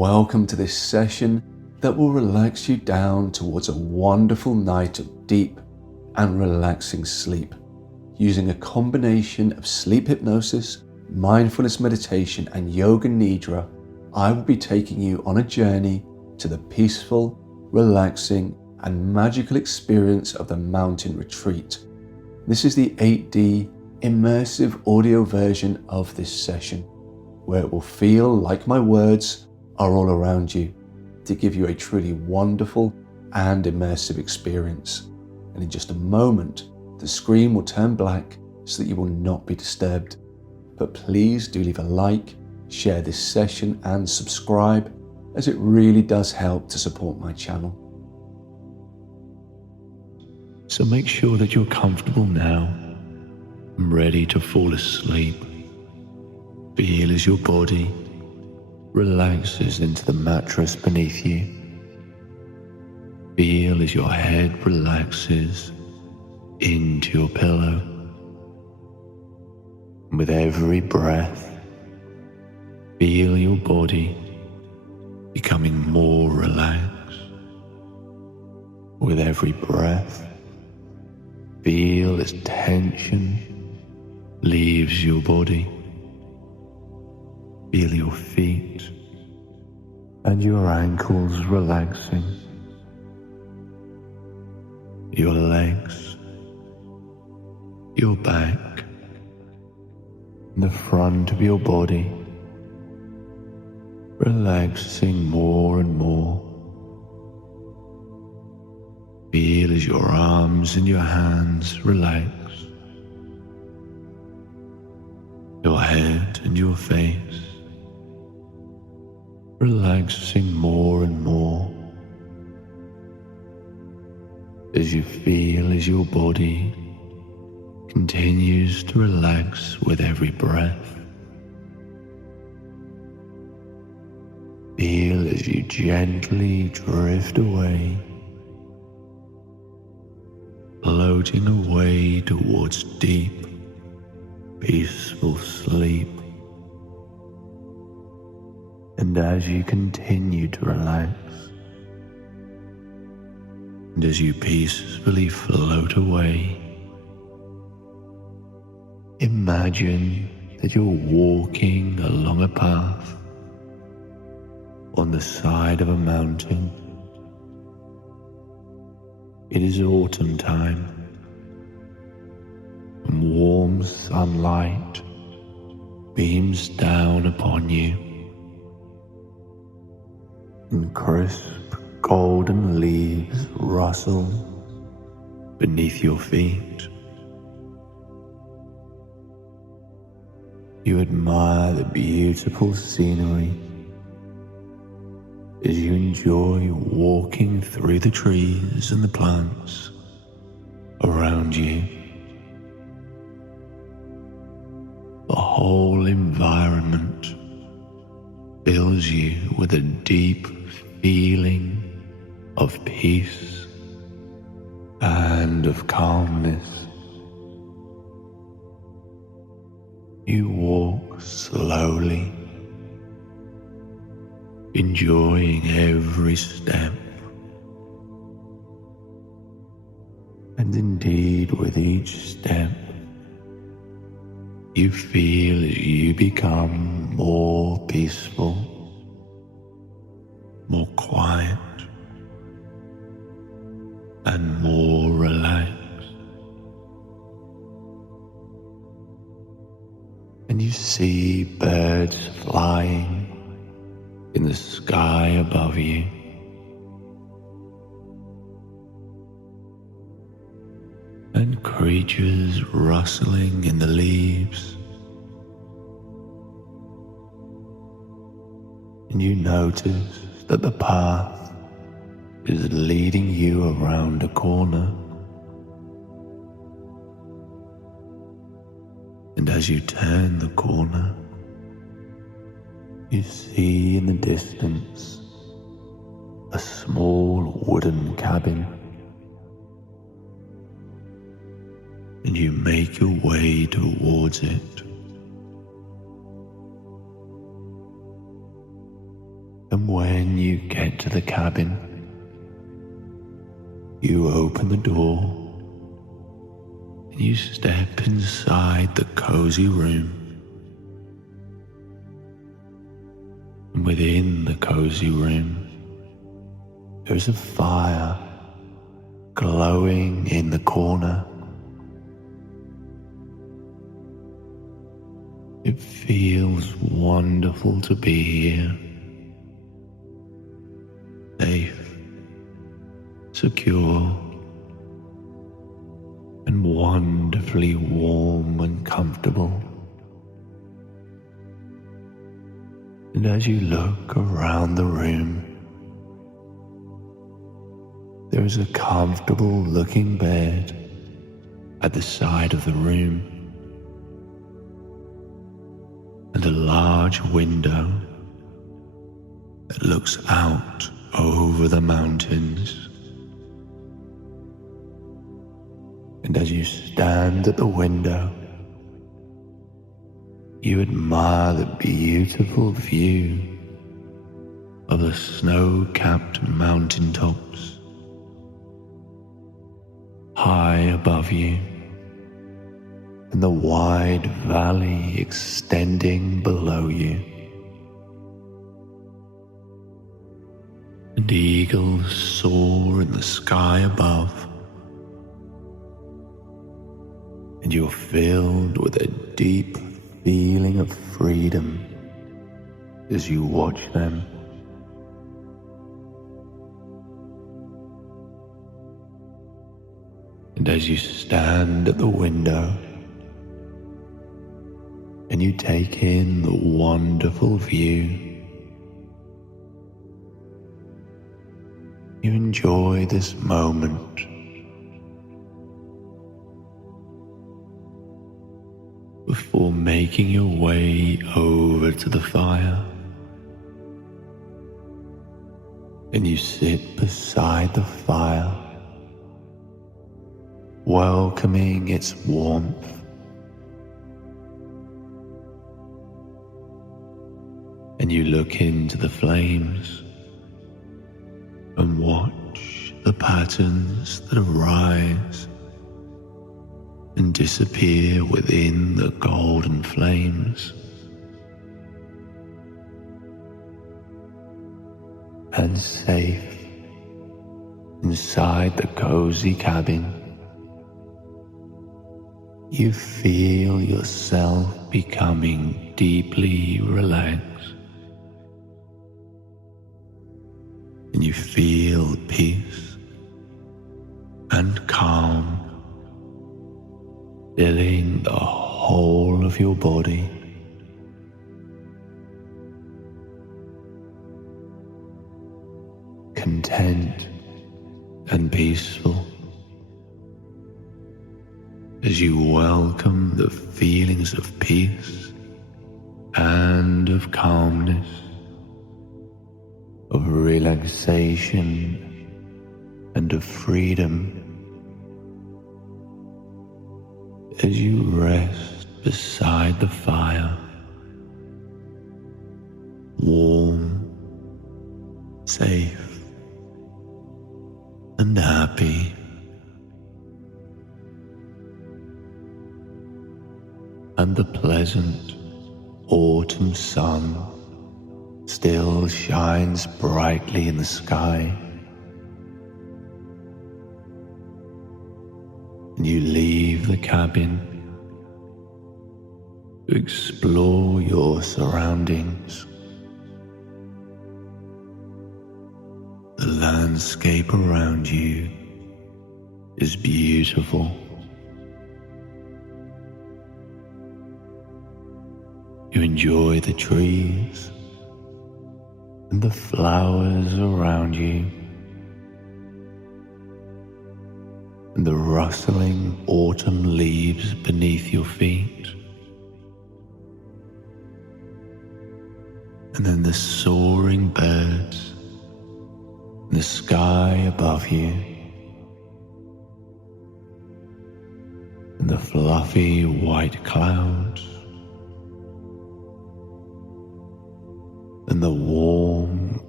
Welcome to this session that will relax you down towards a wonderful night of deep and relaxing sleep. Using a combination of sleep hypnosis, mindfulness meditation, and yoga nidra, I will be taking you on a journey to the peaceful, relaxing, and magical experience of the mountain retreat. This is the 8D immersive audio version of this session, where it will feel like my words are all around you to give you a truly wonderful and immersive experience. And in just a moment, the screen will turn black so that you will not be disturbed. But please do leave a like, share this session, and subscribe, as it really does help to support my channel. So make sure that you're comfortable now and ready to fall asleep. Feel as your body relaxes into the mattress beneath you. Feel as your head relaxes into your pillow. And with every breath, feel your body becoming more relaxed. With every breath, feel as tension leaves your body. Feel your feet and your ankles relaxing. Your legs, your back, the front of your body relaxing more and more. Feel as your arms and your hands relax. Your head and your face relaxing more and more as you feel as your body continues to relax with every breath. Feel as you gently drift away, floating away towards deep, peaceful sleep. And as you continue to relax, and as you peacefully float away, imagine that you're walking along a path on the side of a mountain. It is autumn time, and warm sunlight beams down upon you, and crisp golden leaves rustle beneath your feet. You admire the beautiful scenery as you enjoy walking through the trees and the plants around you. The whole environment fills you with a deep feeling of peace and of calmness. You walk slowly, enjoying every step. And indeed, with each step, you feel as you become more peaceful, more quiet, and more relaxed. And you see birds flying in the sky above you. And creatures rustling in the leaves. And you notice that the path is leading you around a corner. And as you turn the corner, you see in the distance a small wooden cabin. And you make your way towards it. And when you get to the cabin, you open the door and you step inside the cozy room. And within the cozy room, there's a fire glowing in the corner. It feels wonderful to be here, safe, secure, and wonderfully warm and comfortable. And as you look around the room, there is a comfortable looking bed at the side of the room, and a large window that looks out over the mountains. And as you stand at the window, you admire the beautiful view of the snow-capped mountaintops high above you, and the wide valley extending below you. And eagles soar in the sky above, and you're filled with a deep feeling of freedom as you watch them. And as you stand at the window and you take in the wonderful view, you enjoy this moment. Before making your way over to the fire, and you sit beside the fire, welcoming its warmth. And you look into the flames and watch the patterns that arise and disappear within the golden flames. And safe inside the cozy cabin, you feel yourself becoming deeply relaxed, and you feel peace and calm filling the whole of your body. Content and peaceful as you welcome the feelings of peace and of calmness, of relaxation and of freedom, as you rest beside the fire, warm, safe, and happy. And the pleasant autumn sun still shines brightly in the sky. And you leave the cabin to explore your surroundings. The landscape around you is beautiful. You enjoy the trees and the flowers around you, and the rustling autumn leaves beneath your feet, and then the soaring birds in the sky above you, and the fluffy white clouds, and the warm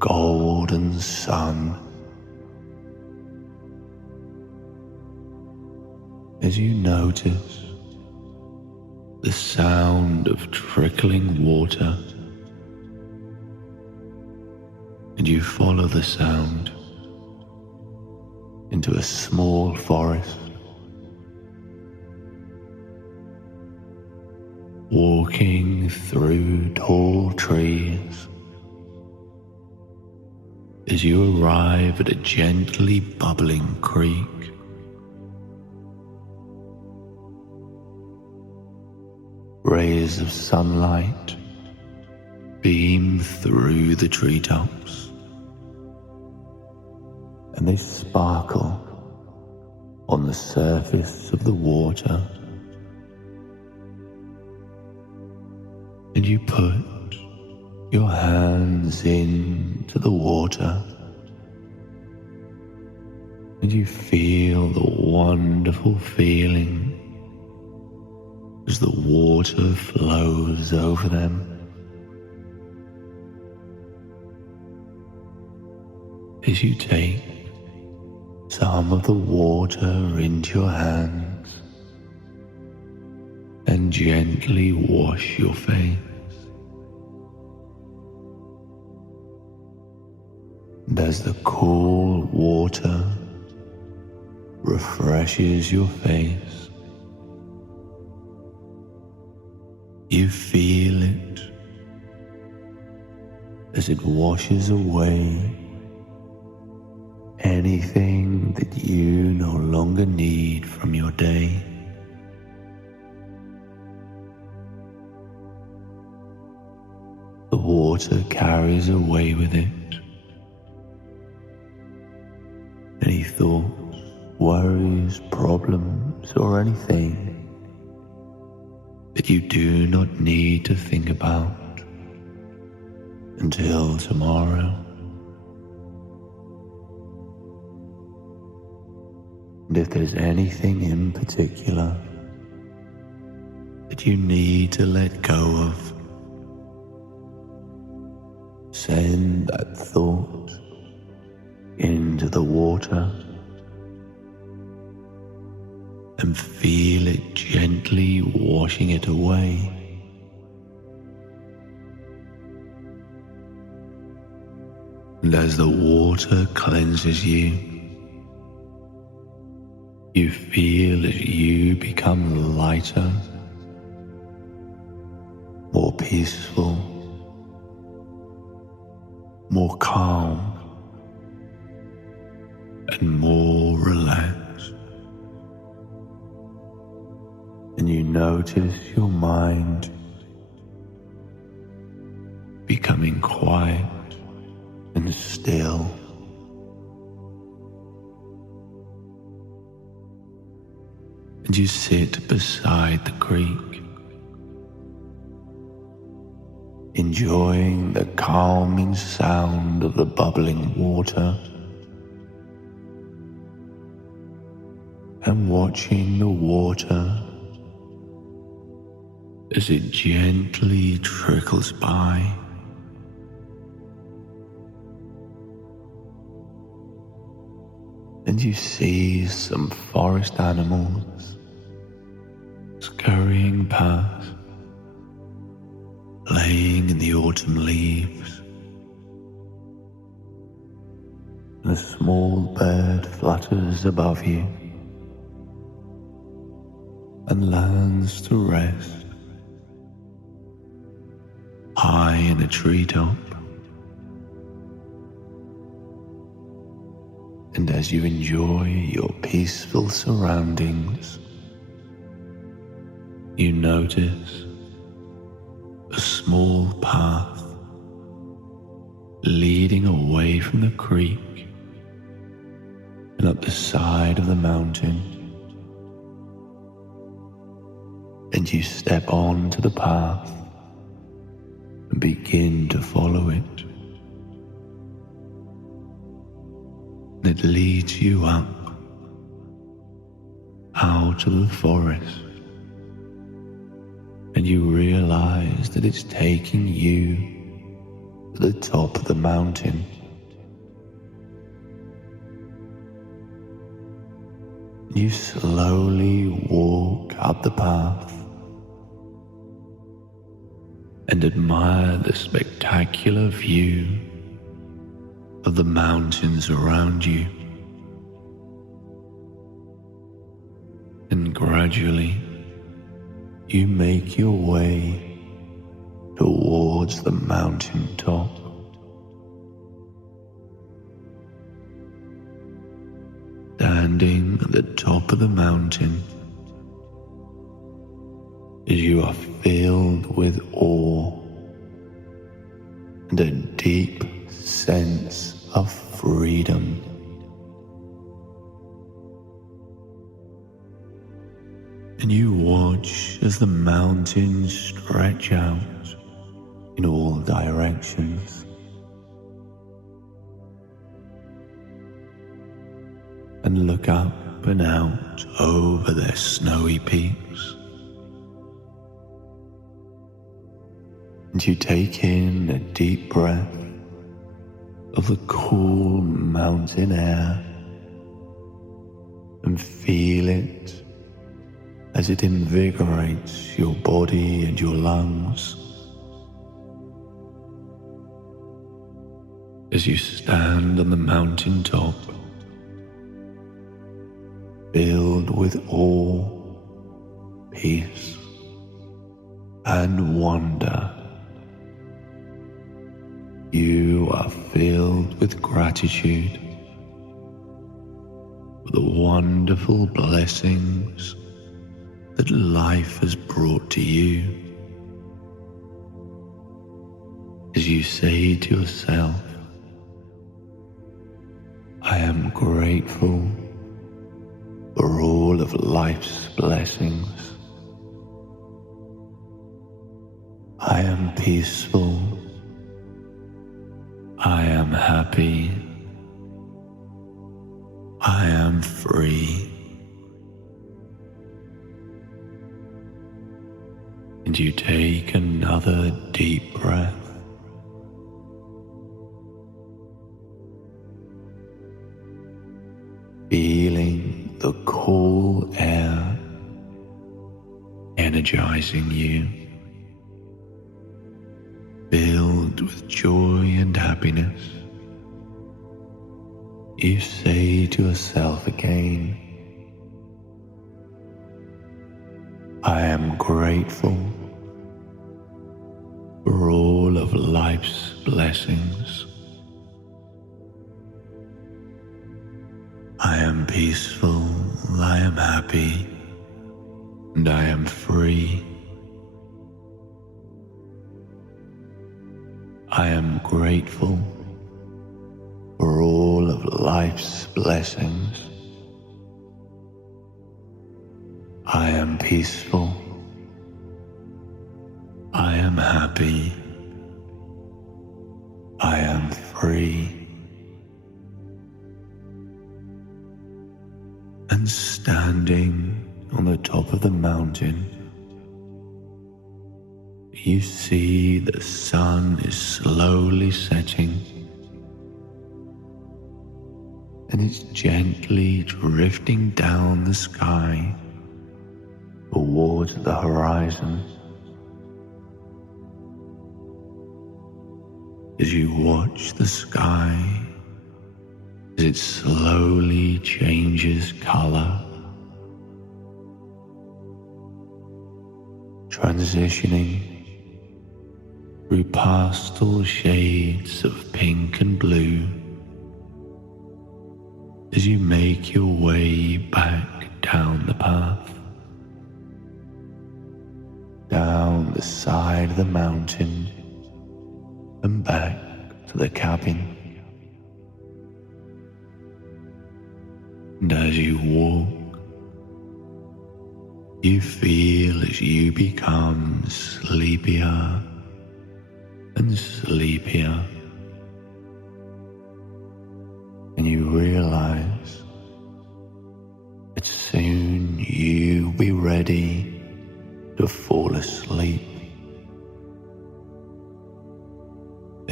golden sun as you notice the sound of trickling water, and you follow the sound into a small forest, walking through tall trees as you arrive at a gently bubbling creek. Rays of sunlight beam through the treetops, and they sparkle on the surface of the water. And you put your hands into the water, and you feel the wonderful feeling as the water flows over them. As you take some of the water into your hands and gently wash your face. And as the cool water refreshes your face, you feel it as it washes away anything that you no longer need from your day. The water carries away with it any thoughts, worries, problems, or anything that you do not need to think about until tomorrow. And if there's anything in particular that you need to let go of, send that thought into the water and feel it gently washing it away. And as the water cleanses you, you feel as you become lighter, more peaceful, more calm, and more relaxed. And you notice your mind becoming quiet and still. And you sit beside the creek, enjoying the calming sound of the bubbling water and watching the water as it gently trickles by. And you see some forest animals scurrying past, playing in the autumn leaves. And a small bird flutters above you and lands to rest high in a treetop. And as you enjoy your peaceful surroundings, you notice a small path leading away from the creek and up the side of the mountain. And you step onto the path and begin to follow it. And it leads you up out of the forest, and you realize that it's taking you to the top of the mountain. You slowly walk up the path and admire the spectacular view of the mountains around you. And gradually, you make your way towards the mountain top. Standing at the top of the mountain, as you are filled with awe and a deep sense of freedom. And you watch as the mountains stretch out in all directions. And look up and out over their snowy peaks. And you take in a deep breath of the cool mountain air and feel it as it invigorates your body and your lungs. As you stand on the mountain top, filled with awe, peace, and wonder, you are filled with gratitude for the wonderful blessings that life has brought to you. As you say to yourself, I am grateful for all of life's blessings. I am peaceful. I am happy. I am free. And you take another deep breath. Feeling the cool air energizing you, filled with joy and happiness. You say to yourself again, I am grateful for all of life's blessings. I am peaceful, I am happy, and I am free. I am grateful for all of life's blessings. I am peaceful. I am happy. I am free. And standing on the top of the mountain, you see the sun is slowly setting, and it's gently drifting down the sky towards the horizon. As you watch the sky, as it slowly changes color, transitioning through pastel shades of pink and blue, as you make your way back down the path, down the side of the mountain and back to the cabin. And as you walk, you feel as you become sleepier and sleepier, and you realize that soon you'll be ready to fall asleep. As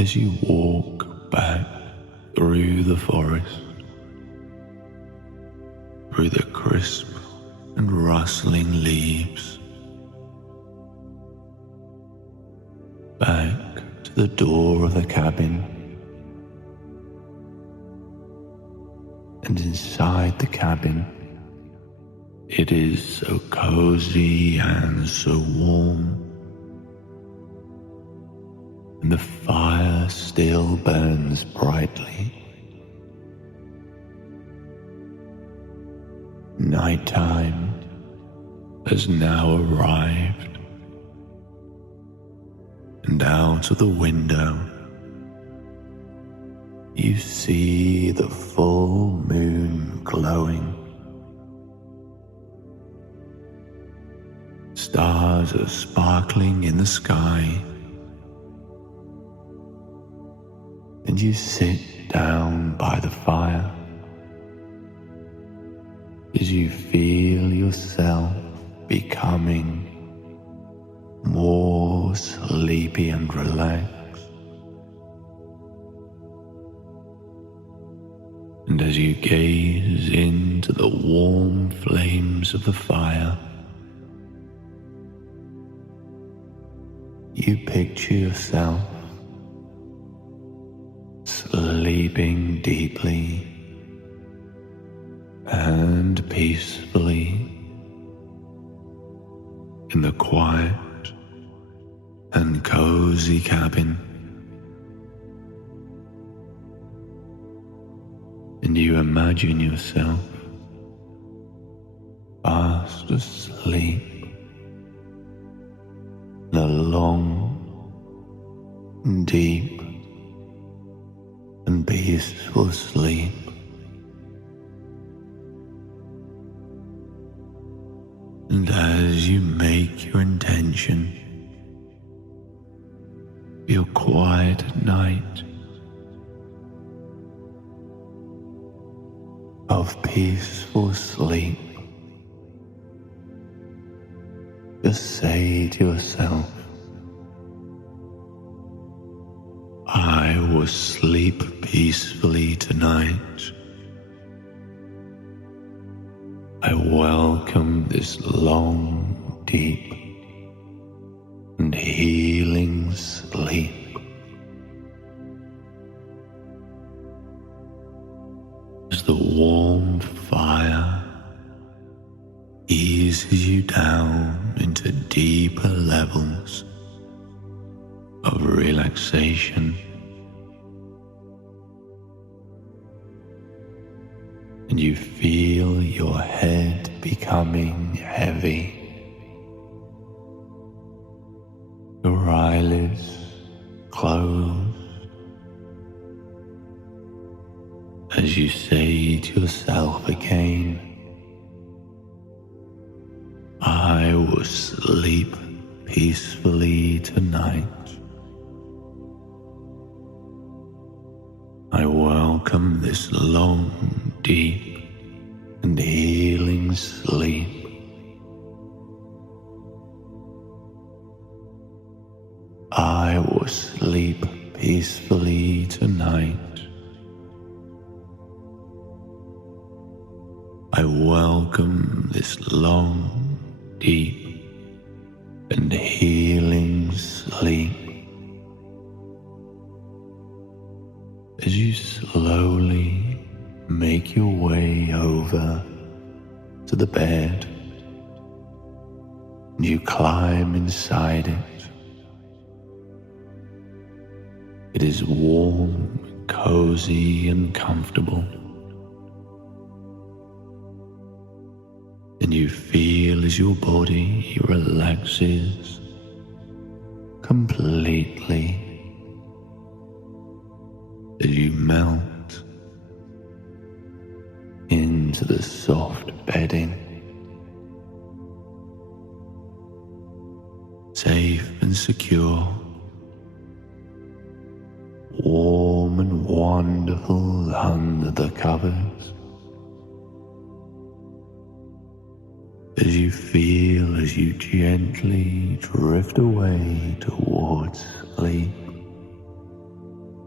as you walk back through the forest, through the crisp and rustling leaves, back to the door of the cabin, and inside the cabin it is so cozy and so warm, and the fire still burns brightly. Nighttime has now arrived, and out of the window you see the full moon glowing. Stars are sparkling in the sky, and you sit down by the fire as you feel yourself becoming more sleepy and relaxed. And as you gaze into the warm flames of the fire, you picture yourself sleeping deeply and peacefully in the quiet and cozy cabin. And you imagine yourself fast asleep in a long, deep, and peaceful sleep. And as you make your intention for your quiet night of peaceful sleep, just say to yourself, I will sleep peacefully tonight. I welcome this long, deep, and healing sleep. As the warm fire eases you down into deeper levels of relaxation, and you feel your head becoming heavy, your eyelids close, as you say to yourself again, I will sleep peacefully tonight. I welcome this long, deep, and healing sleep. I will sleep peacefully tonight. I welcome this long, deep, and healing sleep. As you slowly make your way over to the bed, and you climb inside it. It is warm, cozy, and comfortable. And you feel as your body relaxes completely, as you melt into the soft bedding, safe and secure, warm and wonderful under the covers. As you feel as you gently drift away towards sleep,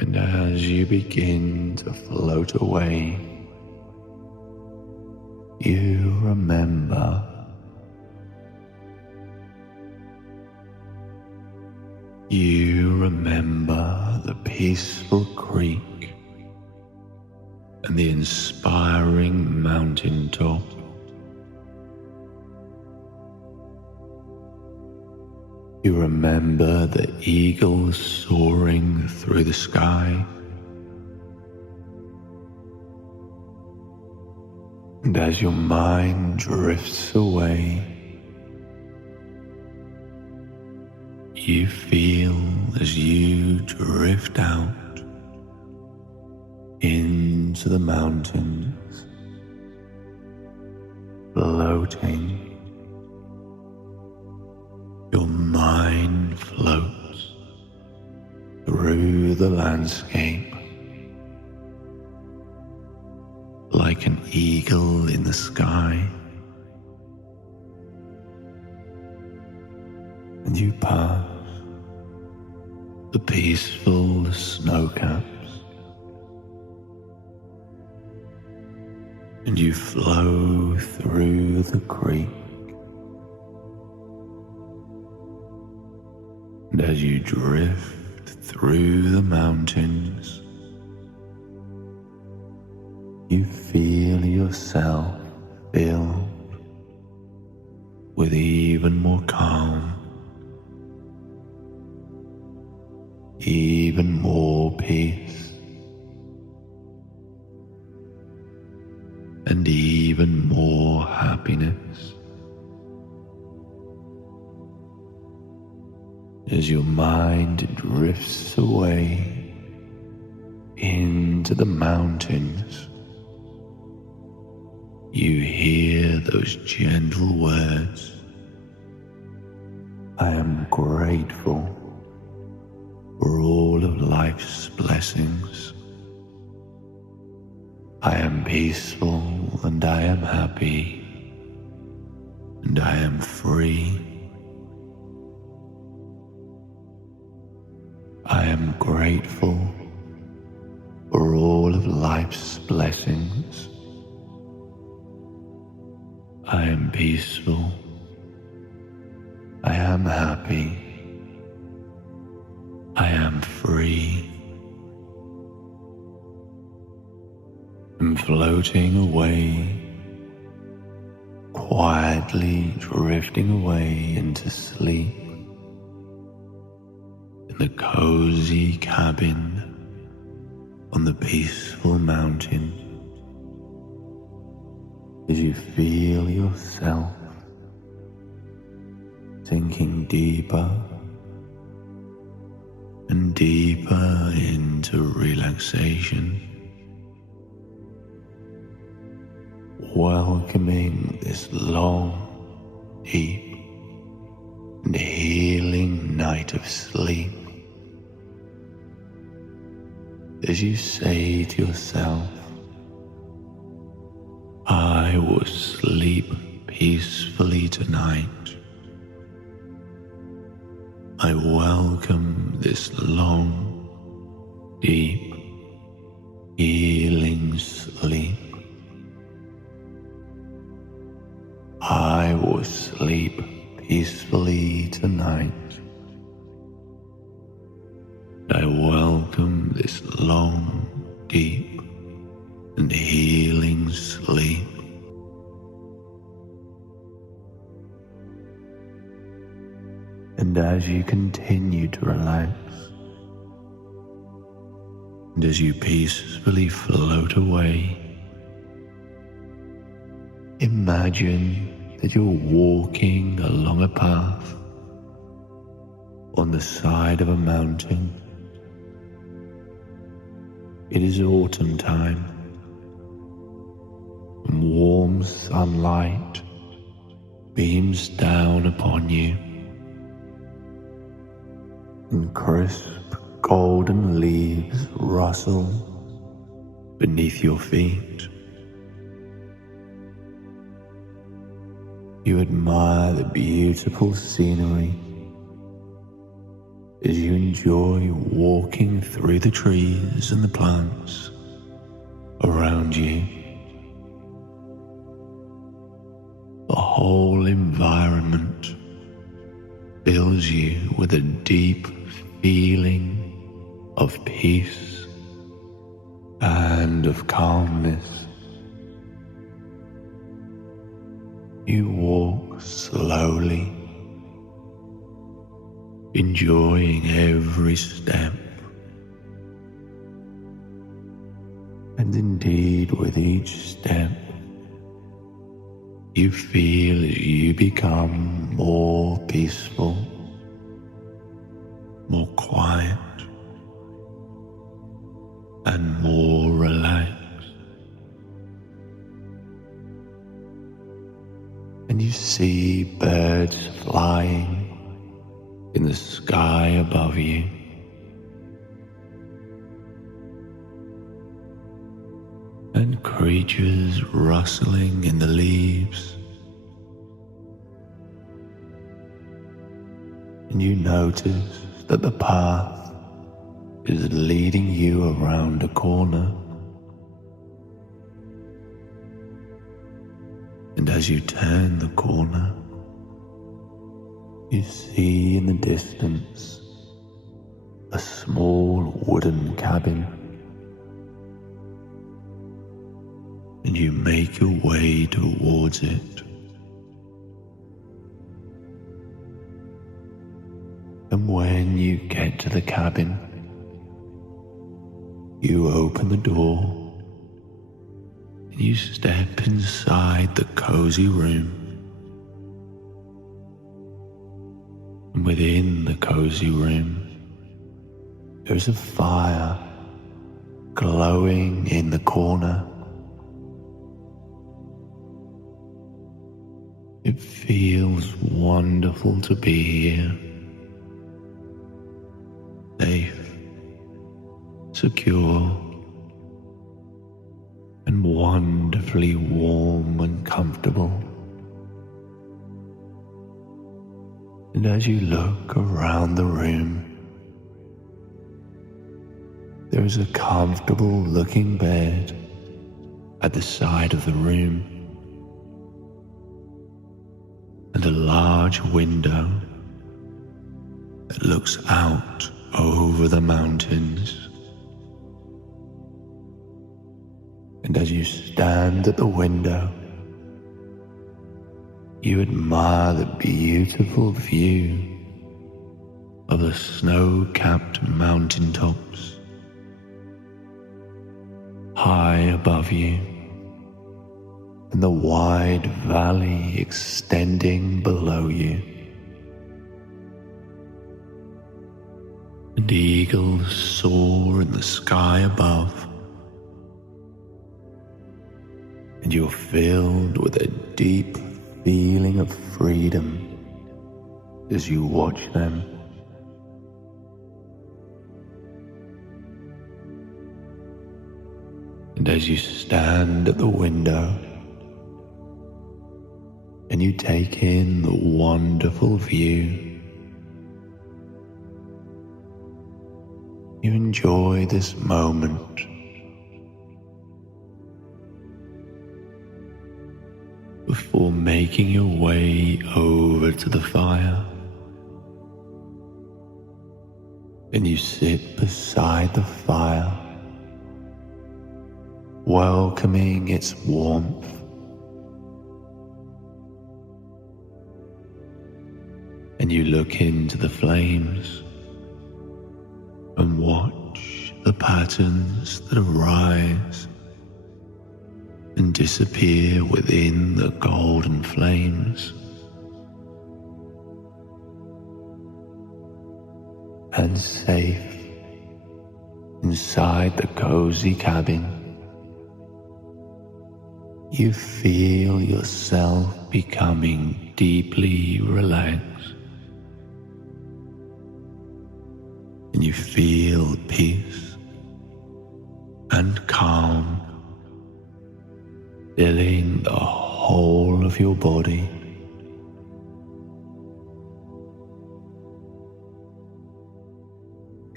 And as you begin to float away, you remember the peaceful creek and the inspiring mountaintop. You remember the eagles soaring through the sky. And as your mind drifts away, you feel as you drift out into the mountains, floating. Your mind floats through the landscape like an eagle in the sky, and you pass the peaceful snow caps, and you flow through the creek. And as you drift through the mountains, you feel yourself filled with even more calm, even more peace, and even more happiness. As your mind drifts away into the mountains, you hear those gentle words, I am grateful for all of life's blessings. I am peaceful and I am happy, and I am free. I am grateful for all of life's blessings. I am peaceful. I am happy. I am free. I'm floating away, quietly drifting away into sleep. In the cozy cabin on the peaceful mountain, as you feel yourself sinking deeper and deeper into relaxation, welcoming this long, deep and healing night of sleep. As you say to yourself, I will sleep peacefully tonight. I welcome this long, deep, healing sleep. I will sleep peacefully tonight. I welcome this long, deep, and healing sleep. And as you continue to relax, and as you peacefully float away, imagine that you're walking along a path on the side of a mountain. It is autumn time, and warm sunlight beams down upon you, and crisp golden leaves rustle beneath your feet. You admire the beautiful scenery as you enjoy walking through the trees and the plants around you. The whole environment fills you with a deep feeling of peace and of calmness. You walk slowly, enjoying every step. And indeed, with each step, you feel as you become more peaceful, more quiet, and more relaxed. And you see birds flying in the sky above you. And creatures rustling in the leaves. And you notice that the path is leading you around a corner. And as you turn the corner, you see in the distance a small wooden cabin. And you make your way towards it. And when you get to the cabin, you open the door and you step inside the cozy room. And within the cozy room, there's a fire glowing in the corner. It feels wonderful to be here, safe, secure, and wonderfully warm and comfortable. And as you look around the room, there is a comfortable looking bed at the side of the room, and a large window that looks out over the mountains. And as you stand at the window, you admire the beautiful view of the snow-capped mountaintops high above you, and the wide valley extending below you. And eagles soar in the sky above, and you're filled with a deep feeling of freedom as you watch them. And as you stand at the window and you take in the wonderful view, you enjoy this moment. Before making your way over to the fire, and you sit beside the fire, welcoming its warmth. And you look into the flames and watch the patterns that arise and disappear within the golden flames. And safe inside the cozy cabin, you feel yourself becoming deeply relaxed, and you feel peace and calm filling the whole of your body.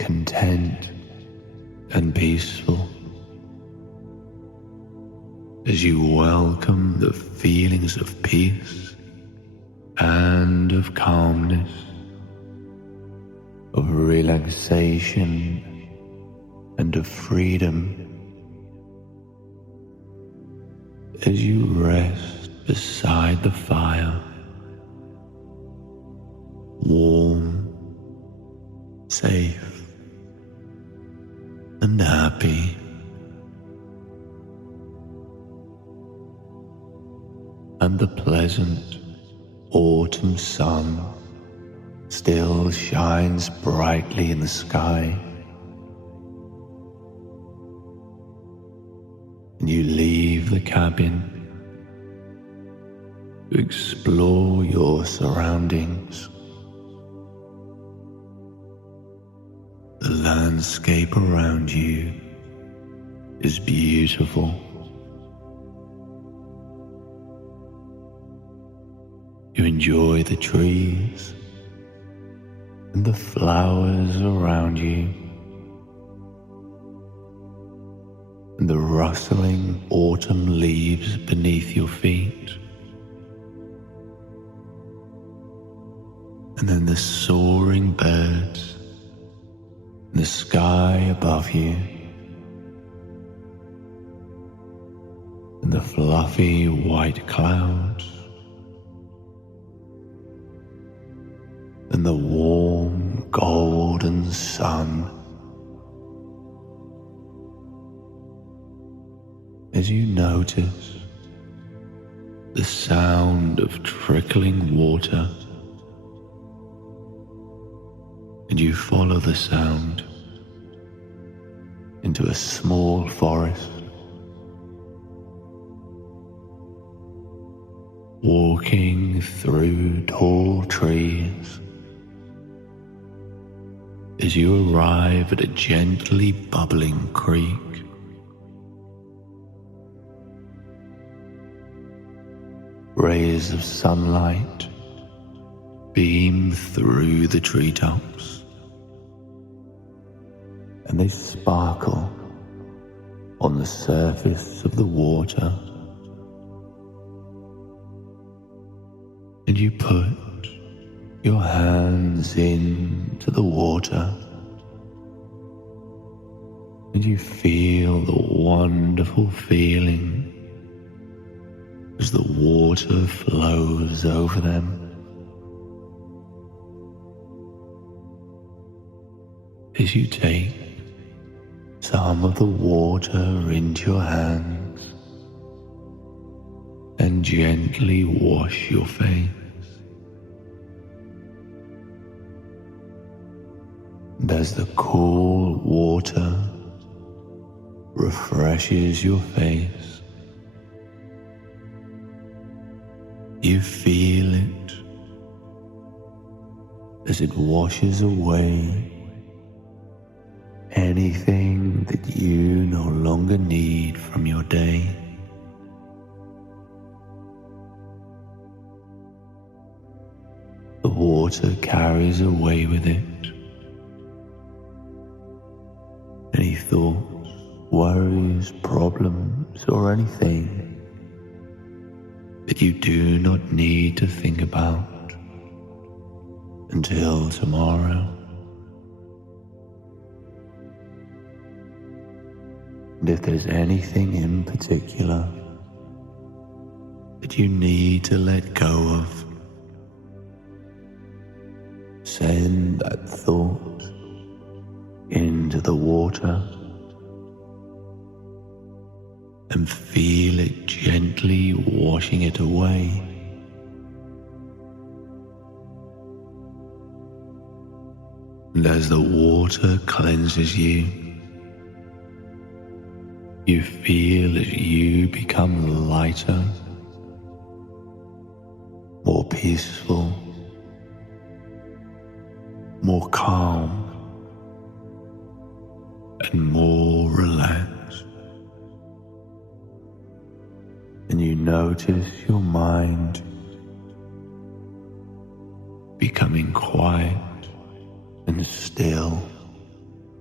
content and peaceful as you welcome the feelings of peace and of calmness, of relaxation and of freedom as you rest beside the fire, warm, safe, and happy. And the pleasant autumn sun still shines brightly in the sky. And you leave the cabin to explore your surroundings. The landscape around you is beautiful. You enjoy the trees and the flowers around you, and the rustling autumn leaves beneath your feet, and then the soaring birds in the sky above you, and the fluffy white clouds, and the warm golden sun as you notice the sound of trickling water, and you follow the sound into a small forest, walking through tall trees as you arrive at a gently bubbling creek. Rays of sunlight beam through the treetops, and they sparkle on the surface of the water. And you put your hands into the water, and you feel the wonderful feeling as the water flows over them. As you take some of the water into your hands and gently wash your face. And as the cool water refreshes your face, you feel it as it washes away anything that you no longer need from your day. The water carries away with it any thoughts, worries, problems, or anything that you do not need to think about until tomorrow. And if there's anything in particular that you need to let go of, send that thought into the water and feel it gently washing it away. And as the water cleanses you, you feel as you become lighter, more peaceful, more calm, and more relaxed. And you notice your mind becoming quiet and still,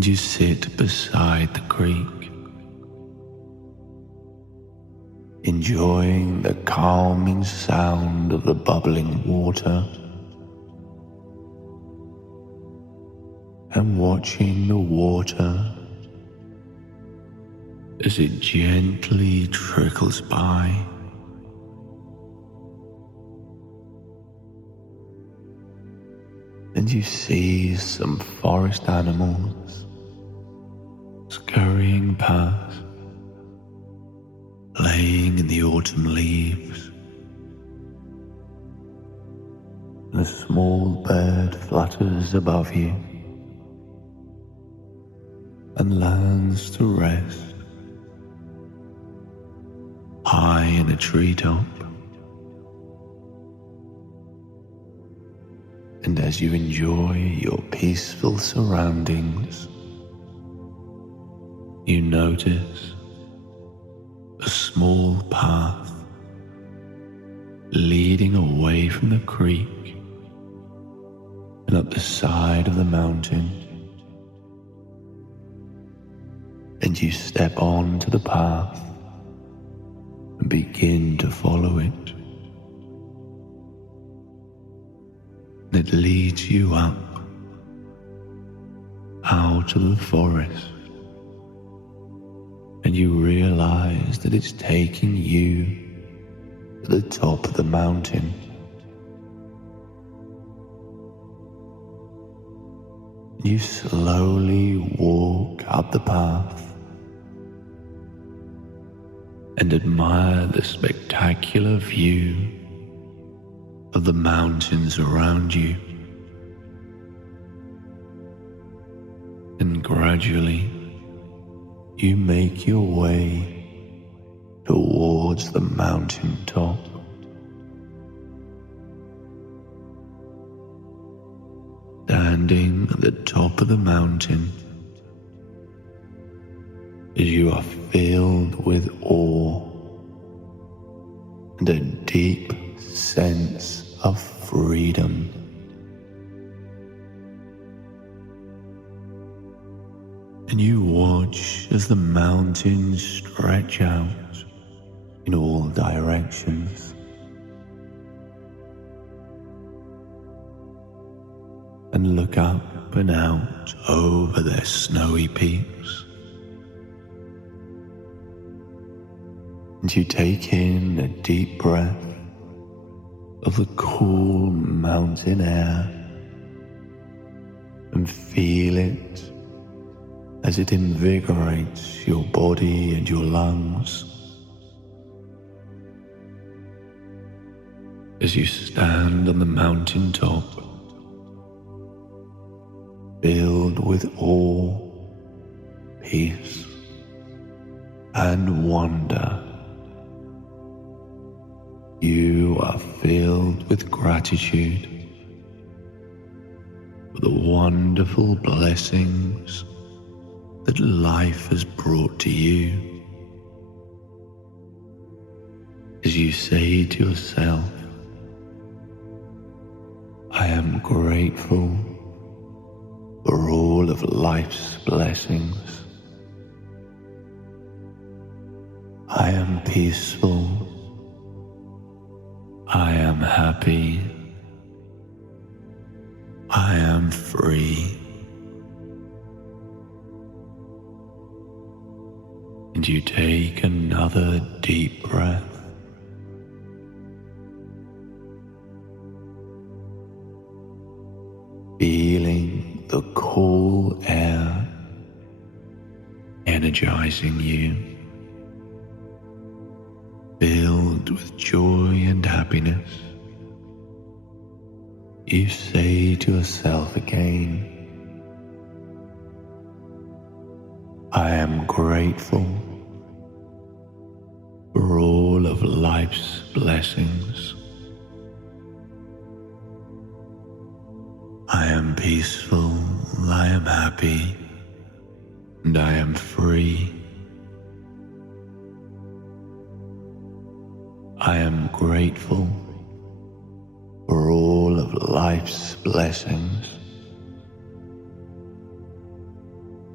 and you sit beside the creek, enjoying the calming sound of the bubbling water and watching the water as it gently trickles by. And you see some forest animals scurrying past, playing in the autumn leaves. And a small bird flutters above you and lands to rest high in a treetop. And as you enjoy your peaceful surroundings, you notice a small path leading away from the creek and up the side of the mountain. And you step onto the path and begin to follow it. And it leads you up out of the forest, and you realize that it's taking you to the top of the mountain. You slowly walk up the path and admire the spectacular view of the mountains around you. And gradually you make your way towards the mountain top. Standing at the top of the mountain, as you are filled with awe and a deep sense of freedom. And you watch as the mountains stretch out in all directions. And look up and out over their snowy peaks. And you take in a deep breath of the cool mountain air and feel it as it invigorates your body and your lungs. As you stand on the mountain top, filled with awe, peace, and wonder, you are filled with gratitude for the wonderful blessings that life has brought to you. As you say to yourself, I am grateful for all of life's blessings. I am peaceful. I am happy. I am free. And you take another deep breath. Feeling the cool air energizing you, filled with joy and happiness. You say to yourself again, I am grateful for all of life's blessings. I am peaceful, I am happy, and I am free. I am grateful for all of life's blessings.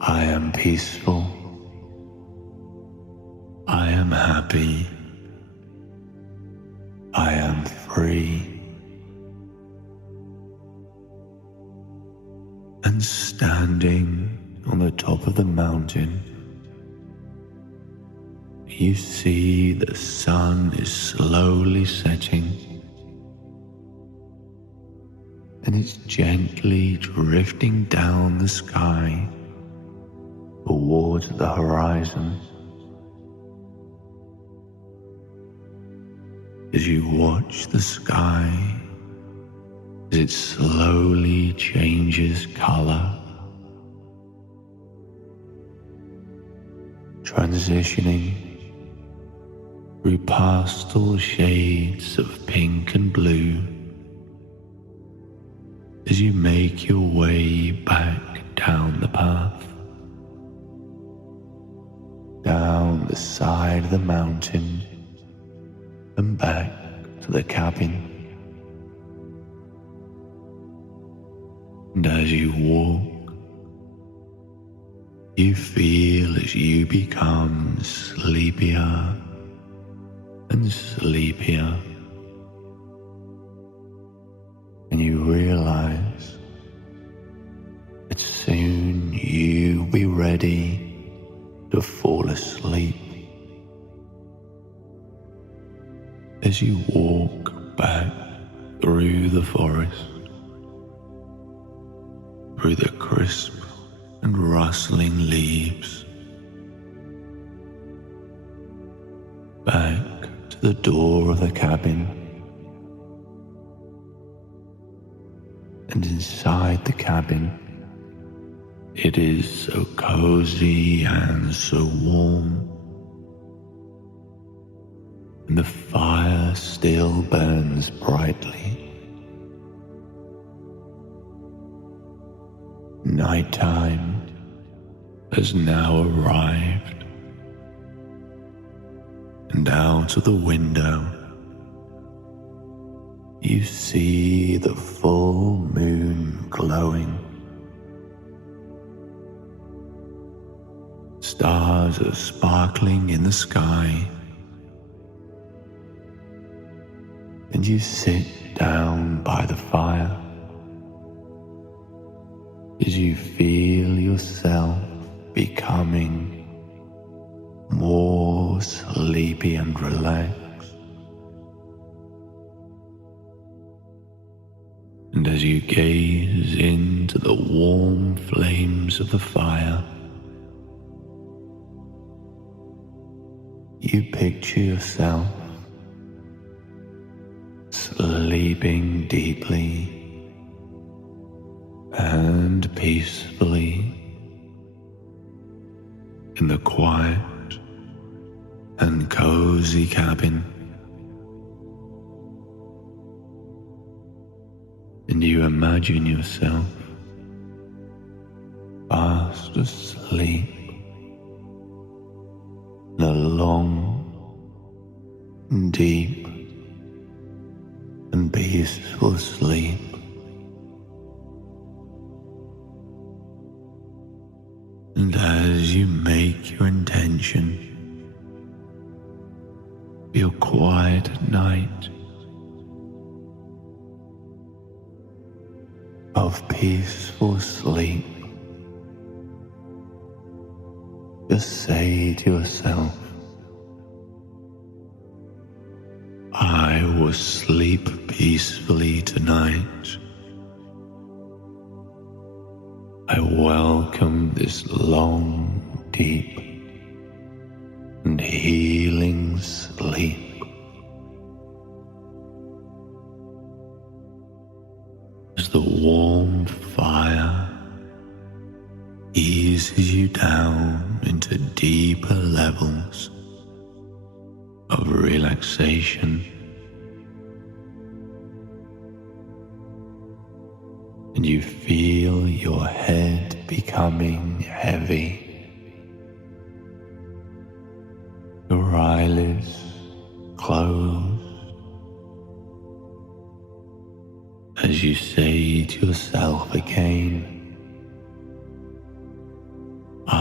I am peaceful. I am happy. I am free. And standing on the top of the mountain, you see the sun is slowly setting, and it's gently drifting down the sky towards the horizon. As you watch the sky, as it slowly changes color, transitioning through pastel shades of pink and blue, as you make your way back down the path, down the side of the mountain and back to the cabin. And as you walk, you feel as you become sleepier and sleepier, and you realize that soon you'll be ready to fall asleep. As you walk back through the forest, through the crisp and rustling leaves, back to the door of the cabin, and inside the cabin, it is so cozy and so warm, and the fire still burns brightly. Nighttime has now arrived, and out of the window you see the full moon glowing. Stars are sparkling in the sky, and you sit down by the fire as you feel yourself becoming more sleepy and relaxed. And as you gaze into the warm flames of the fire, you picture yourself sleeping deeply and peacefully in the quiet and cozy cabin. And you imagine yourself fast asleep in a long, deep, and peaceful sleep. And as you make your intention for your quiet night of peaceful sleep, just say to yourself, I will sleep peacefully tonight. I welcome this long, deep, and healing sleep. As the warm fire eases you down into deeper levels of relaxation, and you feel your head becoming heavy, your eyelids closed, as you say to yourself again,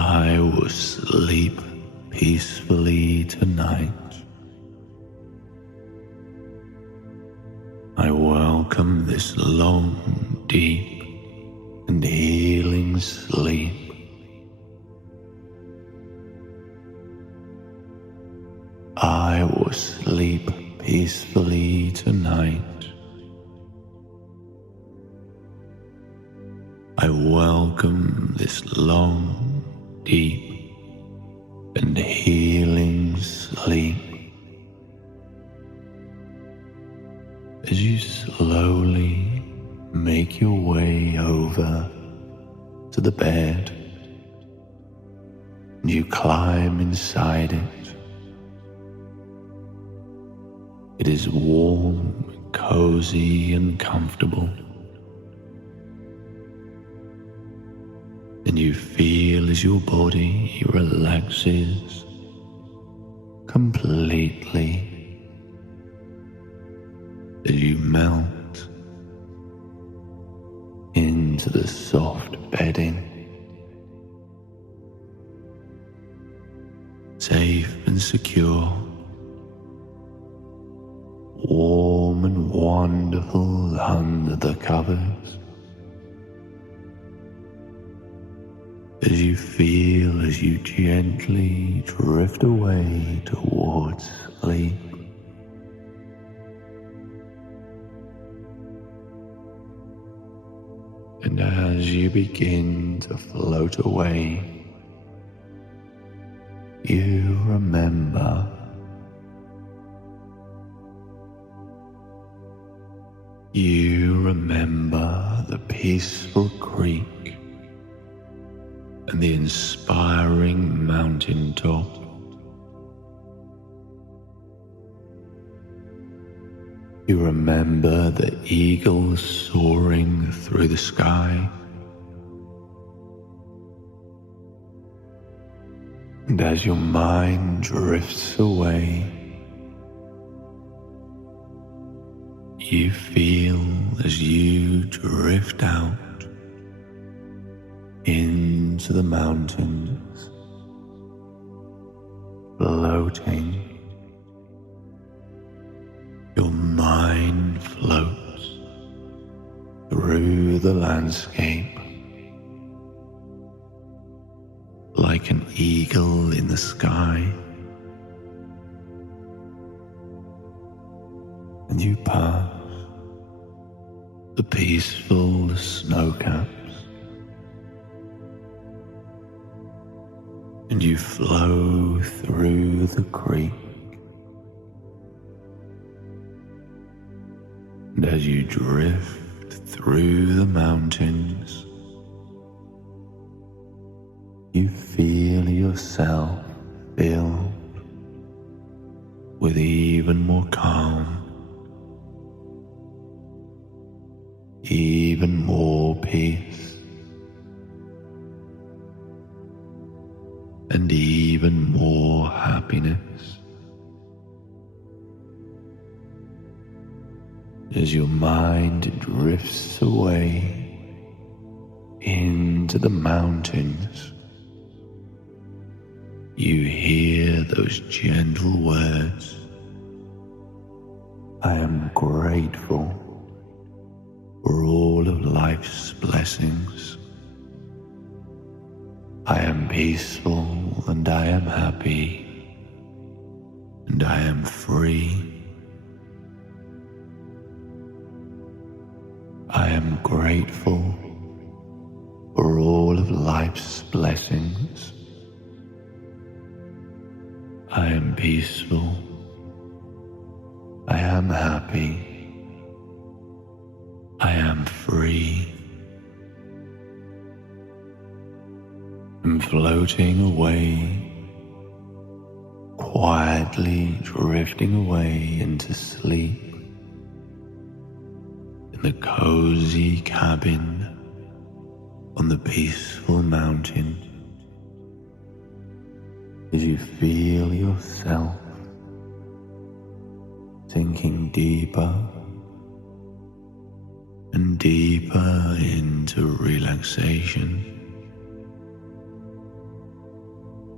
will sleep peacefully tonight. I welcome this long, deep, and healing sleep. I will sleep peacefully tonight. I welcome this long, deep, and healing sleep. As you slowly make your way over to the bed, and you climb inside it. It is warm, cozy, and comfortable. And you feel as your body relaxes completely, as you melt into the soft bedding, safe and secure, warm and wonderful under the covers. As you feel as you gently drift away towards sleep. And as you begin to float away, you remember the peaceful creek and the inspiring mountaintop. You remember the eagle soaring through the sky. And as your mind drifts away, you feel as you drift out into the mountains, floating. Your mind floats through the landscape like an eagle in the sky, and you pass the peaceful snow caps, and you flow through the creek. And as you drift through the mountains, you feel yourself filled with even more calm, even more peace, and even more happiness. As your mind drifts away into the mountains, you hear those gentle words, I am grateful for all of life's blessings. I am peaceful and I am happy and I am free. I am grateful for all of life's blessings. I am peaceful. I am happy. I am free. I'm floating away, quietly drifting away into sleep. In the cozy cabin on the peaceful mountain, as you feel yourself sinking deeper and deeper into relaxation.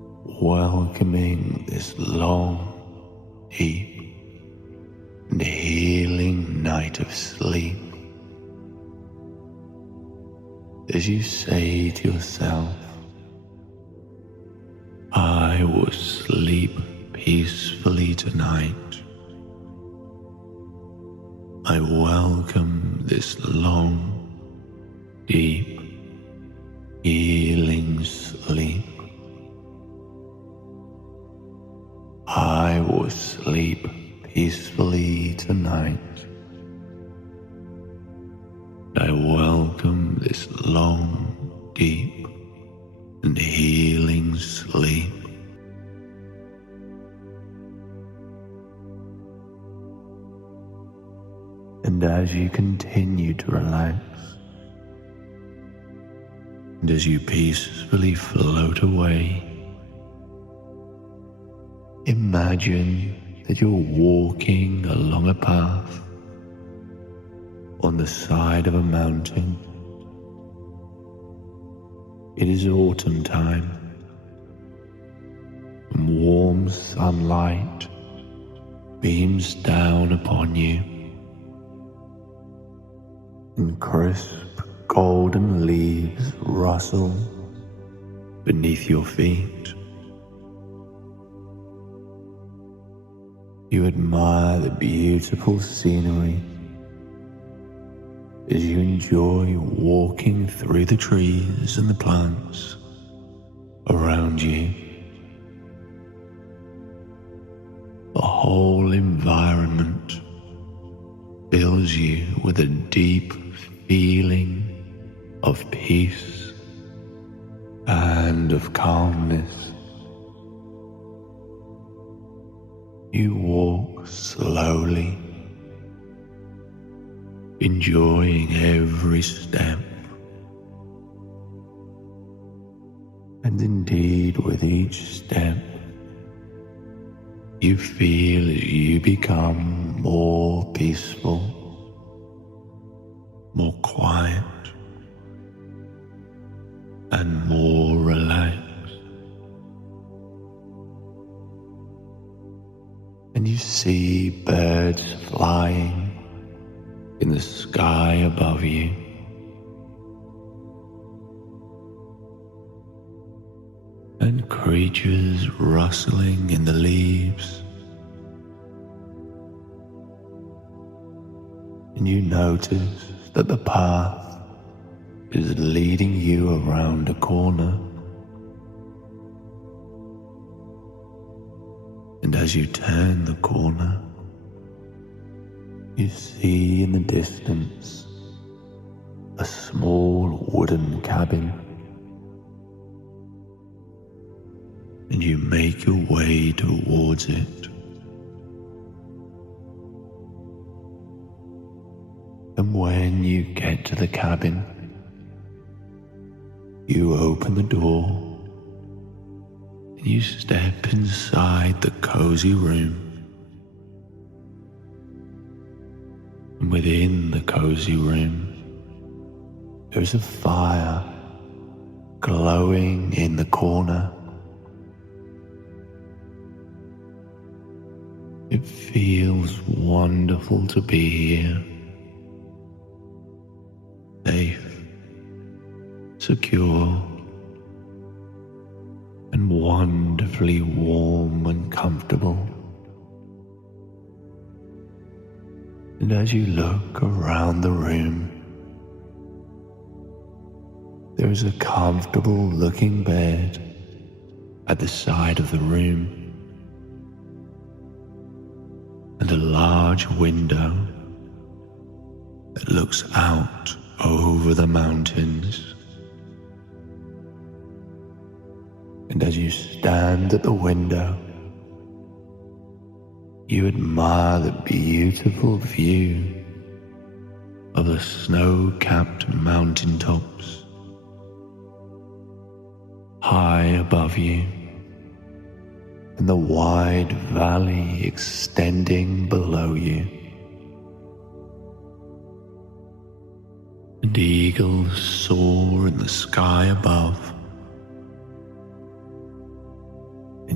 welcoming this long, deep, and healing night of sleep. As you say to yourself, I will sleep peacefully tonight. I welcome this long, deep, healing sleep. I will sleep peacefully tonight. I welcome this long, deep, and healing sleep. And as you continue to relax, and as you peacefully float away, imagine that you're walking along a path on the side of a mountain. It is autumn time, and warm sunlight beams down upon you, and crisp golden leaves rustle beneath your feet. You admire the beautiful scenery as you enjoy walking through the trees and the plants around you. The whole environment fills you with a deep feeling of peace and of calmness. You walk slowly, enjoying every step. And indeed, with each step, you feel as you become more peaceful, more quiet, and more relaxed. And you see birds flying in the sky above you. And creatures rustling in the leaves. And you notice that the path is leading you around a corner. And as you turn the corner, you see in the distance a small wooden cabin. And you make your way towards it. And when you get to the cabin, you open the door and you step inside the cozy room. And within the cozy room, there's a fire glowing in the corner. It feels wonderful to be here, safe, secure, and wonderfully warm and comfortable. And as you look around the room, there is a comfortable looking bed at the side of the room, and a large window that looks out over the mountains. And as you stand at the window, you admire the beautiful view of the snow-capped mountaintops high above you, and the wide valley extending below you. And eagles soar in the sky above,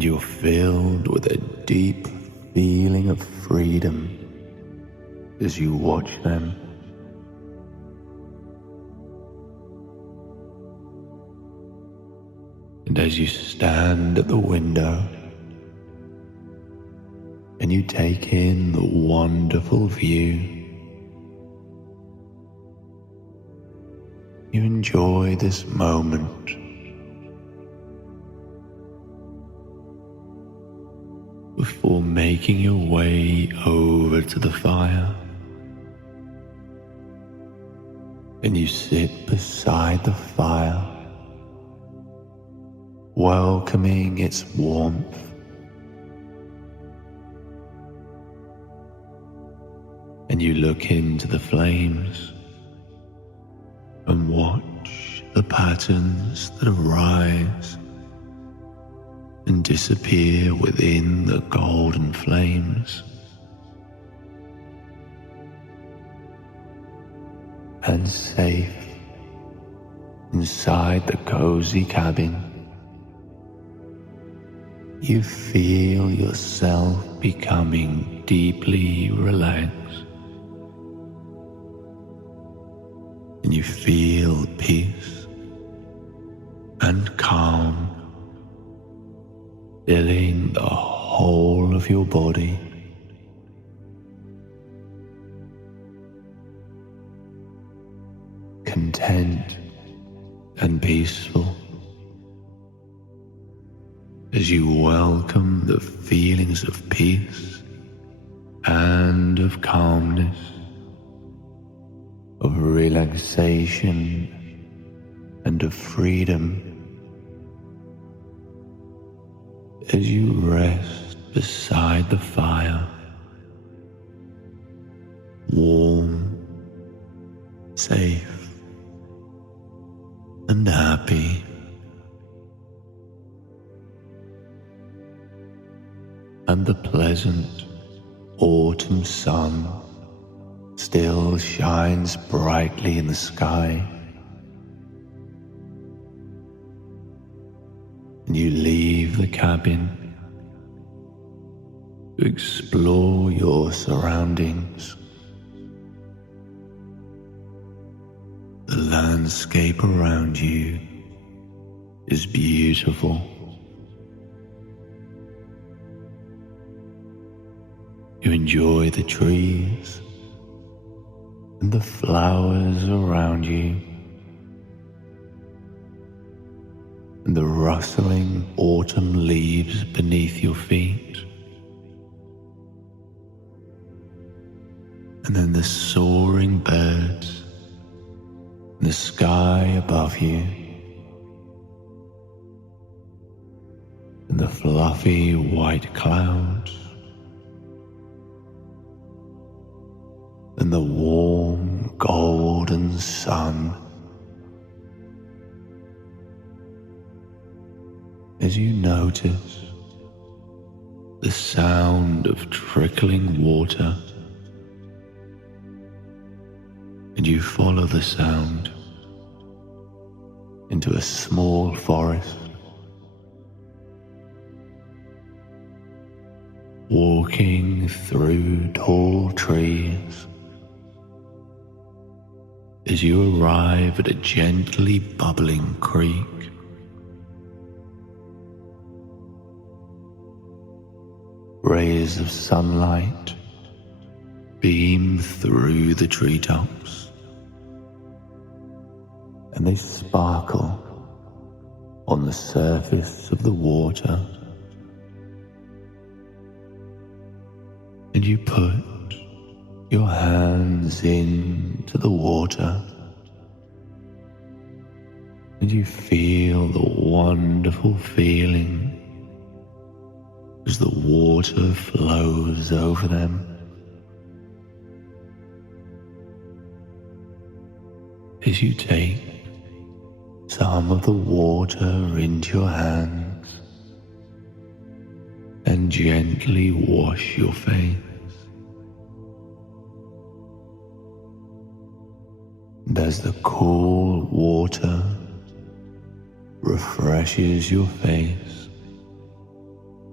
and you're filled with a deep feeling of freedom as you watch them. And as you stand at the window and you take in the wonderful view, you enjoy this moment before making your way over to the fire. And you sit beside the fire, welcoming its warmth. And you look into the flames and watch the patterns that arise and disappear within the golden flames. And safe inside the cozy cabin, you feel yourself becoming deeply relaxed, and you feel peace and calm filling the whole of your body. Content and peaceful as you welcome the feelings of peace and of calmness, of relaxation and of freedom, as you rest beside the fire, warm, safe, and happy. And the pleasant autumn sun still shines brightly in the sky. And you leave the cabin to explore your surroundings. The landscape around you is beautiful. You enjoy the trees and the flowers around you, and the rustling autumn leaves beneath your feet, and then the soaring birds in the sky above you, and the fluffy white clouds, and the warm golden sun. As you notice the sound of trickling water, and you follow the sound into a small forest, walking through tall trees, as you arrive at a gently bubbling creek. Rays of sunlight beam through the treetops, and they sparkle on the surface of the water. And you put your hands into the water, and you feel the wonderful feeling as the water flows over them. As you take some of the water into your hands and gently wash your face. And as the cool water refreshes your face,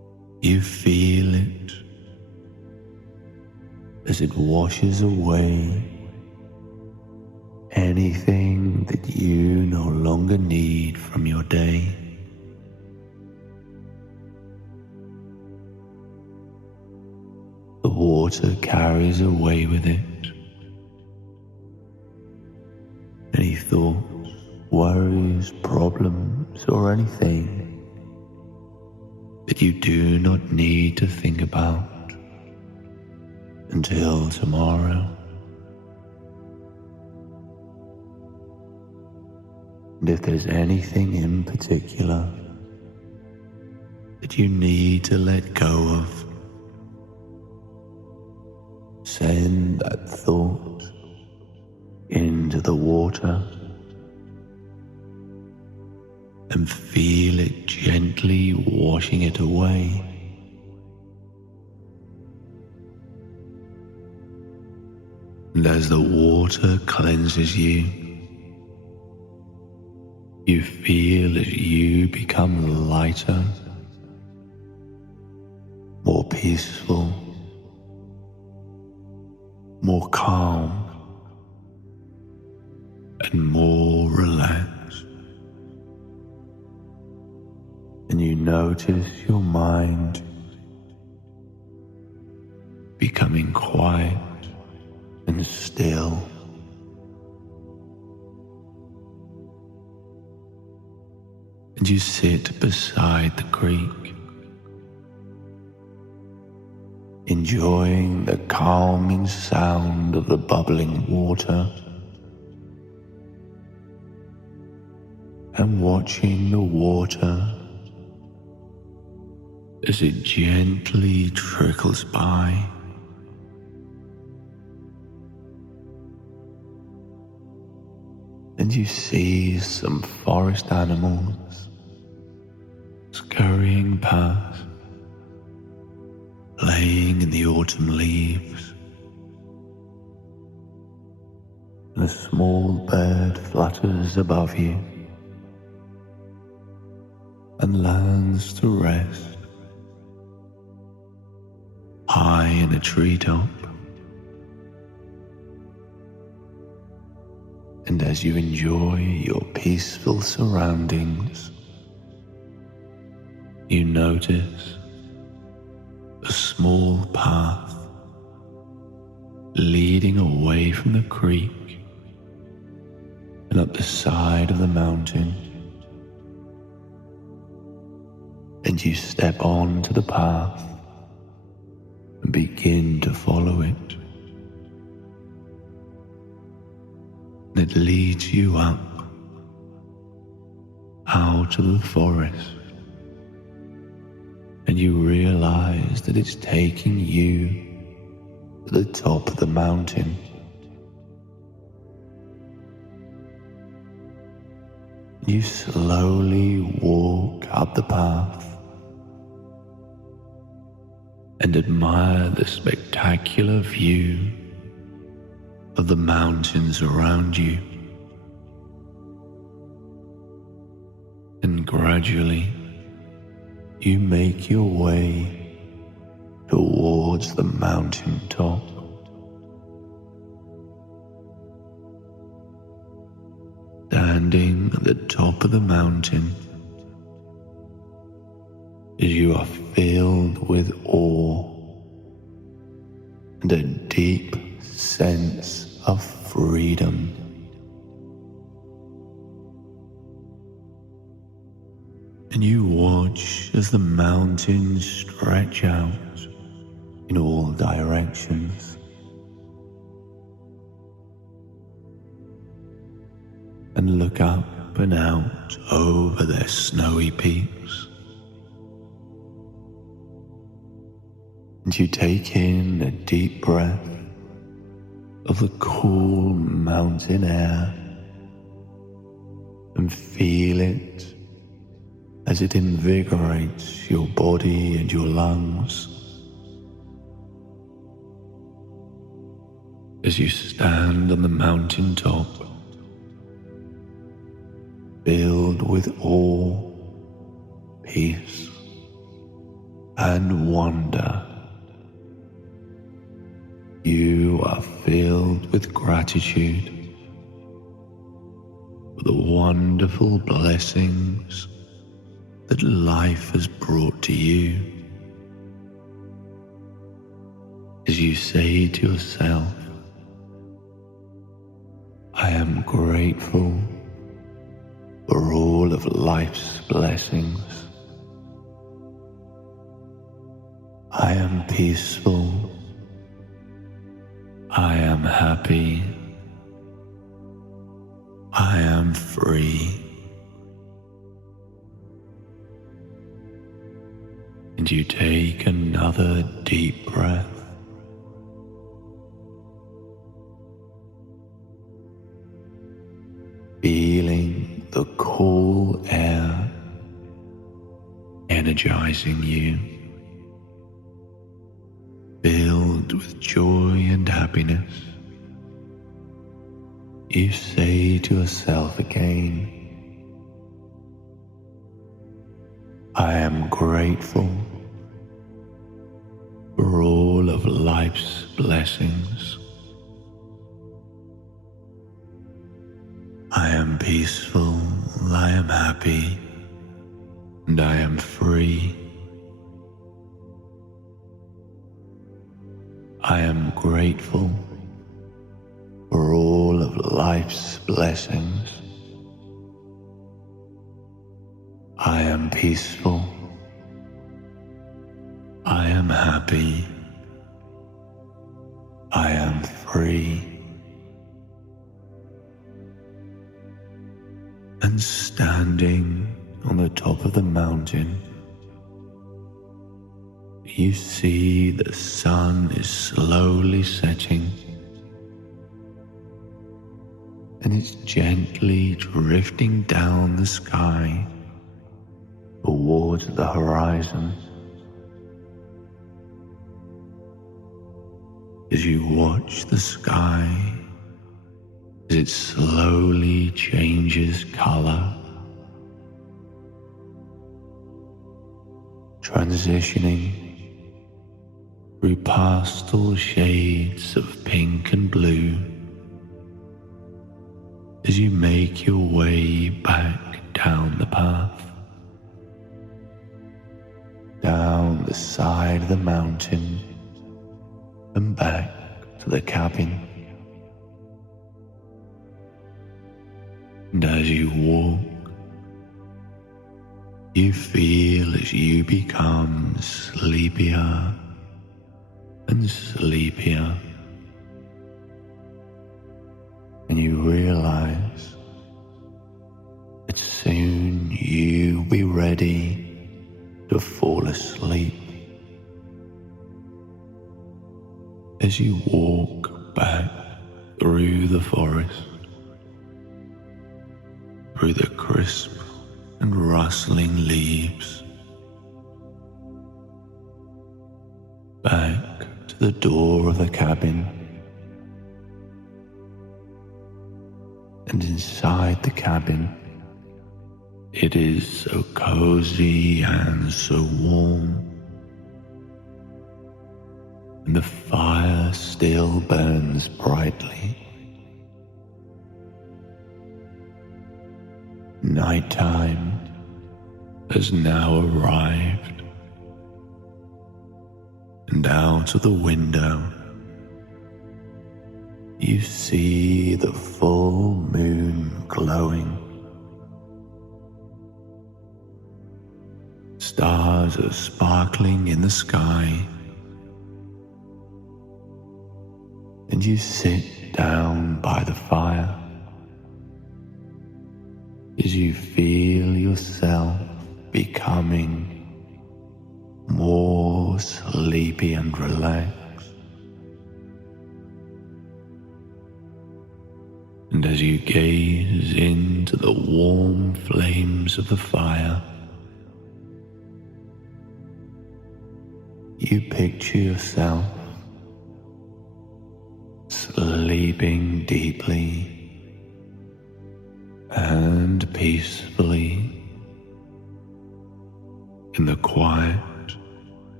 You feel it as it washes away anything that you no longer need from your day. The water carries away with it any thoughts, worries, problems, or anything that you do not need to think about until tomorrow. And if there's anything in particular that you need to let go of, send that thought into the water and feel it gently washing it away. And as the water cleanses you, you feel as you become lighter, more peaceful, more calm, and more relaxed. And you notice your mind becoming quiet and still. And you sit beside the creek, enjoying the calming sound of the bubbling water and watching the water as it gently trickles by. And you see some forest animals scurrying past, playing in the autumn leaves. And a small bird flutters above you and lands to rest high in a treetop. And as you enjoy your peaceful surroundings, you notice a small path leading away from the creek and up the side of the mountain. And you step onto the path and begin to follow it. And it leads you up out of the forest, and you realize that it's taking you to the top of the mountain. You slowly walk up the path and admire the spectacular view of the mountains around you. And gradually you make your way towards the mountain top. Standing at the top of the mountain, you are filled with awe and a deep sense of freedom. And you watch as the mountains stretch out in all directions. And look up and out over their snowy peaks. And you take in a deep breath of the cool mountain air and feel it as it invigorates your body and your lungs. As you stand on the mountain top, filled with awe, peace, and wonder. You are filled with gratitude for the wonderful blessings that life has brought to you. As you say to yourself, I am grateful for all of life's blessings. I am peaceful. I am happy. I am free. And you take another deep breath. Feeling the cool air energizing you, filled with joy and happiness. You say to yourself again, I am grateful for all of life's blessings. I am peaceful, I am happy, and I am free. I am grateful for all of life's blessings. I am peaceful. I am happy. I am free. And standing on the top of the mountain, you see the sun is slowly setting, and it's gently drifting down the sky towards the horizon. As you watch the sky, as it slowly changes color, transitioning through pastel shades of pink and blue, as you make your way back down the path, down the side of the mountain and back to the cabin. And as you walk, you feel as you become sleepier and sleepier, and you realize that soon you'll be ready to fall asleep. As you walk back through the forest, through the crisp and rustling leaves, back to the door of the cabin, and inside the cabin, it is so cozy and so warm, and the fire still burns brightly. Nighttime has now arrived, and out of the window you see the full moon glowing. Stars are sparkling in the sky, and you sit down by the fire as you feel yourself becoming more sleepy and relaxed. And as you gaze into the warm flames of the fire, you picture yourself sleeping deeply and peacefully in the quiet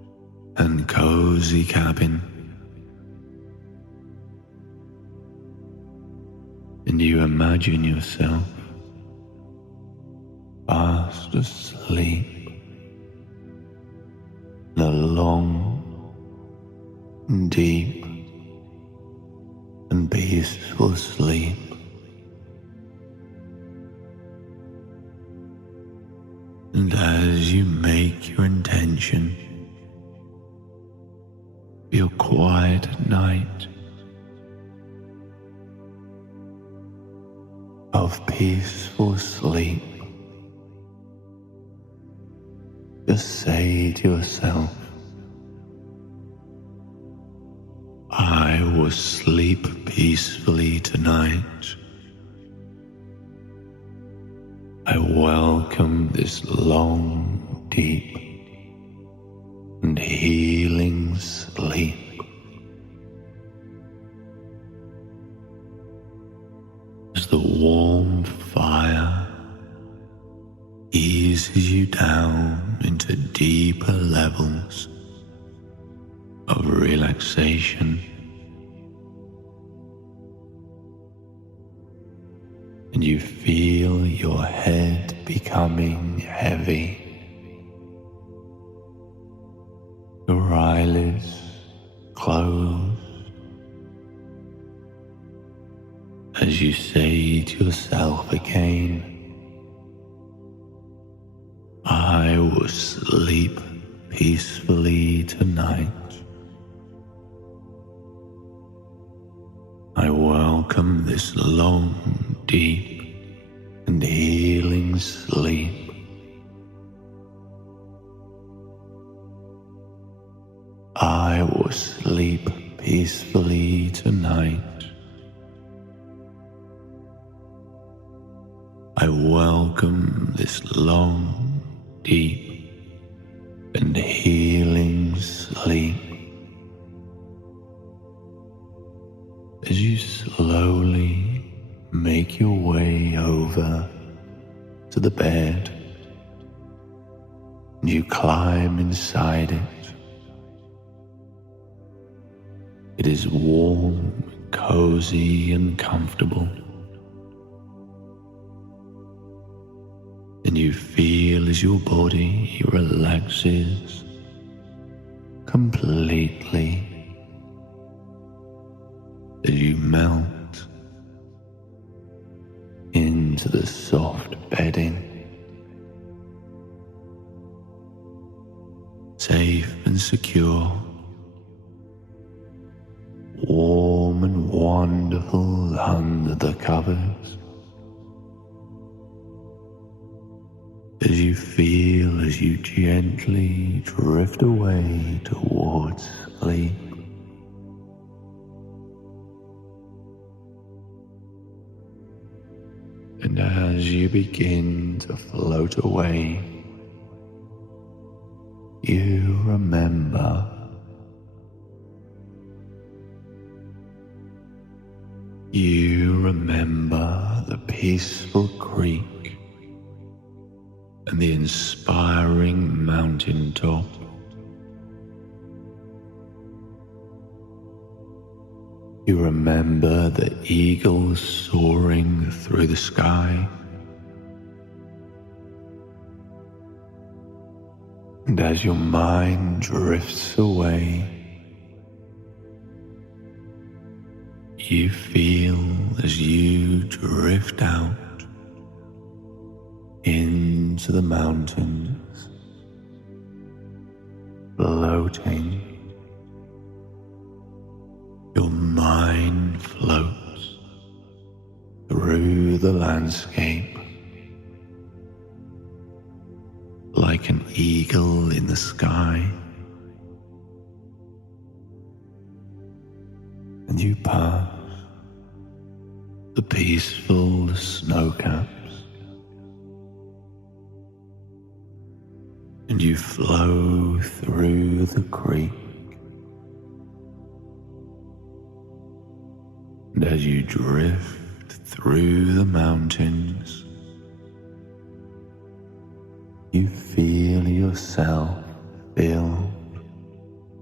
and cozy cabin, and you imagine yourself fast asleep in a long, deep, and peaceful sleep. And as you make your intention for your quiet night of peaceful sleep, just say to yourself, I will sleep peacefully tonight. I welcome this long, deep, and healing sleep. As the warm fire eases you down into deeper levels of relaxation, and you feel your head becoming heavy, your eyelids close, as you say to yourself again, I will sleep peacefully tonight. I welcome this long, deep, and healing sleep. I will sleep peacefully tonight. I welcome this long, deep, and healing sleep. As you slowly make your way over to the bed, and you climb inside it. It is warm, cozy, and comfortable. And you feel as your body relaxes completely, as you melt into the soft bedding, safe and secure, warm and wonderful under the covers. As you feel as you gently drift away towards sleep. And as you begin to float away, you remember the peaceful creek and the inspiring mountain top. You remember the eagles soaring through the sky. And as your mind drifts away, you feel as you drift out into the mountains, floating. Your mind floats through the landscape like an eagle in the sky, and you pass the peaceful snow caps, and you flow through the creek. And as you drift through the mountains, you feel yourself filled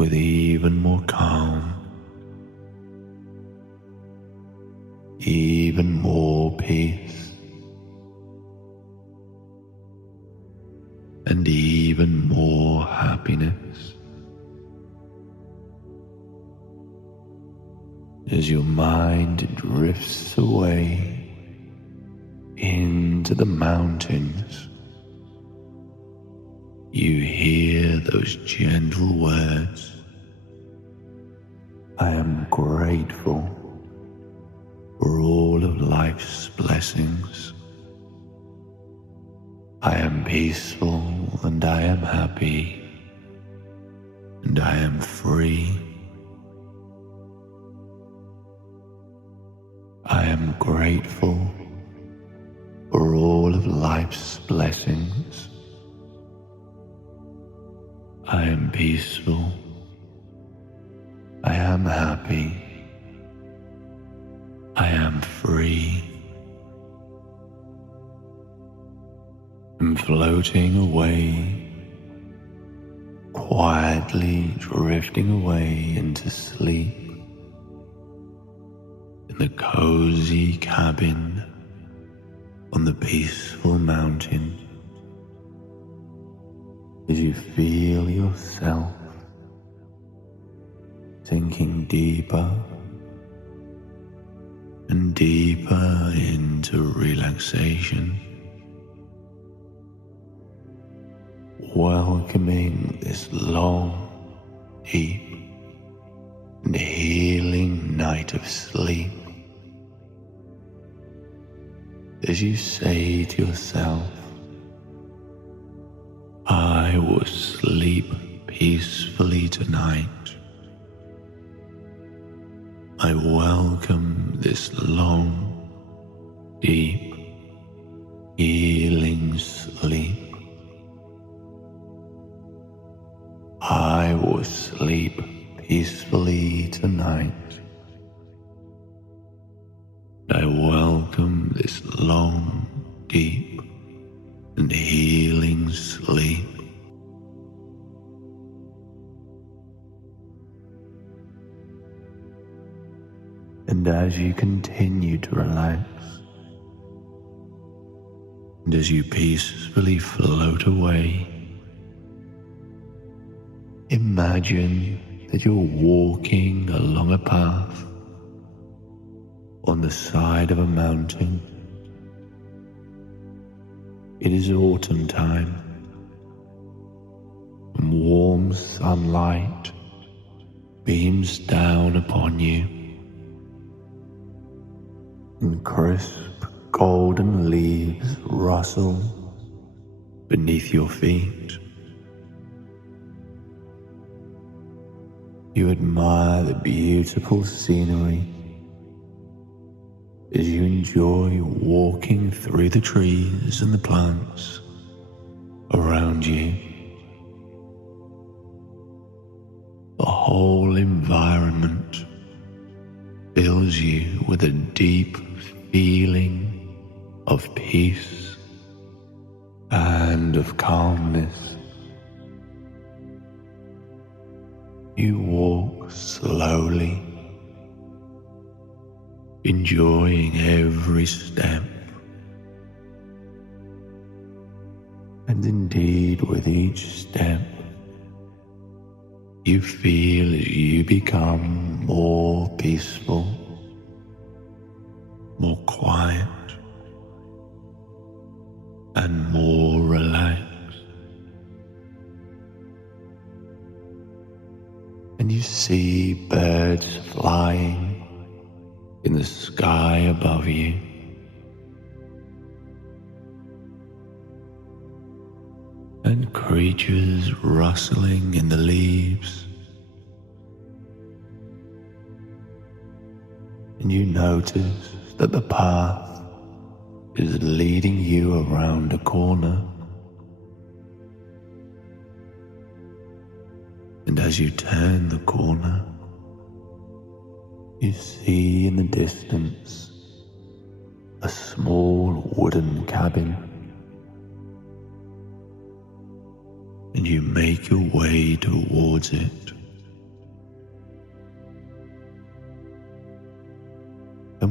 with even more calm, even more peace, and even more happiness. As your mind drifts away into the mountains, you hear those gentle words, I am grateful for all of life's blessings. I am peaceful and I am happy, and I am free. I am grateful for all of life's blessings. I am peaceful. I am happy. I am free. I'm floating away, quietly drifting away into sleep in the cozy cabin on the peaceful mountain. As you feel yourself sinking deeper and deeper into relaxation, welcoming this long, deep, and healing night of sleep. As you say to yourself, I will sleep peacefully tonight. I welcome this long, deep, healing sleep. I will sleep peacefully tonight. I welcome this long, deep, and healing sleep. And as you continue to relax, and as you peacefully float away, imagine that you're walking along a path on the side of a mountain. It is autumn time, and warm sunlight beams down upon you, and crisp golden leaves rustle beneath your feet. You admire the beautiful scenery as you enjoy walking through the trees and the plants around you. The whole environment fills you with a deep feeling of peace and of calmness. You walk slowly, enjoying every step, and indeed with each step you feel as you become more peaceful, more quiet, and more relaxed. And you see birds flying in the sky above you. And creatures rustling in the leaves. And you notice that the path is leading you around a corner. And as you turn the corner, you see in the distance a small wooden cabin, and you make your way towards it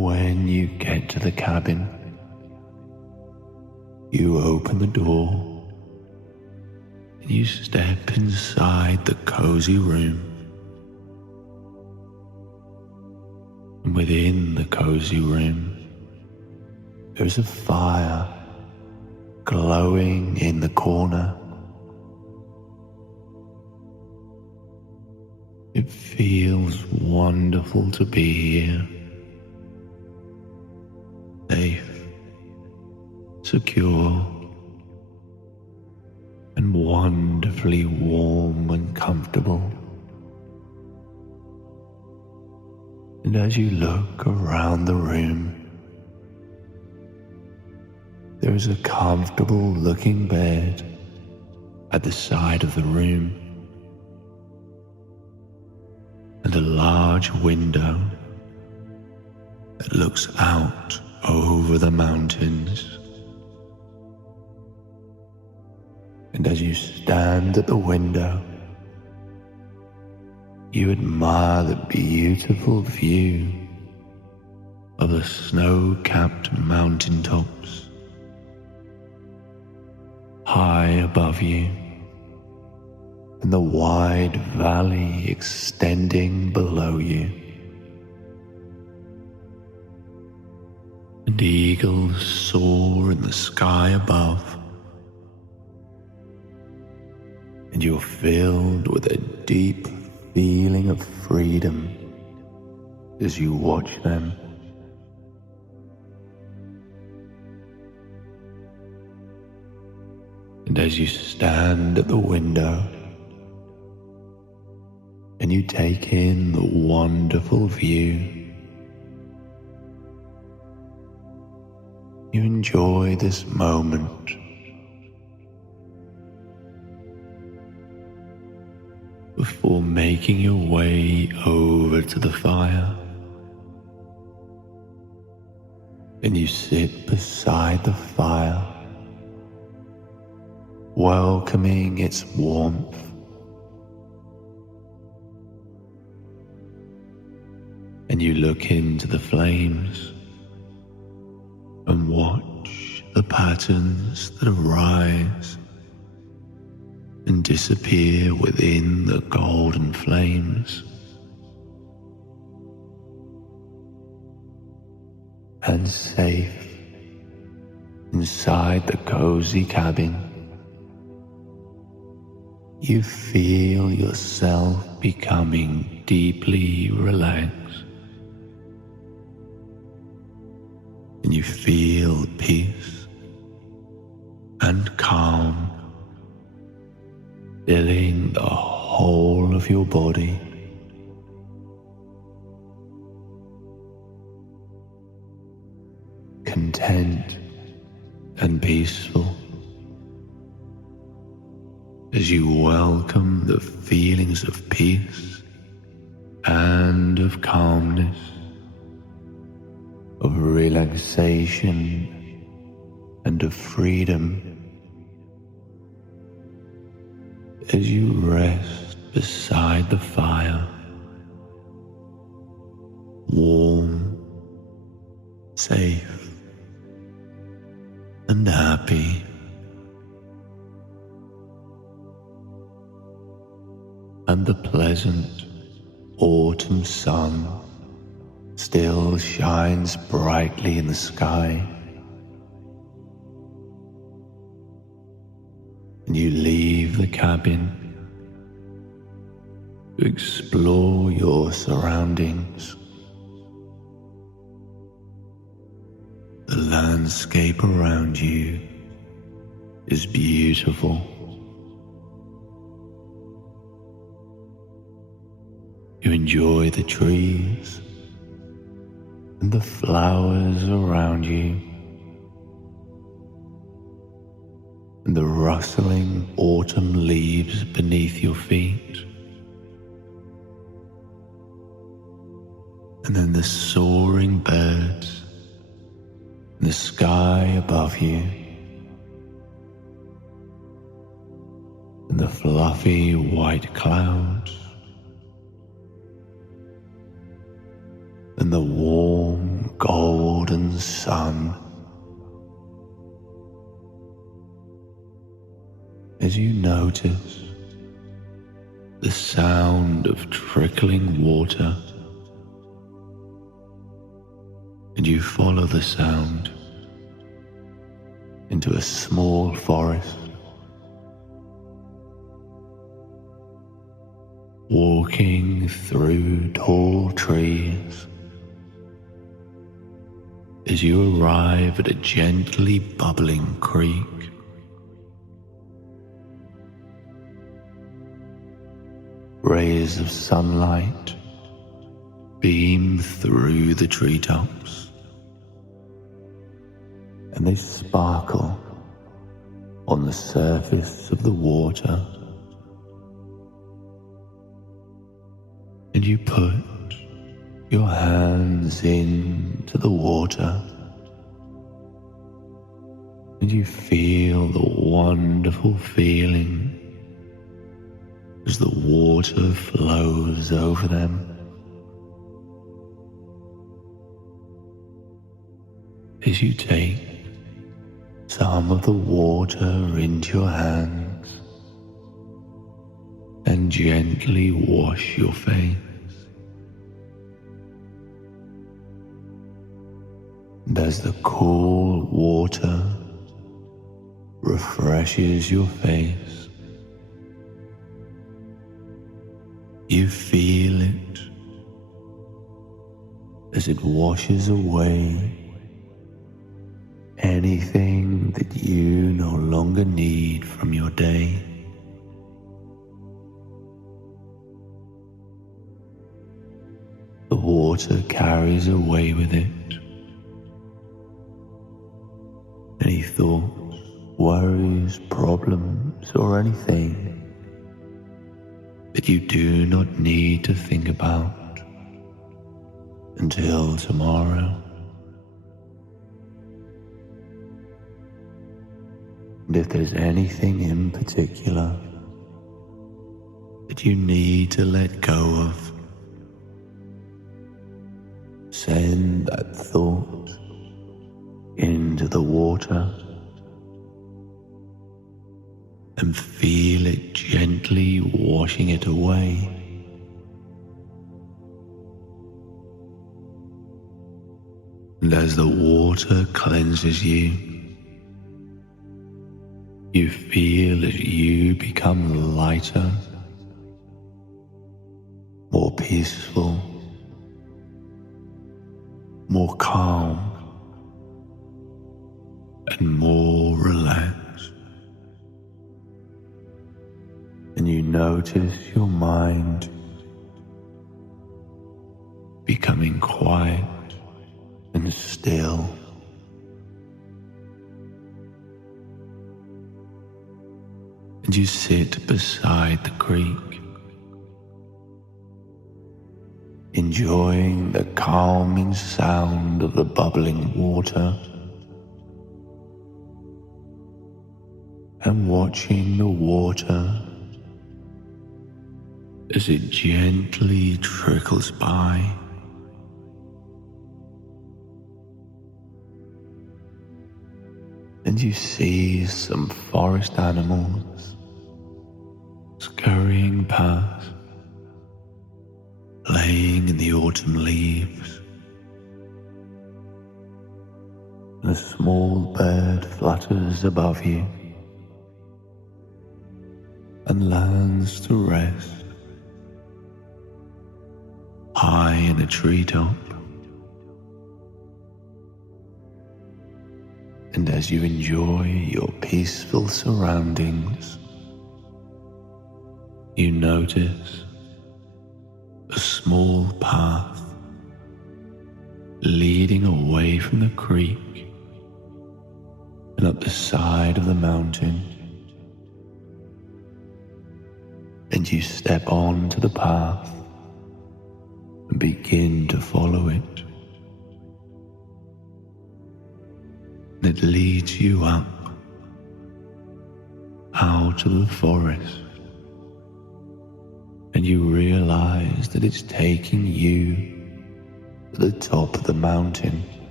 when you get to the cabin, you open the door and you step inside the cozy room. And within the cozy room, there's a fire glowing in the corner. It feels wonderful to be here, safe, secure, and wonderfully warm and comfortable. And as you look around the room, there is a comfortable looking bed at the side of the room, and a large window that looks out over the mountains. And as you stand at the window, you admire the beautiful view of the snow-capped mountaintops high above you, and the wide valley extending below you. And eagles soar in the sky above, and you're filled with a deep feeling of freedom as you watch them. And as you stand at the window and you take in the wonderful view, you enjoy this moment before making your way over to the fire, and you sit beside the fire, welcoming its warmth. And you look into the flames and watch the patterns that arise and disappear within the golden flames. And safe inside the cozy cabin, you feel yourself becoming deeply relaxed, and you feel peace and calm filling the whole of your body. Content and peaceful as you welcome the feelings of peace and of calmness, of relaxation and of freedom, as you rest beside the fire, warm, safe, and happy. And the pleasant autumn sun still shines brightly in the sky. And you leave the cabin to explore your surroundings. The landscape around you is beautiful. You enjoy the trees and the flowers around you, and the rustling autumn leaves beneath your feet, and then the soaring birds in the sky above you, and the fluffy white clouds, and the warm golden sun as you notice the sound of trickling water, and you follow the sound into a small forest, walking through tall trees as you arrive at a gently bubbling creek. Rays of sunlight beam through the treetops, and they sparkle on the surface of the water. And you put your hands into the water, and you feel the wonderful feeling as the water flows over them. As you take some of the water into your hands and gently wash your face. And as the cool water refreshes your face, you feel it as it washes away anything that you no longer need from your day. The water carries away with it any thoughts, worries, problems, or anything that you do not need to think about until tomorrow. And if there's anything in particular that you need to let go of, send that thought into the water and feel it gently washing it away. And as the water cleanses you, you feel as you become lighter, more peaceful, more calm, and more relaxed. And you notice your mind becoming quiet and still. And you sit beside the creek, enjoying the calming sound of the bubbling water and watching the water as it gently trickles by. And you see some forest animals scurrying past, playing in the autumn leaves. And a small bird flutters above you and lands to rest high in a treetop. And as you enjoy your peaceful surroundings, you notice a small path leading away from the creek and up the side of the mountain. And you step onto the path and begin to follow it. And it leads you up out of the forest, and you realize that it's taking you to the top of the mountain.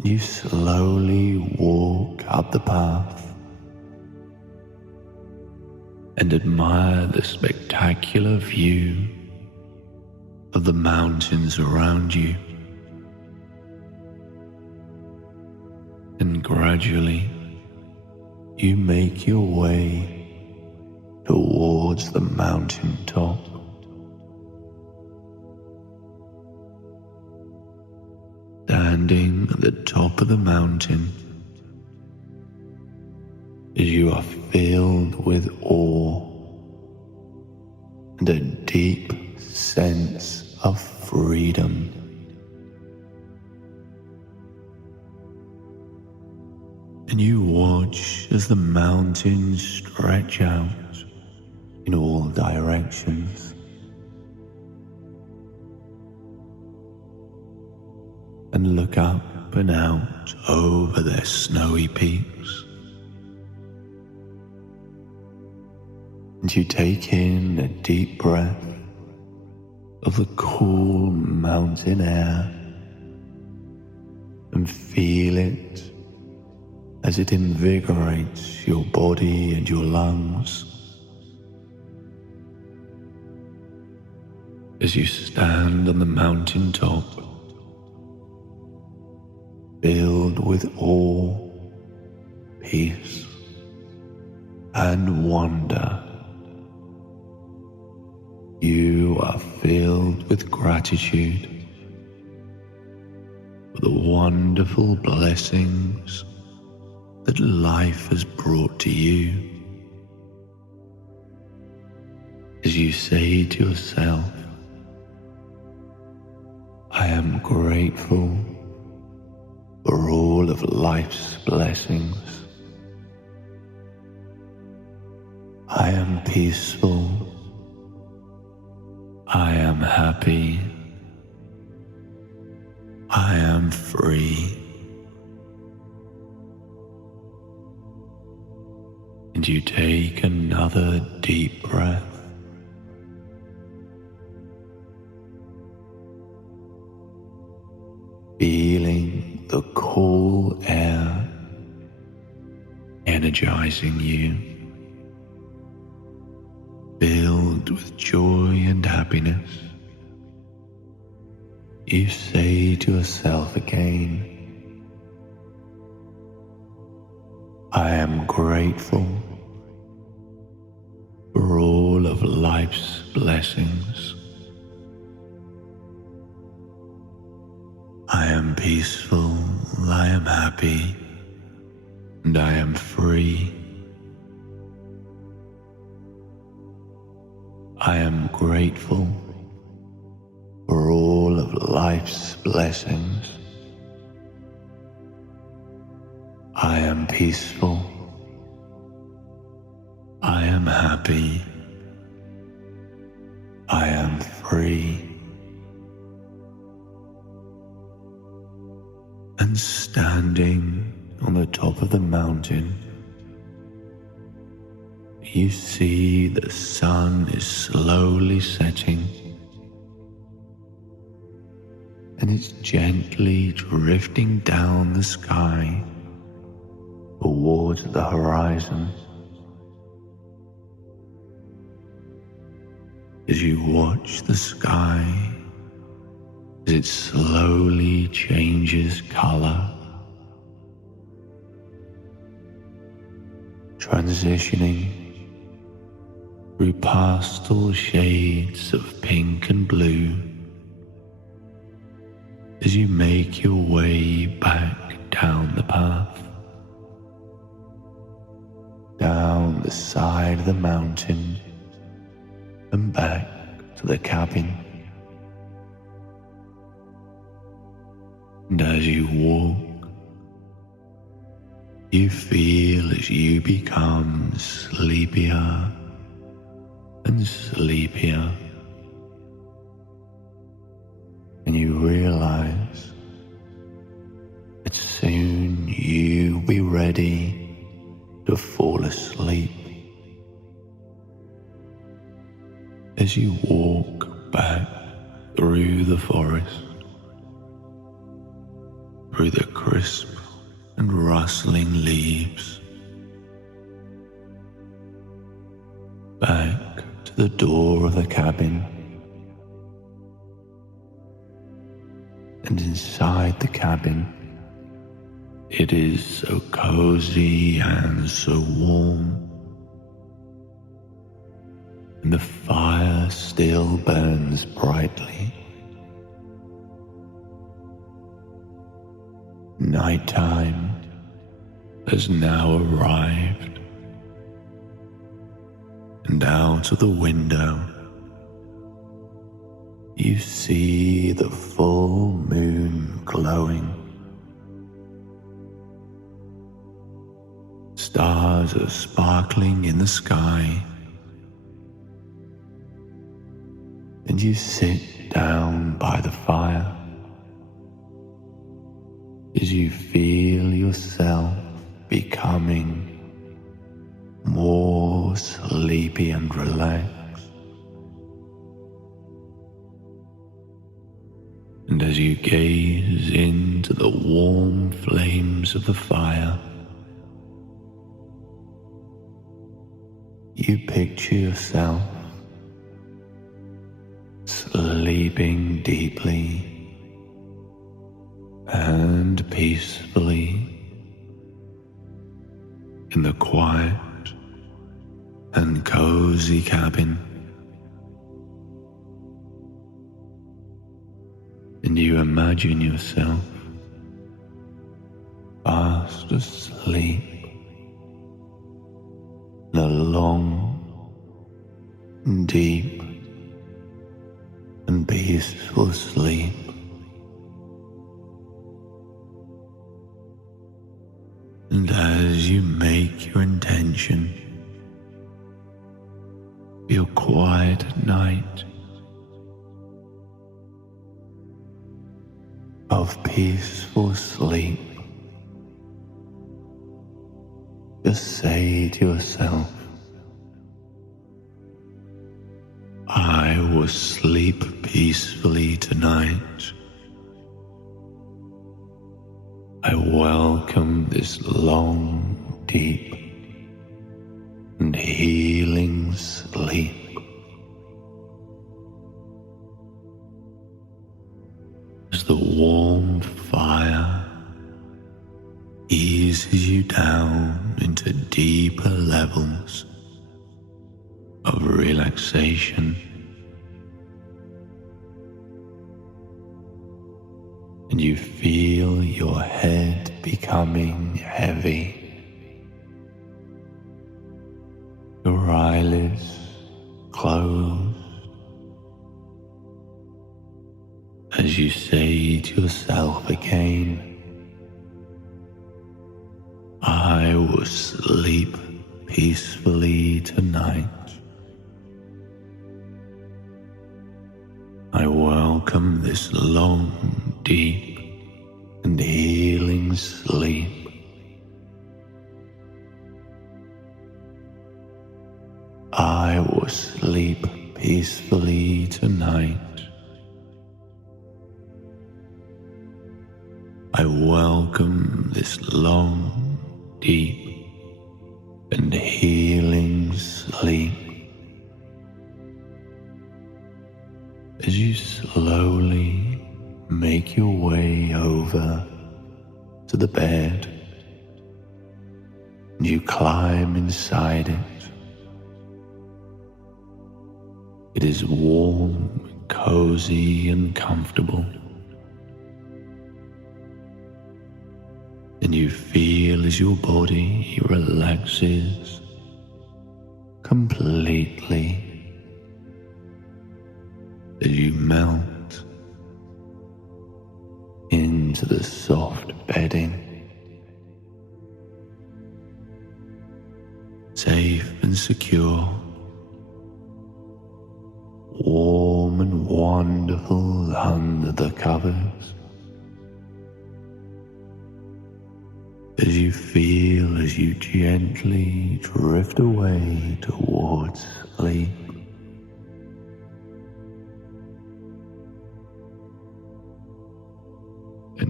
You slowly walk up the path and admire the spectacular view of the mountains around you. And gradually, you make your way towards the mountain top. Standing at the top of the mountain, as you are filled with awe and a deep sense of freedom. And you watch as the mountains stretch out in all directions. And look up and out over their snowy peaks. And you take in a deep breath of the cool mountain air and feel it as it invigorates your body and your lungs. As you stand on the mountain top, filled with awe, peace, and wonder, you are filled with gratitude for the wonderful blessings that life has brought to you. As you say to yourself, I am grateful for all of life's blessings. I am peaceful. I am happy. I am free. And you take another deep breath. Feeling the cool air energizing you, filled with joy and happiness. You say to yourself again, I am grateful for all of life's blessings. I am peaceful, I am happy, and I am free. I am grateful for all of life's blessings. I am peaceful. I am happy. I am free. And standing on the top of the mountain, you see the sun is slowly setting, and it's gently drifting down the sky towards the horizon. As you watch the sky as it slowly changes color, transitioning through pastel shades of pink and blue, as you make your way back down the path, down the side of the mountain and back to the cabin. And as you walk, you feel as you become sleepier and sleepier, and you realize that soon you'll be ready to fall asleep. As you walk back through the forest, through the crisp and rustling leaves, back to the door of the cabin, and inside the cabin it is so cozy and so warm, and the fire still burns brightly. Nighttime has now arrived, and out of the window you see the full moon glowing. Stars are sparkling in the sky, and you sit down by the fire as you feel yourself becoming more sleepy and relaxed. And as you gaze into the warm flames of the fire, you picture yourself sleeping deeply and peacefully in the quiet and cozy cabin. And you imagine yourself fast asleep in a long, deep, and peaceful sleep. And as you make your intention for your quiet night of peaceful sleep, just say to yourself, I will sleep peacefully tonight. I welcome this long, deep, and healing sleep. As the warm fire eases you down into deeper levels of relaxation, and you feel your head becoming heavy, your eyelids closed, as you say to yourself again, I will sleep peacefully tonight. I welcome this long, deep, and healing sleep. I will sleep peacefully tonight. I welcome this long, deep, and healing sleep. As you slowly make your way over to the bed, and you climb inside it. It is warm, cozy, and comfortable. And you feel as your body relaxes completely, as you melt into the soft bedding, safe and secure, warm and wonderful under the covers. As you feel as you gently drift away towards sleep. And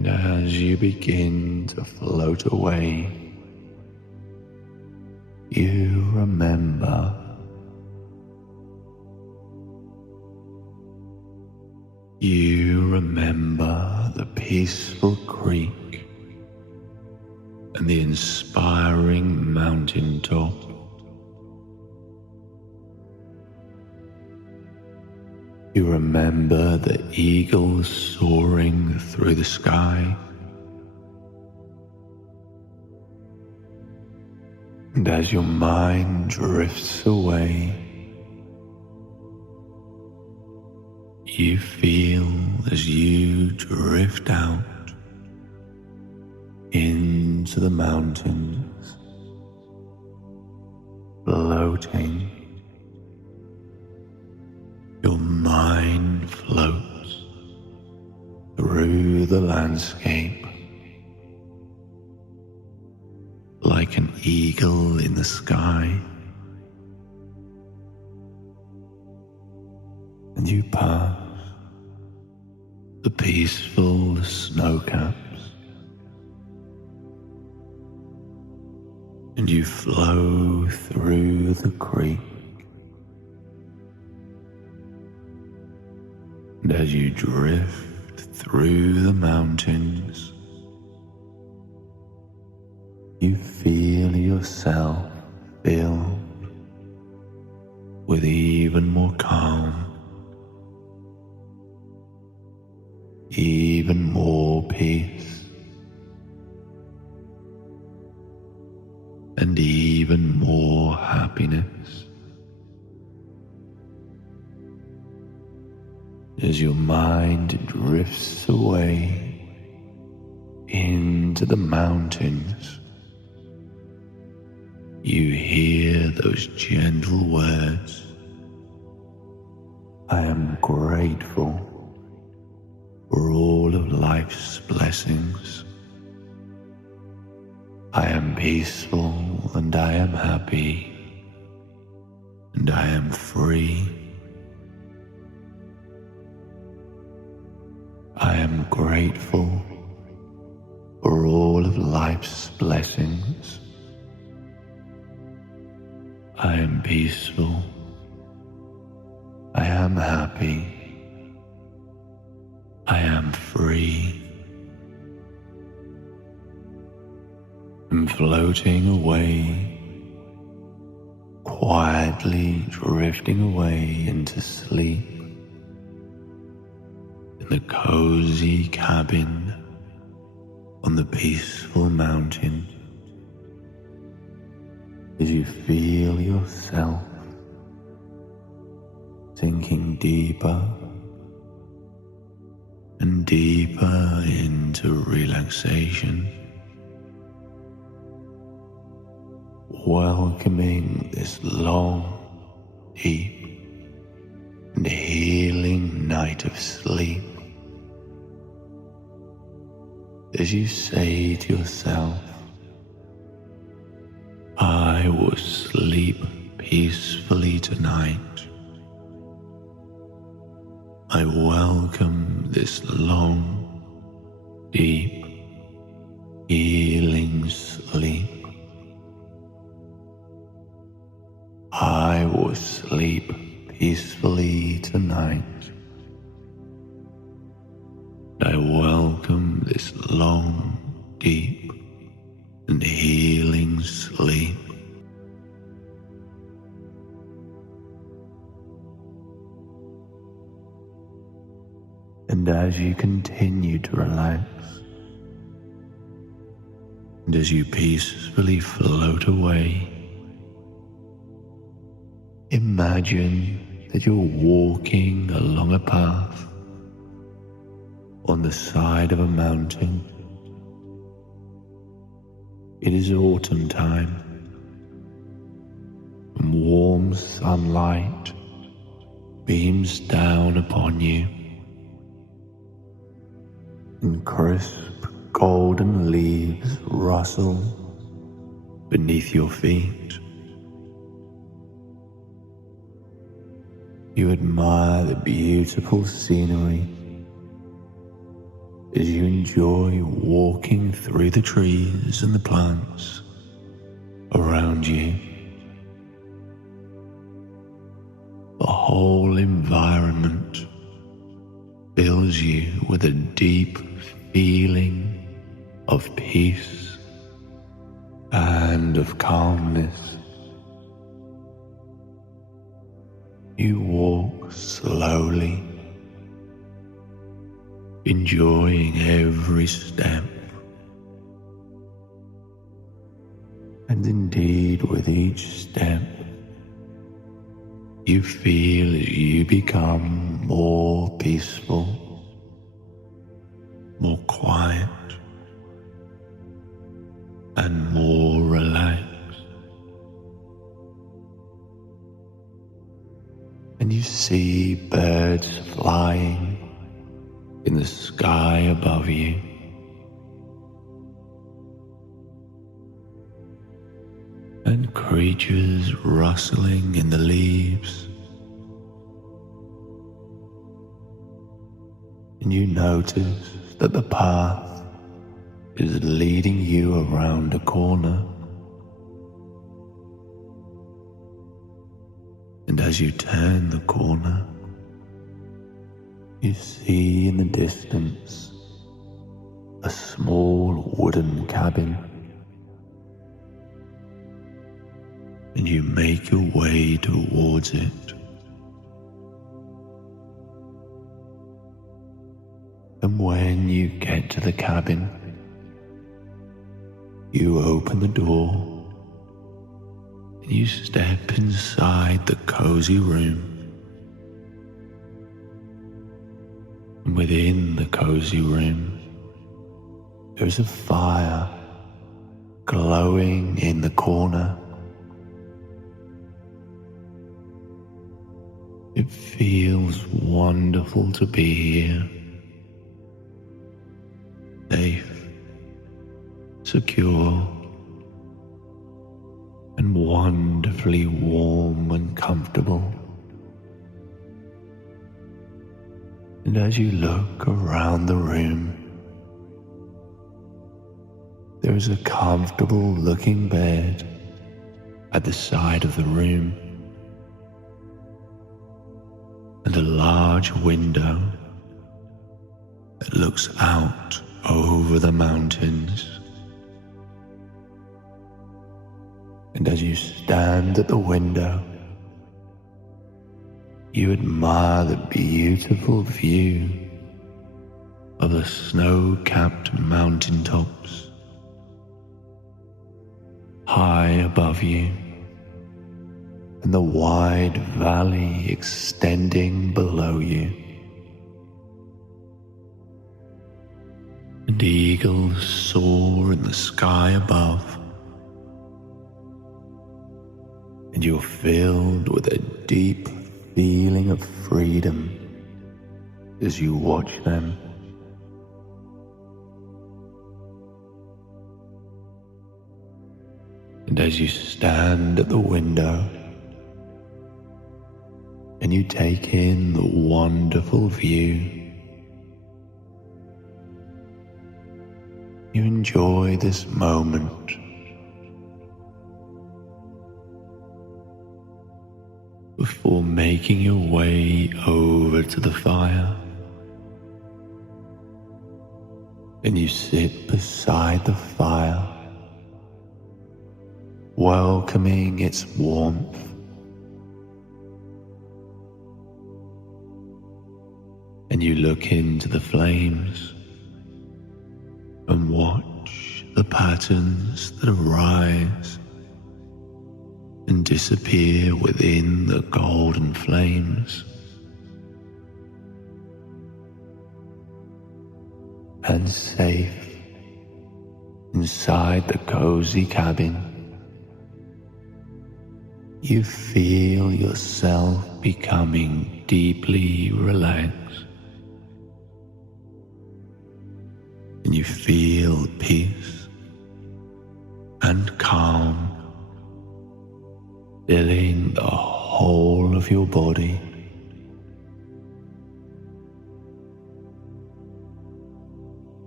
And as you begin to float away, you remember the peaceful creek and the inspiring mountaintop. You remember the eagles soaring through the sky. And as your mind drifts away, you feel as you drift out into the mountains, floating. Your mind floats through the landscape like an eagle in the sky, and you pass the peaceful snow caps, and you flow through the creek. And as you drift through the mountains, you feel yourself filled with even more calm, even more peace, and even more happiness. As your mind drifts away into the mountains, you hear those gentle words, I am grateful for all of life's blessings. I am peaceful and I am happy, and I am free. I am grateful for all of life's blessings. I am peaceful. I am happy. I am free. I'm floating away, quietly drifting away into sleep in the cozy cabin on the peaceful mountain. As you feel yourself sinking deeper and deeper into relaxation, welcoming this long, deep, and healing night of sleep. As you say to yourself, I will sleep peacefully tonight. I welcome this long, deep, healing sleep. I will sleep peacefully tonight. I welcome this long, deep, and healing sleep. And as you continue to relax, and as you peacefully float away, imagine that you're walking along a path on the side of a mountain. It is autumn time, and warm sunlight beams down upon you, and crisp golden leaves rustle beneath your feet. You admire the beautiful scenery as you enjoy walking through the trees and the plants around you. The whole environment fills you with a deep feeling of peace and of calmness. You walk slowly, enjoying every step. And indeed, with each step, you feel as you become more peaceful, more quiet, and more relaxed. And you see birds flying in the sky above you. And creatures rustling in the leaves. And you notice that the path is leading you around a corner. And as you turn the corner, you see in the distance a small wooden cabin. And you make your way towards it. And when you get to the cabin, you open the door and you step inside the cozy room. And within the cozy room, there's a fire glowing in the corner. It feels wonderful to be here, safe, secure, and wonderfully warm and comfortable. And as you look around the room, there is a comfortable looking bed at the side of the room, and a large window that looks out over the mountains. And as you stand at the window, you admire the beautiful view of the snow-capped mountaintops high above you, and the wide valley extending below you. And eagles soar in the sky above, and you're filled with a deep feeling of freedom as you watch them. And as you stand at the window and you take in the wonderful view, you enjoy this moment before making your way over to the fire. And you sit beside the fire, welcoming its warmth. And you look into the flames and watch the patterns that arise and disappear within the golden flames. And safe inside the cozy cabin, you feel yourself becoming deeply relaxed, and you feel peace and calm filling the whole of your body.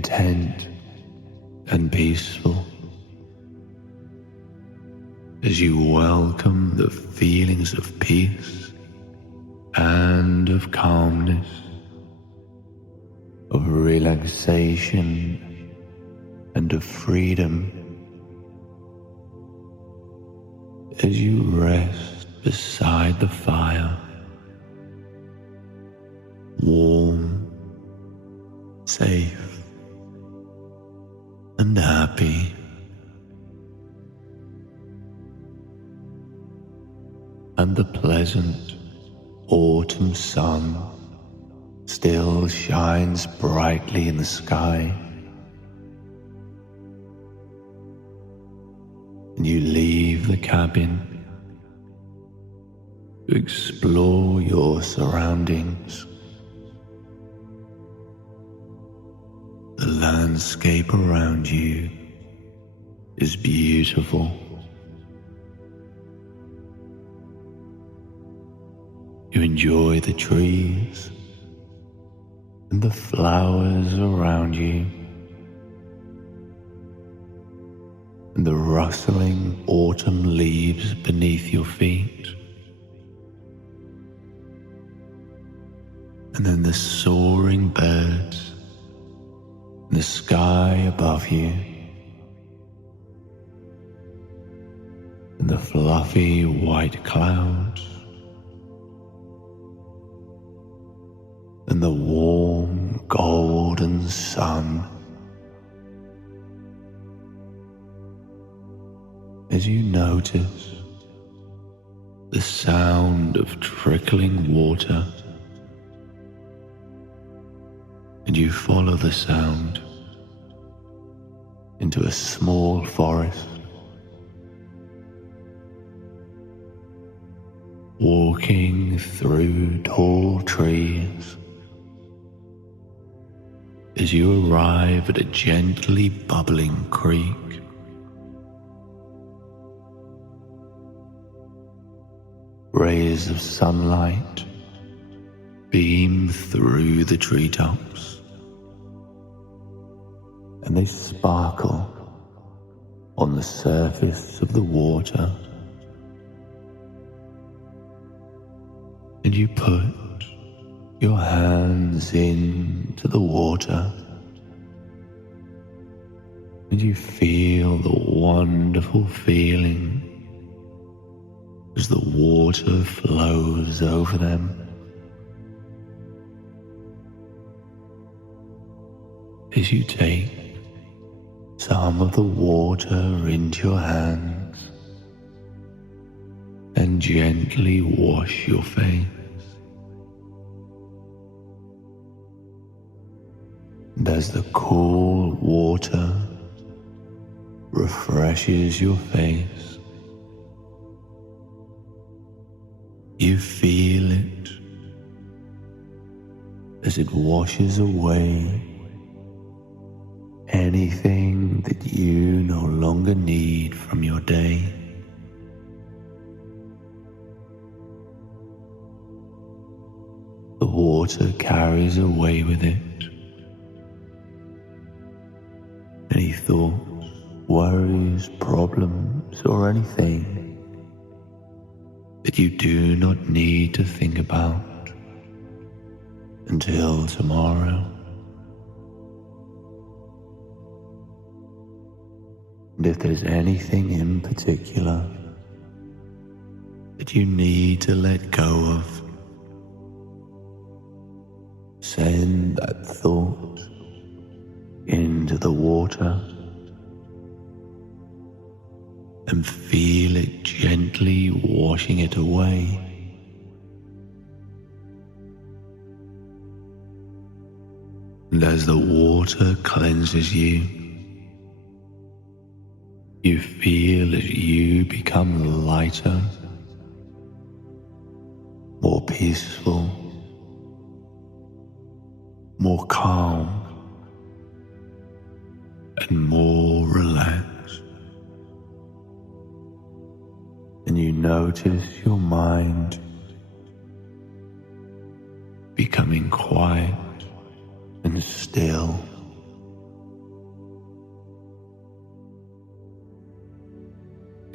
content and peaceful as you welcome the feelings of peace and of calmness, of relaxation and of freedom as you rest beside the fire, warm, safe, and happy. And the pleasant autumn sun still shines brightly in the sky. And you leave the cabin to explore your surroundings. The landscape around you is beautiful. You enjoy the trees and the flowers around you, and the rustling autumn leaves beneath your feet, and then the soaring birds in the sky above you, and the fluffy white clouds, and the warm golden sun as you notice the sound of trickling water, and you follow the sound into a small forest, walking through tall trees as you arrive at a gently bubbling creek. Rays of sunlight beam through the treetops, and they sparkle on the surface of the water. And you put your hands into the water, and you feel the wonderful feeling as the water flows over them. As you take some of the water into your hands and gently wash your face. And as the cool water refreshes your face, you feel it as it washes away anything that you no longer need from your day. The water carries away with it any thoughts, worries, problems, or anything that you do not need to think about until tomorrow. And if there's anything in particular that you need to let go of, send that thought into the water and feel it gently washing it away. And as the water cleanses you, you feel as you become lighter, more peaceful, more calm, and more relaxed. And you notice your mind becoming quiet and still,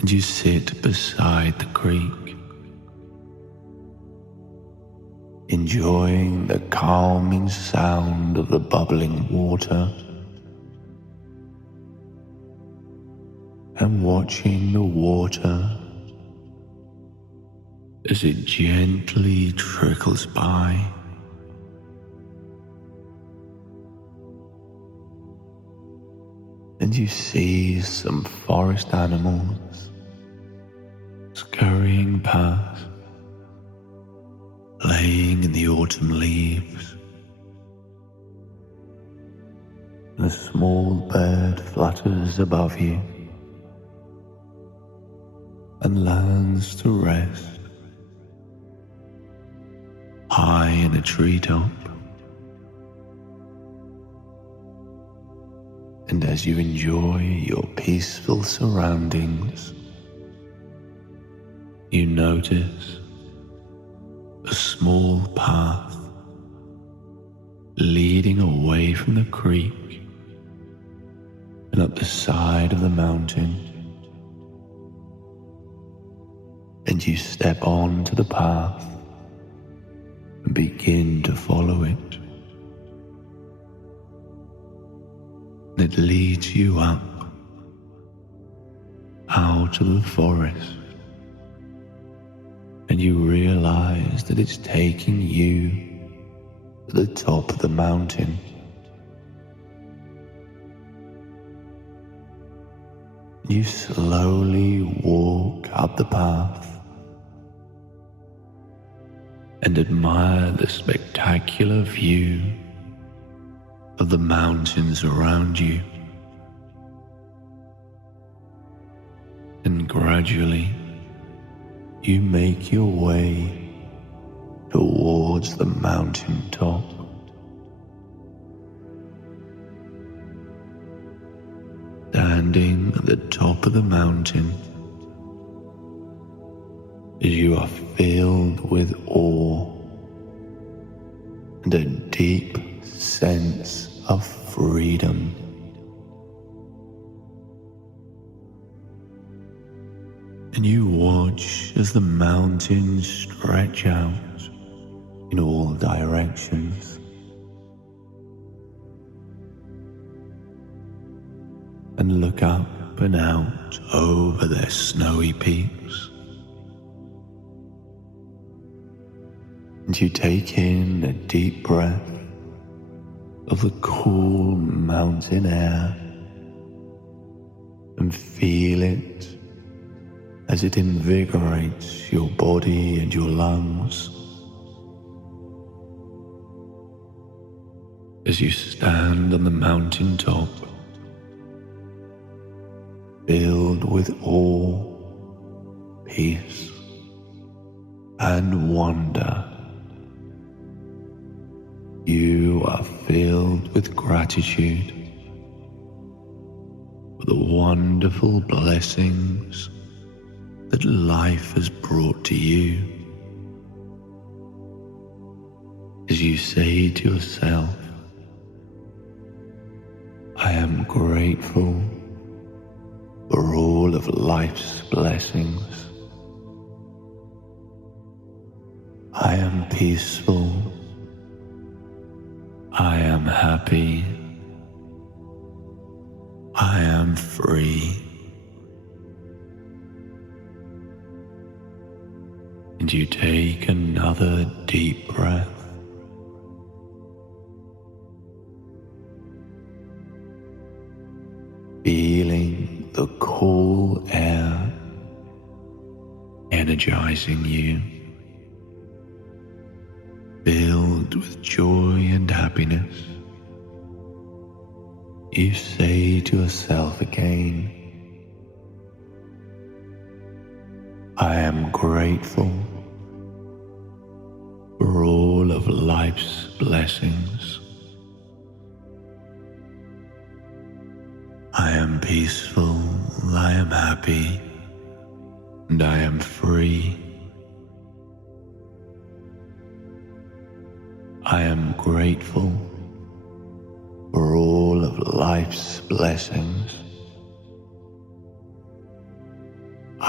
and you sit beside the creek, enjoying the calming sound of the bubbling water and watching the water as it gently trickles by. And you see some forest animals scurrying past, playing in the autumn leaves. And a small bird flutters above you and lands to rest high in a treetop. And as you enjoy your peaceful surroundings, you notice a small path leading away from the creek and up the side of the mountain. And you step onto the path and begin to follow it. And it leads you up out of the forest, and you realize that it's taking you to the top of the mountain. You slowly walk up the path and admire the spectacular view of the mountains around you. And gradually you make your way towards the mountain top. Standing at the top of the mountain, you are filled with awe and a deep sense of freedom. And you watch as the mountains stretch out in all directions, and look up and out over their snowy peaks. And you take in a deep breath of the cool mountain air and feel it as it invigorates your body and your lungs. As you stand on the mountain top, filled with awe, peace, and wonder, you are filled with gratitude for the wonderful blessings that life has brought to you. As you say to yourself, I am grateful for all of life's blessings. I am peaceful. I am happy. I am free. And you take another deep breath. Feeling the cool air energizing you, filled with joy and happiness. You say to yourself again, I am grateful for all of life's blessings. I am peaceful, I am happy, and I am free. I am grateful for all of life's blessings.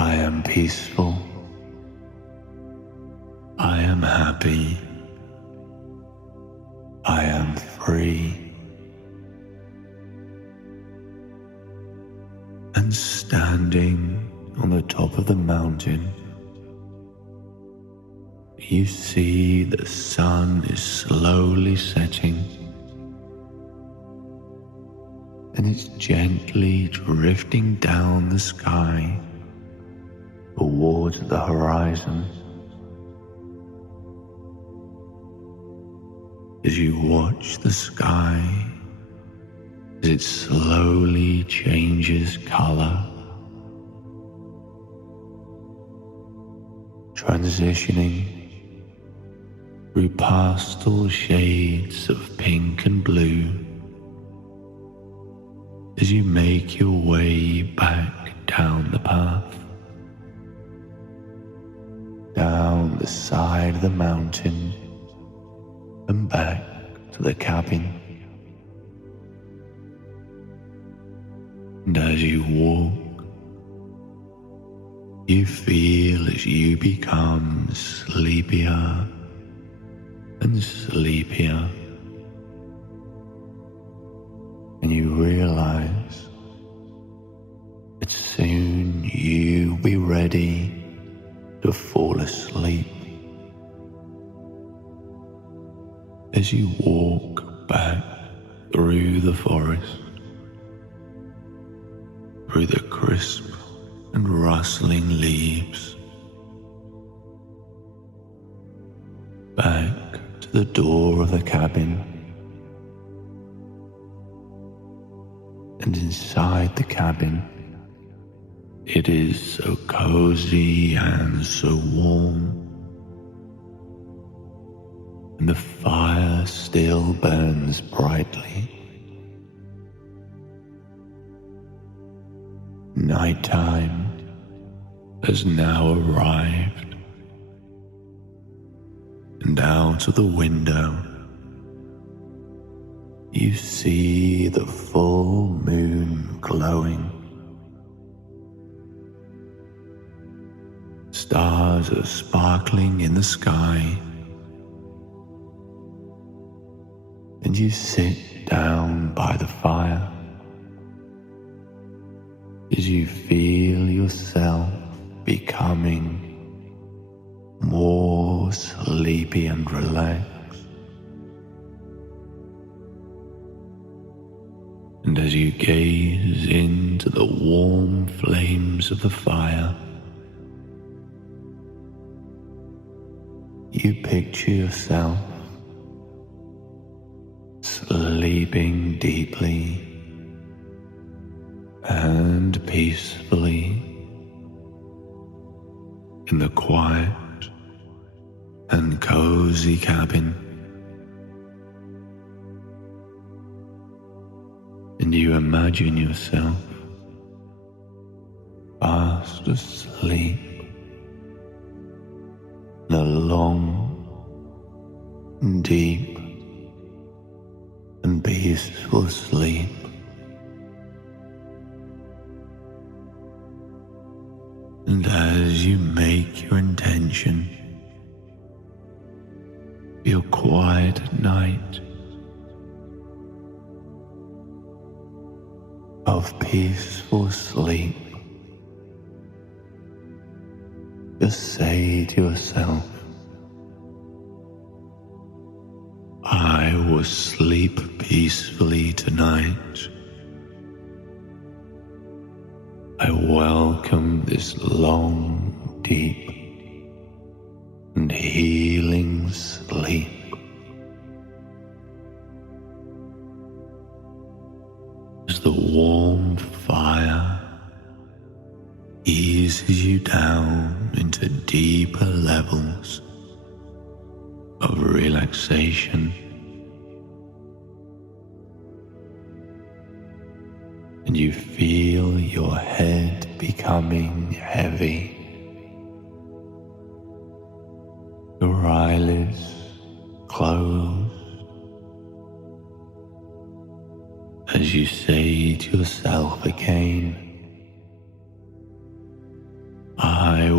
peaceful. I am happy. I am free. And standing on the top of the mountain, you see the sun is slowly setting, and it's gently drifting down the sky towards the horizon. As you watch the sky as it slowly changes color, transitioning through pastel shades of pink and blue, as you make your way back down the path, down the side of the mountain and back to the cabin. And as you walk, you feel as you become sleepier and sleepier, and you realize that soon you'll be ready to fall asleep. As you walk back through the forest, through the crisp and rustling leaves, back to the door of the cabin, and inside the cabin, it is so cozy and so warm, and the fire still burns brightly. Nighttime has now arrived, and out of the window you see the full moon glowing. Stars are sparkling in the sky, and you sit down by the fire as you feel yourself becoming more sleepy and relaxed. And as you gaze into the warm flames of the fire, you picture yourself sleeping deeply and peacefully in the quiet and cozy cabin. And you imagine yourself fast asleep in a long, deep, and peaceful sleep. And as you make your intention for your quiet night of peaceful sleep, just say to yourself, I will sleep peacefully tonight. I welcome this long, deep, and healing sleep. As the warm fire eases you down into deeper levels of relaxation, and you feel your head becoming heavy, your eyelids closed, as you say to yourself again, I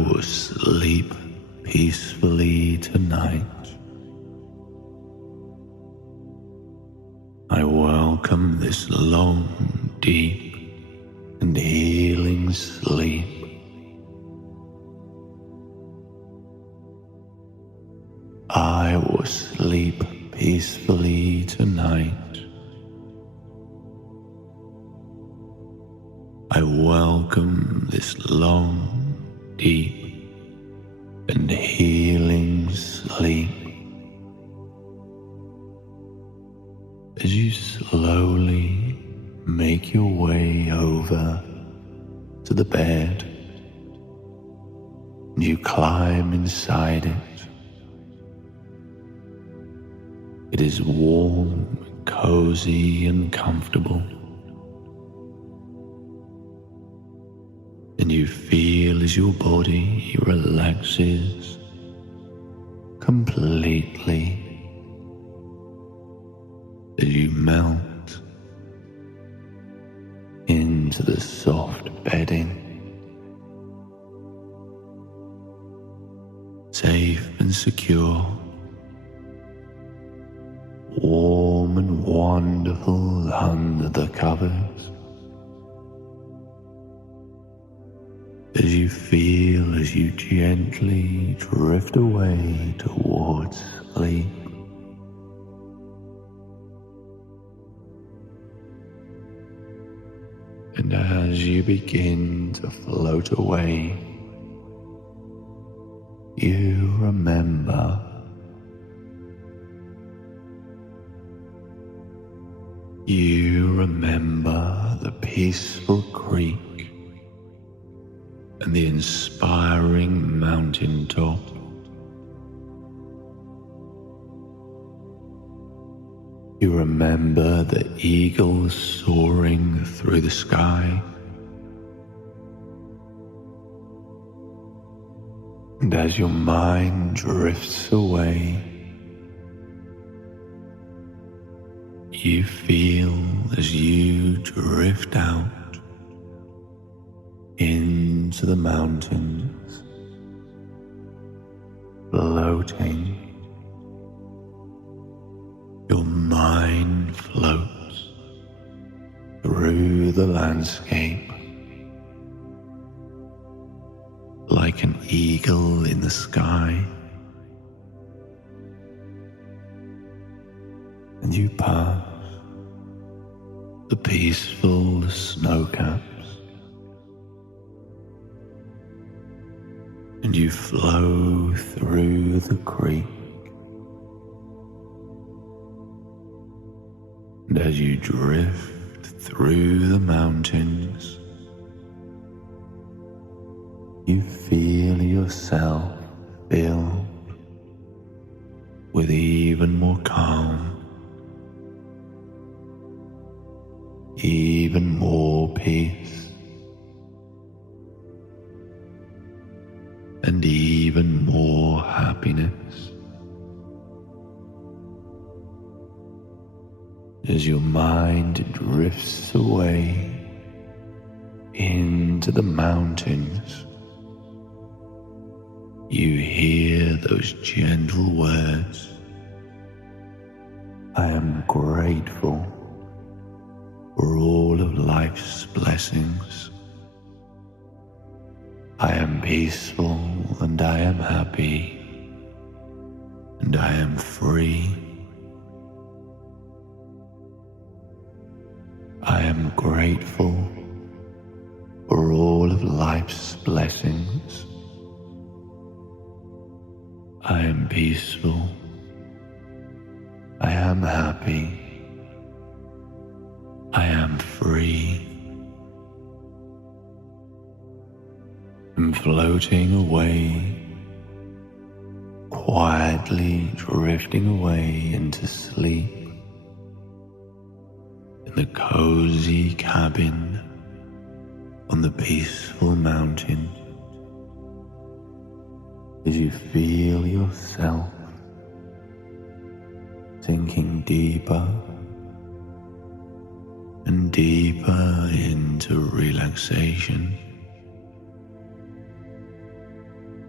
will sleep peacefully tonight. I welcome this long, deep, and healing sleep. I will sleep peacefully tonight. I welcome this long, deep, and healing sleep. As you slowly make your way over to the bed, and you climb inside it. It is warm, cozy, and comfortable. And you feel as your body relaxes completely, as you melt into the soft bedding, safe and secure, warm and wonderful under the covers. As you feel as you gently drift away towards sleep. And as you begin to float away, you remember the peaceful creek and the inspiring mountaintop. You remember the eagles soaring through the sky. And as your mind drifts away, you feel as you drift out into the mountains, floating. Your mind floats through the landscape like an eagle in the sky. And you pass the peaceful snow caps, and you flow through the creek. And as you drift through the mountains, you feel yourself filled with even more calm, even more peace, and even more happiness. As your mind drifts away into the mountains, you hear those gentle words, I am grateful for all of life's blessings. I am peaceful and I am happy and I am free. I am grateful for all of life's blessings. I am peaceful. I am happy. I am free. I'm floating away, quietly drifting away into sleep in the cozy cabin on the peaceful mountain. As you feel yourself sinking deeper and deeper into relaxation,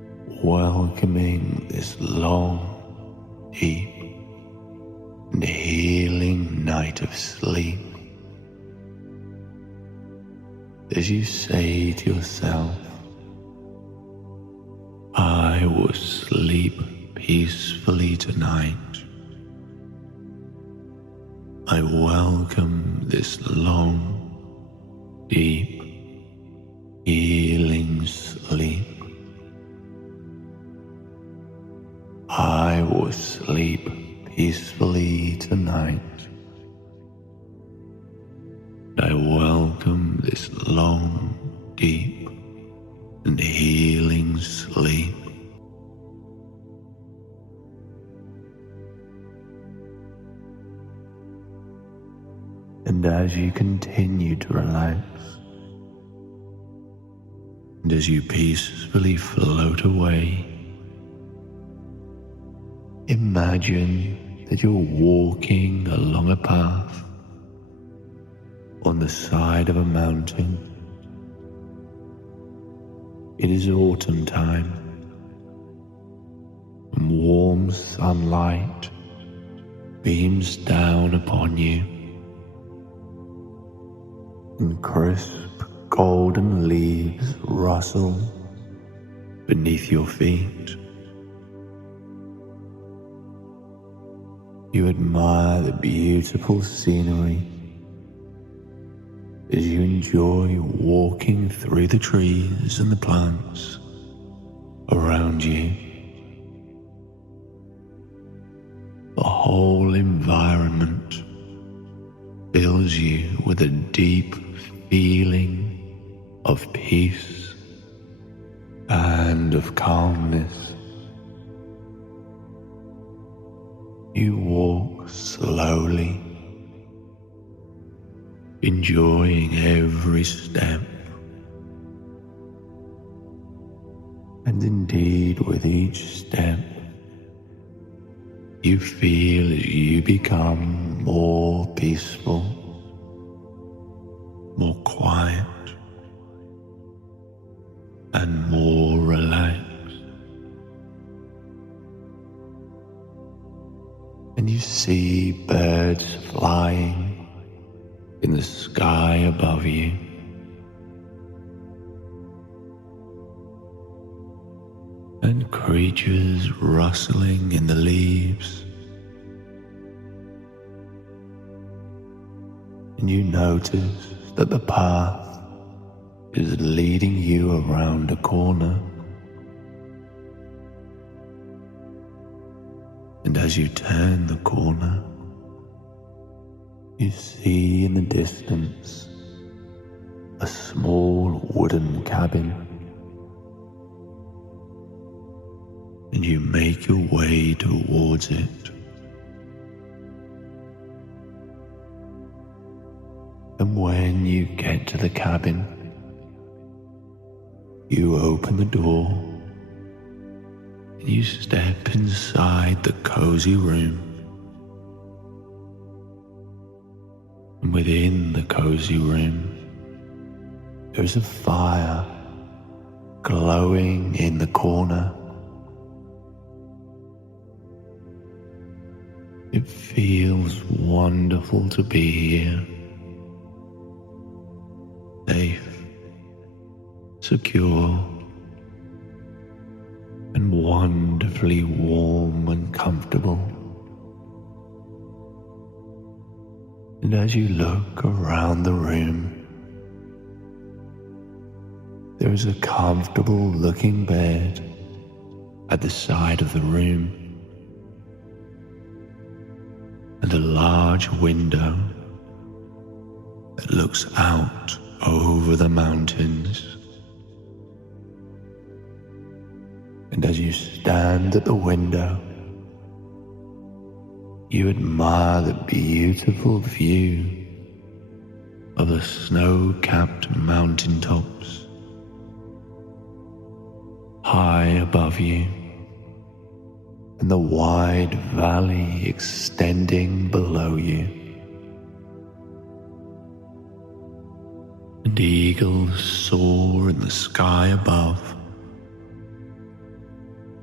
welcoming this long, deep, and healing night of sleep. As you say to yourself, I will sleep peacefully tonight. I welcome this long, deep, healing sleep. I will sleep peacefully tonight. I welcome this long, deep, and healing sleep. And as you continue to relax, and as you peacefully float away, imagine that you're walking along a path on the side of a mountain. It is autumn time, and warm sunlight beams down upon you, and crisp golden leaves rustle beneath your feet. You admire the beautiful scenery as you enjoy walking through the trees and the plants around you. The whole environment fills you with a deep feeling of peace and of calmness. You walk slowly, enjoying every step, and indeed with each step you feel as you become more peaceful, more quiet, and more relaxed. And you see birds flying in the sky above you. And creatures rustling in the leaves. And you notice that the path is leading you around a corner. And as you turn the corner, you see in the distance a small wooden cabin. And you make your way towards it. And when you get to the cabin, you open the door and you step inside the cozy room. And within the cozy room, there's a fire glowing in the corner. It feels wonderful to be here, safe, secure, and wonderfully warm and comfortable. And as you look around the room, there is a comfortable looking bed at the side of the room, and a large window that looks out over the mountains. And as you stand at the window, you admire the beautiful view of the snow-capped mountaintops high above you, and the wide valley extending below you. And eagles soar in the sky above,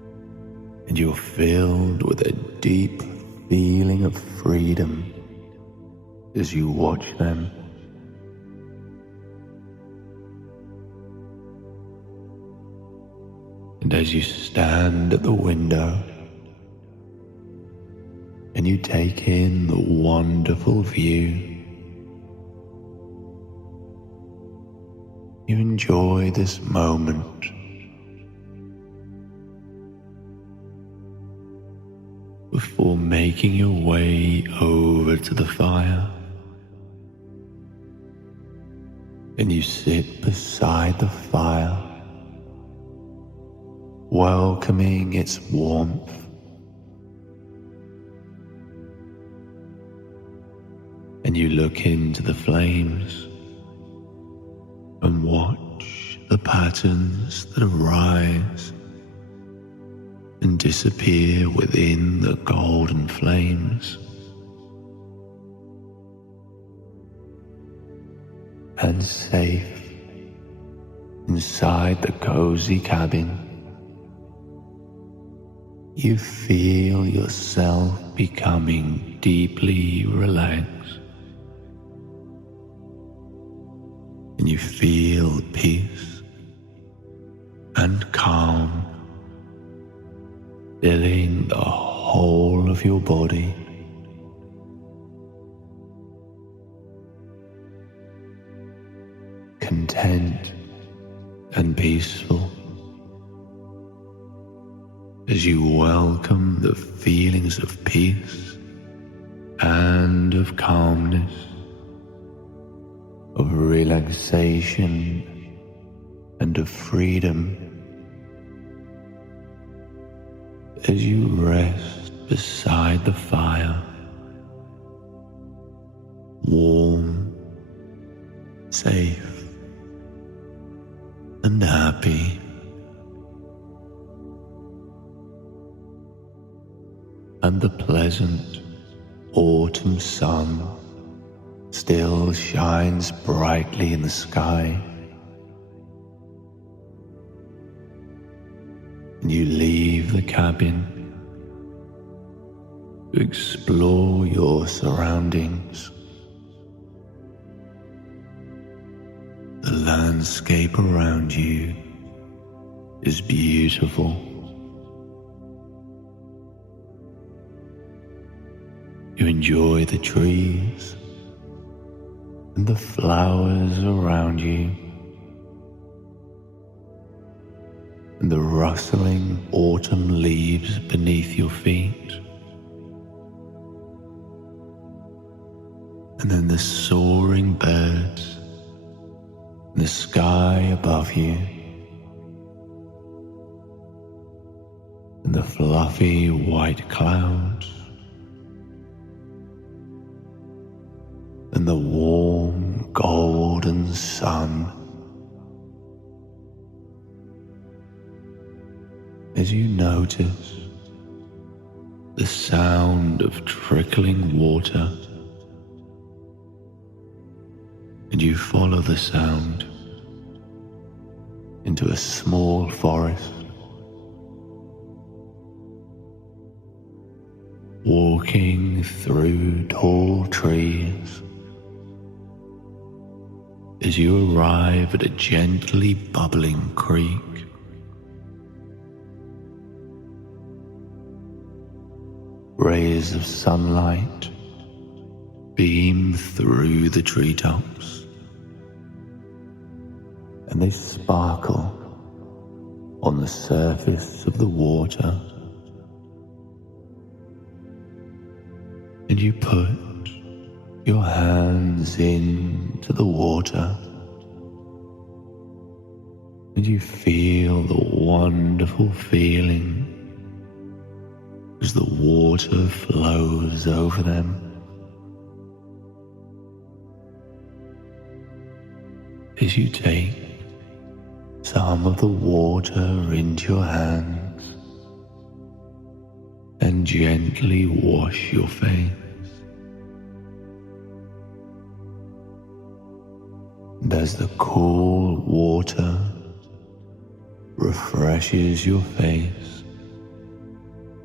and you're filled with a deep feeling of freedom as you watch them. And as you stand at the window and you take in the wonderful view, you enjoy this moment before making your way over to the fire, and you sit beside the fire, welcoming its warmth. And you look into the flames and watch the patterns that arise and disappear within the golden flames. And safe inside the cozy cabin, you feel yourself becoming deeply relaxed, and you feel peace and calm filling the whole of your body. Content and peaceful as you welcome the feelings of peace and of calmness, of relaxation and of freedom, as you rest beside the fire, warm, safe, and happy. And the pleasant autumn sun still shines brightly in the sky. And you leave the cabin to explore your surroundings. The landscape around you is beautiful. You enjoy the trees and the flowers around you, and the rustling autumn leaves beneath your feet, and then the soaring birds in the sky above you, and the fluffy white clouds, and the warm golden sun. As you notice the sound of trickling water, and you follow the sound into a small forest, walking through tall trees, as you arrive at a gently bubbling creek. Rays of sunlight beam through the treetops, and they sparkle on the surface of the water. And you put your hands into the water, and you feel the wonderful feeling as the water flows over them. As you take some of the water into your hands and gently wash your face. And as the cool water refreshes your face,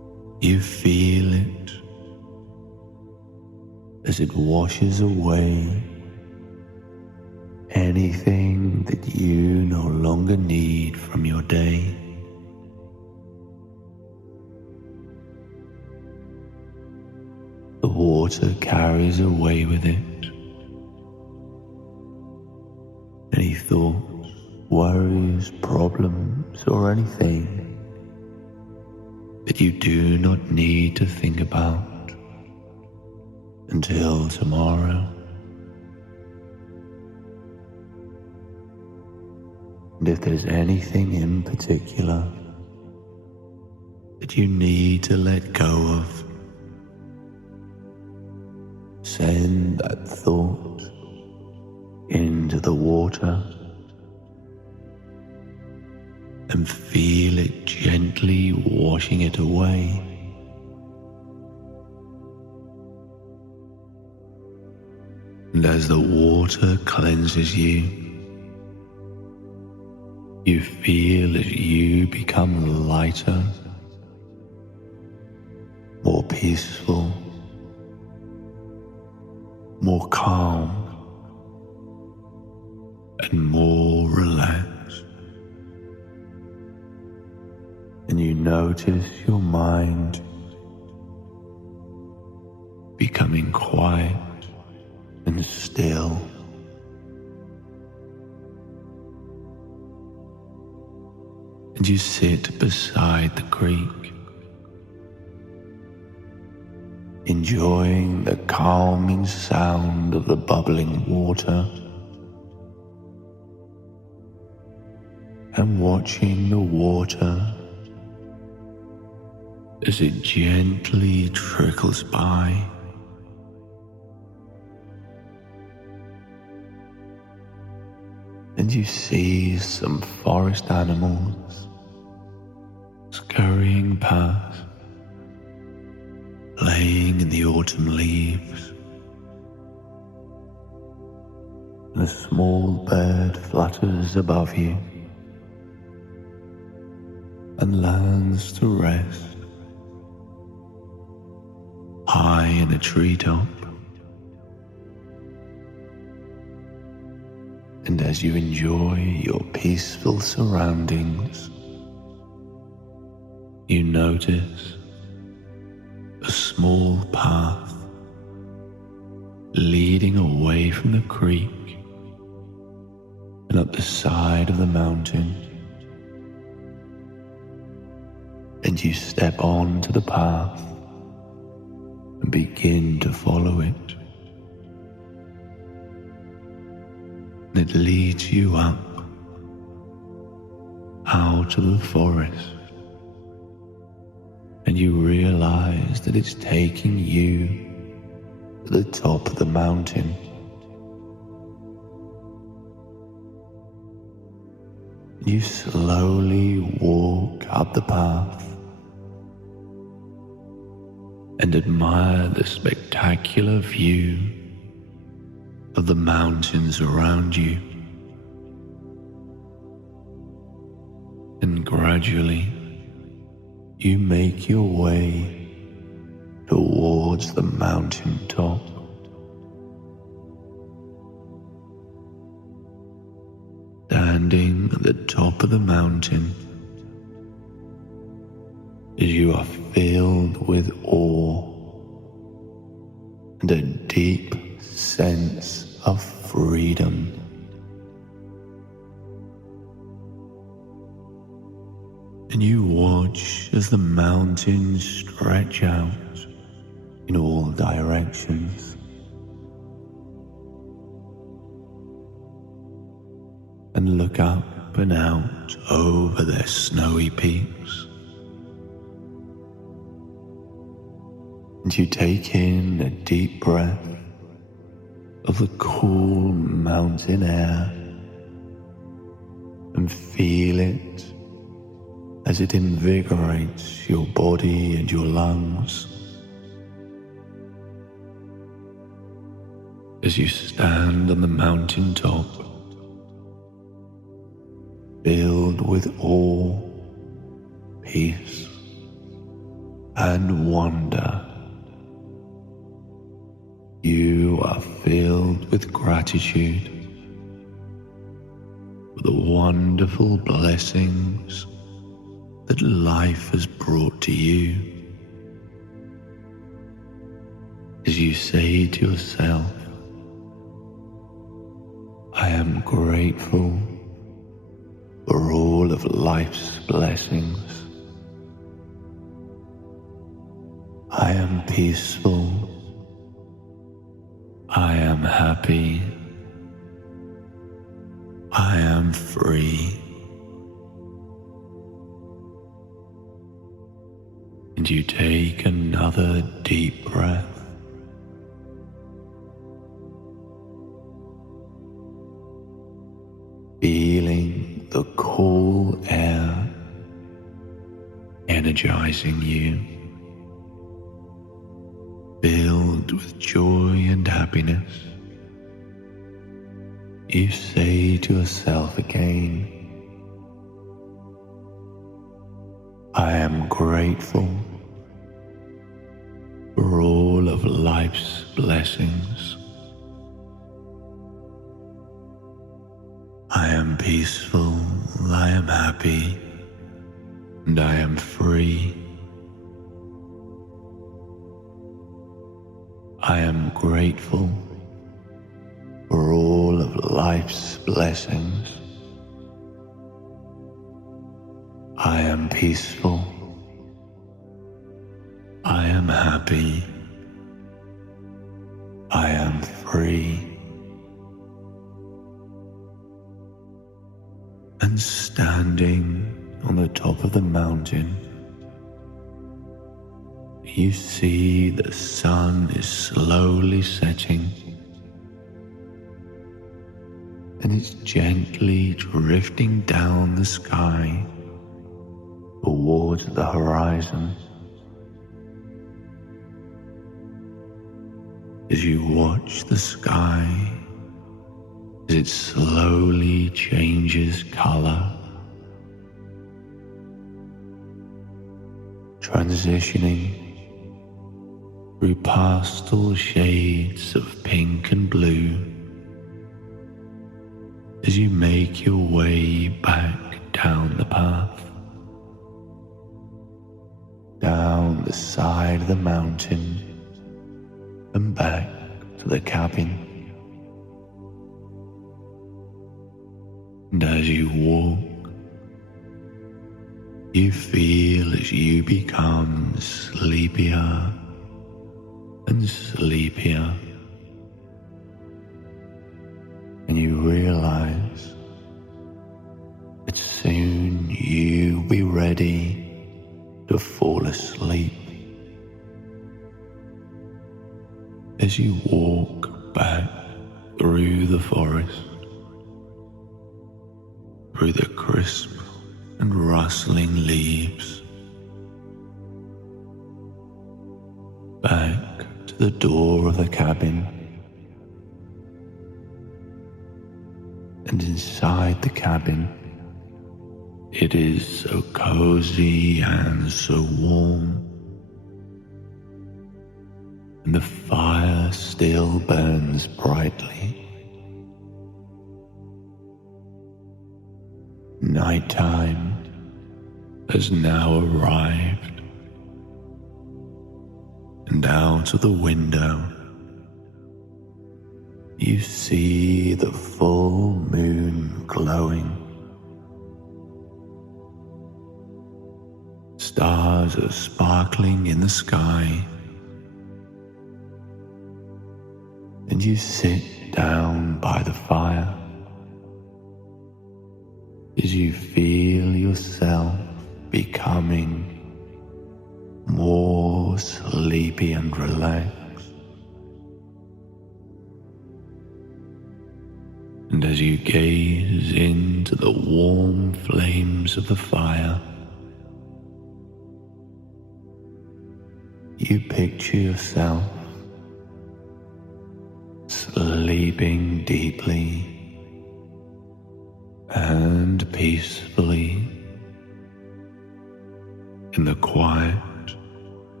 You feel it as it washes away anything that you no longer need from your day. The water carries away with it any thoughts, worries, problems, or anything that you do not need to think about until tomorrow. And if there's anything in particular that you need to let go of, send that thought into the water and feel it gently washing it away. And as the water cleanses you, you feel as you become lighter, more peaceful, more calm, and more relaxed. And you notice your mind becoming quiet and still. And you sit beside the creek, enjoying the calming sound of the bubbling water and watching the water as it gently trickles by. And you see some forest animals scurrying past, playing in the autumn leaves. And a small bird flutters above you and lands to rest high in a treetop. And as you enjoy your peaceful surroundings, you notice a small path leading away from the creek and up the side of the mountain. And you step onto the path and begin to follow it. And it leads you up out of the forest, and you realize that it's taking you to the top of the mountain. You slowly walk up the path and admire the spectacular view of the mountains around you. And gradually you make your way towards the mountain top. Standing at the top of the mountain, you are filled with awe and a deep sense of freedom. And you watch as the mountains stretch out in all directions. And look up and out over their snowy peaks. And you take in a deep breath of the cool mountain air and feel it as it invigorates your body and your lungs. As you stand on the mountain top, filled with awe, peace, and wonder. You are filled with gratitude for the wonderful blessings that life has brought to you. As you say to yourself, I am grateful for all of life's blessings. I am peaceful. I am happy. I am free. And you take another deep breath. Feeling the cool air energizing you, filled with joy and happiness. You say to yourself again, I am grateful for all of life's blessings. I am peaceful, I am happy, and I am free. I am grateful for all of life's blessings. I am peaceful. I am happy. I am free. And standing on the top of the mountain, you see the sun is slowly setting, and it's gently drifting down the sky towards the horizon. As you watch the sky, as it slowly changes color, transitioning through pastel shades of pink and blue, as you make your way back down the path, down the side of the mountain and back to the cabin. And as you walk, you feel as you become sleepier and sleepier, and you realize that soon you'll be ready to fall asleep. As you walk back through the forest, through the crisp and rustling leaves, back to the door of the cabin, and inside the cabin it is so cozy and so warm, and the fire still burns brightly. Nighttime has now arrived, and out of the window you see the full moon glowing. Stars are sparkling in the sky, and you sit down by the fire as you feel yourself becoming more sleepy and relaxed. And as you gaze into the warm flames of the fire, you picture yourself sleeping deeply and peacefully in the quiet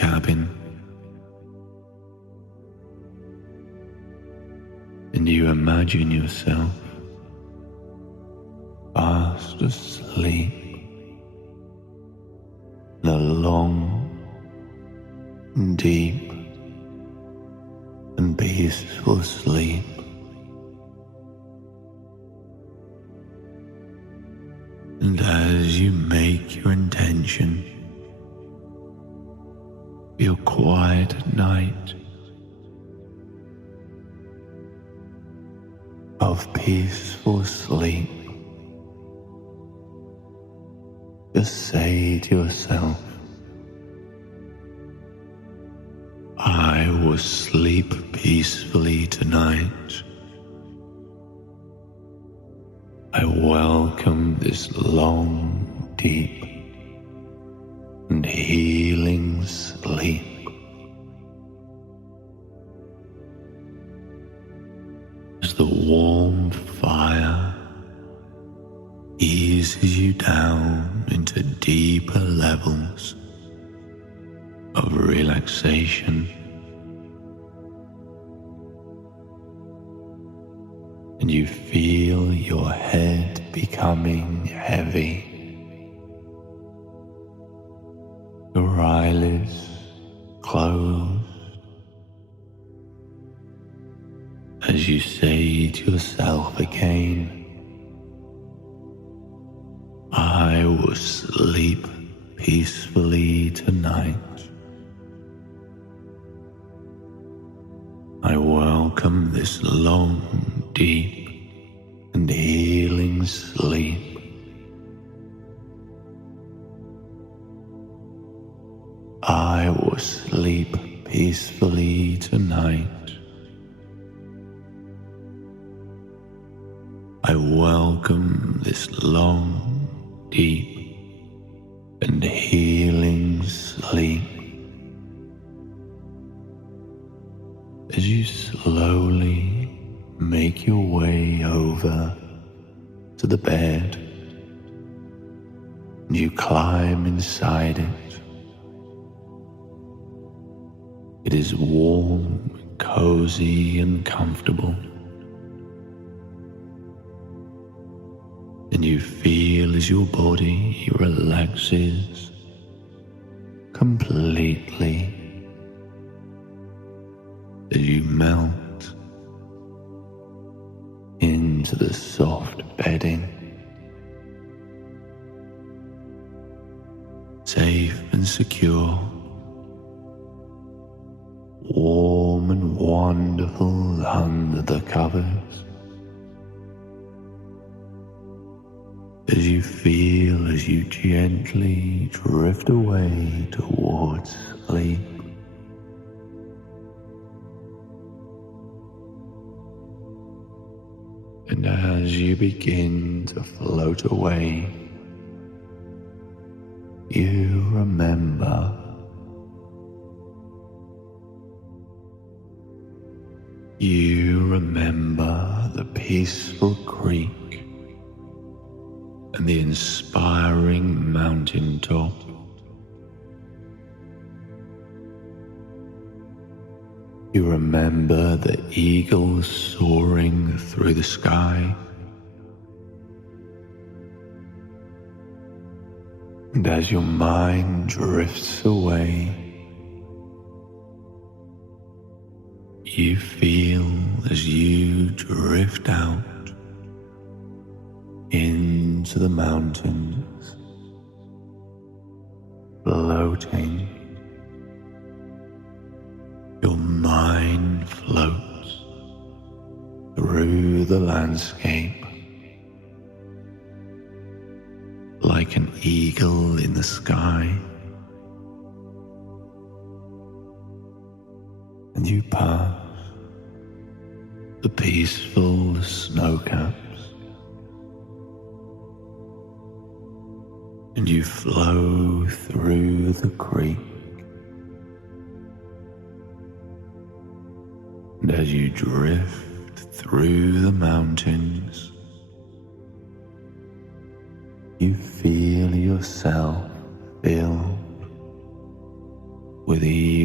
cabin, and you imagine yourself fast asleep in a long, deep, and peaceful sleep. And as you make your intention for your quiet night of peaceful sleep, just say to yourself, I will sleep peacefully tonight. I welcome this long, deep, and healing sleep. As the warm fire eases you down into deeper levels of relaxation, and you feel your head becoming heavy, your eyelids closed, as you say to yourself again, I will sleep peacefully tonight. I welcome this long, deep, and healing sleep. I will sleep peacefully tonight. I welcome this long, deep, and healing sleep. As you slowly make your way over to the bed, and you climb inside it. It is warm, cozy, and comfortable. And you feel as your body relaxes completely, as you melt into the soft bedding, safe and secure, warm and wonderful under the covers. As you feel as you gently drift away towards sleep. And as you begin to float away, you remember the peaceful creek and the inspiring mountaintop. You remember the eagles soaring through the sky. And as your mind drifts away, you feel as you drift out into the mountains, floating. Your mind floats through the landscape like an eagle in the sky, and you pass the peaceful snow caps, and you flow through the creek. And as you drift through the mountains, you feel yourself filled with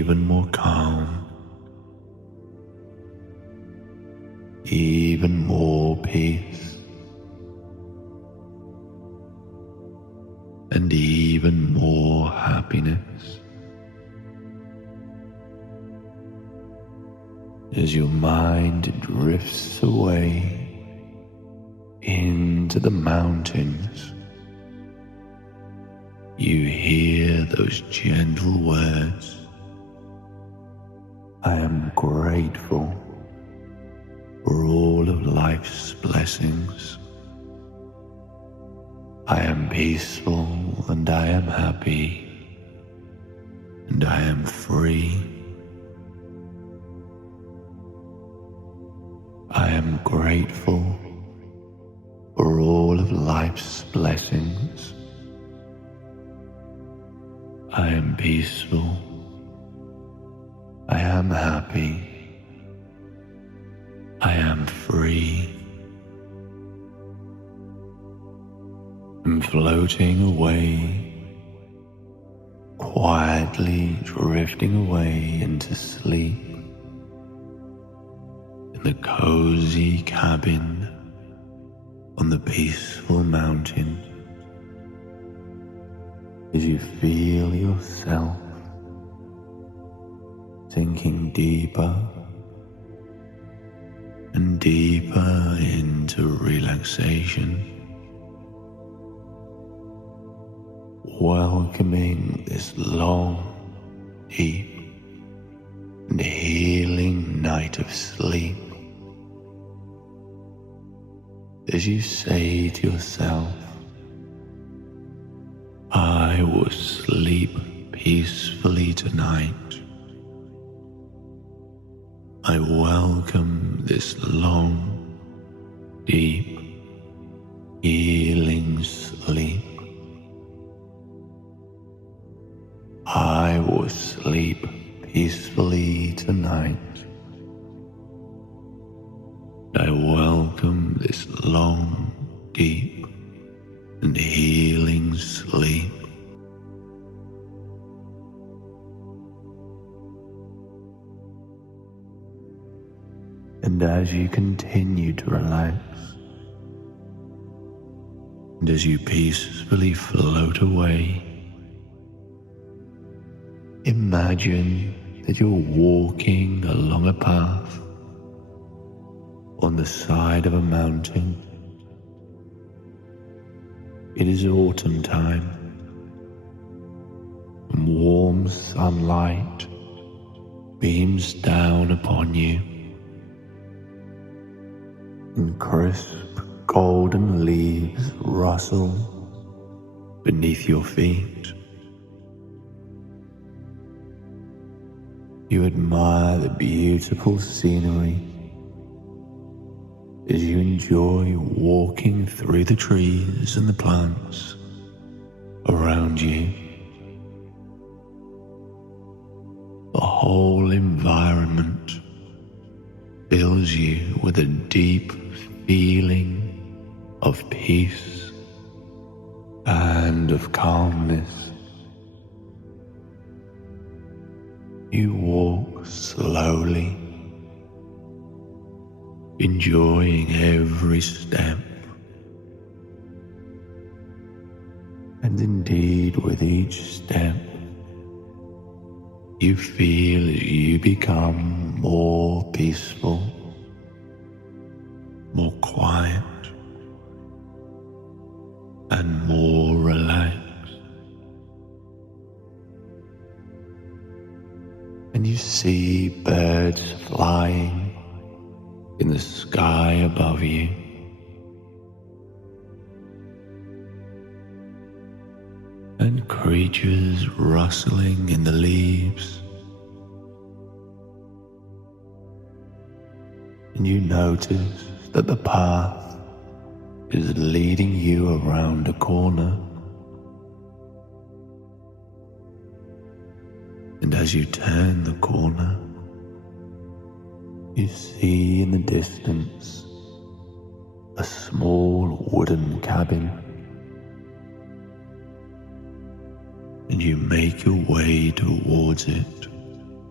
even more calm, even more peace, and even more happiness. As your mind drifts away into the mountains, you hear those gentle words, I am grateful for all of life's blessings. I am peaceful and I am happy, and I am free. I am grateful for all of life's blessings. I am peaceful. I am happy. I am free. I'm floating away, quietly drifting away into sleep in the cozy cabin on the peaceful mountain. As you feel yourself sinking deeper and deeper into relaxation, welcoming this long, deep, and healing night of sleep. As you say to yourself, I will sleep peacefully tonight. I welcome this long, deep, healing sleep. I will sleep peacefully tonight. I welcome this long, deep, and healing sleep. And as you continue to relax, and as you peacefully float away, imagine that you're walking along a path on the side of a mountain. It is autumn time, and warm sunlight beams down upon you, and crisp golden leaves rustle beneath your feet. You admire the beautiful scenery as you enjoy walking through the trees and the plants around you. The whole environment fills you with a deep feeling of peace and of calmness. You walk slowly, enjoying every step, and indeed with each step you feel as you become more peaceful, more quiet, and more relaxed. And you see birds flying in the sky above you. And creatures rustling in the leaves. And you notice that the path is leading you around a corner. And as you turn the corner, you see in the distance a small wooden cabin, and you make your way towards it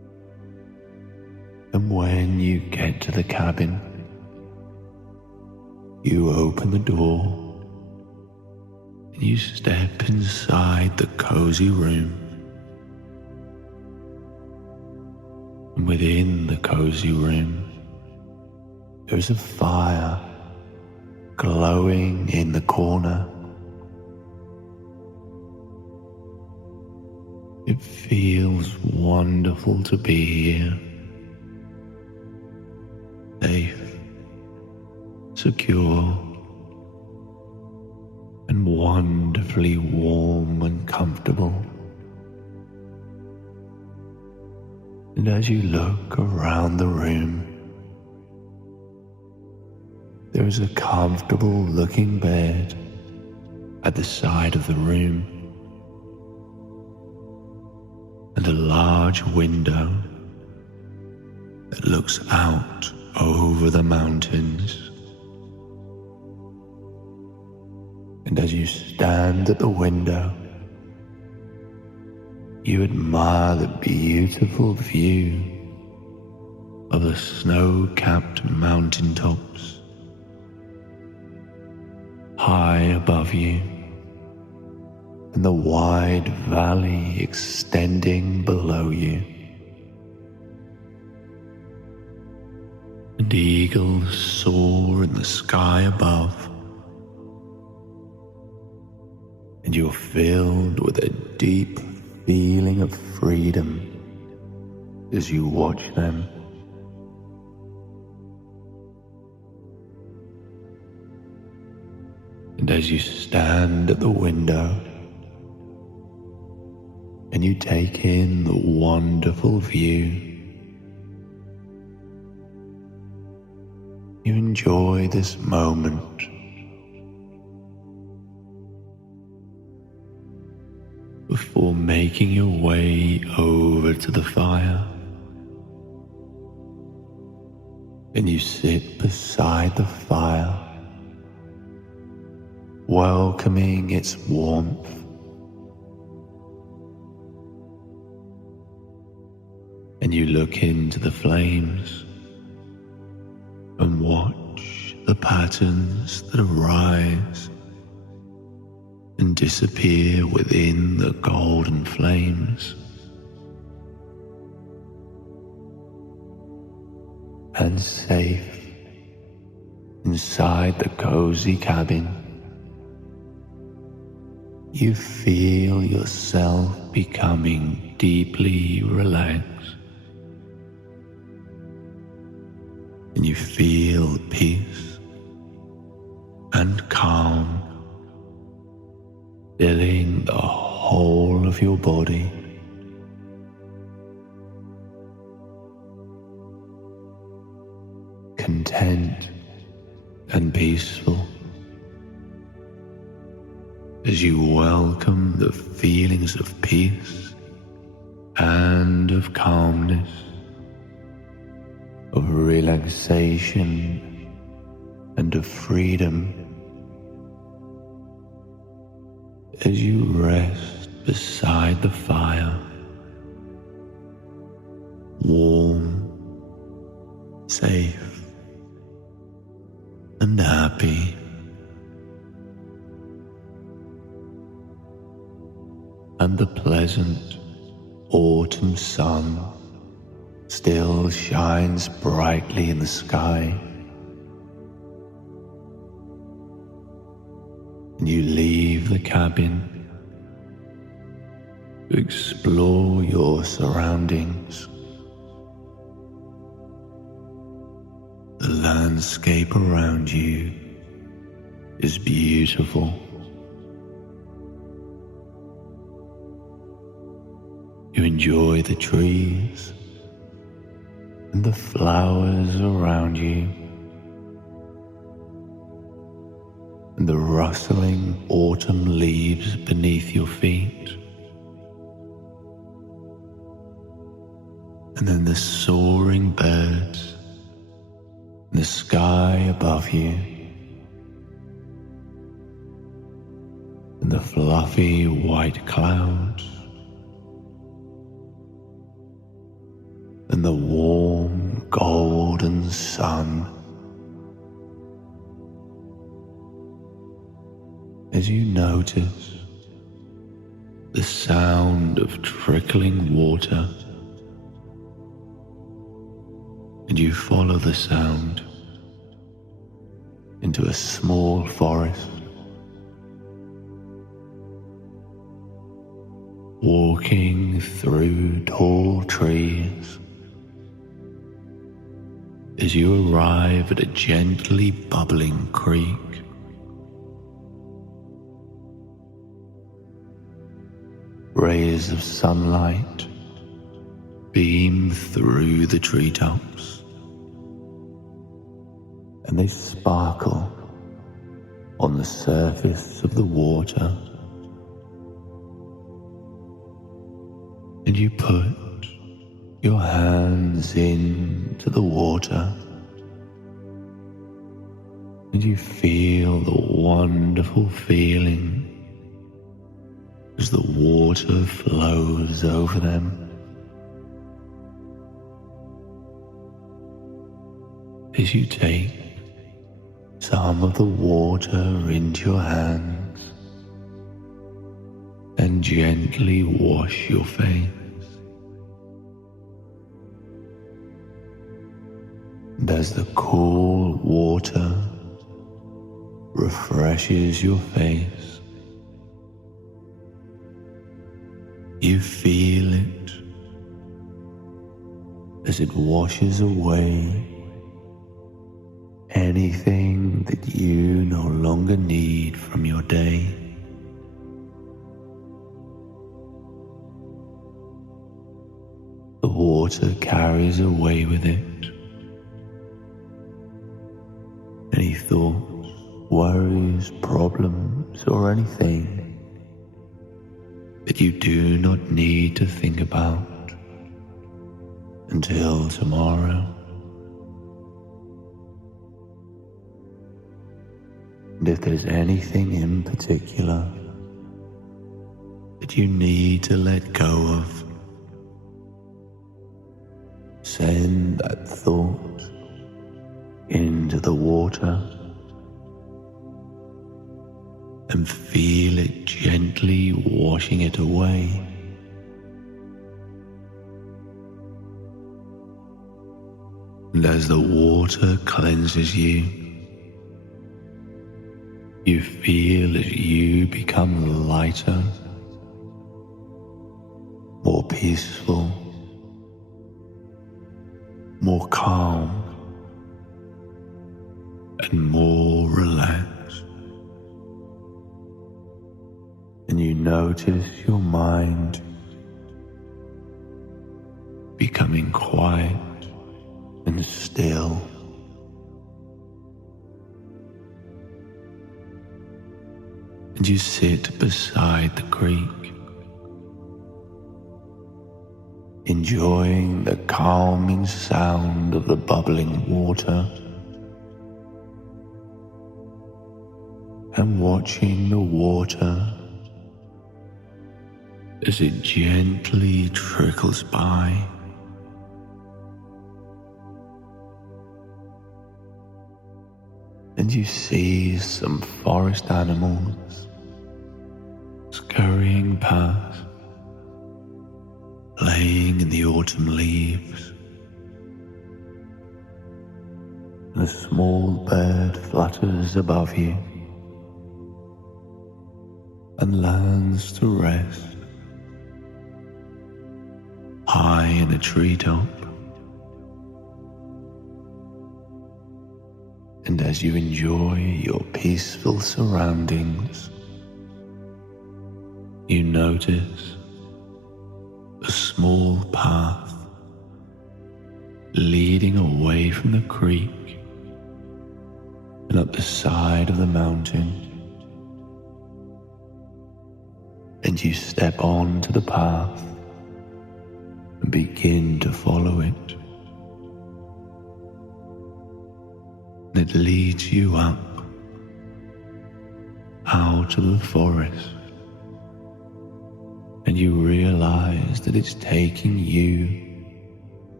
And when you get to the cabin, you open the door and you step inside the cozy room. And within the cozy room, there's a fire glowing in the corner. It feels wonderful to be here, safe, secure, and wonderfully warm and comfortable. And as you look around the room, there is a comfortable looking bed at the side of the room, and a large window that looks out over the mountains. And as you stand at the window, you admire the beautiful view of the snow-capped mountaintops high above you, and the wide valley extending below you. And eagles soar in the sky above, and you're filled with a deep feeling of freedom as you watch them. And as you stand at the window and you take in the wonderful view, you enjoy this moment before making your way over to the fire. And you sit beside the fire, welcoming its warmth. And you look into the flames and watch the patterns that arise and disappear within the golden flames. And safe inside the cozy cabin, you feel yourself becoming deeply relaxed, and you feel peace and calm filling the whole of your body. Content and peaceful as you welcome the feelings of peace and of calmness, of relaxation and of freedom, as you rest beside the fire, warm, safe, and happy. And the pleasant autumn sun still shines brightly in the sky. And you leave the cabin to explore your surroundings. The landscape around you is beautiful. You enjoy the trees and the flowers around you, and the rustling autumn leaves beneath your feet, and then the soaring birds in the sky above you, and the fluffy white clouds, and the warm golden sun. As you notice the sound of trickling water, and you follow the sound into a small forest, walking through tall trees. As you arrive at a gently bubbling creek, rays of sunlight beam through the treetops, and they sparkle on the surface of the water. And you put your hands into the water, and you feel the wonderful feeling as the water flows over them. As you take some of the water into your hands and gently wash your face. And as the cool water refreshes your face, you feel it as it washes away anything that you no longer need from your day. The water carries away with it any thoughts, worries, problems, or anything that you do not need to think about until tomorrow. And if there's anything in particular that you need to let go of, send that thought into the water and feel it gently washing it away. And as the water cleanses you, you feel as you become lighter, more peaceful, more calm, and more relaxed. And you notice your mind becoming quiet and still. And you sit beside the creek, enjoying the calming sound of the bubbling water and watching the water as it gently trickles by. And you see some forest animals scurrying past, playing in the autumn leaves. And a small bird flutters above you and lands to rest high in a treetop. And as you enjoy your peaceful surroundings, you notice a small path leading away from the creek and up the side of the mountain. And you step onto the path and begin to follow it. And it leads you up out of the forest, and you realize that it's taking you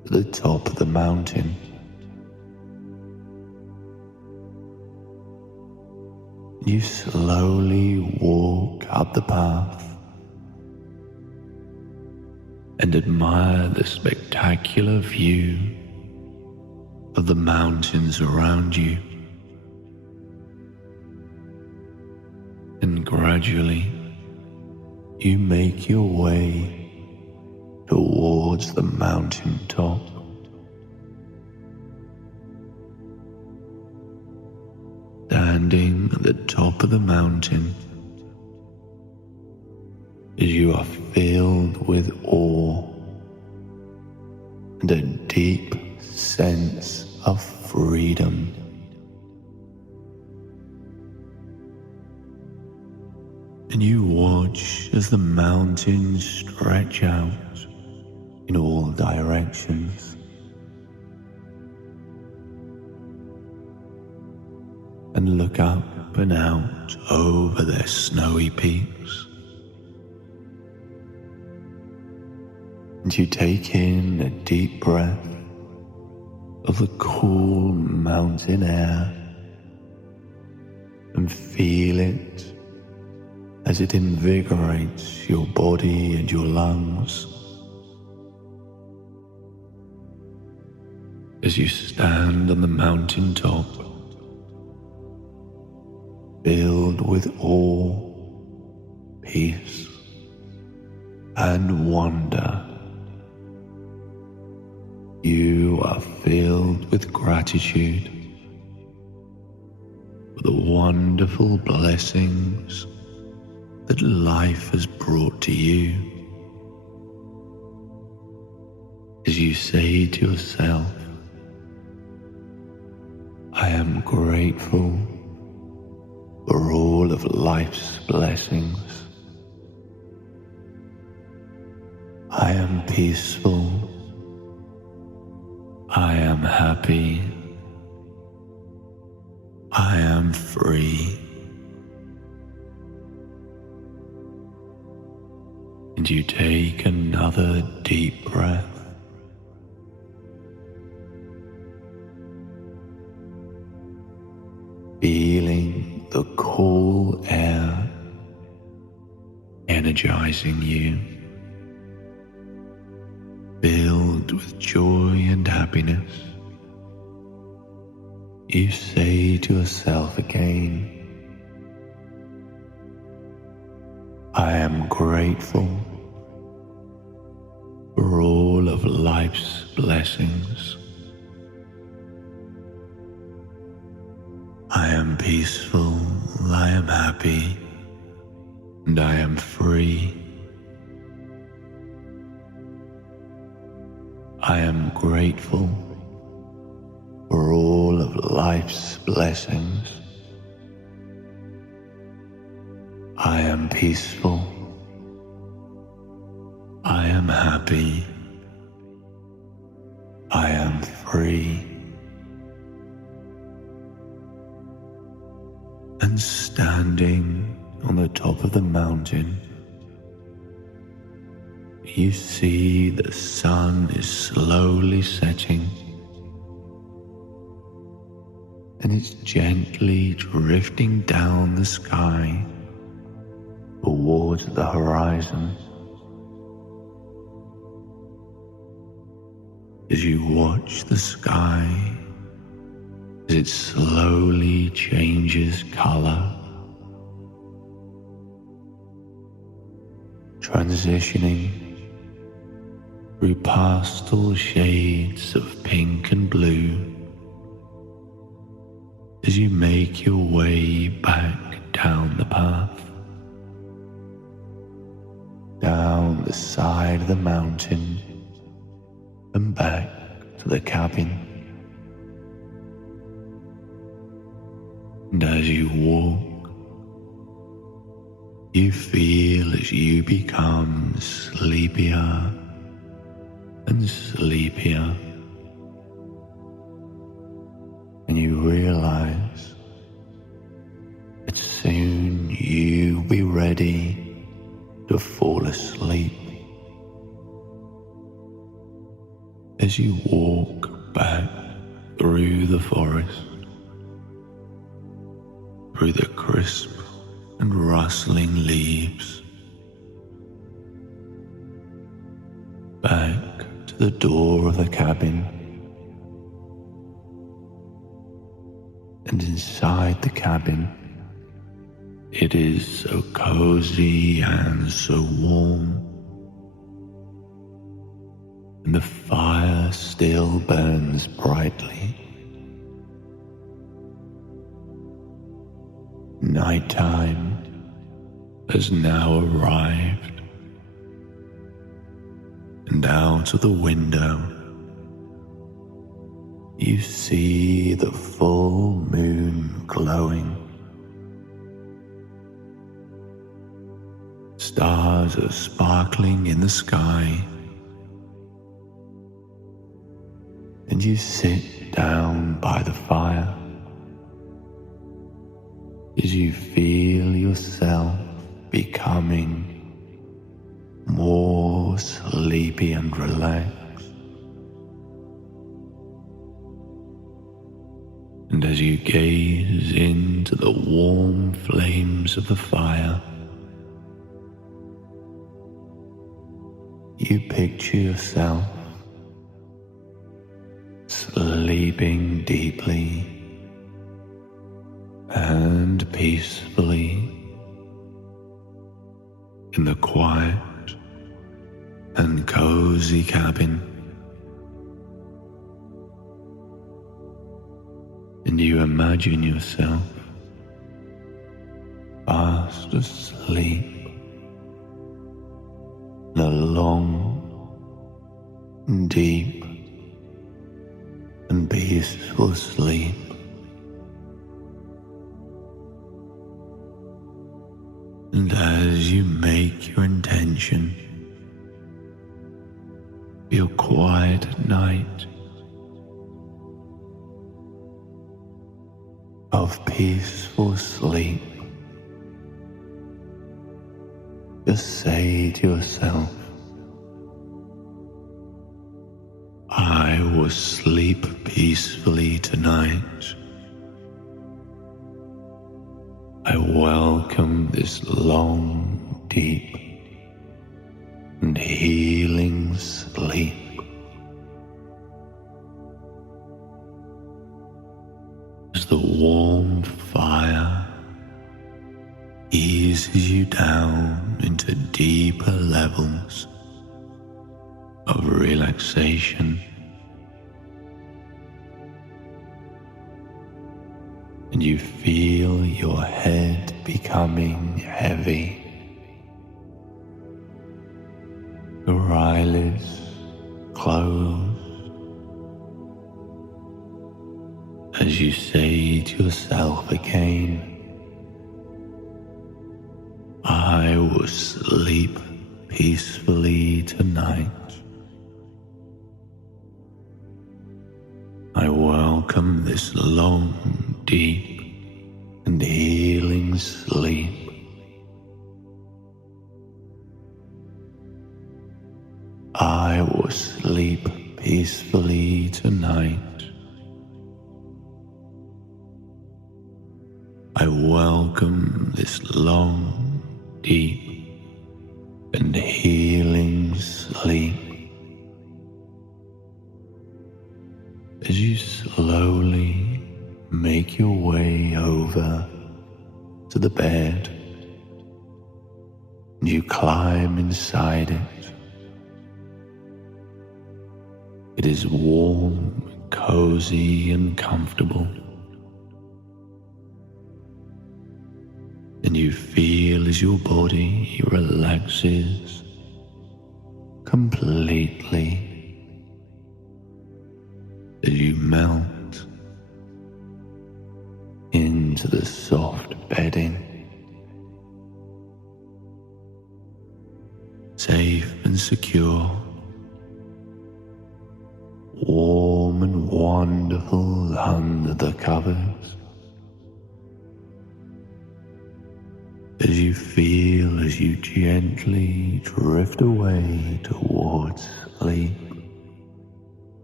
to the top of the mountain. You slowly walk up the path and admire the spectacular view of the mountains around you. And gradually, you make your way towards the mountain top. Standing at the top of the mountain, as you are filled with awe and a deep sense of freedom. And you watch as the mountains stretch out in all directions. And look up and out over their snowy peaks. And you take in a deep breath of the cool mountain air and feel it as it invigorates your body and your lungs. As you stand on the mountain top, filled with awe, peace, and wonder, you are filled with gratitude for the wonderful blessings that life has brought to you. As you say to yourself, I am grateful for all of life's blessings. I am peaceful. I am happy. I am free. And you take another deep breath. Feeling the cool air energizing you, filled with joy and happiness. You say to yourself again, I am grateful for all of life's blessings. I am peaceful, I am happy, and I am free. I am grateful for all of life's blessings. I am peaceful. I am happy. I am free. And standing on the top of the mountain, you see the sun is slowly setting, and it's gently drifting down the sky towards the horizon. As you watch the sky, as it slowly changes color, transitioning through pastel shades of pink and blue, as you make your way back down the path, down the side of the mountain and back to the cabin. And as you walk, you feel as you become sleepier and sleepier, and you realize that soon you'll be ready to fall asleep. as you walk back through the forest, through the crisp and rustling leaves, back to the door of the cabin, and inside the cabin it is so cozy and so warm, and the fire still burns brightly. Nighttime has now arrived, and out of the window you see the full moon glowing. Stars are sparkling in the sky, and you sit down by the fire as you feel yourself becoming more sleepy and relaxed. And as you gaze into the warm flames of the fire, you picture yourself sleeping deeply and peacefully in the quiet and cozy cabin. And you imagine yourself fast asleep in a long, deep, and peaceful sleep. And as you make your intention for your quiet night of peaceful sleep, just say to yourself, I will sleep peacefully tonight. I welcome this long, deep, and healing sleep. As the warm fire eases you down into deeper levels of relaxation, and you feel your head becoming heavy, your eyelids close, as you say to yourself again, I will sleep peacefully tonight. I welcome this long, deep, and healing sleep. I will sleep peacefully tonight. I welcome this long, deep, and healing sleep. As you slowly make your way over to the bed, and you climb inside it. It is warm, cozy, and comfortable. And you feel as your body relaxes completely, as you melt into the soft bedding, safe and secure, warm and wonderful under the covers. As you feel as you gently drift away towards sleep,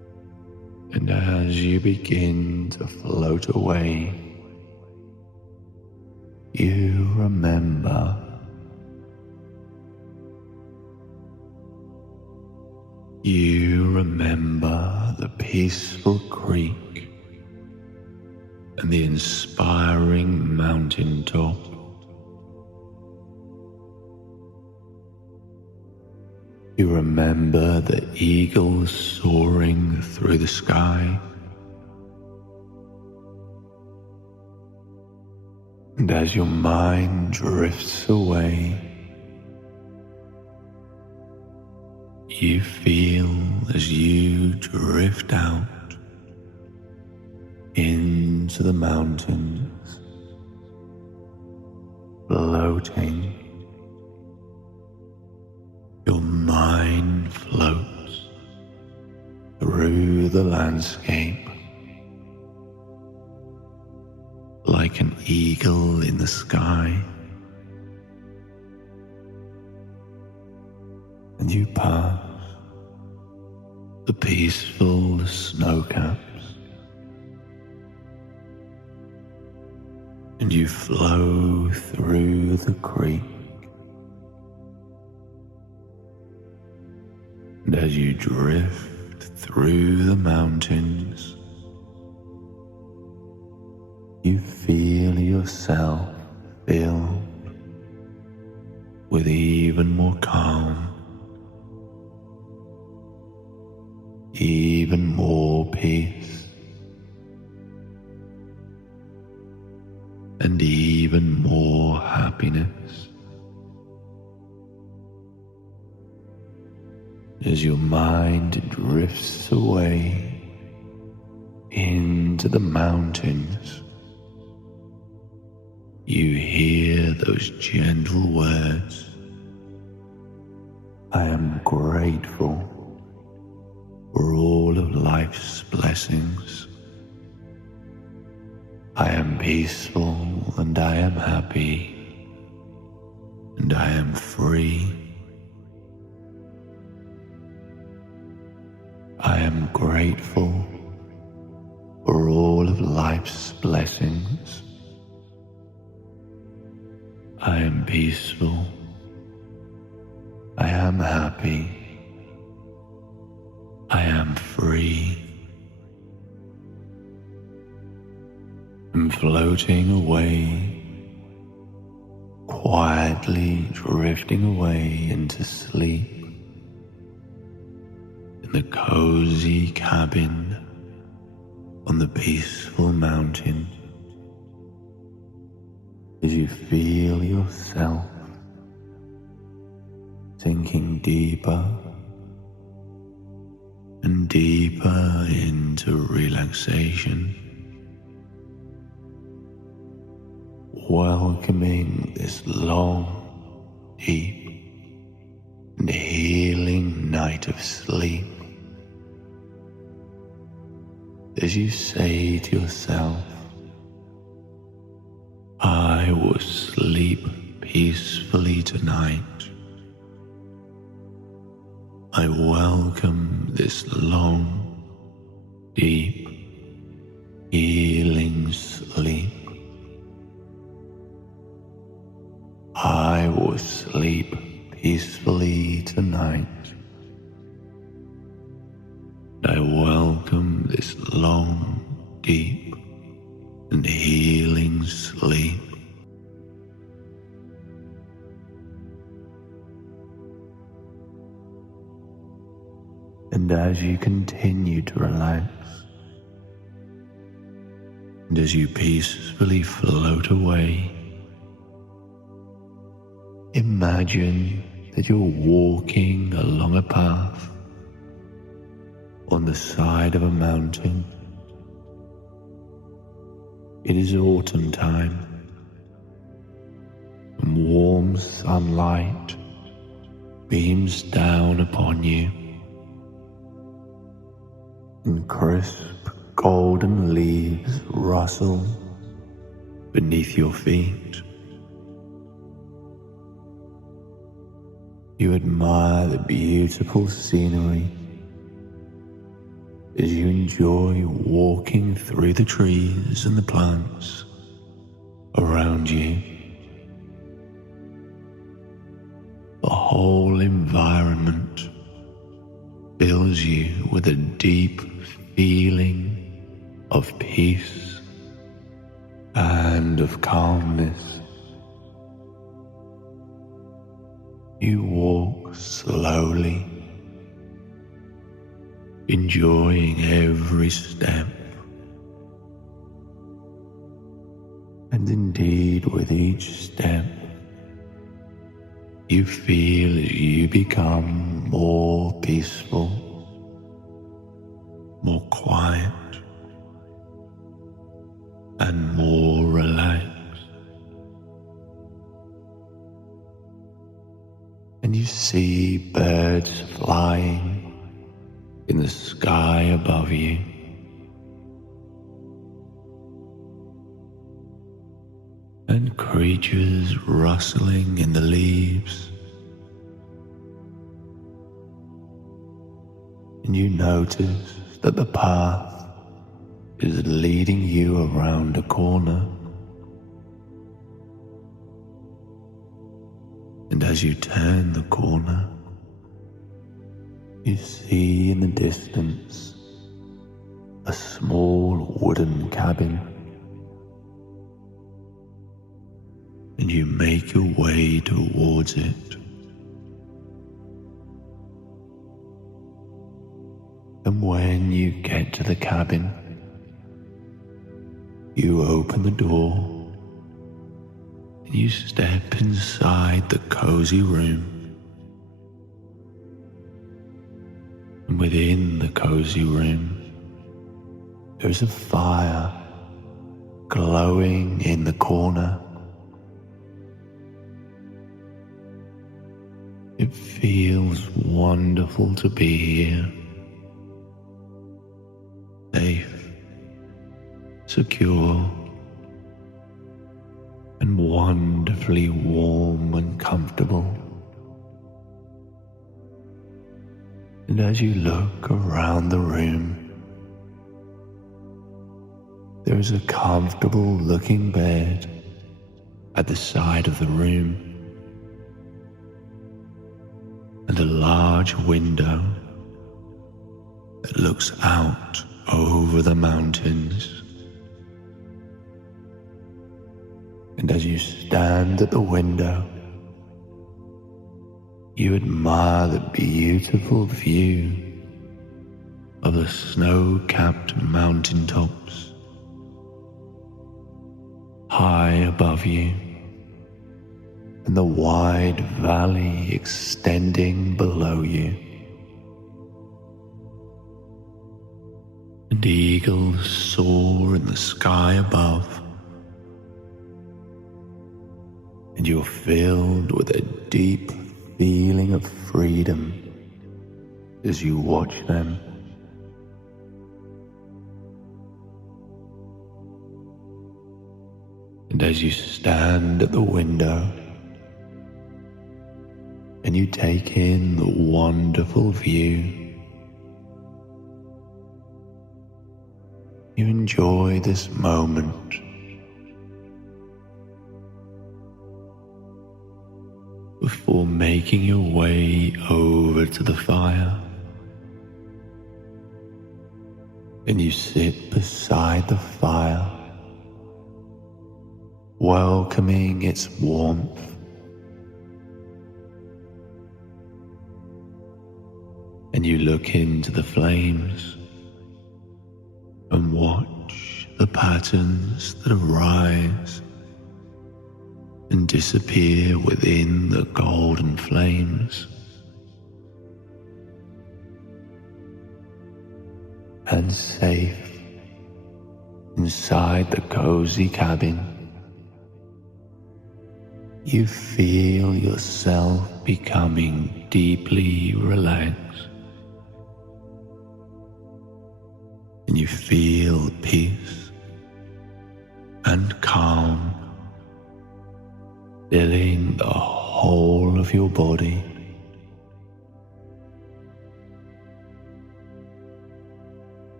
as you begin to float away, you remember the peaceful creek and the inspiring mountaintop. You remember the eagles soaring through the sky. And as your mind drifts away, you feel as you drift out into the mountains, floating. Your mind floats through the landscape like an eagle in the sky, and you pass the peaceful snow caps, and you flow through the creek. And as you drift through the mountains, you feel yourself filled with even more calm, even more peace, and even more happiness. As your mind drifts away into the mountains, you hear those gentle words, I am grateful for all of life's blessings. I am peaceful and I am happy and I am free. I am grateful for all of life's blessings. I am peaceful. I am happy. I am free. I'm floating away, quietly drifting away into sleep in the cozy cabin on the peaceful mountain. As you feel yourself sinking deeper and deeper into relaxation, welcoming this long, deep, and healing night of sleep. As you say to yourself, I will sleep peacefully tonight. I welcome this long, deep, healing sleep. I will sleep peacefully tonight. I welcome this long, deep, and healing sleep. And as you continue to relax, and as you peacefully float away, imagine that you're walking along a path on the side of a mountain. It is autumn time, and warm sunlight beams down upon you, and crisp golden leaves rustle beneath your feet. You admire the beautiful scenery as you enjoy walking through the trees and the plants around you. The whole environment fills you with a deep feeling of peace and of calmness. You walk slowly, enjoying every step. And indeed, with each step, you feel as you become more peaceful, more quiet, and more relaxed. And you see birds flying in the sky above you. And creatures rustling in the leaves. And you notice that the path is leading you around a corner. And as you turn the corner, you see in the distance a small wooden cabin. And you make your way towards it. And when you get to the cabin, you open the door and you step inside the cozy room. And within the cozy room, there's a fire glowing in the corner. It feels wonderful to be here, safe, secure, and wonderfully warm and comfortable. And as you look around the room, there is a comfortable looking bed at the side of the room, and a large window that looks out over the mountains. And as you stand at the window, you admire the beautiful view of the snow-capped mountaintops high above you, and the wide valley extending below you. And eagles soar in the sky above, and you're filled with a deep feeling of freedom as you watch them. And as you stand at the window and you take in the wonderful view, you enjoy this moment before making your way over to the fire. And you sit beside the fire, welcoming its warmth. And you look into the flames and watch the patterns that arise and disappear within the golden flames. And safe inside the cozy cabin, you feel yourself becoming deeply relaxed, and you feel peace and calm filling the whole of your body.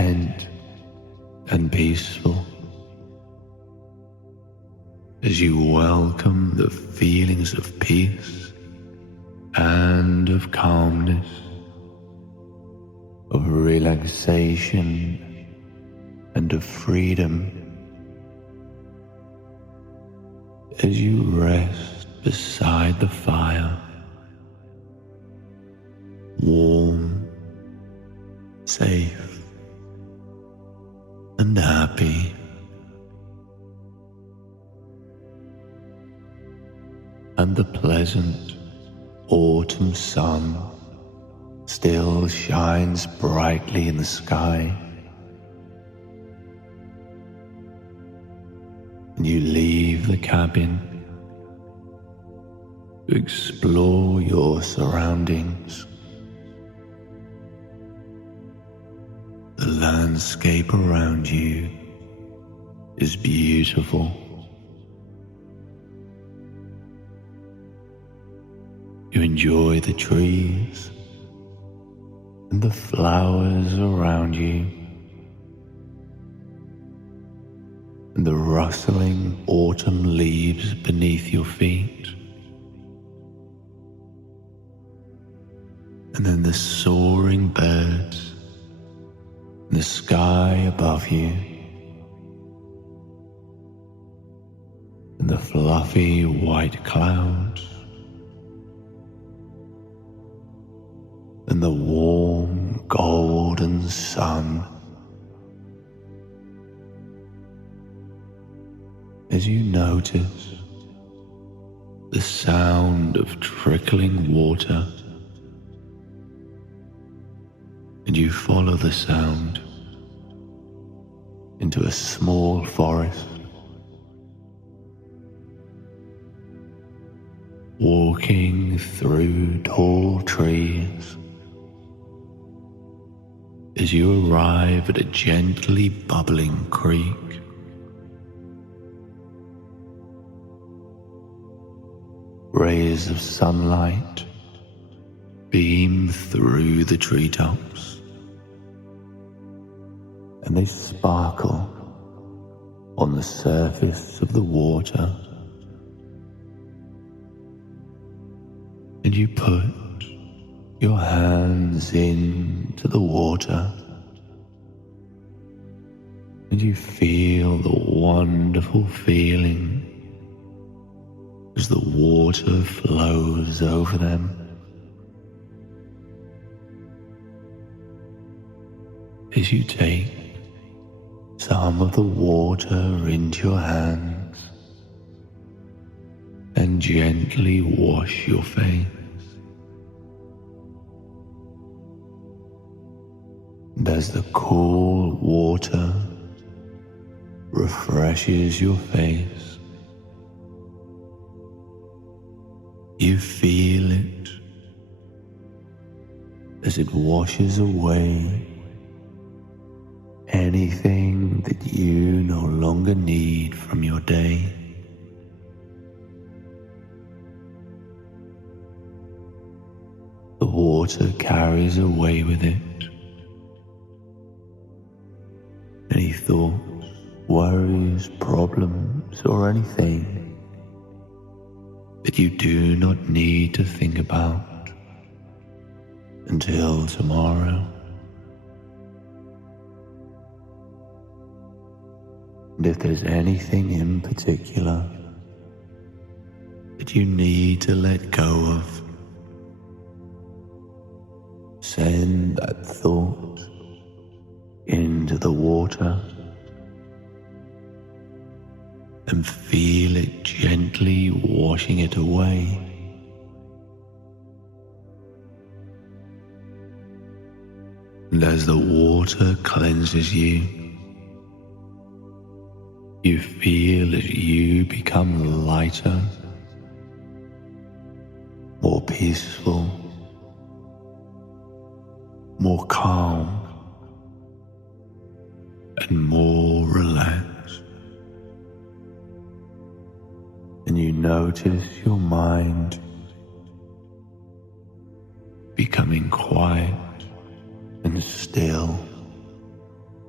content and peaceful as you welcome the feelings of peace and of calmness, of relaxation and of freedom as you rest beside the fire, warm, safe, and happy. And the pleasant autumn sun still shines brightly in the sky. And you leave the cabin to explore your surroundings. The landscape around you is beautiful. You enjoy the trees and the flowers around you, and the rustling autumn leaves beneath your feet, and then the soaring birds in the sky above you, and the fluffy white clouds, and the warm golden sun as you notice the sound of trickling water, and you follow the sound into a small forest, walking through tall trees as you arrive at a gently bubbling creek. Rays of sunlight beam through the treetops, and they sparkle on the surface of the water. And you put your hands into the water, and you feel the wonderful feeling as the water flows over them. As you take some of the water into your hands and gently wash your face. And as the cool water refreshes your face, you feel it as it washes away anything that you no longer need from your day. The water carries away with it any thoughts, worries, problems, or anything that you do not need to think about until tomorrow. And if there's anything in particular that you need to let go of, send that thought into the water and feel it gently washing it away. And as the water cleanses you, you feel as you become lighter, more peaceful, more calm, and more relaxed. And you notice your mind becoming quiet and still,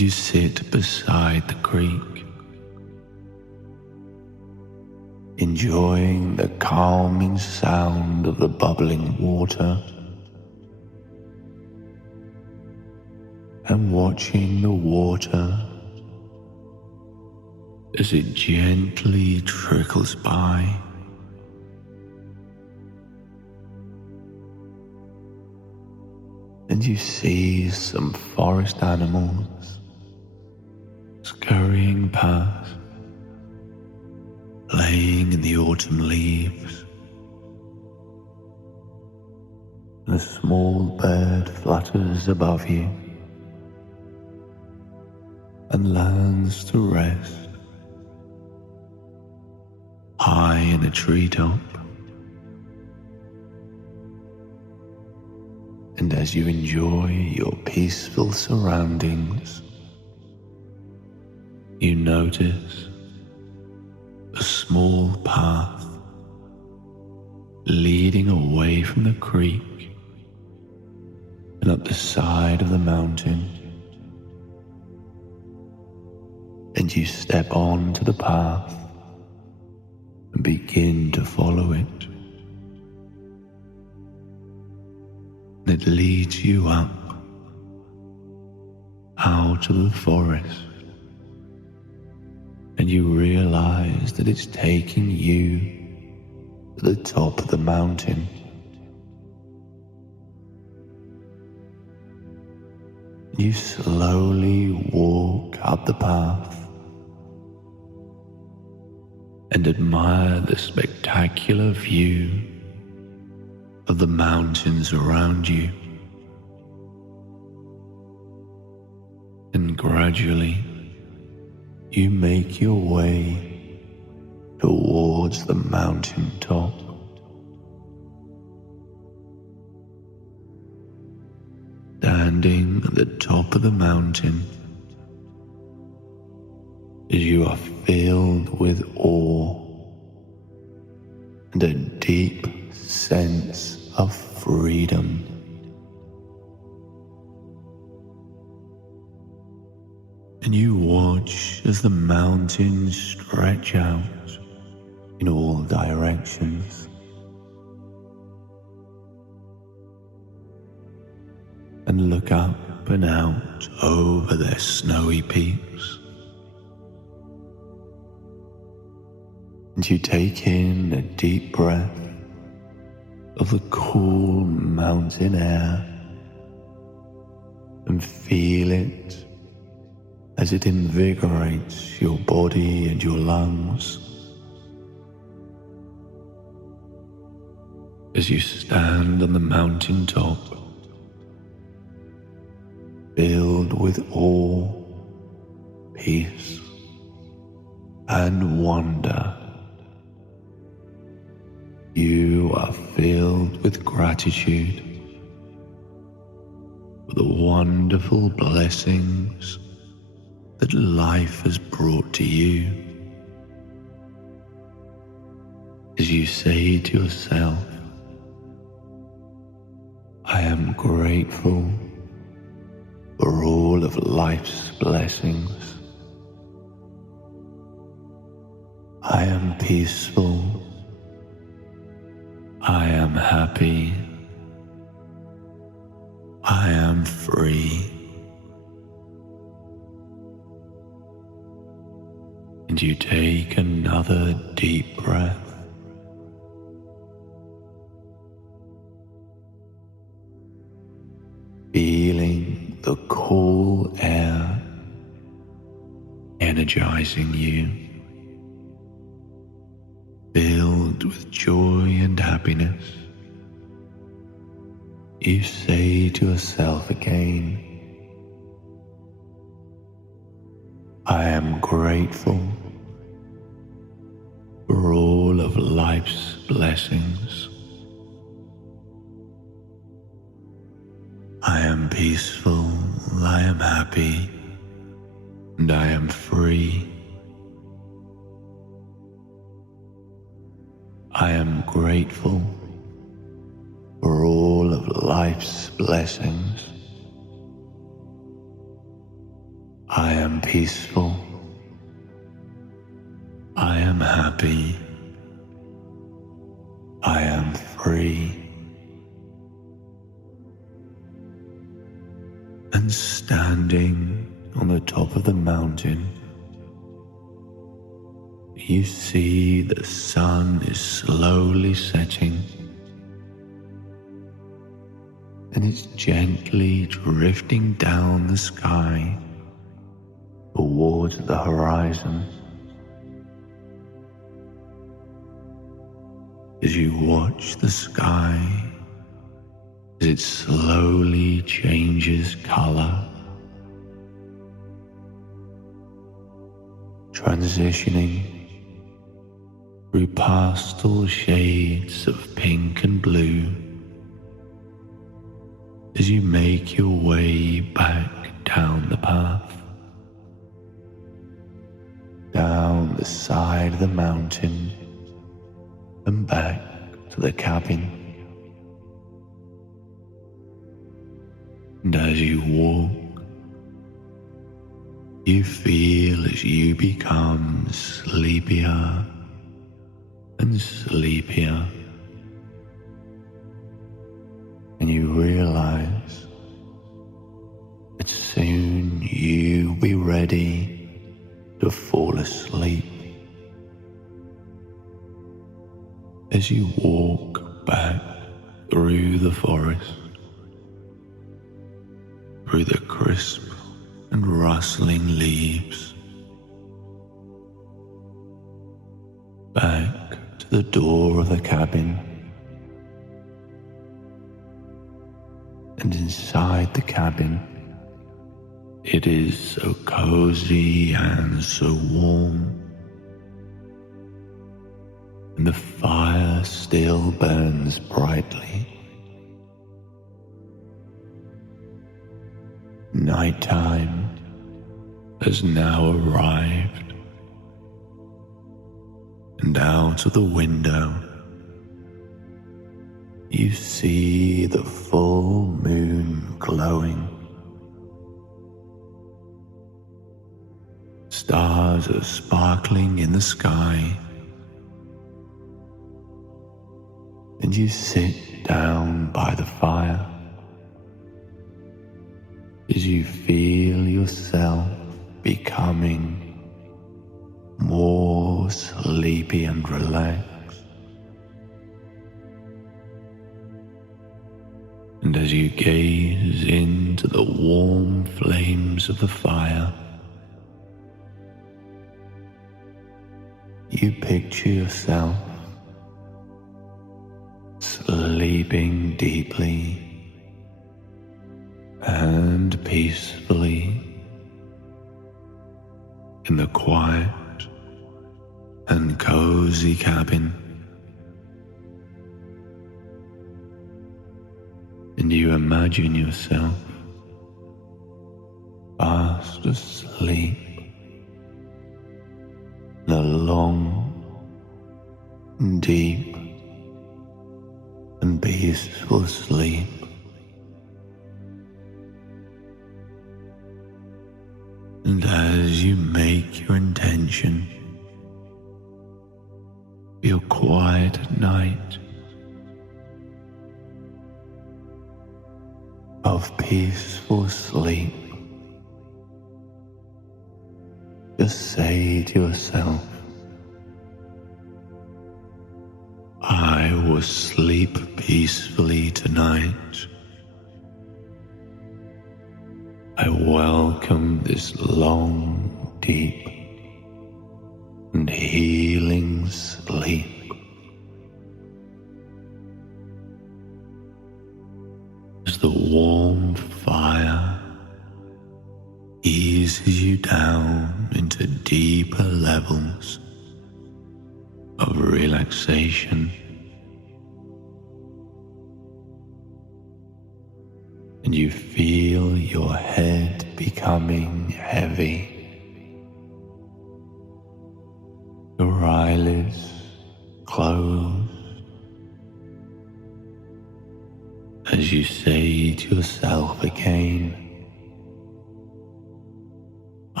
you sit beside the creek, enjoying the calming sound of the bubbling water and watching the water as it gently trickles by. And you see some forest animals scurrying past, playing in the autumn leaves. And a small bird flutters above you and lands to rest high in a treetop. And as you enjoy your peaceful surroundings, you notice a small path leading away from the creek and up the side of the mountain. And you step onto the path and begin to follow it. And it leads you up out of the forest, and you realize that it's taking you to the top of the mountain. You slowly walk up the path and admire the spectacular view of the mountains around you. And gradually you make your way towards the mountain top. Standing at the top of the mountain, as you are filled with awe and a deep sense of freedom. And you watch as the mountains stretch out in all directions. And look up and out over their snowy peaks. And you take in a deep breath of the cool mountain air and feel it as it invigorates your body and your lungs. As you stand on the mountain top, filled with awe, peace, and wonder, you are filled with gratitude for the wonderful blessings that life has brought to you. As you say to yourself, I am grateful for all of life's blessings. I am peaceful. I am happy. I am free. And you take another deep breath. Feeling the cool air energizing you, filled with joy and happiness. You say to yourself again, I am grateful for all of life's blessings. I am peaceful, I am happy, and I am free. I am grateful for all of life's blessings. I am peaceful. I am happy. I am free. And standing on the top of the mountain, you see the sun is slowly setting, and it's gently drifting down the sky towards the horizon. As you watch the sky, as it slowly changes color, transitioning through pastel shades of pink and blue, as you make your way back down the path, down the side of the mountain and back to the cabin. And as you walk, you feel as you become sleepier and sleepier, and you realize that soon you'll be ready to fall asleep. As you walk back through the forest, through the crisp and rustling leaves, back to the door of the cabin, and inside the cabin, it is so cozy and so warm, and the fire still burns brightly. Nighttime has now arrived, and out of the window you see the full moon glowing. Stars are sparkling in the sky, and you sit down by the fire as you feel yourself becoming more sleepy and relaxed. And as you gaze into the warm flames of the fire, you picture yourself sleeping deeply and peacefully in the quiet and cozy cabin. And you imagine yourself fast asleep in a long, deep, and peaceful sleep. And as you make your intention for your quiet night of peaceful sleep, just say to yourself, I will sleep peacefully tonight. I welcome this long, deep, and healing sleep. As the warm fire eases you down into deeper levels of relaxation, and you feel your head becoming heavy, your eyelids closed, as you say to yourself again,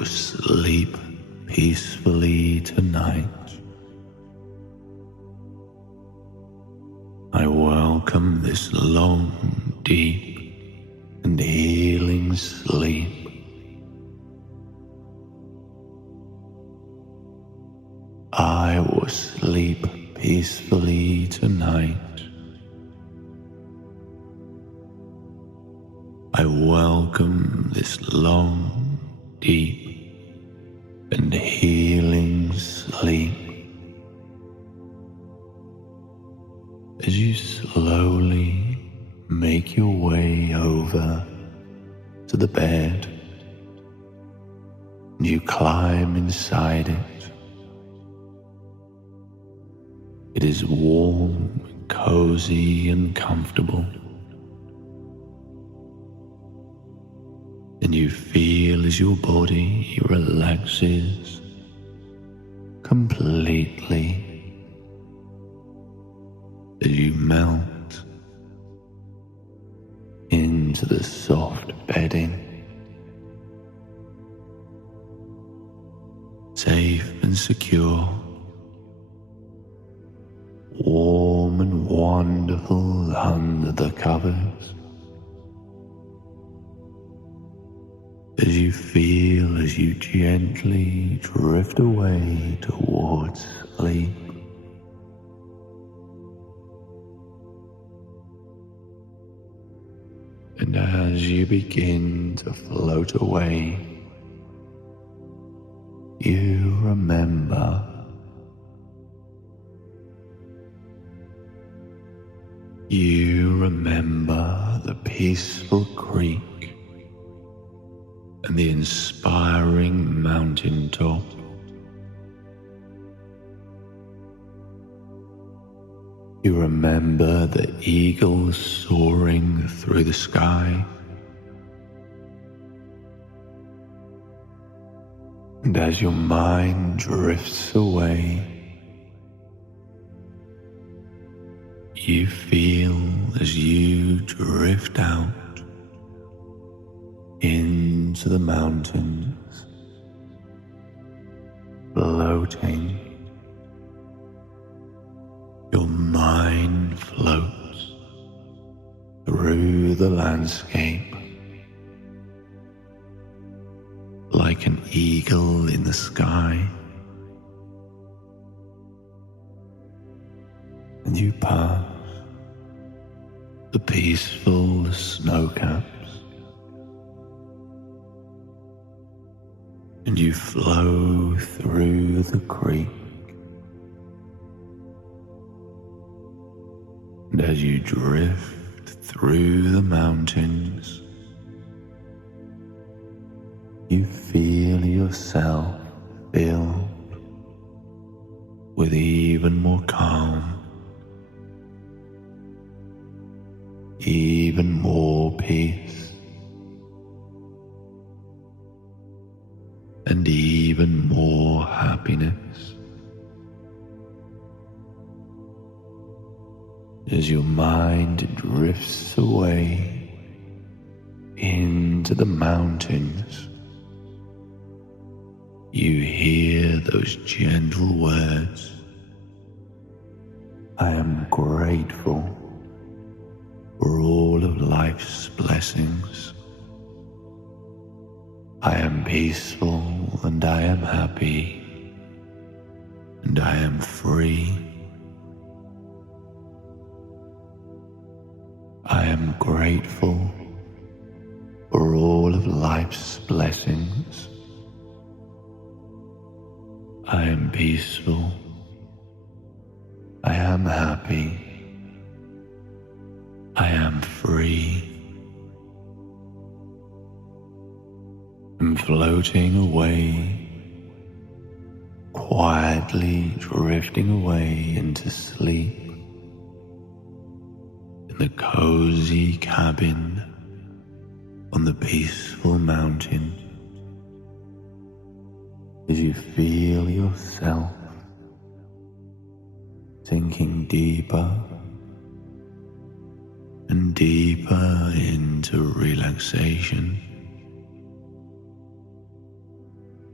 will sleep peacefully tonight. I welcome this long, deep, and healing sleep. I will sleep peacefully tonight. I welcome this long, deep, and healing sleep. As you slowly make your way over to the bed, and you climb inside it. It is warm, cozy, and comfortable. And you feel as your body relaxes completely, as you melt into the soft bedding, safe and secure, warm and wonderful under the covers. As you feel as you gently drift away towards sleep. And as you begin to float away, you remember the peaceful creek and the inspiring mountaintop. You remember the eagles soaring through the sky. And as your mind drifts away, you feel as you drift out into the mountains, floating. Your mind floats through the landscape like an eagle in the sky. And you pass the peaceful snow caps, and you flow through the creek. And as you drift through the mountains, you feel yourself filled with even more calm, even more peace, and even more happiness. As your mind drifts away into the mountains, you hear those gentle words, I am grateful for all of life's blessings. I am peaceful and I am happy and I am free. I am grateful for all of life's blessings. I am peaceful. I am happy. I am free. I'm floating away, quietly drifting away into sleep in the cozy cabin on the peaceful mountain. As you feel yourself sinking deeper and deeper into relaxation.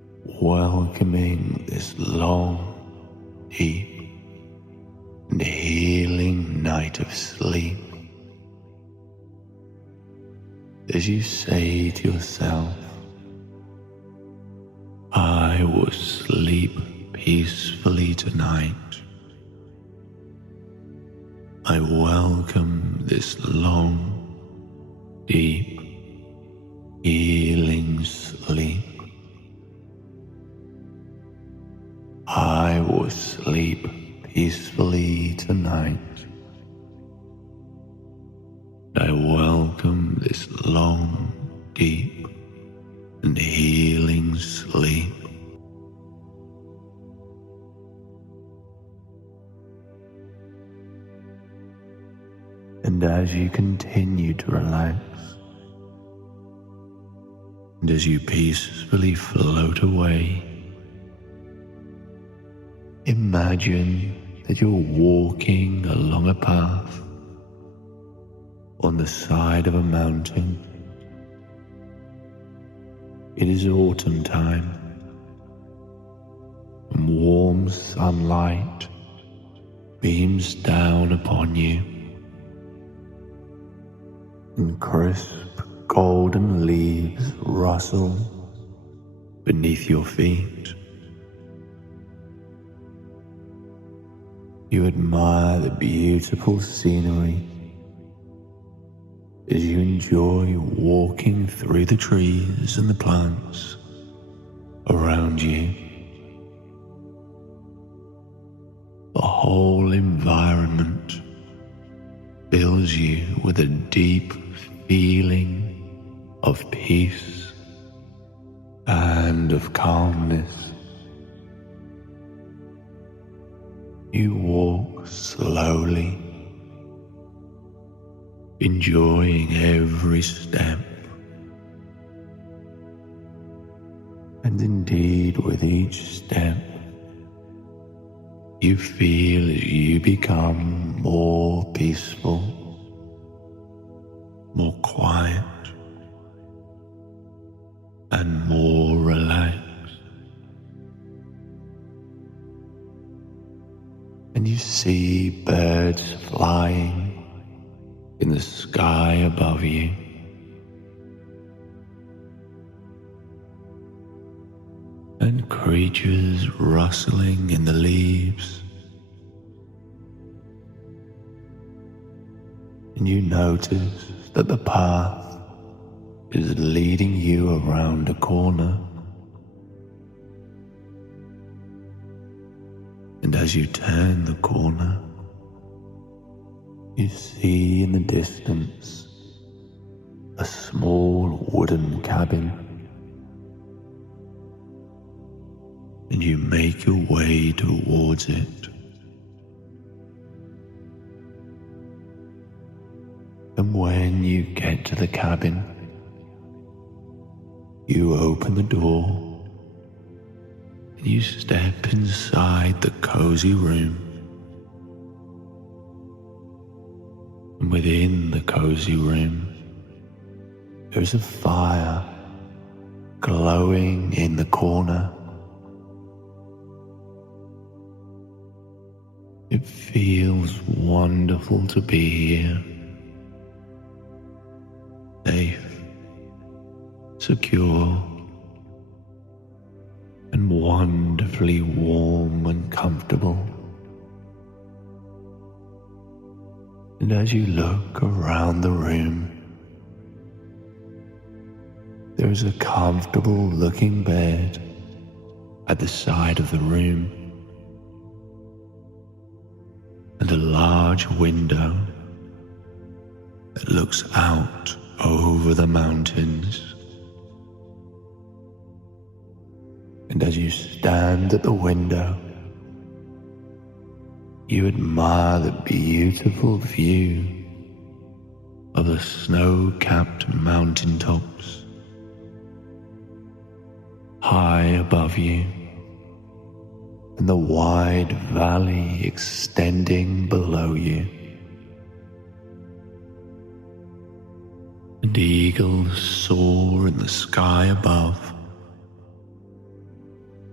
welcoming this long, deep, and healing night of sleep. As you say to yourself, I will sleep peacefully tonight. I welcome this long, deep, healing sleep. I will sleep peacefully tonight. I welcome this long, deep, and healing sleep. And as you continue to relax, and as you peacefully float away, imagine that you're walking along a path on the side of a mountain. It is autumn time, and warm sunlight beams down upon you, and crisp golden leaves rustle beneath your feet. You admire the beautiful scenery as you enjoy walking through the trees and the plants around you. The whole environment fills you with a deep feeling of peace and of calmness. You walk slowly, enjoying every step, and indeed with each step you feel as you become more peaceful, more quiet, and more relaxed. And you see birds flying in the sky above you. And creatures rustling in the leaves. And you notice that the path is leading you around a corner. And as you turn the corner, you see in the distance a small wooden cabin. And you make your way towards it. And when you get to the cabin, you open the door and you step inside the cozy room. And within the cozy room, there's a fire glowing in the corner. It feels wonderful to be here, safe, secure, and wonderfully warm and comfortable. And as you look around the room, there is a comfortable looking bed at the side of the room, and a large window that looks out over the mountains. And as you stand at the window, you admire the beautiful view of the snow-capped mountaintops high above you, and the wide valley extending below you. And eagles soar in the sky above,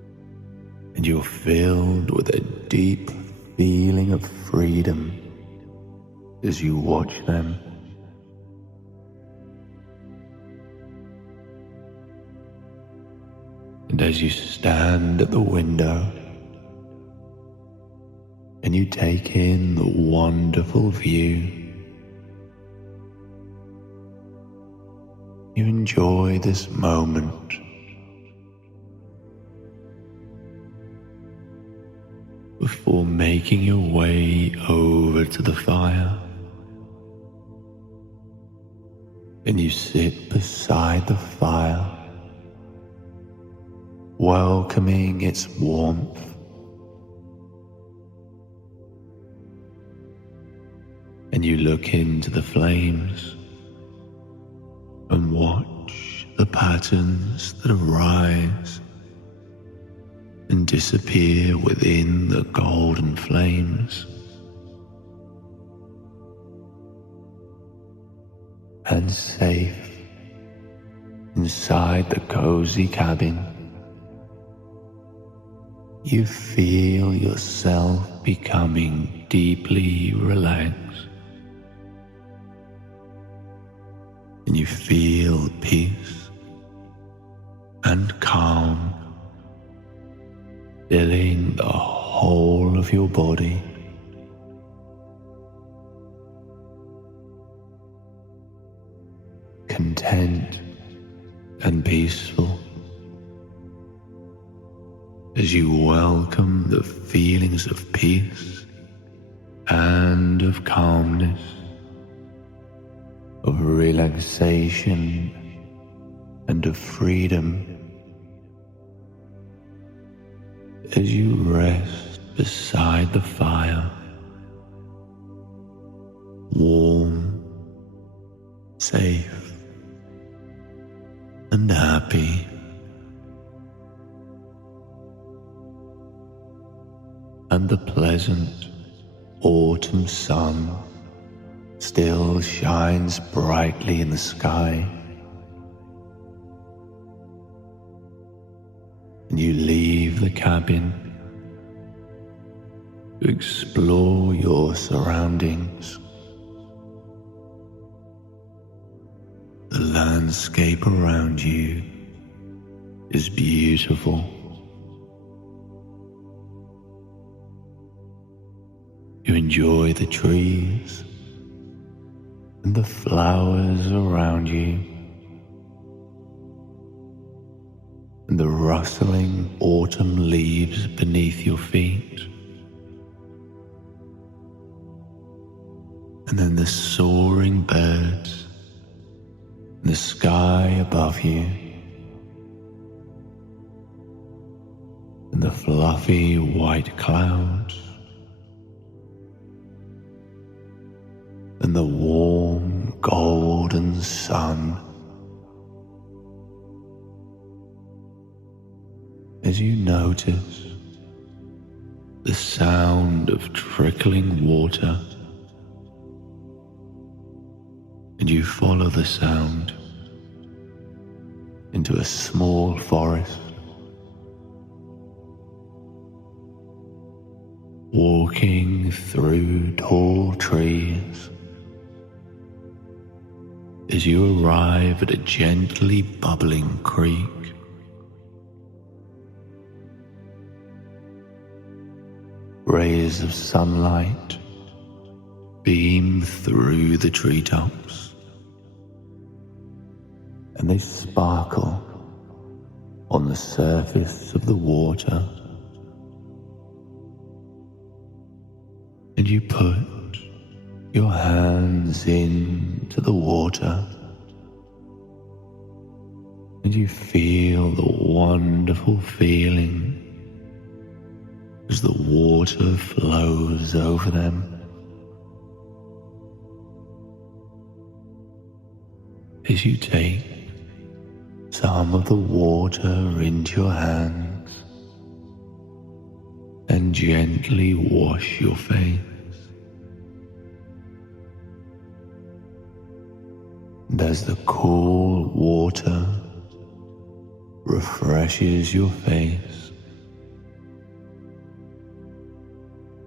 and you're filled with a deep feeling of freedom as you watch them. And as you stand at the window and you take in the wonderful view, you enjoy this moment before making your way over to the fire. And you sit beside the fire, welcoming its warmth. And you look into the flames and watch the patterns that arise and disappear within the golden flames. And safe inside the cozy cabin, you feel yourself becoming deeply relaxed, and you feel peace and calm filling the whole of your body. Content and peaceful as you welcome the feelings of peace and of calmness, of relaxation and of freedom, as you rest beside the fire, warm, safe, and happy. And the pleasant autumn sun still shines brightly in the sky. And you leave the cabin to explore your surroundings. The landscape around you is beautiful. You enjoy the trees and the flowers around you, and the rustling autumn leaves beneath your feet, and then the soaring birds in the sky above you, and the fluffy white clouds, and the warm golden sun. As you notice the sound of trickling water, and you follow the sound into a small forest, walking through tall trees, as you arrive at a gently bubbling creek. Rays of sunlight beam through the treetops, and they sparkle on the surface of the water. And you put your hands into the water, and you feel the wonderful feeling as the water flows over them. As you take some of the water into your hands and gently wash your face. And as the cool water refreshes your face,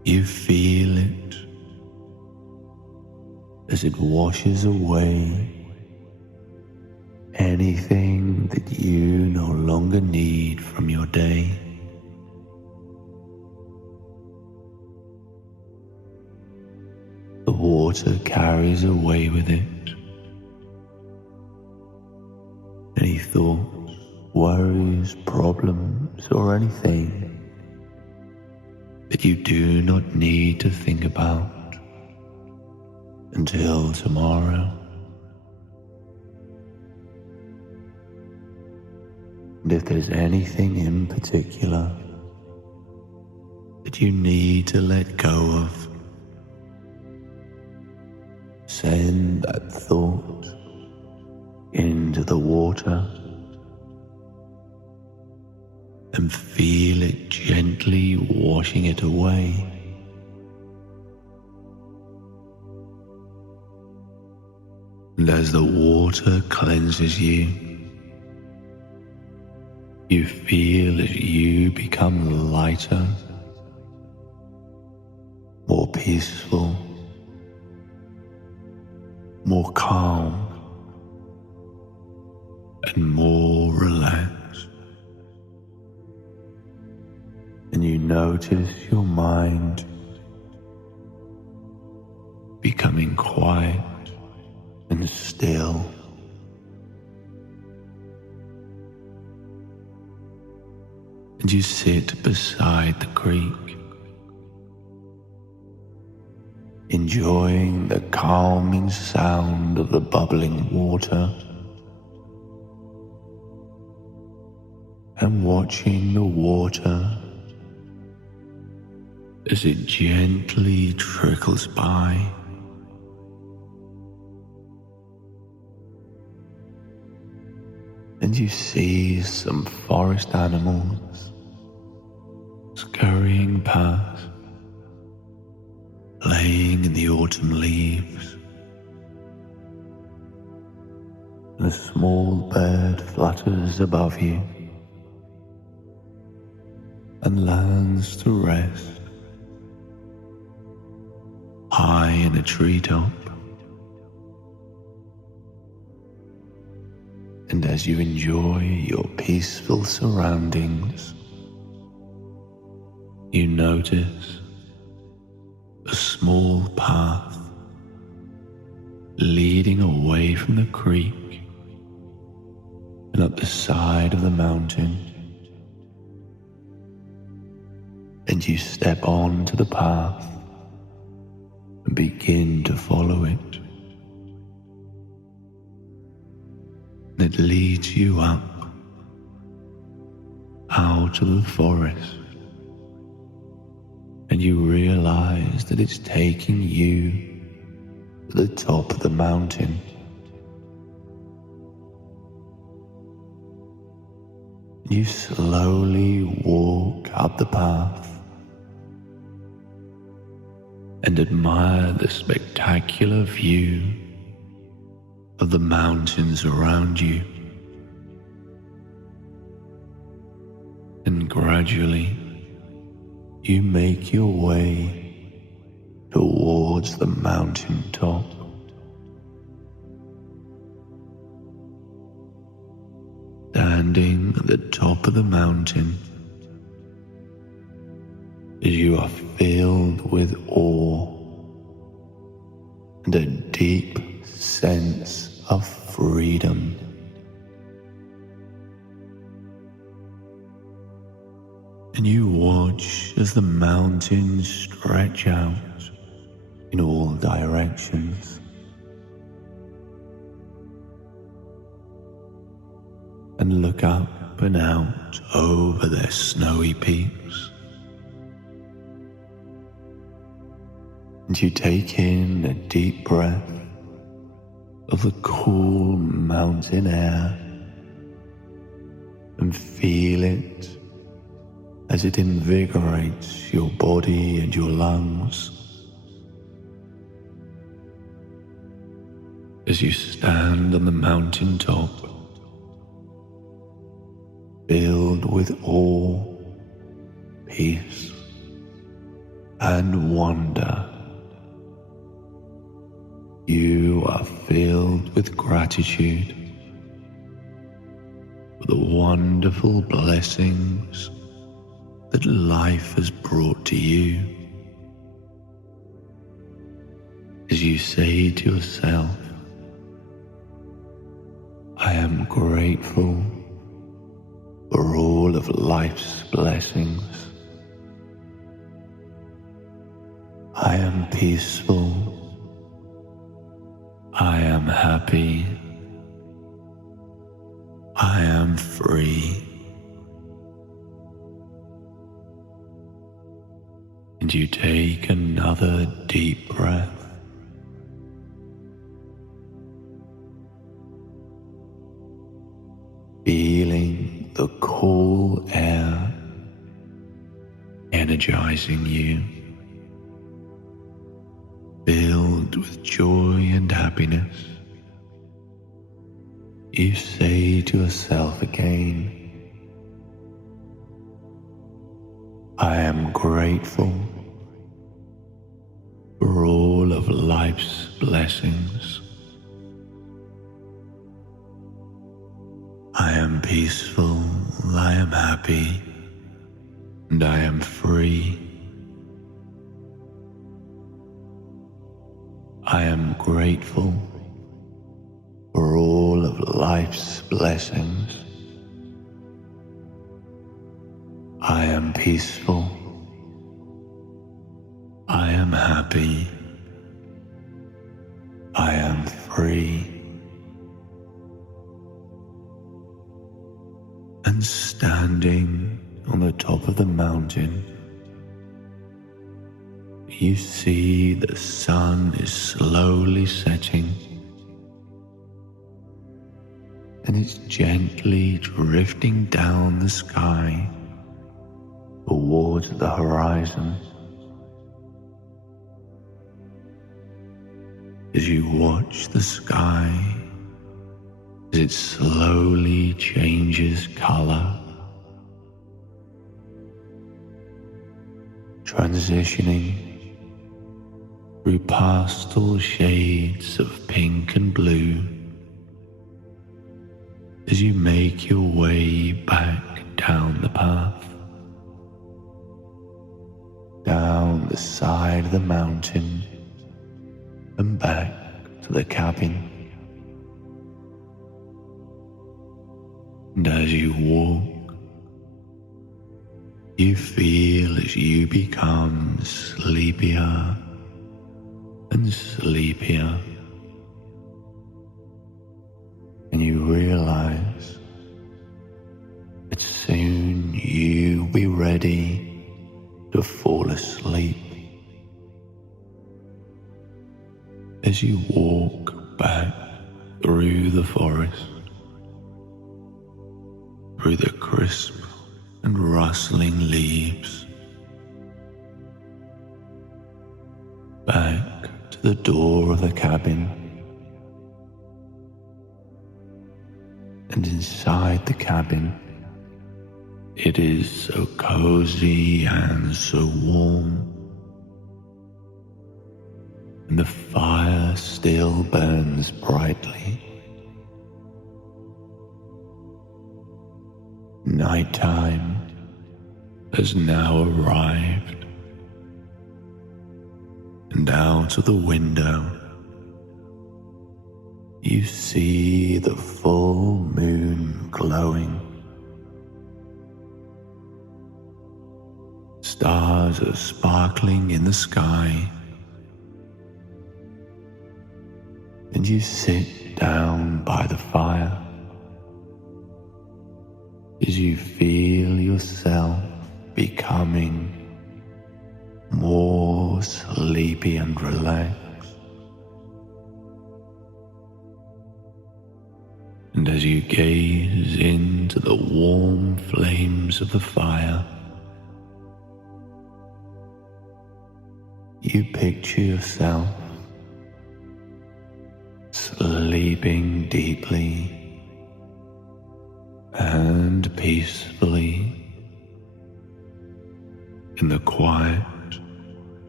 You feel it as it washes away anything that you no longer need from your day. The water carries away with it any thoughts, worries, problems, or anything that you do not need to think about until tomorrow. And if there's anything in particular that you need to let go of, send that thought into the water and feel it gently washing it away. And as the water cleanses you, you feel as you become lighter, more peaceful, more calm, and more relaxed. And you notice your mind becoming quiet and still. And you sit beside the creek, enjoying the calming sound of the bubbling water and watching the water as it gently trickles by. And you see some forest animals scurrying past, playing in the autumn leaves. And a small bird flutters above you and lands to rest high in a treetop. And as you enjoy your peaceful surroundings, you notice a small path leading away from the creek and up the side of the mountain. And you step onto the path and begin to follow it. And it leads you up out of the forest, and you realize that it's taking you to the top of the mountain. You slowly walk up the path and admire the spectacular view of the mountains around you. And gradually you make your way towards the mountain top. Standing at the top of the mountain, you are filled with awe and a deep sense of freedom. And you watch as the mountains stretch out in all directions. And look up and out over their snowy peaks. And you take in a deep breath of the cool mountain air and feel it as it invigorates your body and your lungs. As you stand on the mountain top, filled with awe, peace, and wonder. You are filled with gratitude for the wonderful blessings that life has brought to you. As you say to yourself, I am grateful for all of life's blessings. I am peaceful. I am happy. I am free. And you take another deep breath. Feeling the cool air energizing you, filled with joy and happiness. You say to yourself again, I am grateful for all of life's blessings. I am peaceful, I am happy, and I am free. I am grateful for all of life's blessings. I am peaceful. I am happy. I am free. And standing on the top of the mountain, you see the sun is slowly setting, and it's gently drifting down the sky towards the horizon. As you watch the sky, as it slowly changes color, transitioning through pastel shades of pink and blue, as you make your way back down the path, down the side of the mountain and back to the cabin. And as you walk, you feel as you become sleepier and sleepier, and you realize that soon you'll be ready to fall asleep. As you walk back through the forest, through the crisp and rustling leaves, back to the door of the cabin, and inside the cabin, it is so cozy and so warm, and the fire still burns brightly. Nighttime has now arrived, and out of the window you see the full moon glowing. Stars are sparkling in the sky, and you sit down by the fire as you feel yourself becoming more sleepy and relaxed. And as you gaze into the warm flames of the fire, you picture yourself sleeping deeply and peacefully in the quiet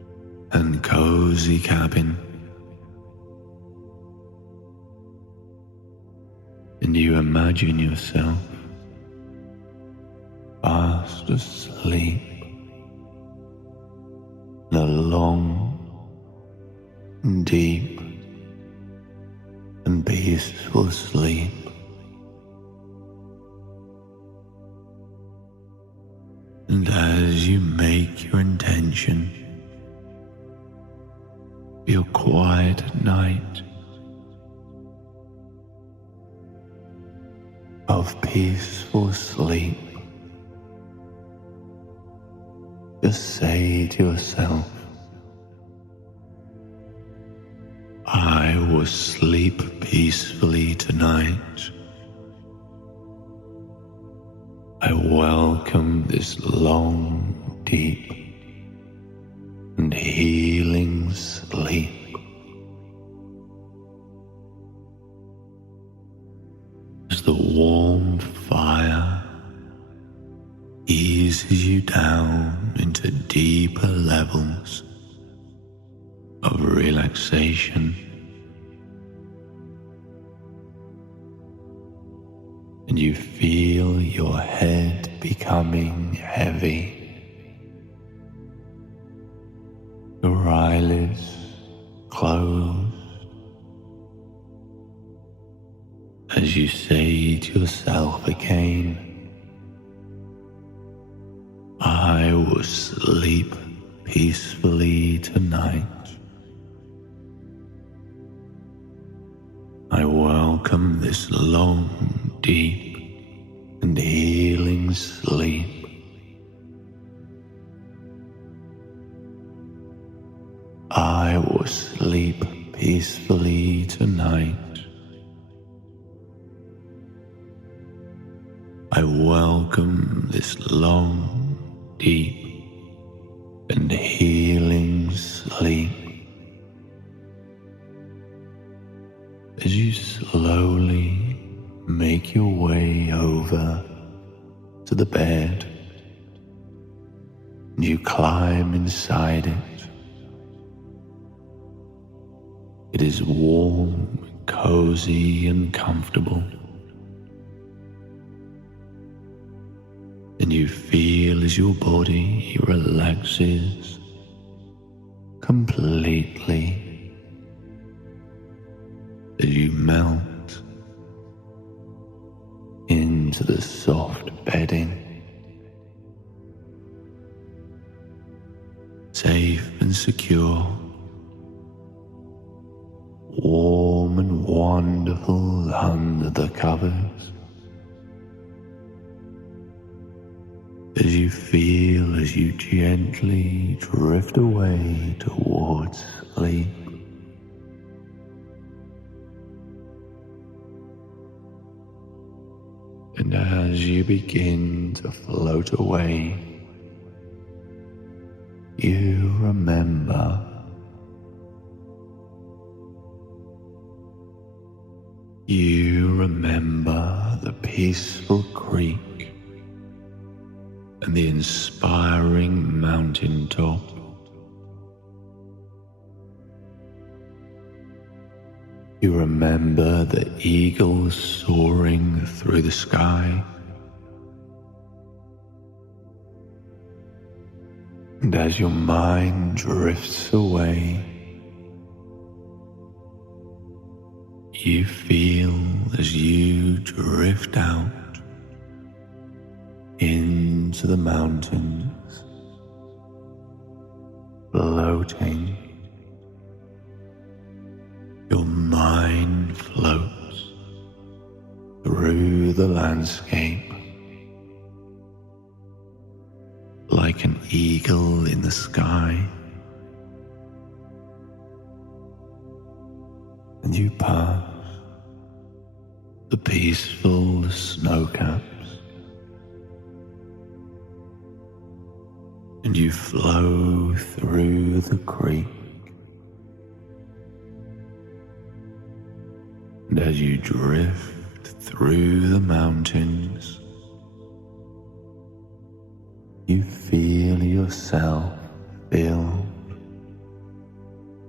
and cozy cabin, and you imagine yourself fast asleep in a long, deep, and peaceful sleep. And as you make your intention for your quiet night of peaceful sleep, just say to yourself, I will sleep peacefully tonight. I welcome this long, deep, and healing sleep. As the warm fire eases you down into deeper levels of relaxation, and you feel your head becoming heavy, your eyelids closed, as you say to yourself again, I will sleep peacefully tonight. I welcome this long, deep, and healing sleep. I will sleep peacefully tonight. I welcome this long, deep, and healing sleep. As you slowly make your way over to the bed, and you climb inside it. It is warm, cozy, and comfortable. And you feel as your body relaxes completely, as you melt into the soft bedding, safe and secure, warm and wonderful under the covers. As you feel as you gently drift away towards sleep. And as you begin to float away, you remember the peaceful creek and the inspiring mountaintop. You remember the eagles soaring through the sky. And as your mind drifts away, you feel as you drift out into the mountains, floating. Your mind floats through the landscape like an eagle in the sky, and you pass the peaceful snow caps, and you flow through the creek. And as you drift through the mountains, you feel yourself filled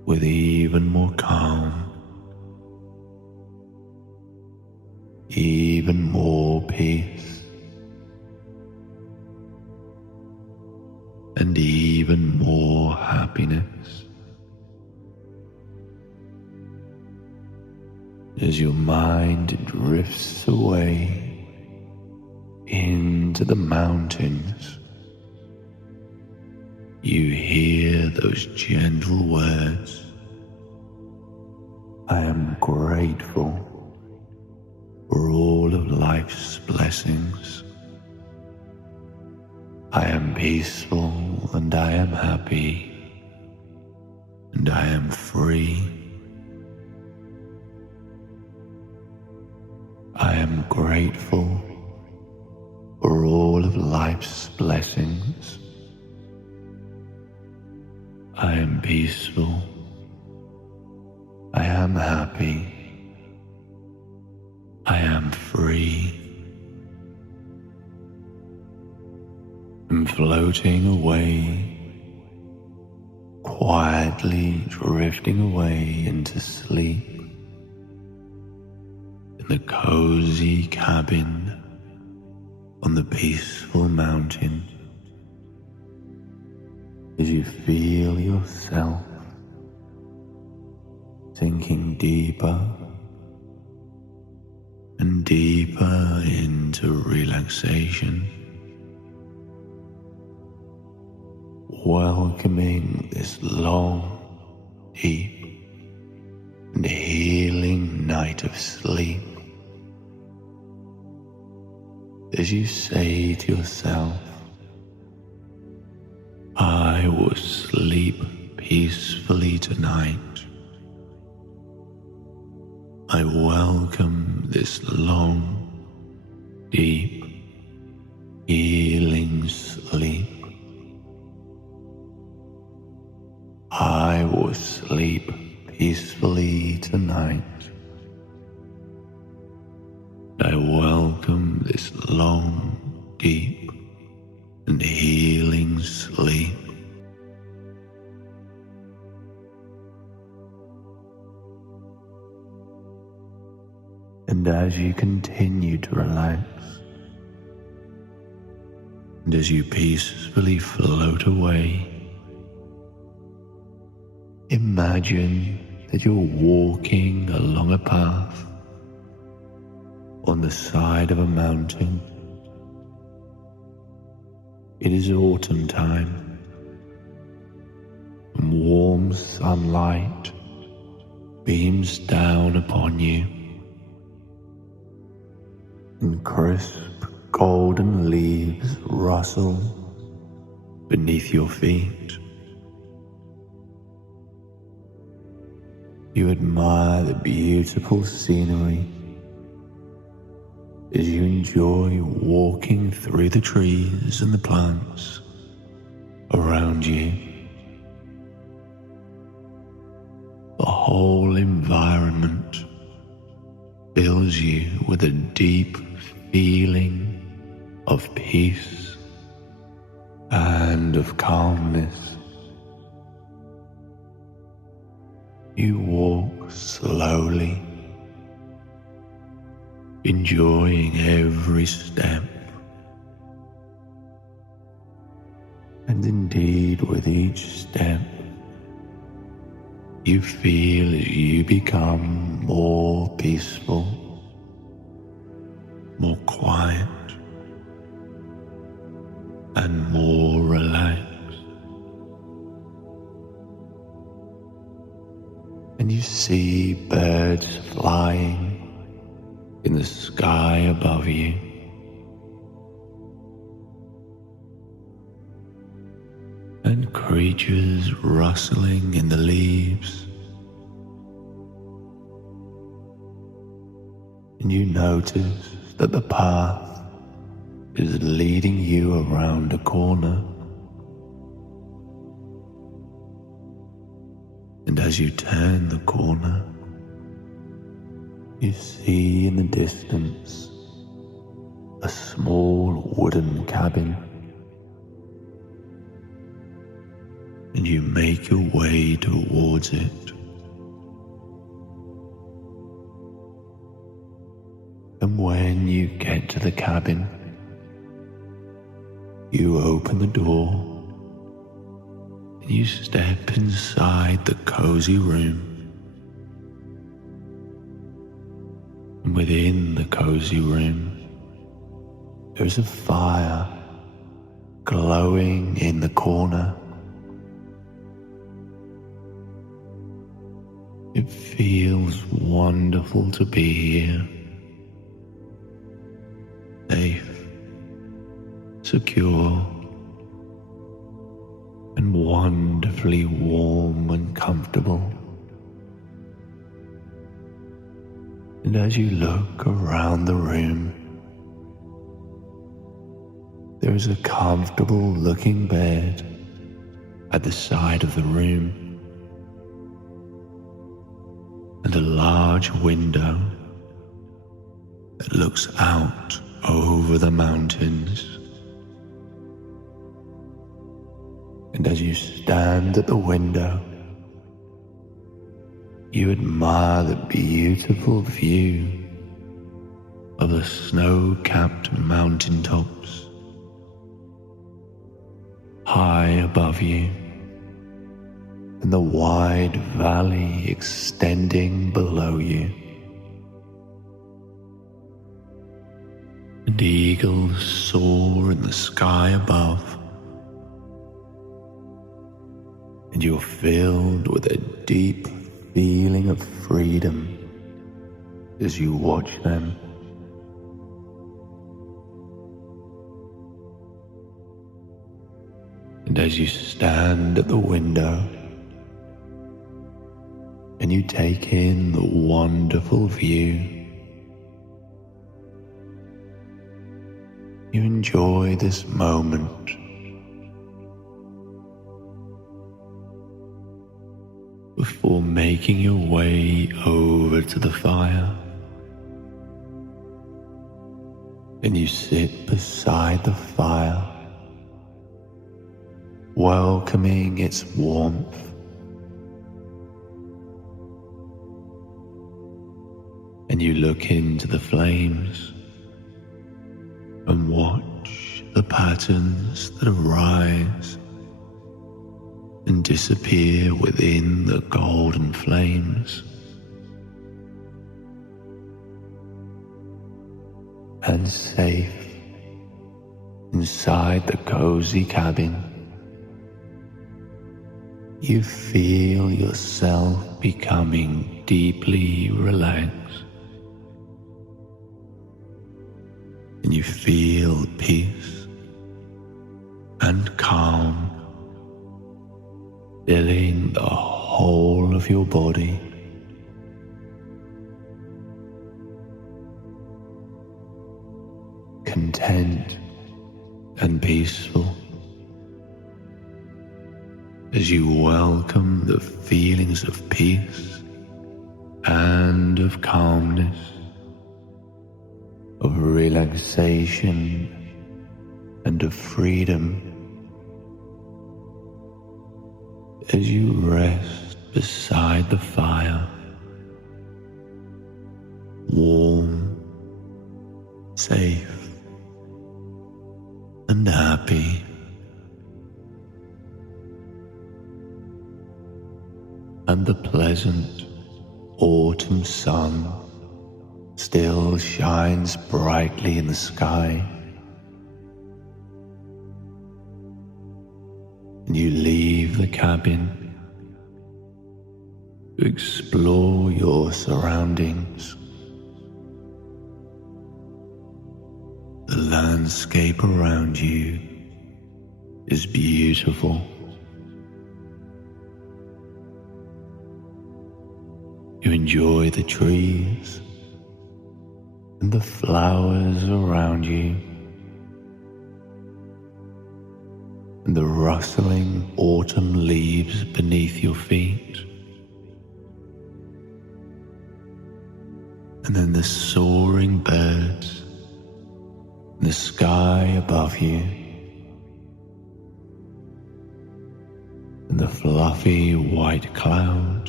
with even more calm, even more peace, and even more happiness. As your mind drifts away into the mountains, you hear those gentle words, "I am grateful for all of life's blessings. I am peaceful and I am happy, and I am free. I am grateful for all of life's blessings. I am peaceful. I am happy. I am free." And floating away, quietly drifting away into sleep in the cozy cabin on the peaceful mountain, as you feel yourself sinking deeper and deeper into relaxation, welcoming this long, deep, and healing night of sleep, as you say to yourself, "I will sleep peacefully tonight. I welcome this long, deep, healing sleep. I will sleep peacefully tonight. I welcome this long, deep, and healing sleep." And as you continue to relax, and as you peacefully float away, imagine that you're walking along a path on the side of a mountain. It is autumn time, and warm sunlight beams down upon you, and crisp golden leaves rustle beneath your feet. You admire the beautiful scenery as you enjoy walking through the trees and the plants around you. The whole environment fills you with a deep feeling of peace and of calmness. You walk slowly, enjoying every step, and indeed with each step you feel as you become more peaceful, more quiet, and more relaxed. And you see birds flying in the sky above you, and creatures rustling in the leaves. And you notice that the path is leading you around a corner. And as you turn the corner, you see in the distance a small wooden cabin. And you make your way towards towards it. And when you get to the cabin, you open the door and you step inside the cozy room. And within the cozy room, there's a fire glowing in the corner. It feels wonderful to be here, safe, secure, and wonderfully warm and comfortable. And as you look around the room, there is a comfortable looking bed at the side of the room, and a large window that looks out over the mountains. And as you stand at the window, you admire the beautiful view of the snow-capped mountaintops high above you, and the wide valley extending below you. And eagles soar in the sky above, and you're filled with a deep feeling of freedom as you watch them. And as you stand at the window and you take in the wonderful view, you enjoy this moment before making your way over to the fire. And you sit beside the fire, welcoming its warmth. And you look into the flames and watch the patterns that arise and disappear within the golden flames. And safe inside the cozy cabin, you feel yourself becoming deeply relaxed, and you feel peace and calm filling the whole of your body. Content and peaceful as you welcome the feelings of peace and of calmness, of relaxation and of freedom, as you rest beside the fire, warm, safe, and happy. And the pleasant autumn sun still shines brightly in the sky. And you leave the cabin to explore your surroundings. The landscape around you is beautiful. You enjoy the trees and the flowers around you, and the rustling autumn leaves beneath your feet, and then the soaring birds in the sky above you, and the fluffy white clouds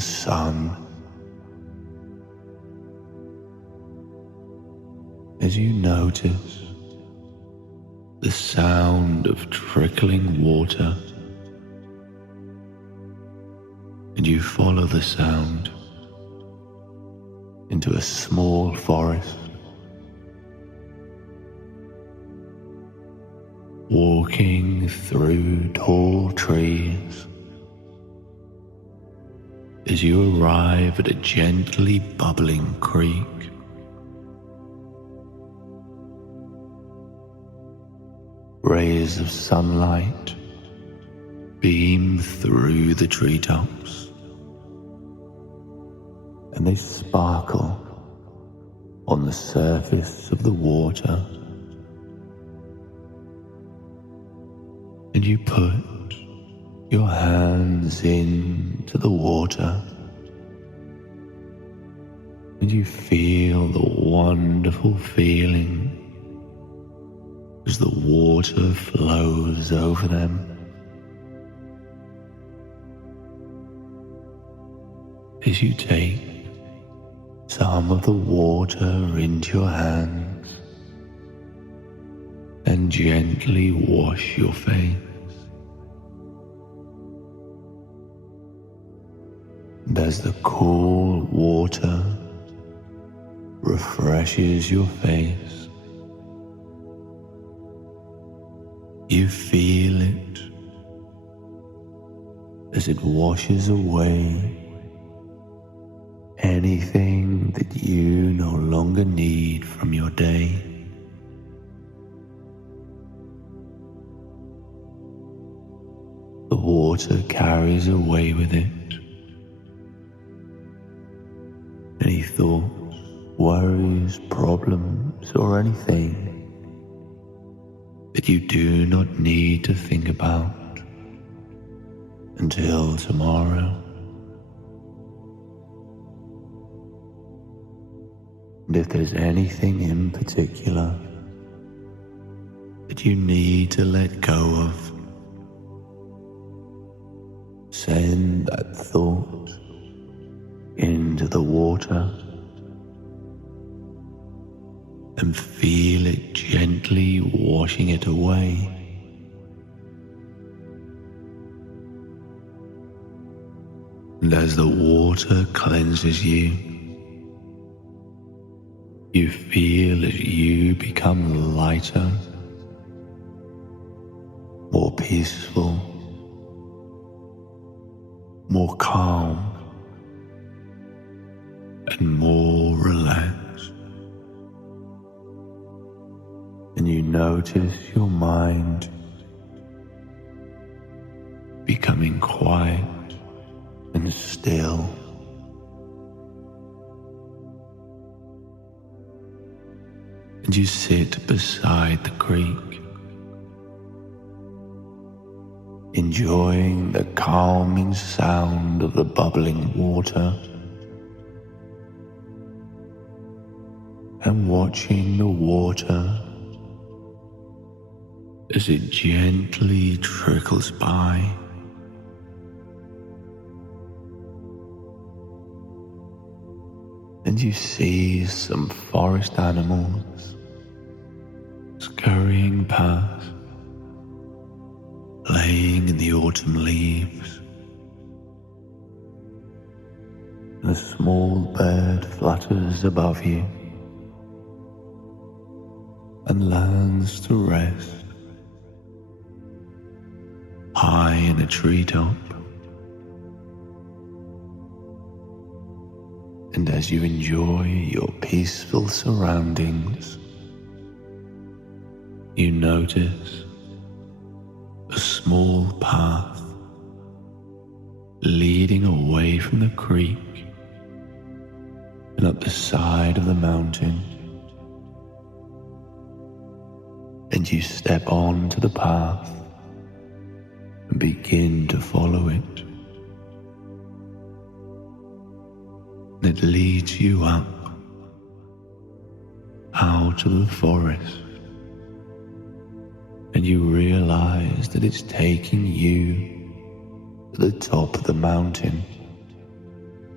sun. As you notice the sound of trickling water, and you follow the sound into a small forest, walking through tall trees. As you arrive at a gently bubbling creek, rays of sunlight beam through the treetops, and they sparkle on the surface of the water. And you put your hands into the water, and you feel the wonderful feeling as the water flows over them. As you take some of the water into your hands and gently wash your face. And as the cool water refreshes your face, you feel it as it washes away anything that you no longer need from your day. The water carries away with it any thoughts, worries, problems, or anything that you do not need to think about until tomorrow. And if there's anything in particular that you need to let go of, send that thought into the water and feel it gently washing it away. And as the water cleanses you, you feel as you become lighter, more peaceful, more calm, and more relaxed. And you notice your mind becoming quiet and still. And you sit beside the creek, enjoying the calming sound of the bubbling water and watching the water as it gently trickles by. And you see some forest animals scurrying past, playing in the autumn leaves. And a small bird flutters above you and lands to rest high in a treetop. And as you enjoy your peaceful surroundings, you notice a small path leading away from the creek and up the side of the mountain. And you step onto the path and begin to follow it. And it leads you up out of the forest, and you realize that it's taking you to the top of the mountain.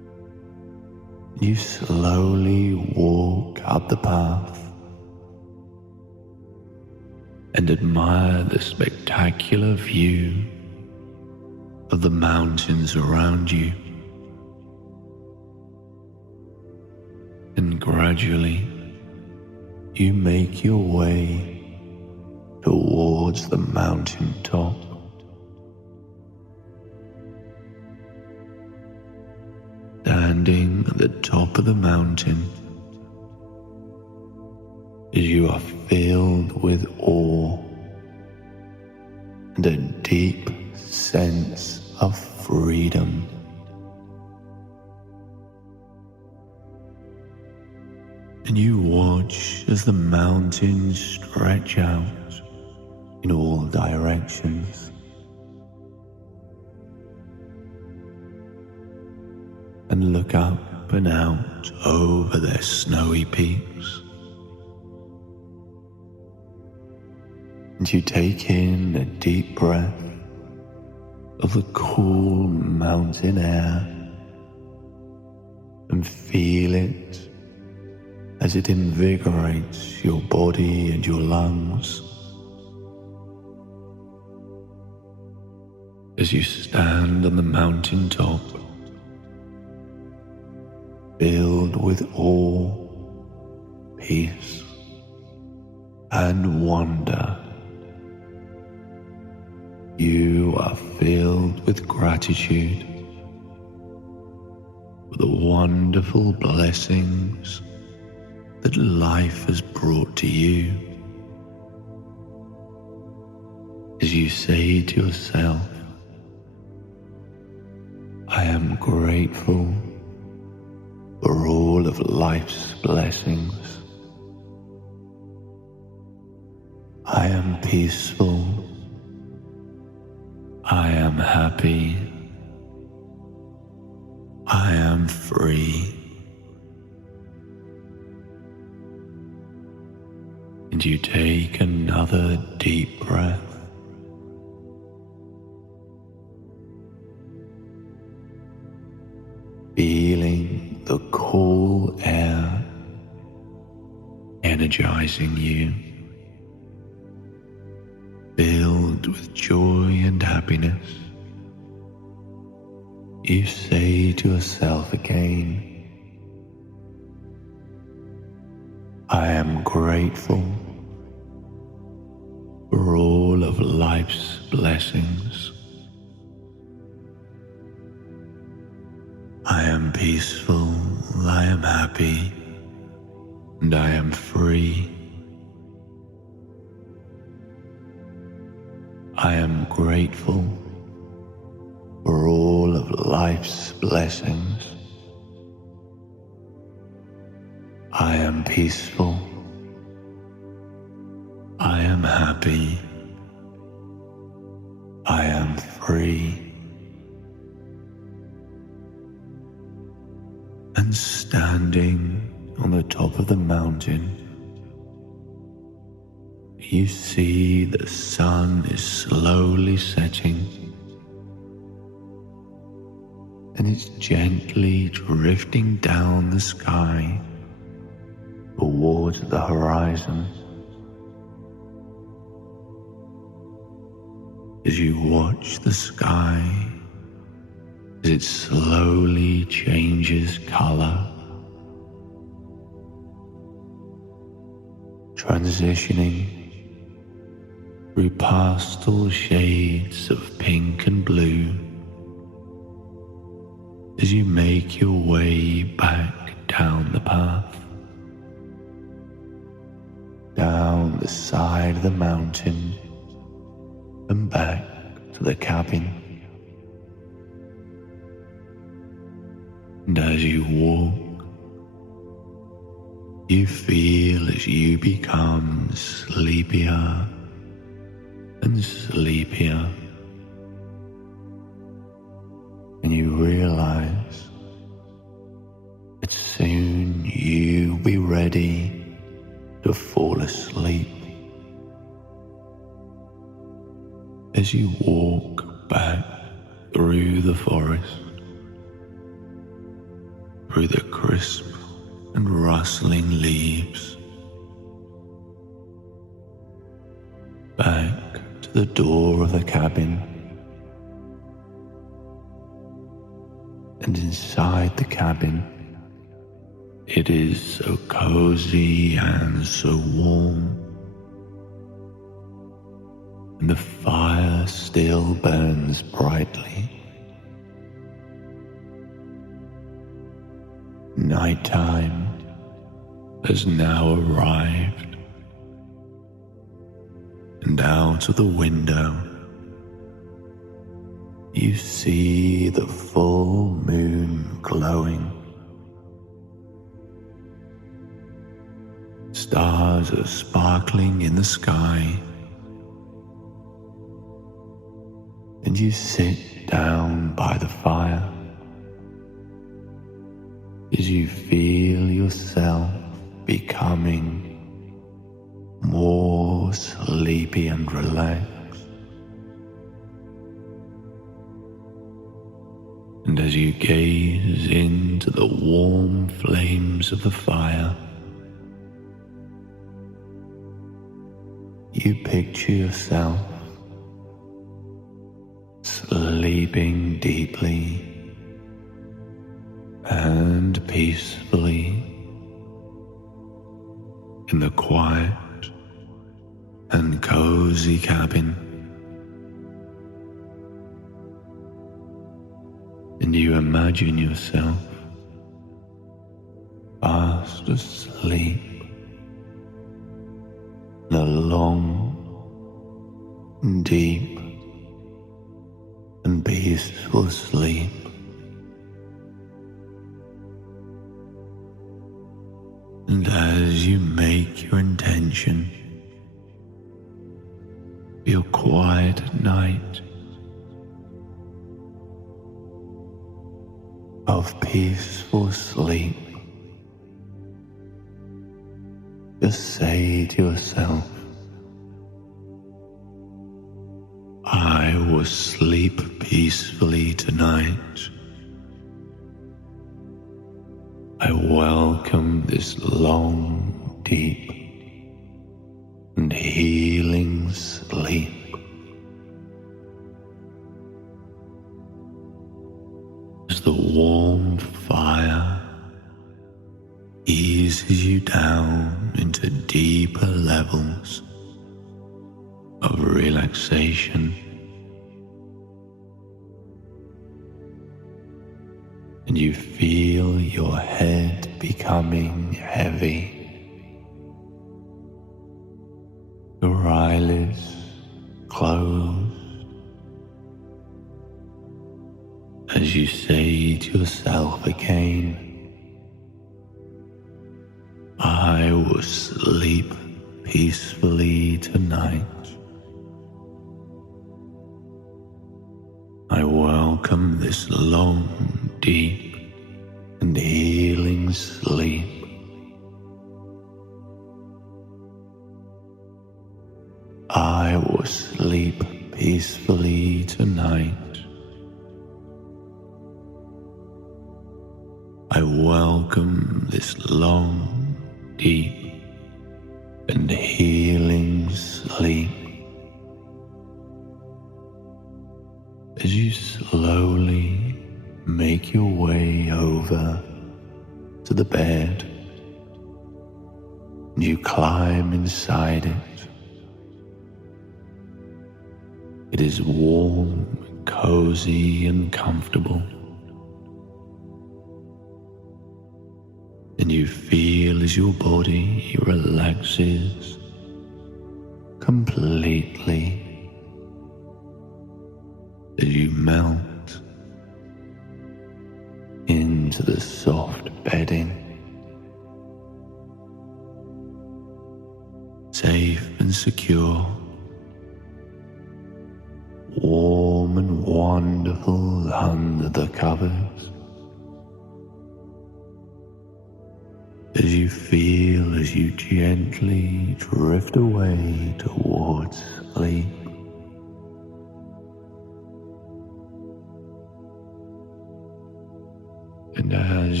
You slowly walk up the path and admire the spectacular view of the mountains around you. And gradually, you make your way towards the mountain top. Standing at the top of the mountain, you are filled with awe and a deep sense of freedom. And you watch as the mountains stretch out in all directions. And look up and out over their snowy peaks. And you take in a deep breath of the cool mountain air and feel it as it invigorates your body and your lungs. As you stand on the mountain top, filled with awe, peace, and wonder, you are filled with gratitude for the wonderful blessings that life has brought to you. As you say to yourself, I am grateful for all of life's blessings. I am peaceful. I am happy. I am free. And you take another deep breath. Feeling the cool air energizing you, filled with joy and happiness. You say to yourself again, I am grateful for all of life's blessings. I am peaceful, I am happy, and I am free. I am grateful for all of life's blessings. I am peaceful. I am happy. I am free. And standing on the top of the mountain, you see the sun is slowly setting, and it's gently drifting down the sky towards the horizon. As you watch the sky as it slowly changes color, transitioning through pastel shades of pink and blue, as you make your way back down the path, down the side of the mountain and back to the cabin. And as you walk, you feel as you become sleepier and sleepier, and you realize that soon you'll be ready to fall asleep. As you walk back through the forest, through the crisp and rustling leaves, back to the door of the cabin, and inside the cabin it is so cozy and so warm, and the fire still burns brightly. Nighttime has now arrived, and out of the window you see the full moon glowing. Stars are sparkling in the sky, and you sit down by the fire as you feel yourself becoming more sleepy and relaxed. And as you gaze into the warm flames of the fire, you picture yourself sleeping deeply and peacefully in the quiet and cozy cabin. And you imagine yourself fast asleep in a long, deep, and peaceful sleep. And as you make your intention for your quiet night of peaceful sleep, just say to yourself, I will sleep peacefully tonight. I welcome this long, deep, and healing sleep. As the warm fire eases you down into deeper levels of relaxation, and you feel your head becoming heavy, your eyelids closed, as you say to yourself again, I will sleep peacefully tonight. I welcome this long, deep, and healing sleep. I will sleep peacefully tonight. I welcome this long, deep, and healing sleep. As you slowly make your way over to the bed, and you climb inside it. It is warm, cozy, and comfortable. And you feel as your body relaxes completely, as you melt into the soft bedding, safe and secure, warm and wonderful under the covers. As you feel as you gently drift away towards sleep. And as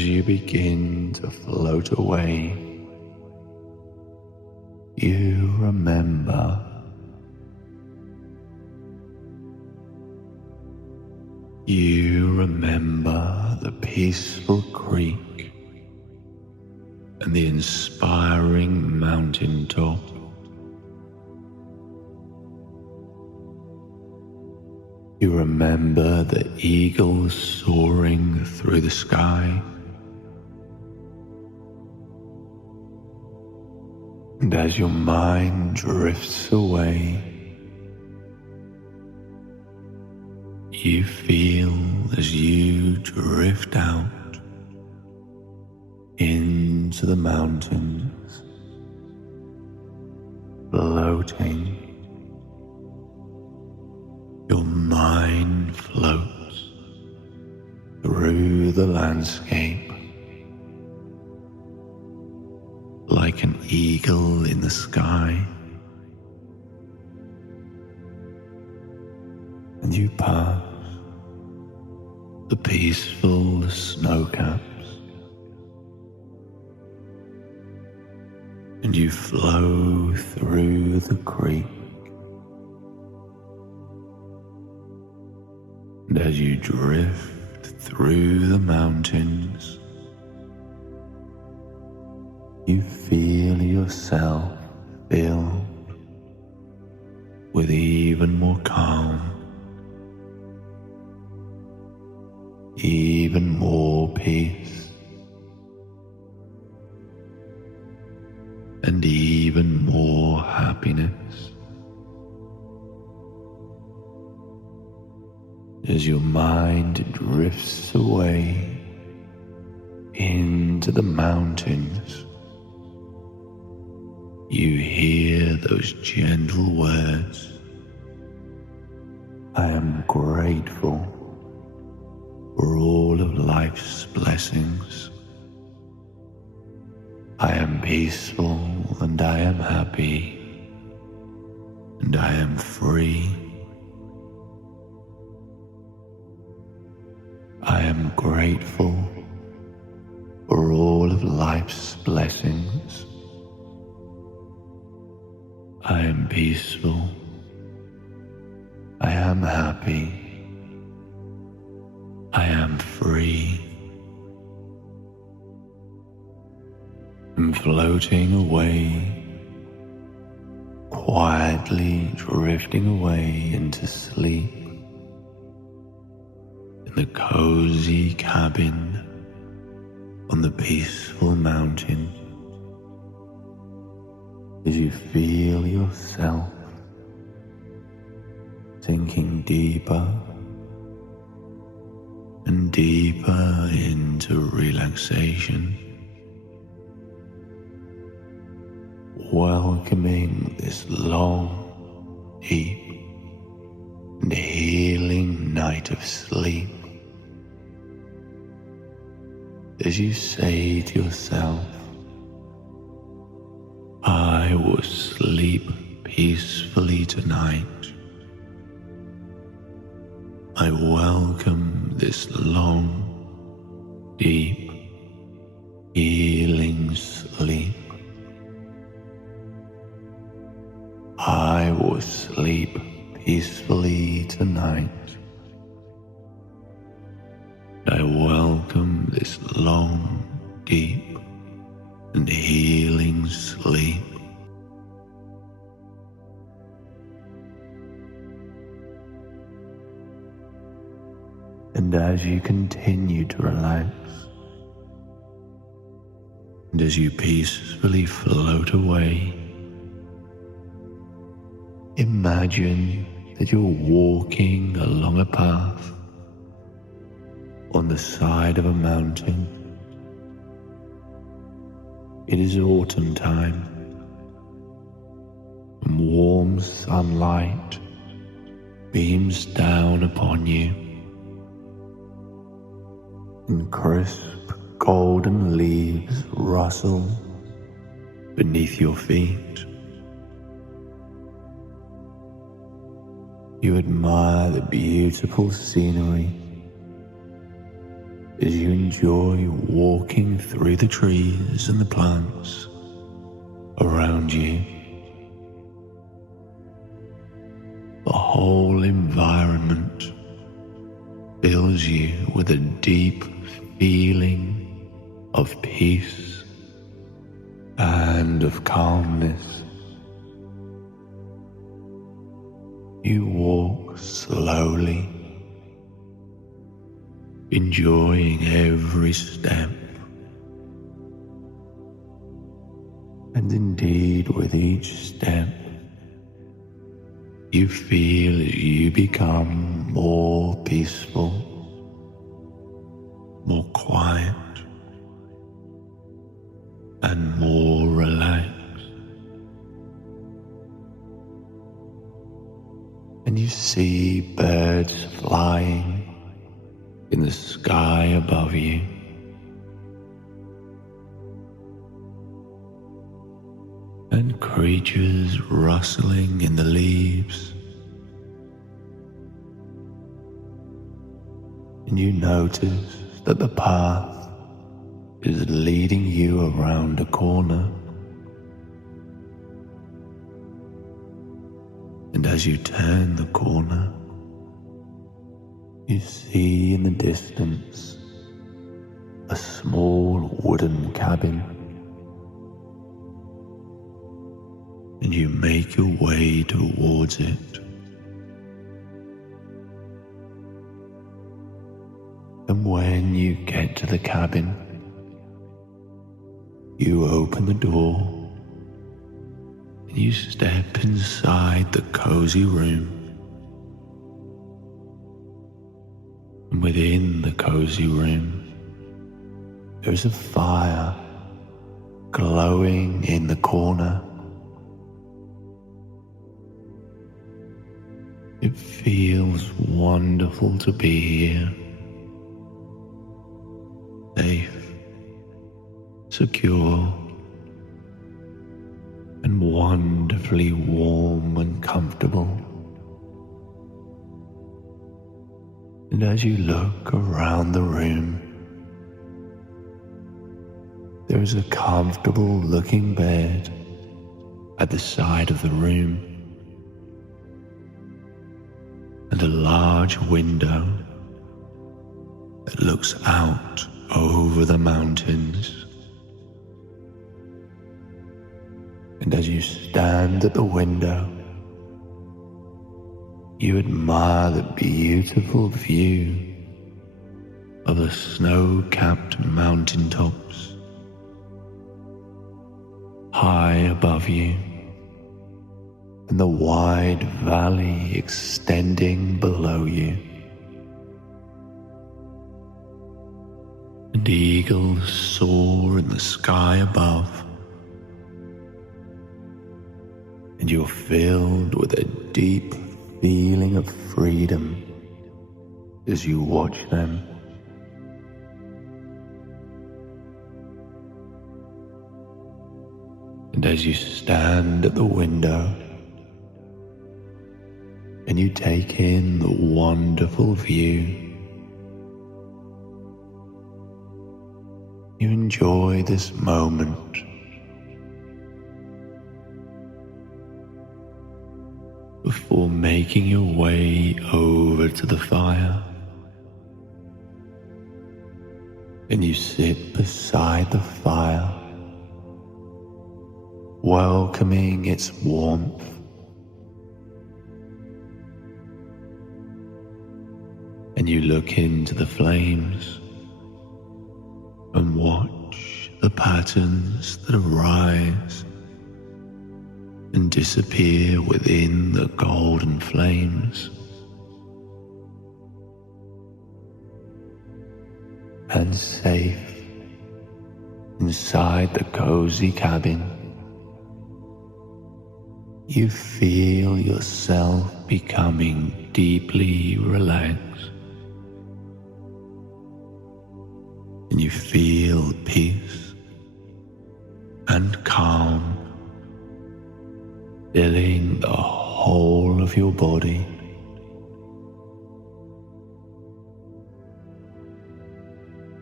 you begin to float away, you remember the peaceful creek and the inspiring mountaintop. You remember the eagles soaring through the sky. And as your mind drifts away, you feel as you drift out into the mountains, floating. Your mind floats through the landscape like an eagle in the sky, and you pass the peaceful snow caps, and you flow through the creek. And as you drift through the mountains, you feel yourself filled with even more calm, even more peace, and even more happiness. As your mind drifts away into the mountains, you hear those gentle words, I am grateful for all of life's blessings. I am peaceful and I am happy, and I am free. I am grateful for all of life's blessings. I am peaceful. I am happy. I am free. I'm floating away, quietly drifting away into sleep. In the cozy cabin on the peaceful mountain, as you feel yourself sinking deeper and deeper into relaxation, welcoming this long, deep and healing night of sleep. As you say to yourself, I will sleep peacefully tonight. I welcome this long, deep, healing sleep. I will sleep peacefully tonight. I welcome this long, deep, and healing sleep. And as you continue to relax, and as you peacefully float away, imagine that you're walking along a path on the side of a mountain. It is autumn time, and warm sunlight beams down upon you, and crisp golden leaves rustle beneath your feet. You admire the beautiful scenery as you enjoy walking through the trees and the plants around you. The whole environment fills you with a deep feeling of peace and of calmness. You walk slowly, enjoying every step. And indeed, with each step, you feel as you become more peaceful, more quiet, and more relaxed. And you see birds flying in the sky above you. And creatures rustling in the leaves. And you notice that the path is leading you around a corner. And as you turn the corner, you see in the distance a small wooden cabin. And you make your way towards it. And when you get to the cabin, you open the door and you step inside the cozy room. And within the cozy room, there's a fire glowing in the corner. It feels wonderful to be here, safe, secure, and wonderfully warm and comfortable. And as you look around the room, there is a comfortable looking bed at the side of the room, and a large window that looks out over the mountains. And as you stand at the window, you admire the beautiful view of the snow-capped mountaintops high above you, and the wide valley extending below you. And eagles soar in the sky above, and you're filled with a deep feeling of freedom as you watch them. And as you stand at the window and you take in the wonderful view, you enjoy this moment. Before making your way over to the fire, and you sit beside the fire, welcoming its warmth. And you look into the flames and watch the patterns that arise and disappear within the golden flames. And safe inside the cozy cabin, you feel yourself becoming deeply relaxed, and you feel peace and calm filling the whole of your body.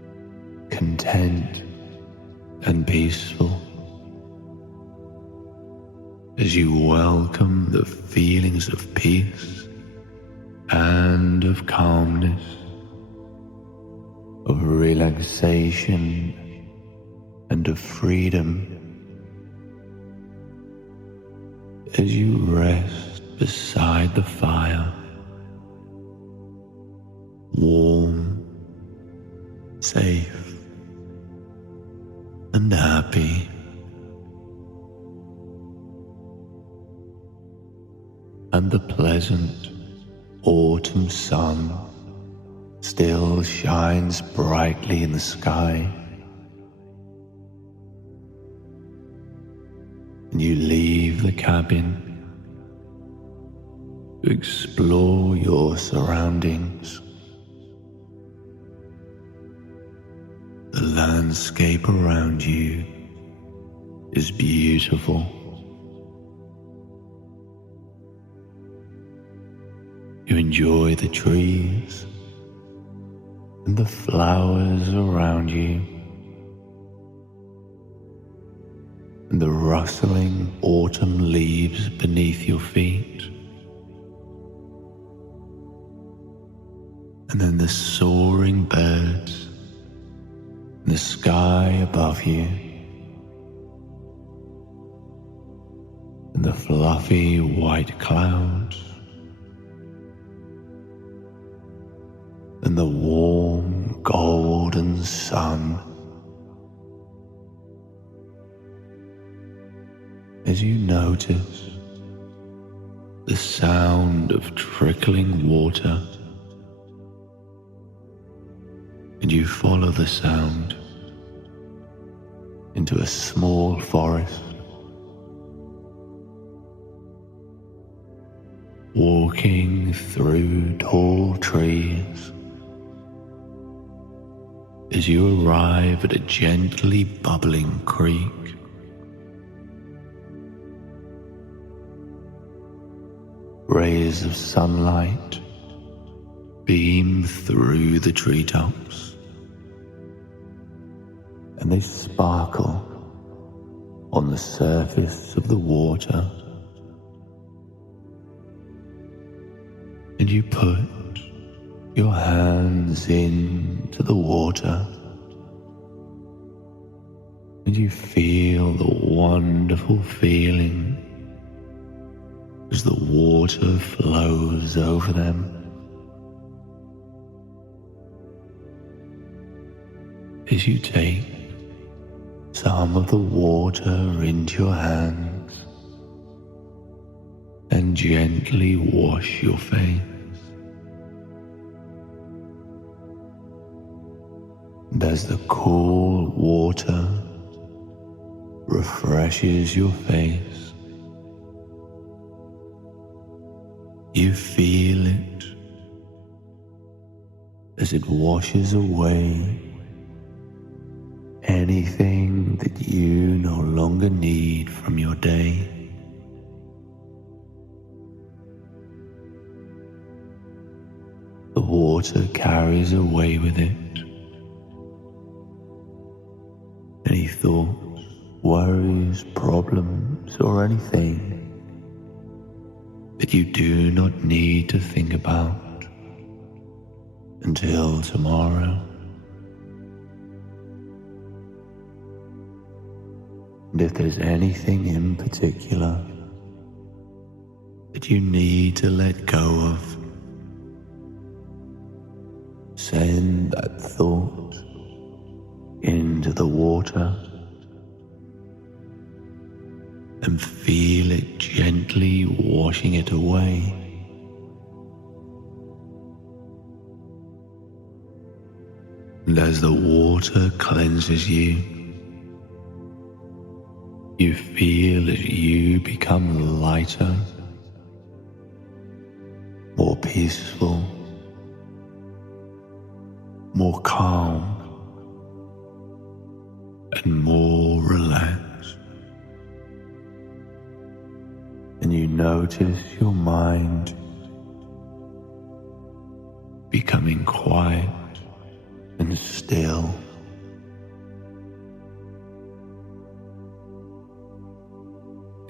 peaceful as you welcome the feelings of peace and of calmness, of relaxation and of freedom as you rest beside the fire, warm, safe, and happy. And the pleasant autumn sun still shines brightly in the sky. And you leave the cabin to explore your surroundings. The landscape around you is beautiful. You enjoy the trees and the flowers around you, and the rustling autumn leaves beneath your feet, and then the soaring birds in the sky above you, and the fluffy white clouds, and the warm golden sun as you notice the sound of trickling water, and you follow the sound into a small forest, walking through tall trees as you arrive at a gently bubbling creek. Rays of sunlight beam through the treetops, and they sparkle on the surface of the water. And you put your hands into the water, and you feel the wonderful feeling as the water flows over them. As you take some of the water into your hands and gently wash your face. And as the cool water refreshes your face, you feel it as it washes away anything that you no longer need from your day. The water carries away with it any thoughts, worries, problems, or anything that you do not need to think about until tomorrow. And if there's anything in particular that you need to let go of, send that thought into the water and feel it gently washing it away. And as the water cleanses you, you feel as you become lighter, more peaceful, more calm, and more relaxed. And you notice your mind becoming quiet and still.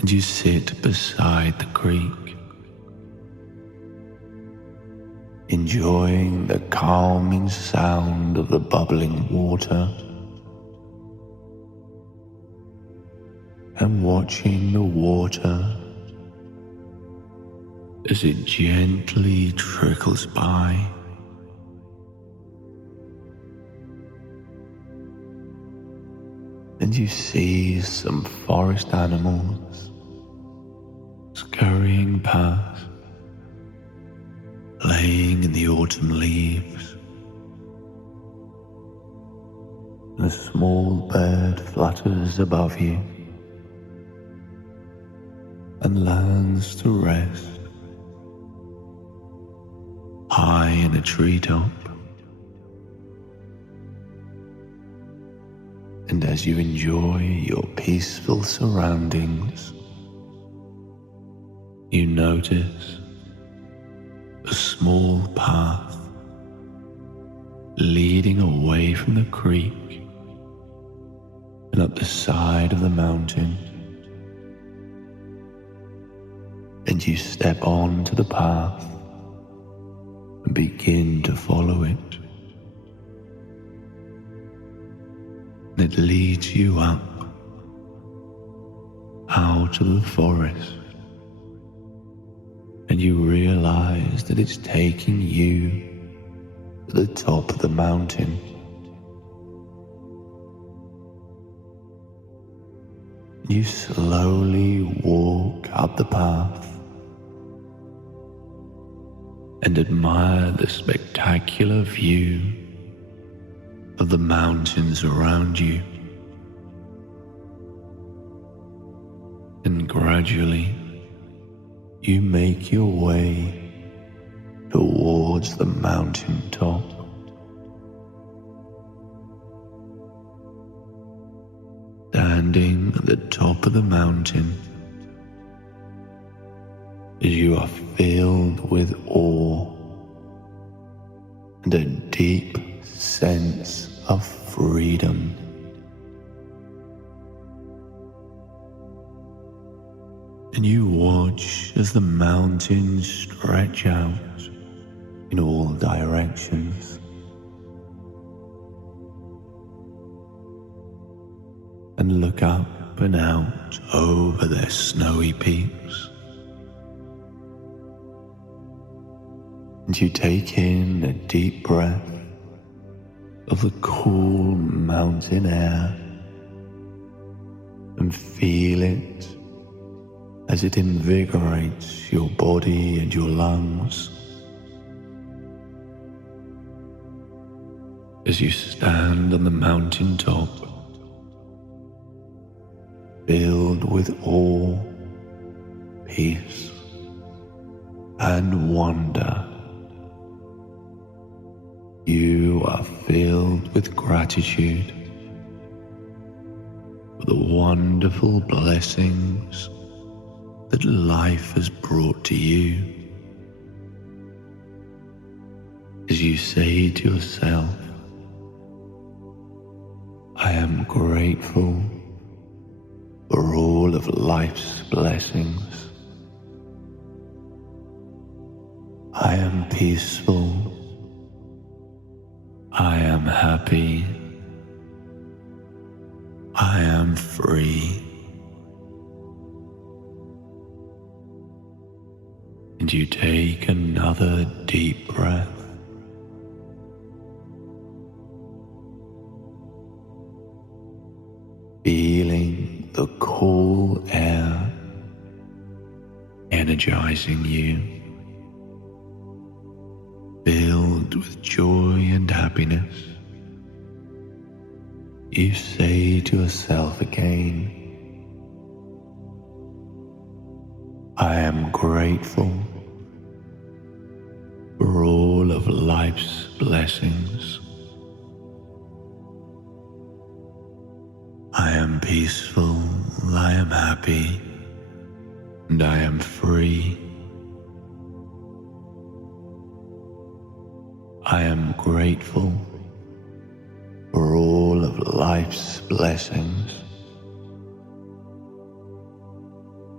and you sit beside the creek, enjoying the calming sound of the bubbling water and watching the water as it gently trickles by. And you see some forest animals scurrying past, playing in the autumn leaves. And a small bird flutters above you and lands to rest high in a treetop. And as you enjoy your peaceful surroundings, you notice a small path leading away from the creek and up the side of the mountain. And you step onto the path and begin to follow it. And it leads you up out of the forest, and you realize that it's taking you to the top of the mountain. You slowly walk up the path and admire the spectacular view of the mountains around you. And gradually you make your way towards the mountain top. Standing at the top of the mountain, as you are filled with awe and a deep sense of freedom. And you watch as the mountains stretch out in all directions, and look up and out over their snowy peaks. And you take in a deep breath of the cool mountain air and feel it as it invigorates your body and your lungs. As you stand on the mountain top, filled with awe, peace, and wonder, you are filled with gratitude for the wonderful blessings that life has brought to you. As you say to yourself, I am grateful for all of life's blessings. I am peaceful. I am happy. I am free. And you take another deep breath. Feeling the cool air energizing you, filled with joy and happiness. You say to yourself again, I am grateful for all of life's blessings. I am peaceful, I am happy, and I am free. I am grateful for all of life's blessings.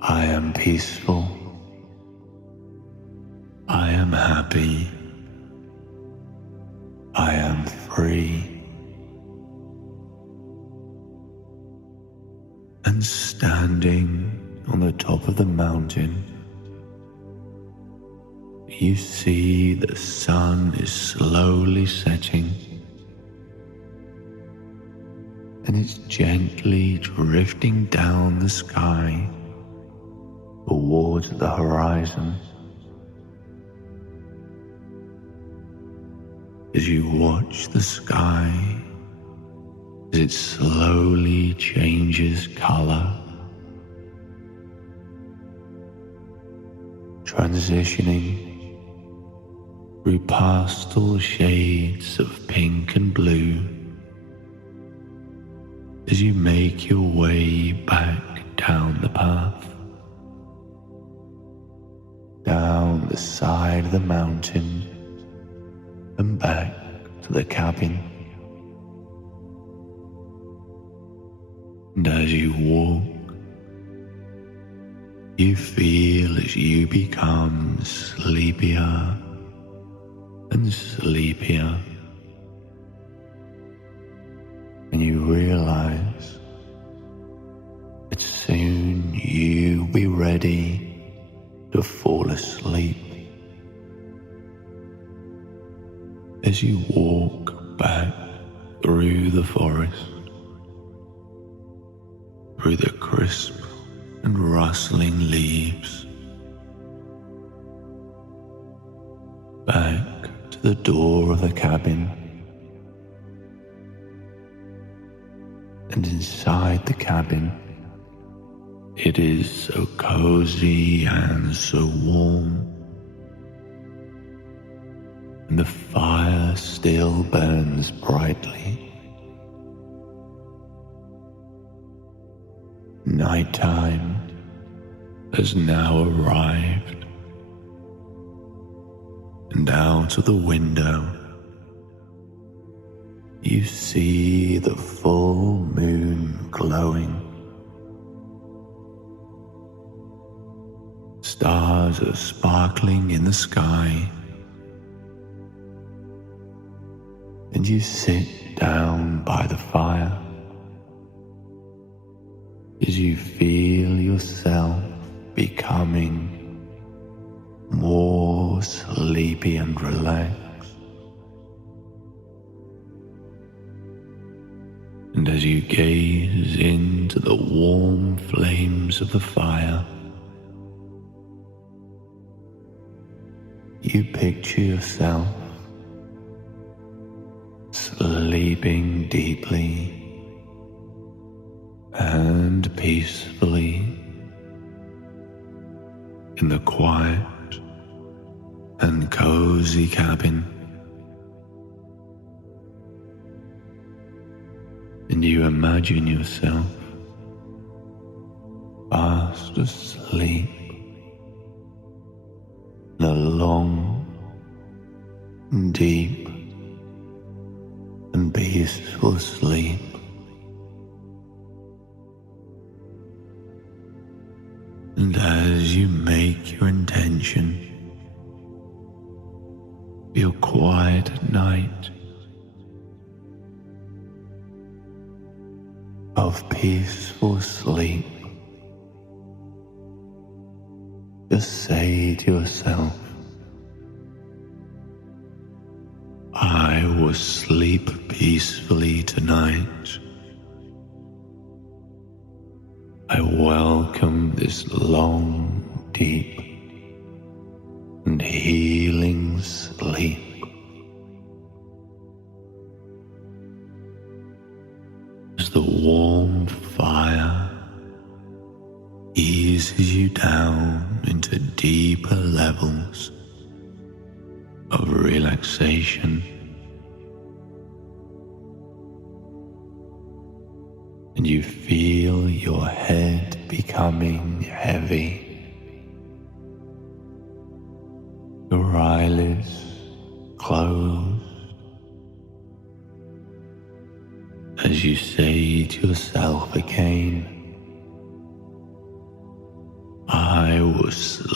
I am peaceful. I am happy. I am free. And standing on the top of the mountain, you see the sun is slowly setting, and it's gently drifting down the sky towards the horizon. As you watch the sky, as it slowly changes color, transitioning through pastel shades of pink and blue, as you make your way back down the path, down the side of the mountain and back to the cabin. And as you walk, you feel as you become sleepier and sleepier, and you realize that soon you'll be ready to fall asleep. As you walk back through the forest, through the crisp and rustling leaves, back to the door of the cabin, and inside the cabin, it is so cozy and so warm, and the fire still burns brightly. Nighttime has now arrived, and out of the window you see the full moon glowing. Stars are sparkling in the sky, and you sit down by the fire as you feel yourself becoming more sleepy and relaxed. And as you gaze into the warm flames of the fire, you picture yourself sleeping deeply and peacefully in the quiet and cozy cabin. And you imagine yourself fast asleep in a long, deep, and peaceful sleep. And as you make your intention for your quiet night of peaceful sleep, just say to yourself, I will sleep peacefully tonight. I welcome this long, deep, and healing sleep. As the warm fire eases you down into deeper levels of relaxation, and you feel your head becoming heavy, your eyelids closed, as you say to yourself again,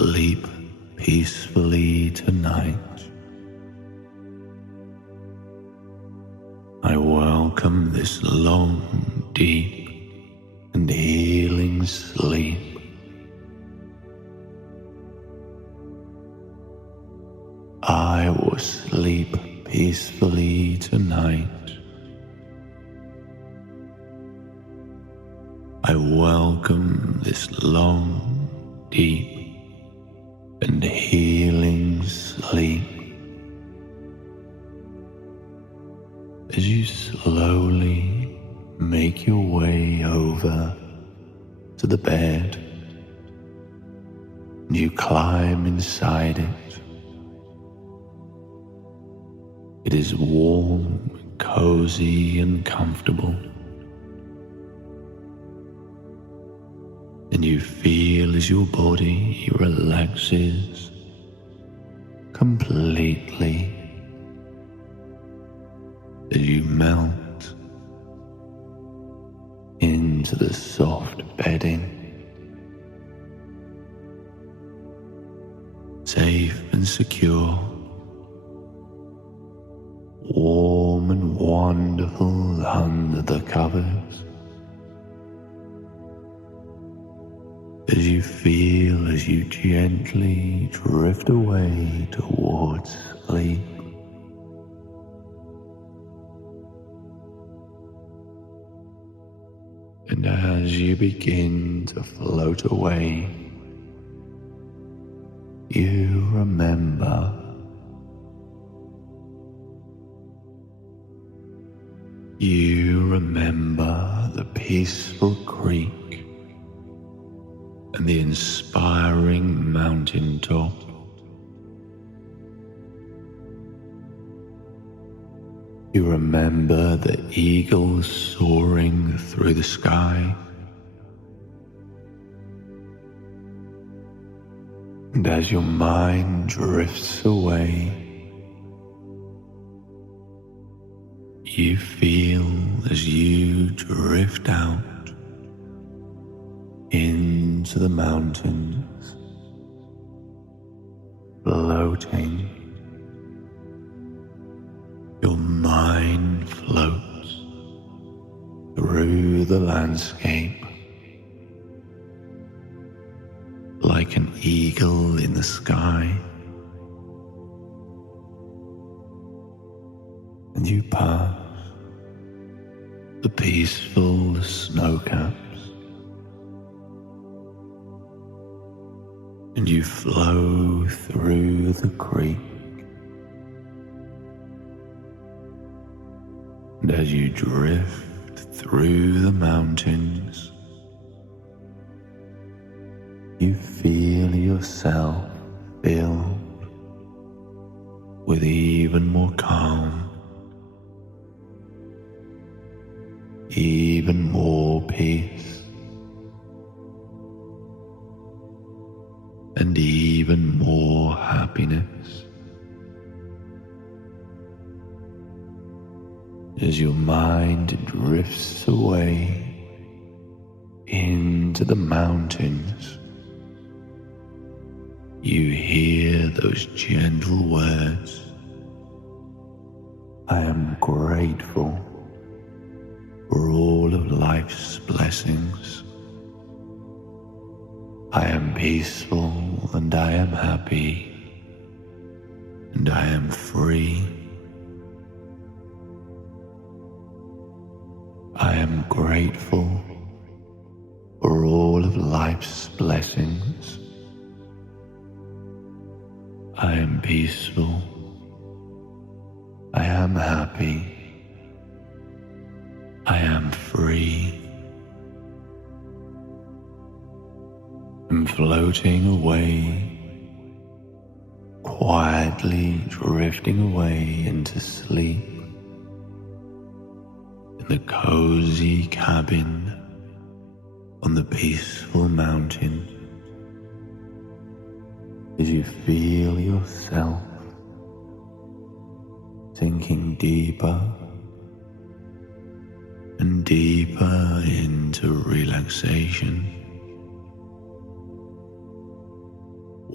sleep peacefully tonight. I welcome this long, deep, and healing sleep. I will sleep peacefully tonight. I welcome this long, deep, and healing sleep. As you slowly make your way over to the bed, and you climb inside it. It is warm, cozy, and comfortable. And you feel as your body relaxes completely, as you melt into the soft bedding, safe and secure, warm and wonderful under the covers. As you feel as you gently drift away towards sleep. And as you begin to float away, you remember the peaceful creek and the inspiring mountaintop. You remember the eagles soaring through the sky. And as your mind drifts away, you feel as you drift out into the mountains, floating. Your mind floats through the landscape like an eagle in the sky. And you pass the peaceful snow caps. And you flow through the creek. And as you drift through the mountains, you feel yourself filled with even more calm, even more peace, and even more happiness. As your mind drifts away into the mountains, you hear those gentle words, I am grateful for all of life's blessings. I am peaceful and I am happy and I am free. I am grateful for all of life's blessings. I am peaceful. I am happy. I am free. I'm floating away, quietly drifting away into sleep in the cozy cabin on the peaceful mountain. As you feel yourself sinking deeper and deeper into relaxation,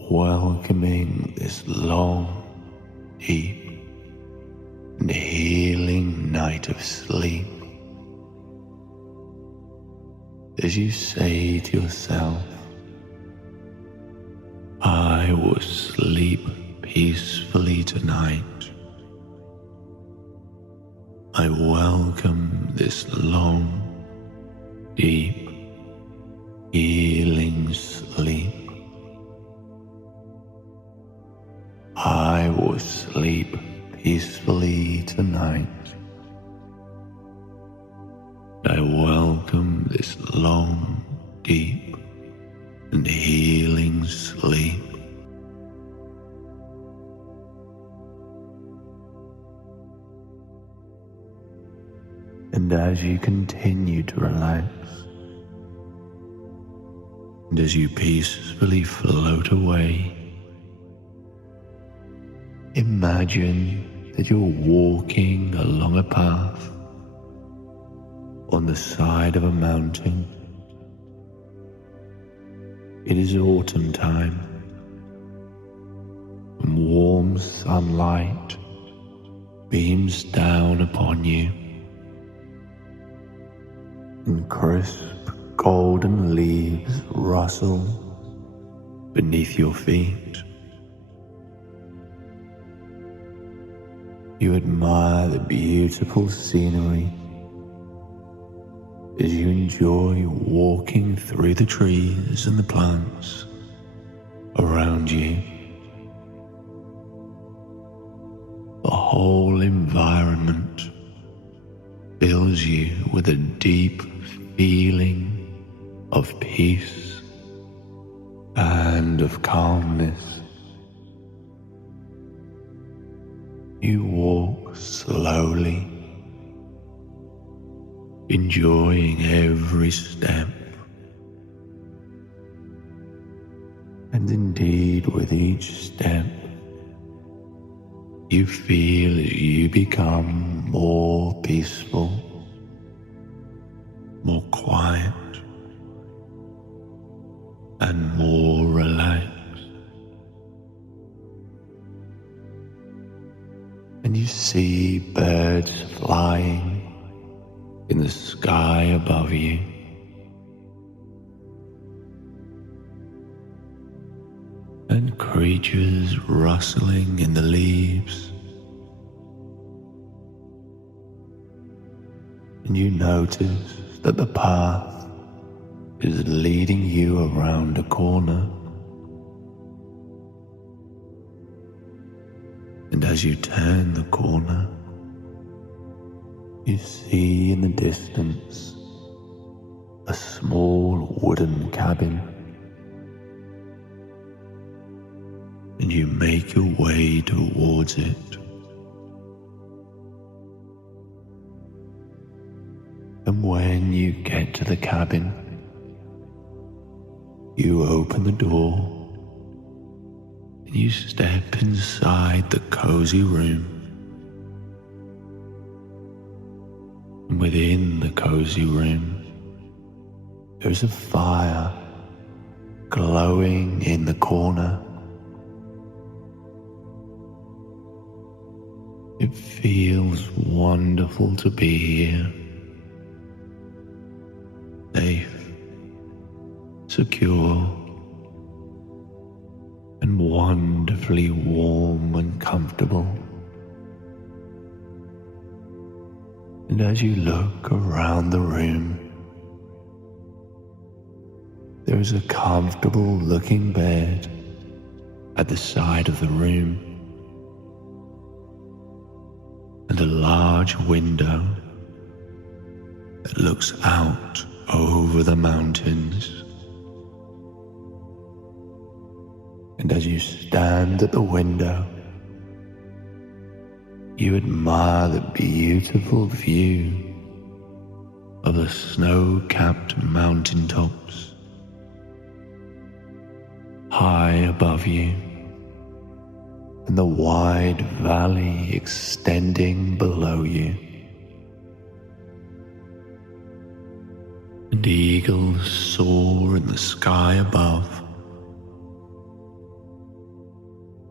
welcoming this long, deep, and healing night of sleep. As you say to yourself, I will sleep peacefully tonight. I welcome this long, deep, healing sleep. I will sleep peacefully tonight. I welcome this long, deep, and healing sleep. And as you continue to relax, and as you peacefully float away, imagine that you're walking along a path on the side of a mountain. It is autumn time, and warm sunlight beams down upon you, and crisp golden leaves rustle beneath your feet. You admire the beautiful scenery as you enjoy walking through the trees and the plants around you. The whole environment fills you with a deep feeling of peace and of calmness. You walk slowly, enjoying every step, and indeed with each step you feel as you become more peaceful, more quiet, and more relaxed. And you see birds flying in the sky above you. And creatures rustling in the leaves. And you notice that the path is leading you around a corner. And as you turn the corner, you see in the distance a small wooden cabin. And you make your way towards it. And when you get to the cabin, you open the door and you step inside the cozy room. And within the cozy room, there's a fire glowing in the corner. It feels wonderful to be here, safe, secure, and wonderfully warm and comfortable. And as you look around the room, there is a comfortable looking bed at the side of the room, and a large window that looks out over the mountains. And as you stand at the window, you admire the beautiful view of the snow-capped mountaintops high above you, and the wide valley extending below you. And eagles soar in the sky above,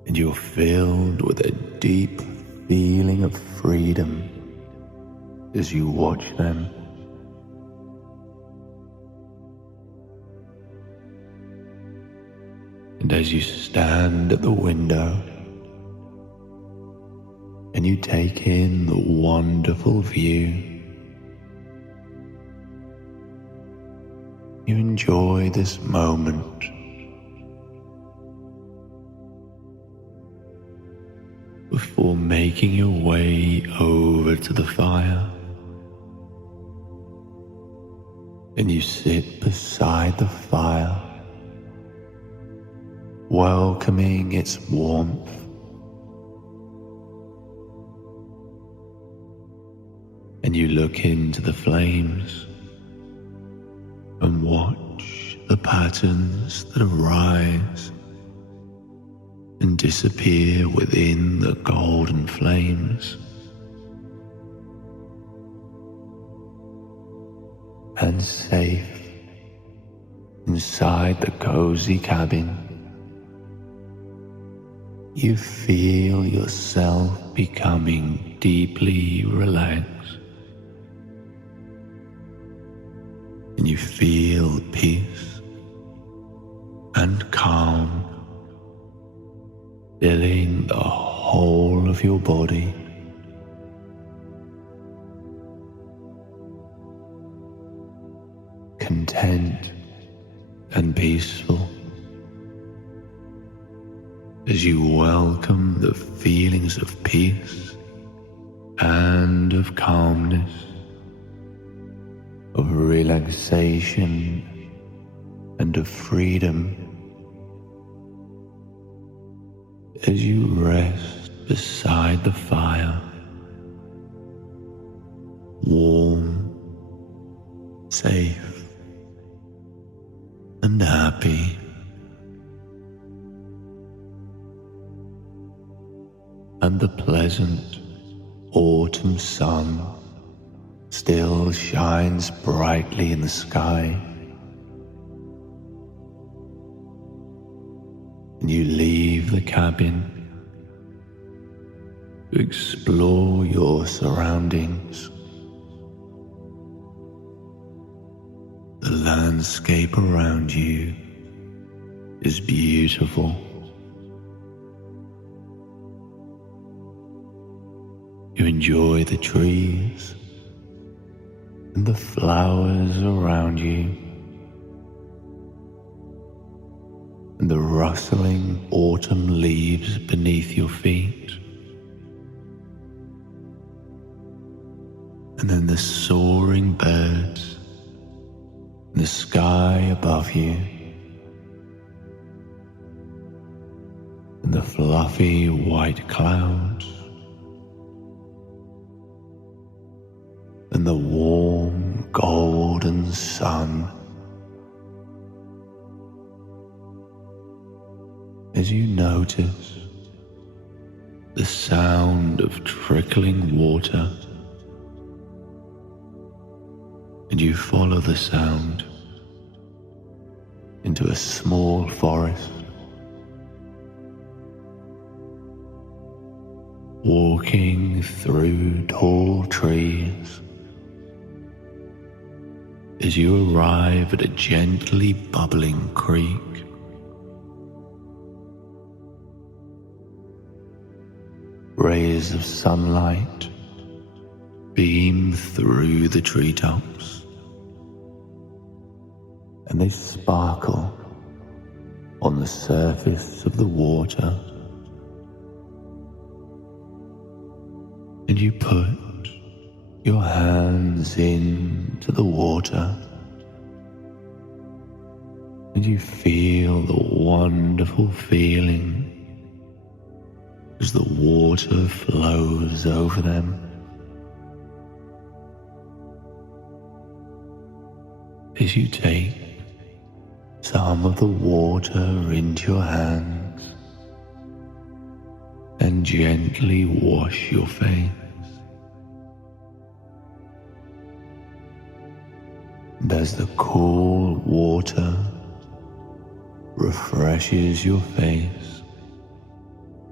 and you're filled with a deep feeling of freedom as you watch them. And as you stand at the window and you take in the wonderful view, you enjoy this moment before making your way over to the fire. And you sit beside the fire, welcoming its warmth. And you look into the flames and watch the patterns that arise and disappear within the golden flames. And safe inside the cozy cabin, you feel yourself becoming deeply relaxed, and you feel peace and calm filling the whole of your body. Content and peaceful as you welcome the feelings of peace and of calmness, of relaxation and of freedom, as you rest beside the fire, warm, safe, and happy. And the pleasant autumn sun still shines brightly in the sky. And you leave the cabin to explore your surroundings. The landscape around you is beautiful. You enjoy the trees and the flowers around you, and the rustling autumn leaves beneath your feet, and then the soaring birds in the sky above you, and the fluffy white clouds, and the warm golden sun. As you notice the sound of trickling water, and you follow the sound into a small forest, walking through tall trees, as you arrive at a gently bubbling creek. Rays of sunlight beam through the treetops, and they sparkle on the surface of the water. And you put your hands into the water, and you feel the wonderful feeling as the water flows over them. As you take some of the water into your hands and gently wash your face. And as the cool water refreshes your face,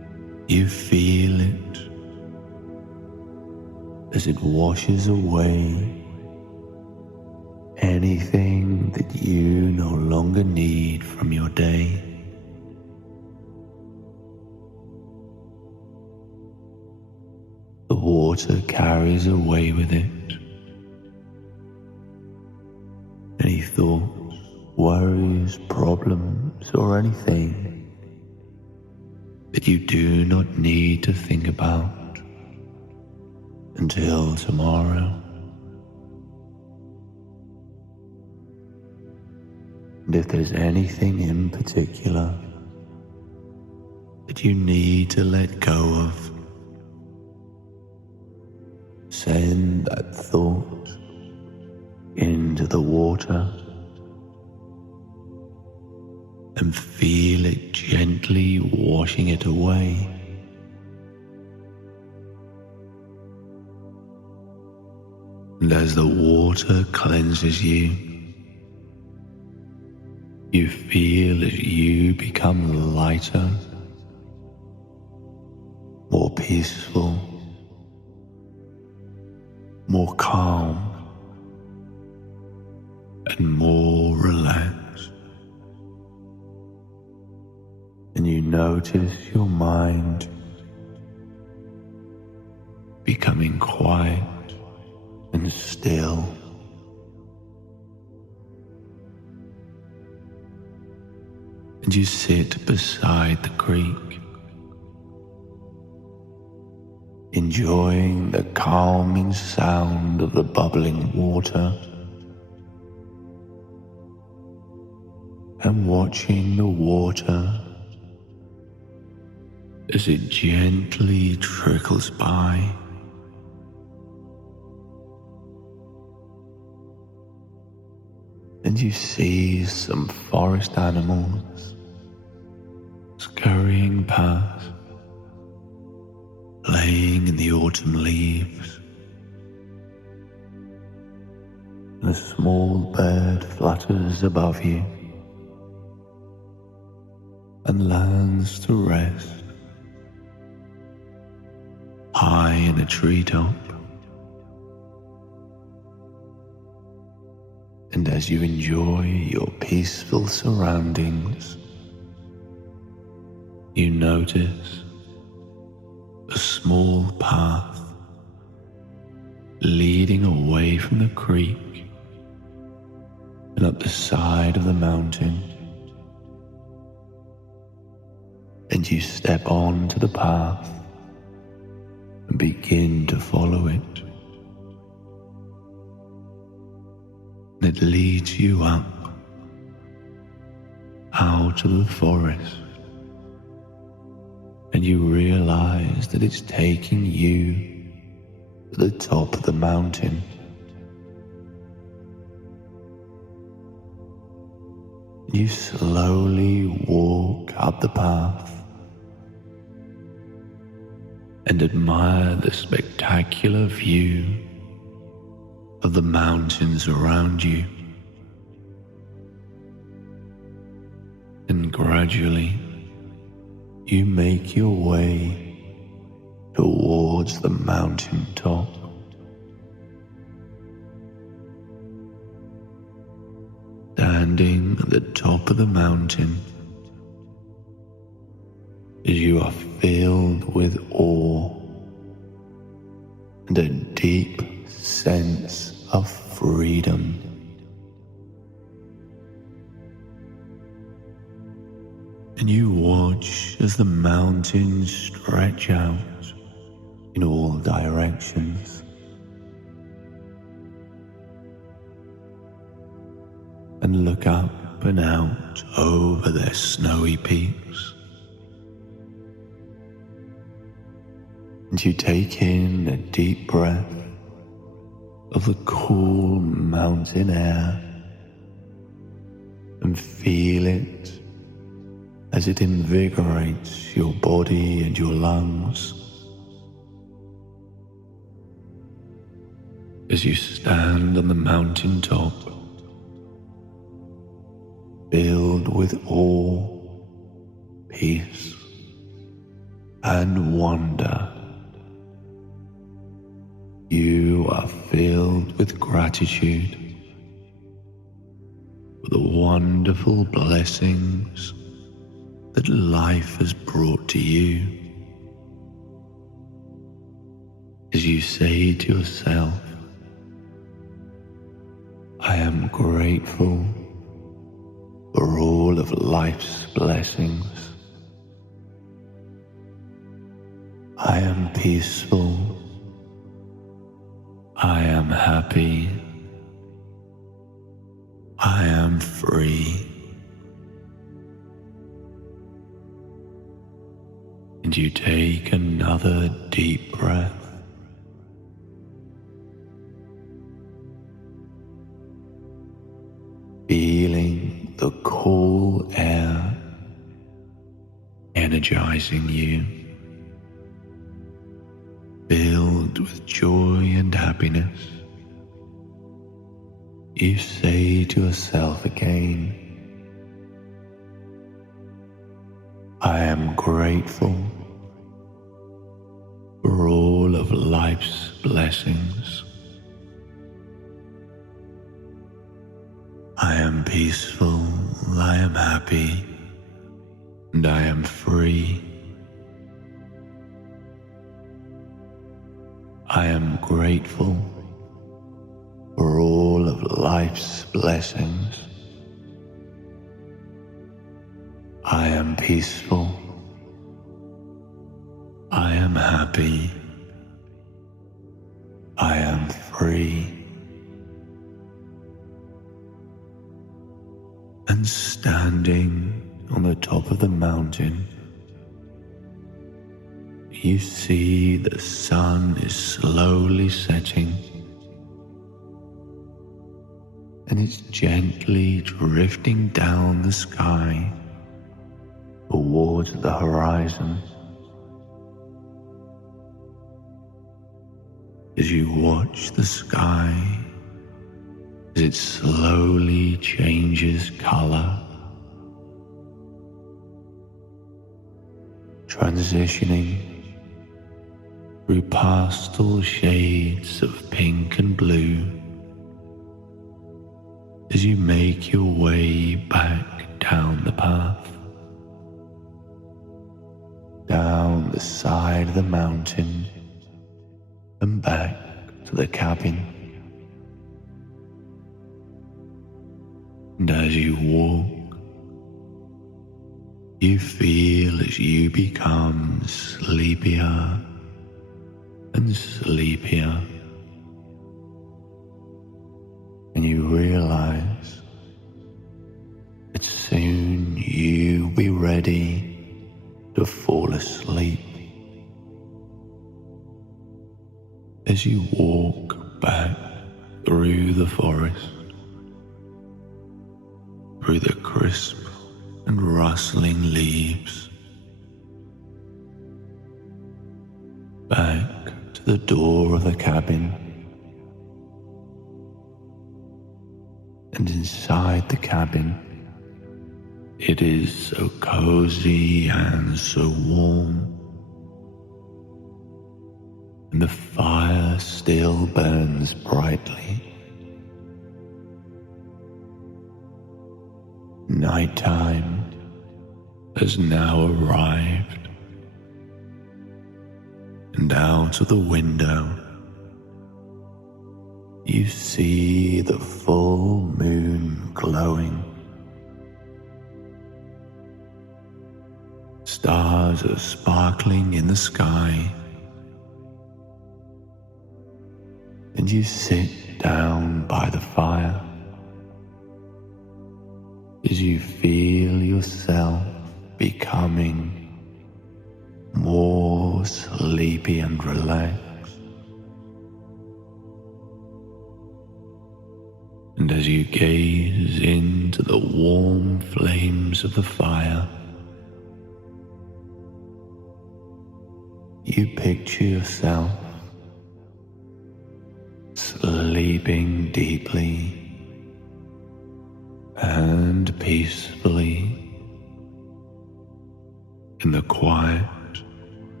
You feel it as it washes away anything that you no longer need from your day. The water carries away with it any thoughts, worries, problems, or anything that you do not need to think about until tomorrow. And if there's anything in particular that you need to let go of, send that thought into the water and feel it gently washing it away. And as the water cleanses you, you feel as you become lighter, more peaceful, more calm, and more relaxed. And you notice your mind becoming quiet and still. And you sit beside the creek, enjoying the calming sound of the bubbling water and watching the water as it gently trickles by. And you see some forest animals scurrying past, playing in the autumn leaves. And a small bird flutters above you and lands to rest high in a treetop. And as you enjoy your peaceful surroundings, you notice a small path leading away from the creek and up the side of the mountain. And you step onto the path and begin to follow it. And it leads you up out of the forest, and you realize that it's taking you to the top of the mountain. You slowly walk up the path and admire the spectacular view of the mountains around you. And gradually, you make your way towards the mountain top. Standing at the top of the mountain, you are filled with awe and a deep sense of freedom. And you watch as the mountains stretch out in all directions. And look up and out over their snowy peaks. And you take in a deep breath of the cool mountain air and feel it as it invigorates your body and your lungs. As you stand on the mountain top, filled with awe, peace, and wonder. You are filled with gratitude for the wonderful blessings that life has brought to you. As you say to yourself, I am grateful for all of life's blessings. I am peaceful. I am happy. I am free. And you take another deep breath. Feeling the cool air energizing you, filled with joy and happiness. You say to yourself again, I am grateful for all of life's blessings. I am peaceful, I am happy, and I am free. I am grateful for all of life's blessings. I am peaceful. I am happy. I am free. And standing on the top of the mountain, you see the sun is slowly setting, and it's gently drifting down the sky towards the horizon. As you watch the sky, as it slowly changes color, transitioning through pastel shades of pink and blue, as you make your way back down the path, down the side of the mountain and back to the cabin. And as you walk, you feel as you become sleepier and sleepier, and you realize that soon you'll be ready to fall asleep. As you walk back through the forest, through the crisp and rustling leaves, back to the door of the cabin, and inside the cabin, it is so cozy and so warm, and the fire still burns brightly. Nighttime has now arrived, and out of the window you see the full moon glowing. Stars are sparkling in the sky, and you sit down by the fire as you feel yourself becoming more sleepy and relaxed. And as you gaze into the warm flames of the fire, you picture yourself sleeping deeply and peacefully in the quiet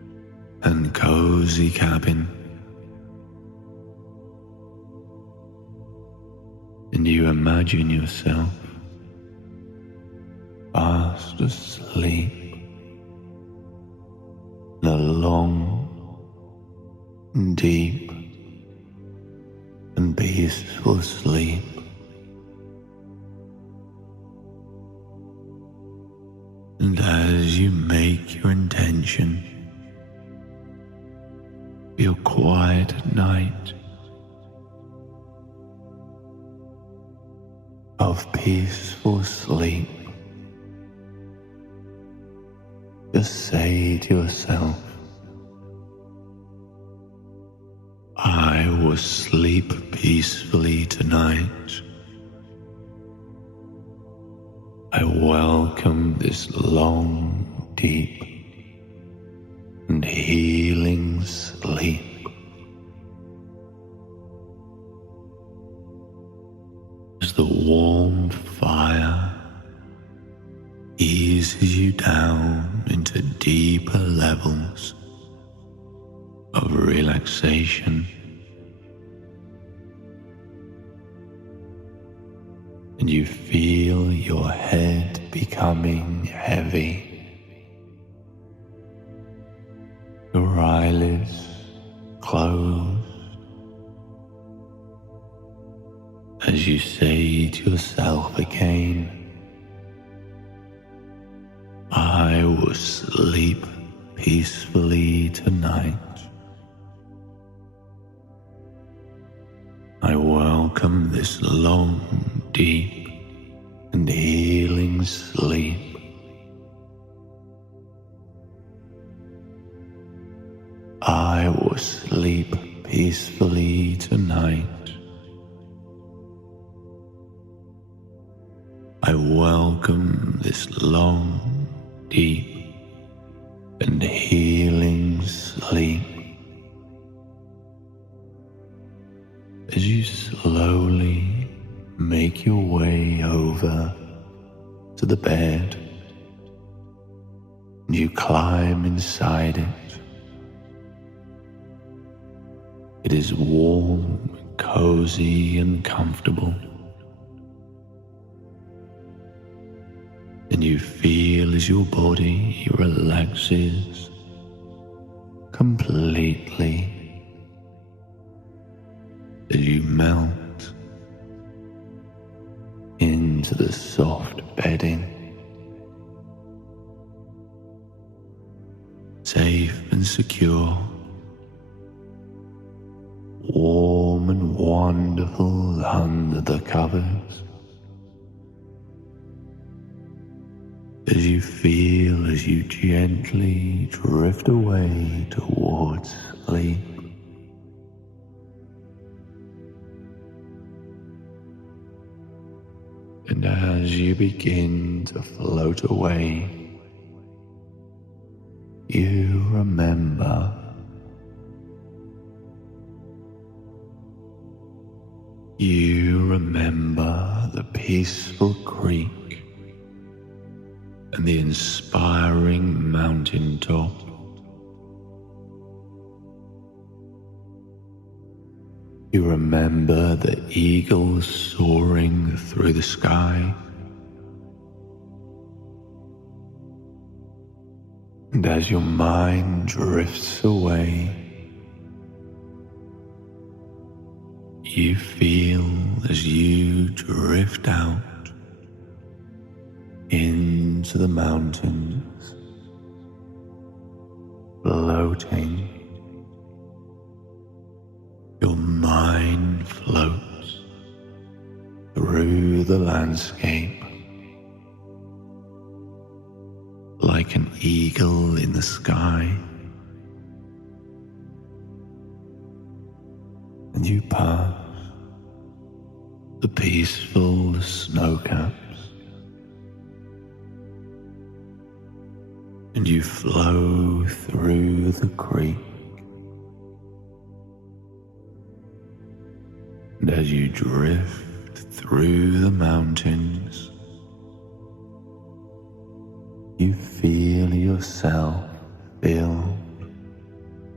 and cozy cabin, and you imagine yourself fast asleep in a long, deep, and peaceful sleep. And as you make your intention for your quiet night of peaceful sleep, just say to yourself, I will sleep peacefully tonight. I welcome this long, deep, and healing sleep. As the warm fire eases you down into deeper levels of relaxation, and you feel your head becoming heavy, your eyelids closed, as you say to yourself again, I will sleep peacefully tonight. I welcome this long, deep, and healing sleep. I will sleep peacefully tonight. I welcome this long, deep, and healing sleep. As you slowly make your way over to the bed, and you climb inside it. It is warm, cozy, and comfortable. And you feel as your body relaxes completely, as you melt into the soft bedding, safe and secure, warm and wonderful under the covers. As you feel as you gently drift away towards sleep. And as you begin to float away, you remember the peaceful creek and the inspiring mountaintop. You remember the eagles soaring through the sky. And as your mind drifts away, you feel as you drift out into the mountains, floating. Your mind floats through the landscape like an eagle in the sky, and you pass the peaceful snowcaps, and you flow through the creek. And as you drift through the mountains, you feel yourself filled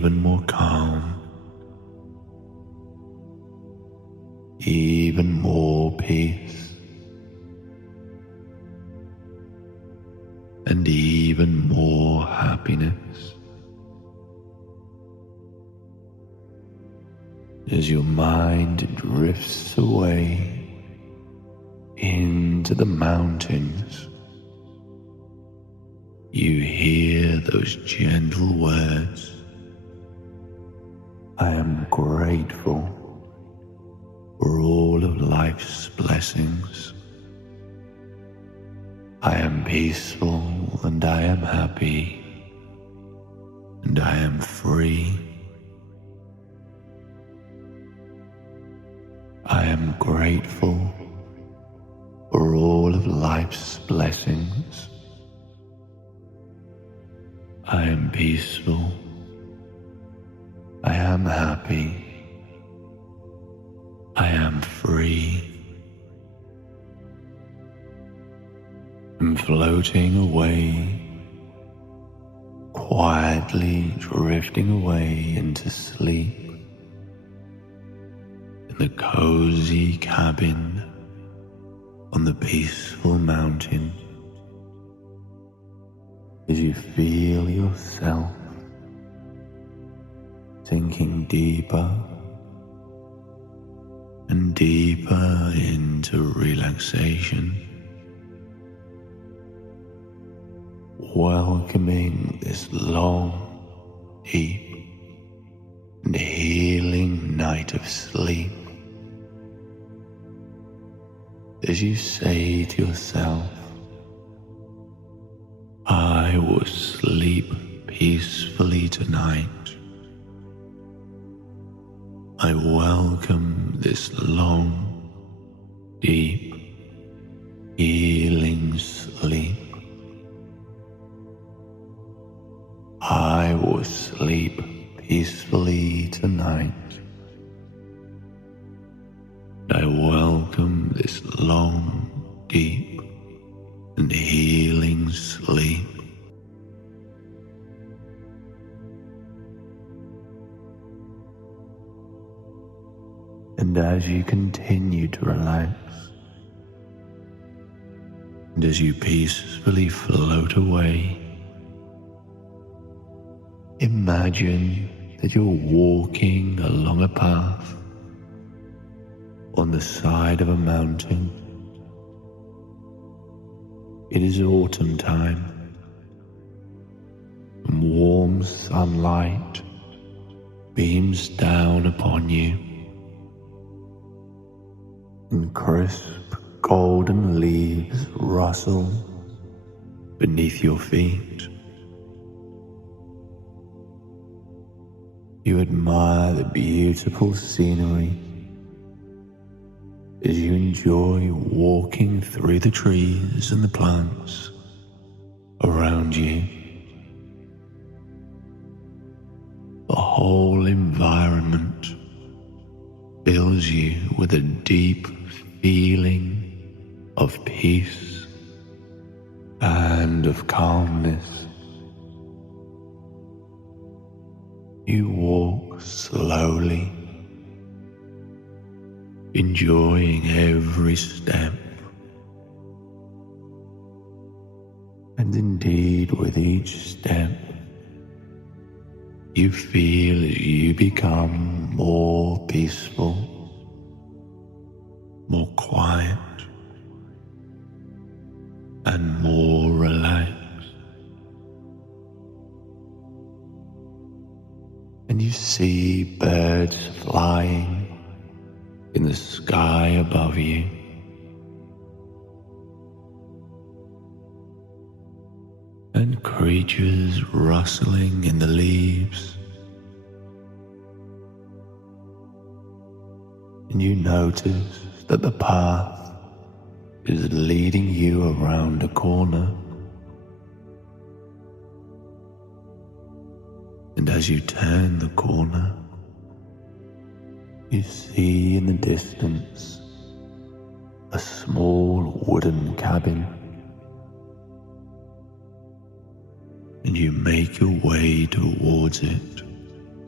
even more calm, even more peace, and even more happiness. As your mind drifts away into the mountains, you hear those gentle words, I am grateful for all of life's blessings. I am peaceful and I am happy and I am free. I am grateful for all of life's blessings. I am peaceful. I am happy. I am free. I'm floating away, quietly drifting away into sleep in the cozy cabin on the peaceful mountain. As you feel yourself sinking deeper and deeper into relaxation, welcoming this long, deep, and healing night of sleep. As you say to yourself, I will sleep peacefully tonight. I welcome this long, deep, healing sleep. I will sleep peacefully tonight. I welcome this long, deep, and healing sleep. And as you continue to relax, and as you peacefully float away, imagine that you're walking along a path on the side of a mountain. It is autumn time, and warm sunlight beams down upon you, and crisp golden leaves rustle beneath your feet. You admire the beautiful scenery as you enjoy walking through the trees and the plants around you. The whole environment fills you with a deep feeling of peace and of calmness. You walk slowly, enjoying every step, and indeed with each step you feel as you become more peaceful, more quiet, and more relaxed. And you see birds flying in the sky above you. And creatures rustling in the leaves. And you notice that the path is leading you around a corner. And as you turn the corner, you see in the distance a small wooden cabin. And you make your way towards it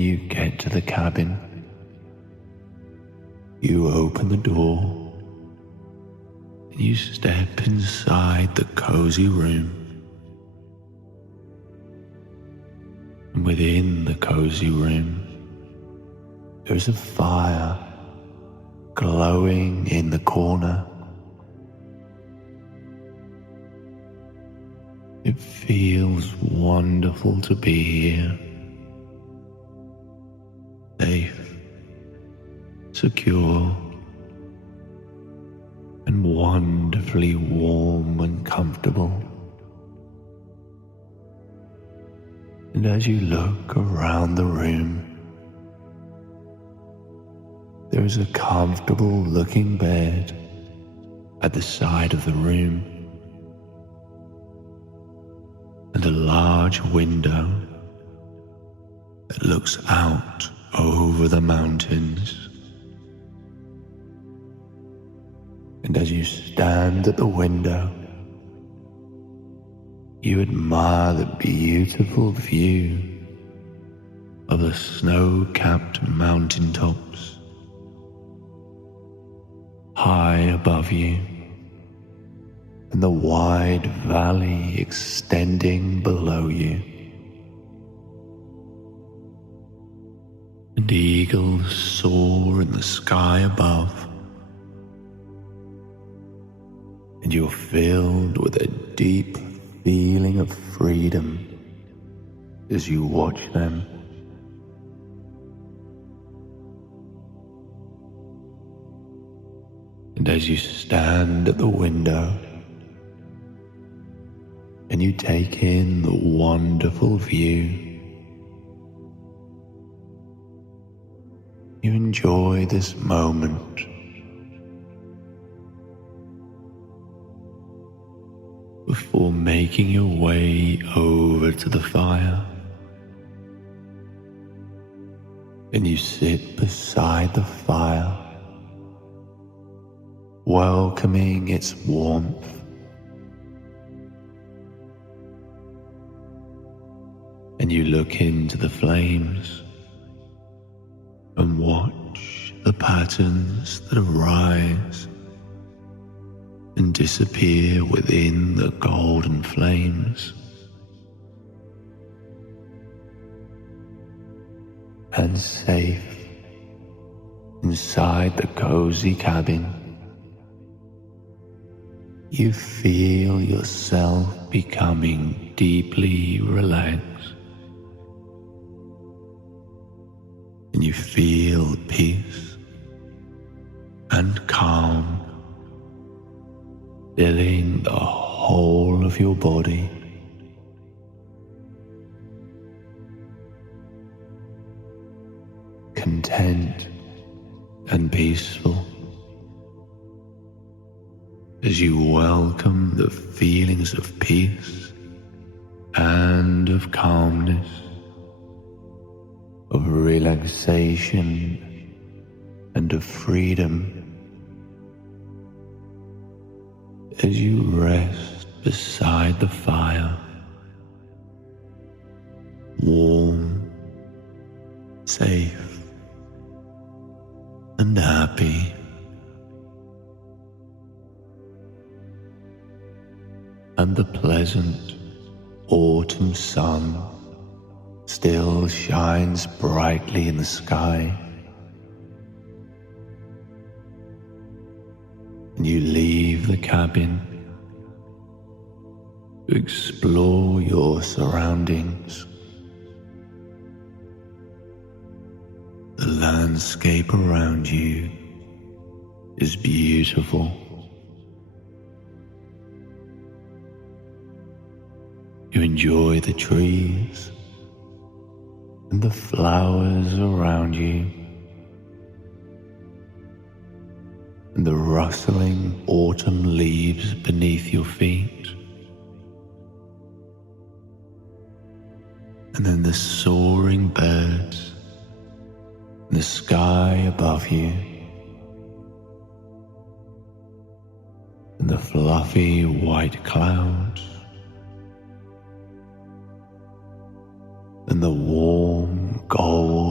you get to the cabin, you open the door and you step inside the cozy room. And within the cozy room, there's a fire glowing in the corner. It feels wonderful to be here, safe, secure, and wonderfully warm and comfortable. And as you look around the room, there is a comfortable looking bed at the side of the room, and a large window that looks out over the mountains. And as you stand at the window, you admire the beautiful view of the snow-capped mountaintops high above you, and the wide valley extending below you. And eagles soar in the sky above, and you're filled with a deep feeling of freedom as you watch them. And as you stand at the window and you take in the wonderful view, you enjoy this moment before making your way over to the fire. And you sit beside the fire, welcoming its warmth. And you look into the flames and watch the patterns that arise and disappear within the golden flames. And safe inside the cozy cabin, you feel yourself becoming deeply relaxed, and you feel peace and calm filling the whole of your body. Content and peaceful as you welcome the feelings of peace and of calmness, of relaxation and of freedom, as you rest beside the fire, warm, safe, and happy. And the pleasant autumn sun still shines brightly in the sky. And you leave the cabin to explore your surroundings. The landscape around you is beautiful. You enjoy the trees and the flowers around you, and the rustling autumn leaves beneath your feet, and then the soaring birds in the sky above you, and the fluffy white clouds, and the warm golden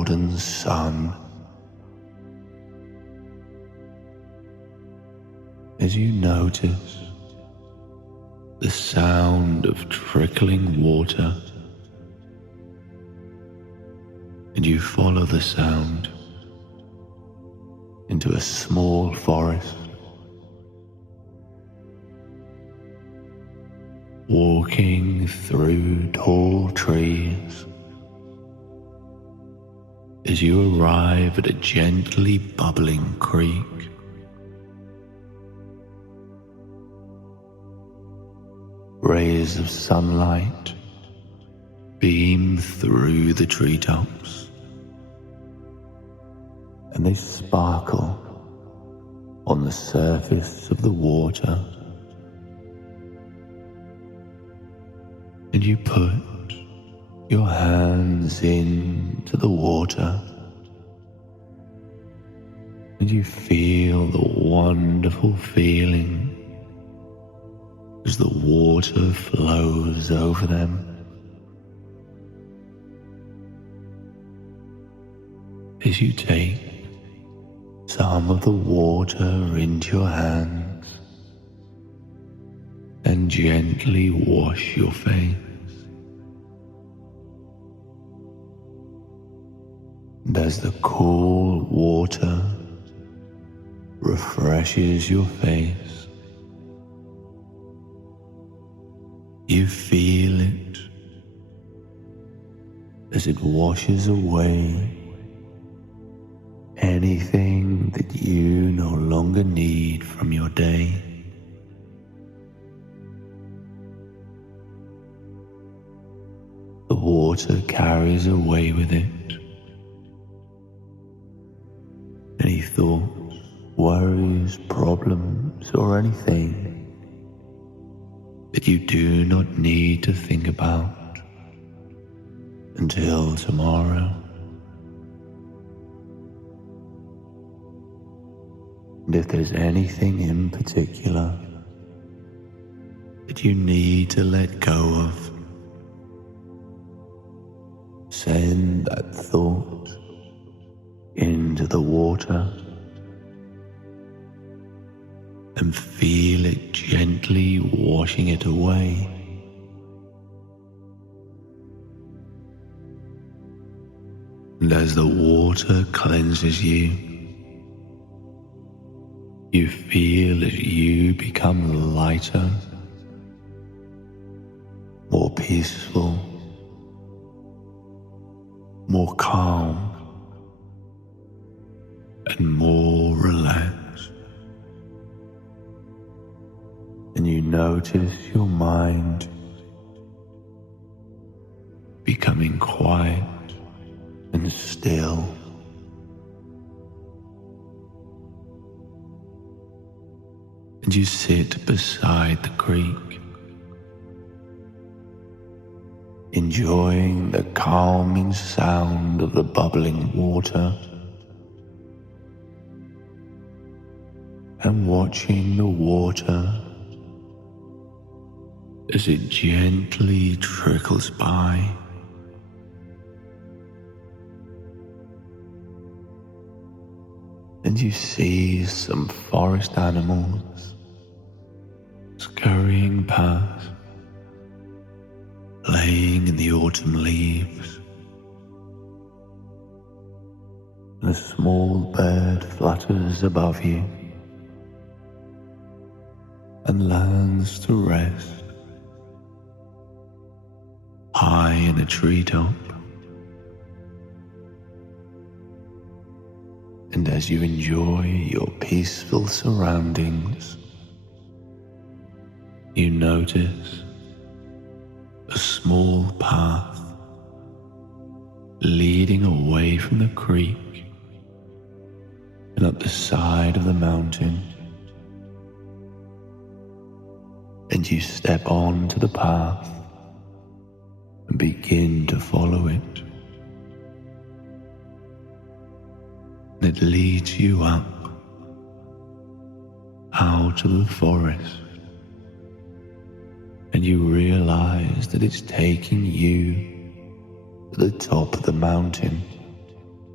golden sun. As you notice the sound of trickling water, and you follow the sound into a small forest, walking through tall trees. As you arrive at a gently bubbling creek, rays of sunlight beam through the treetops, and they sparkle on the surface of the water. And you put your hands into the water, and you feel the wonderful feeling as the water flows over them. As you take some of the water into your hands and gently wash your face. And as the cool water refreshes your face, you feel it as it washes away anything that you no longer need from your day. The water carries away with it any thoughts, worries, problems, or anything that you do not need to think about until tomorrow. And if there's anything in particular that you need to let go of, send that thought into the water and feel it gently washing it away. And as the water cleanses you, you feel as you become lighter, more peaceful, more calm, and more relaxed. And you notice your mind becoming quiet and still. And you sit beside the creek, enjoying the calming sound of the bubbling water and watching the water as it gently trickles by. And you see some forest animals scurrying past, playing in the autumn leaves. And a small bird flutters above you and lands to rest high in a treetop. And as you enjoy your peaceful surroundings, you notice a small path leading away from the creek and up the side of the mountain. And you step onto the path and begin to follow it. And it leads you up out of the forest, and you realize that it's taking you to the top of the mountain.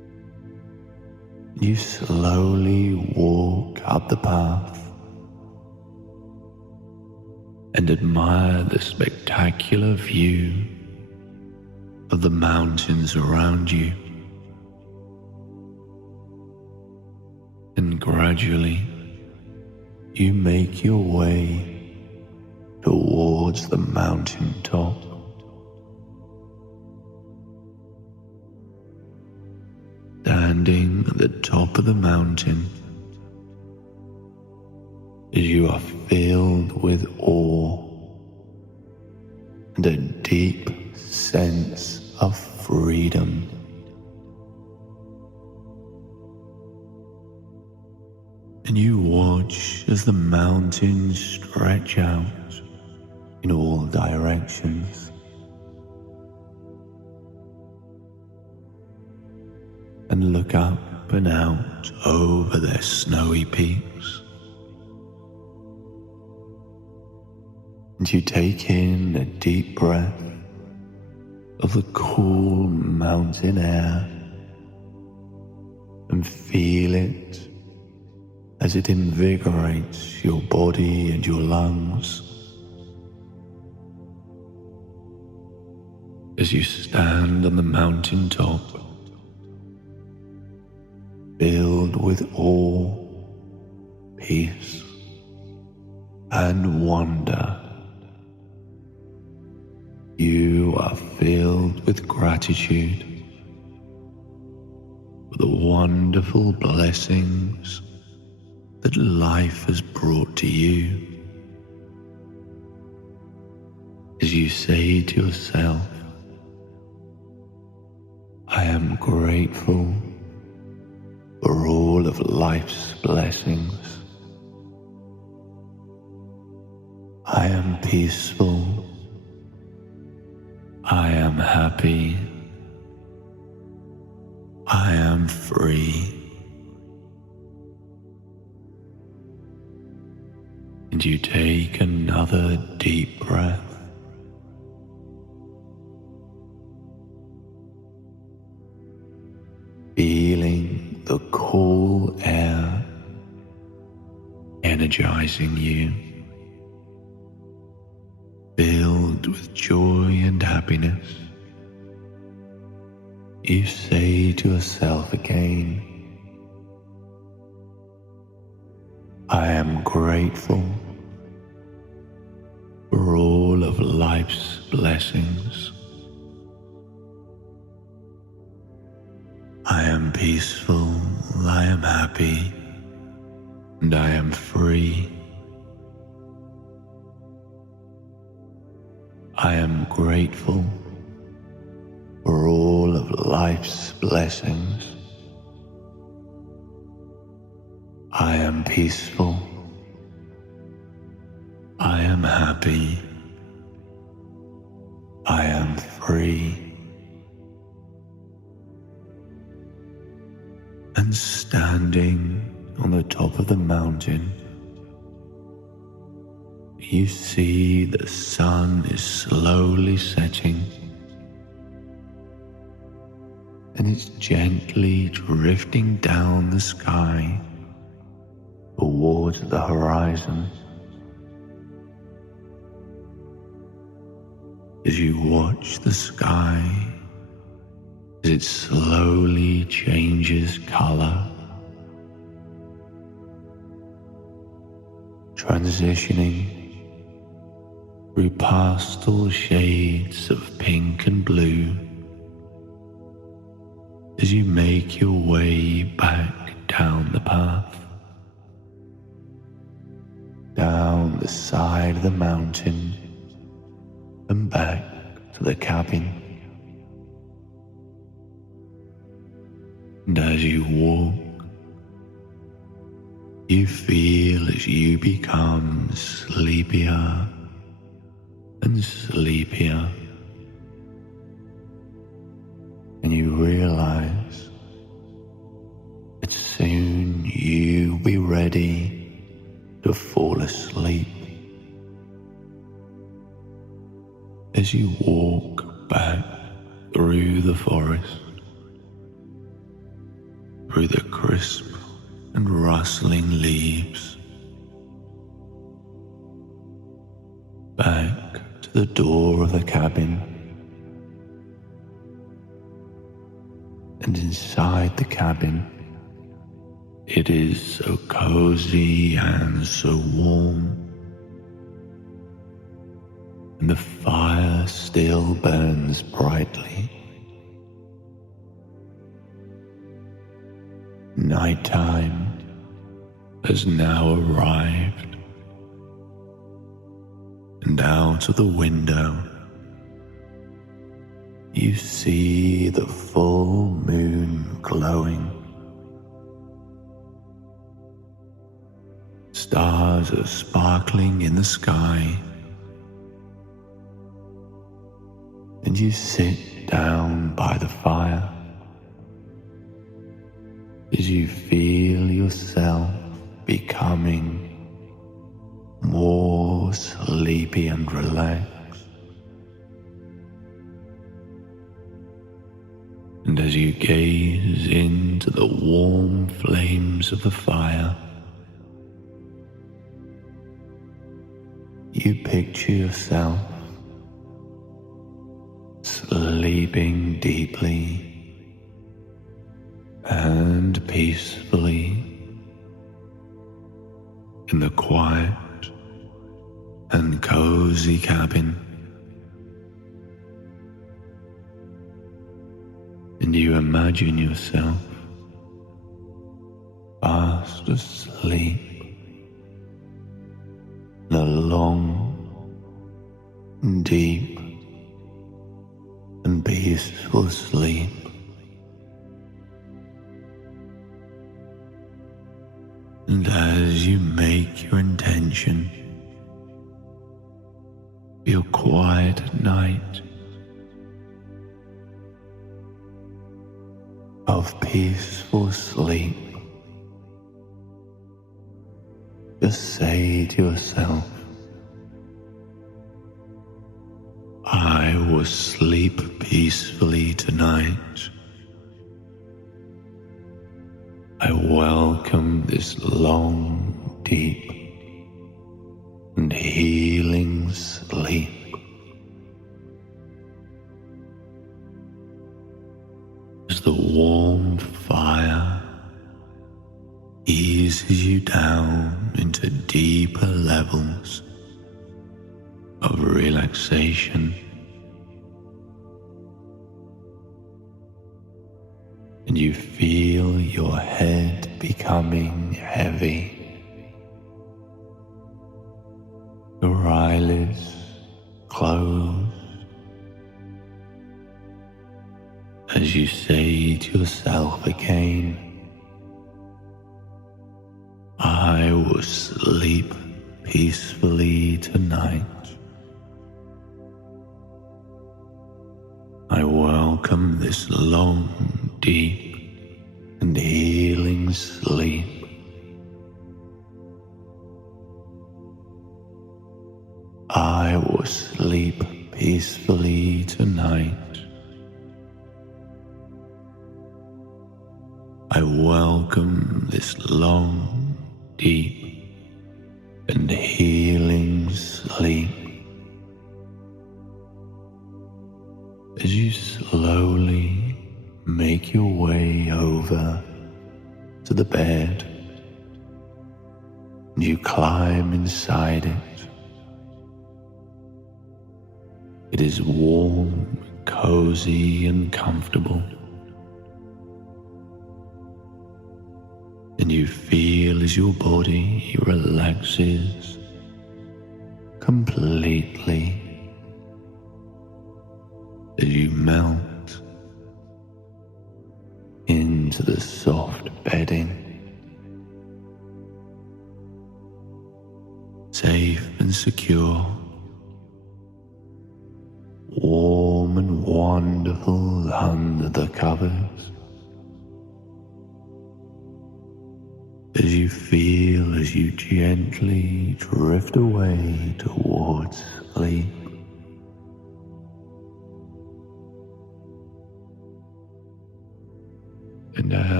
You slowly walk up the path and admire the spectacular view of the mountains around you. And gradually, you make your way towards the mountain top. Standing at the top of the mountain, as you are filled with awe and a deep sense of freedom. And you watch as the mountains stretch out in all directions. And look up and out over their snowy peaks. And you take in a deep breath of the cool mountain air and feel it as it invigorates your body and your lungs. As you stand on the mountain top, filled with awe, peace, and wonder, you are filled with gratitude for the wonderful blessings that life has brought to you. As you say to yourself, I am grateful for all of life's blessings. I am peaceful. I am happy. I am free. And you take another deep breath. Feeling the cool air energizing you, filled with joy and happiness. You say to yourself again, I am grateful for all of life's blessings. I am peaceful, I am happy, and I am free. I am grateful for all of life's blessings. I am peaceful. I am happy. I am free. And standing on the top of the mountain, you see the sun is slowly setting, and it's gently drifting down the sky towards the horizon. As you watch the sky as it slowly changes color, transitioning through pastel shades of pink and blue, as you make your way back down the path, down the side of the mountain and back to the cabin. And as you walk, you feel as you become sleepier and sleepier, and you realize that soon you'll be ready to fall asleep. As you walk back through the forest, through the crisp and rustling leaves, back to the door of the cabin, and inside the cabin it is so cozy and so warm, and the fire still burns brightly. Nighttime has now arrived, and out of the window you see the full moon glowing. Stars are sparkling in the sky, and you sit down by the fire as you feel yourself becoming more sleepy and relaxed. And as you gaze into the warm flames of the fire, you picture yourself sleeping deeply and peacefully in the quiet and cozy cabin. And you imagine yourself fast asleep in a long, deep, and peaceful sleep. And as you make your intention for your quiet night of peaceful sleep, just say to yourself, I will sleep peacefully tonight. I welcome this long, deep, and healing sleep. As the warm fire eases you down into deeper levels of relaxation, and you feel your head becoming heavy, your eyelids close, as you say to yourself again, I will sleep peacefully tonight. I welcome this long, deep, and healing sleep. I will sleep peacefully tonight. I welcome this long, deep, and healing sleep. As you slowly make your way over to the bed, and you climb inside it. It is warm, cozy, and comfortable. And you feel as your body relaxes completely, as you melt into the soft bedding, safe and secure, warm and wonderful under the covers. As you feel as you gently drift away towards sleep. And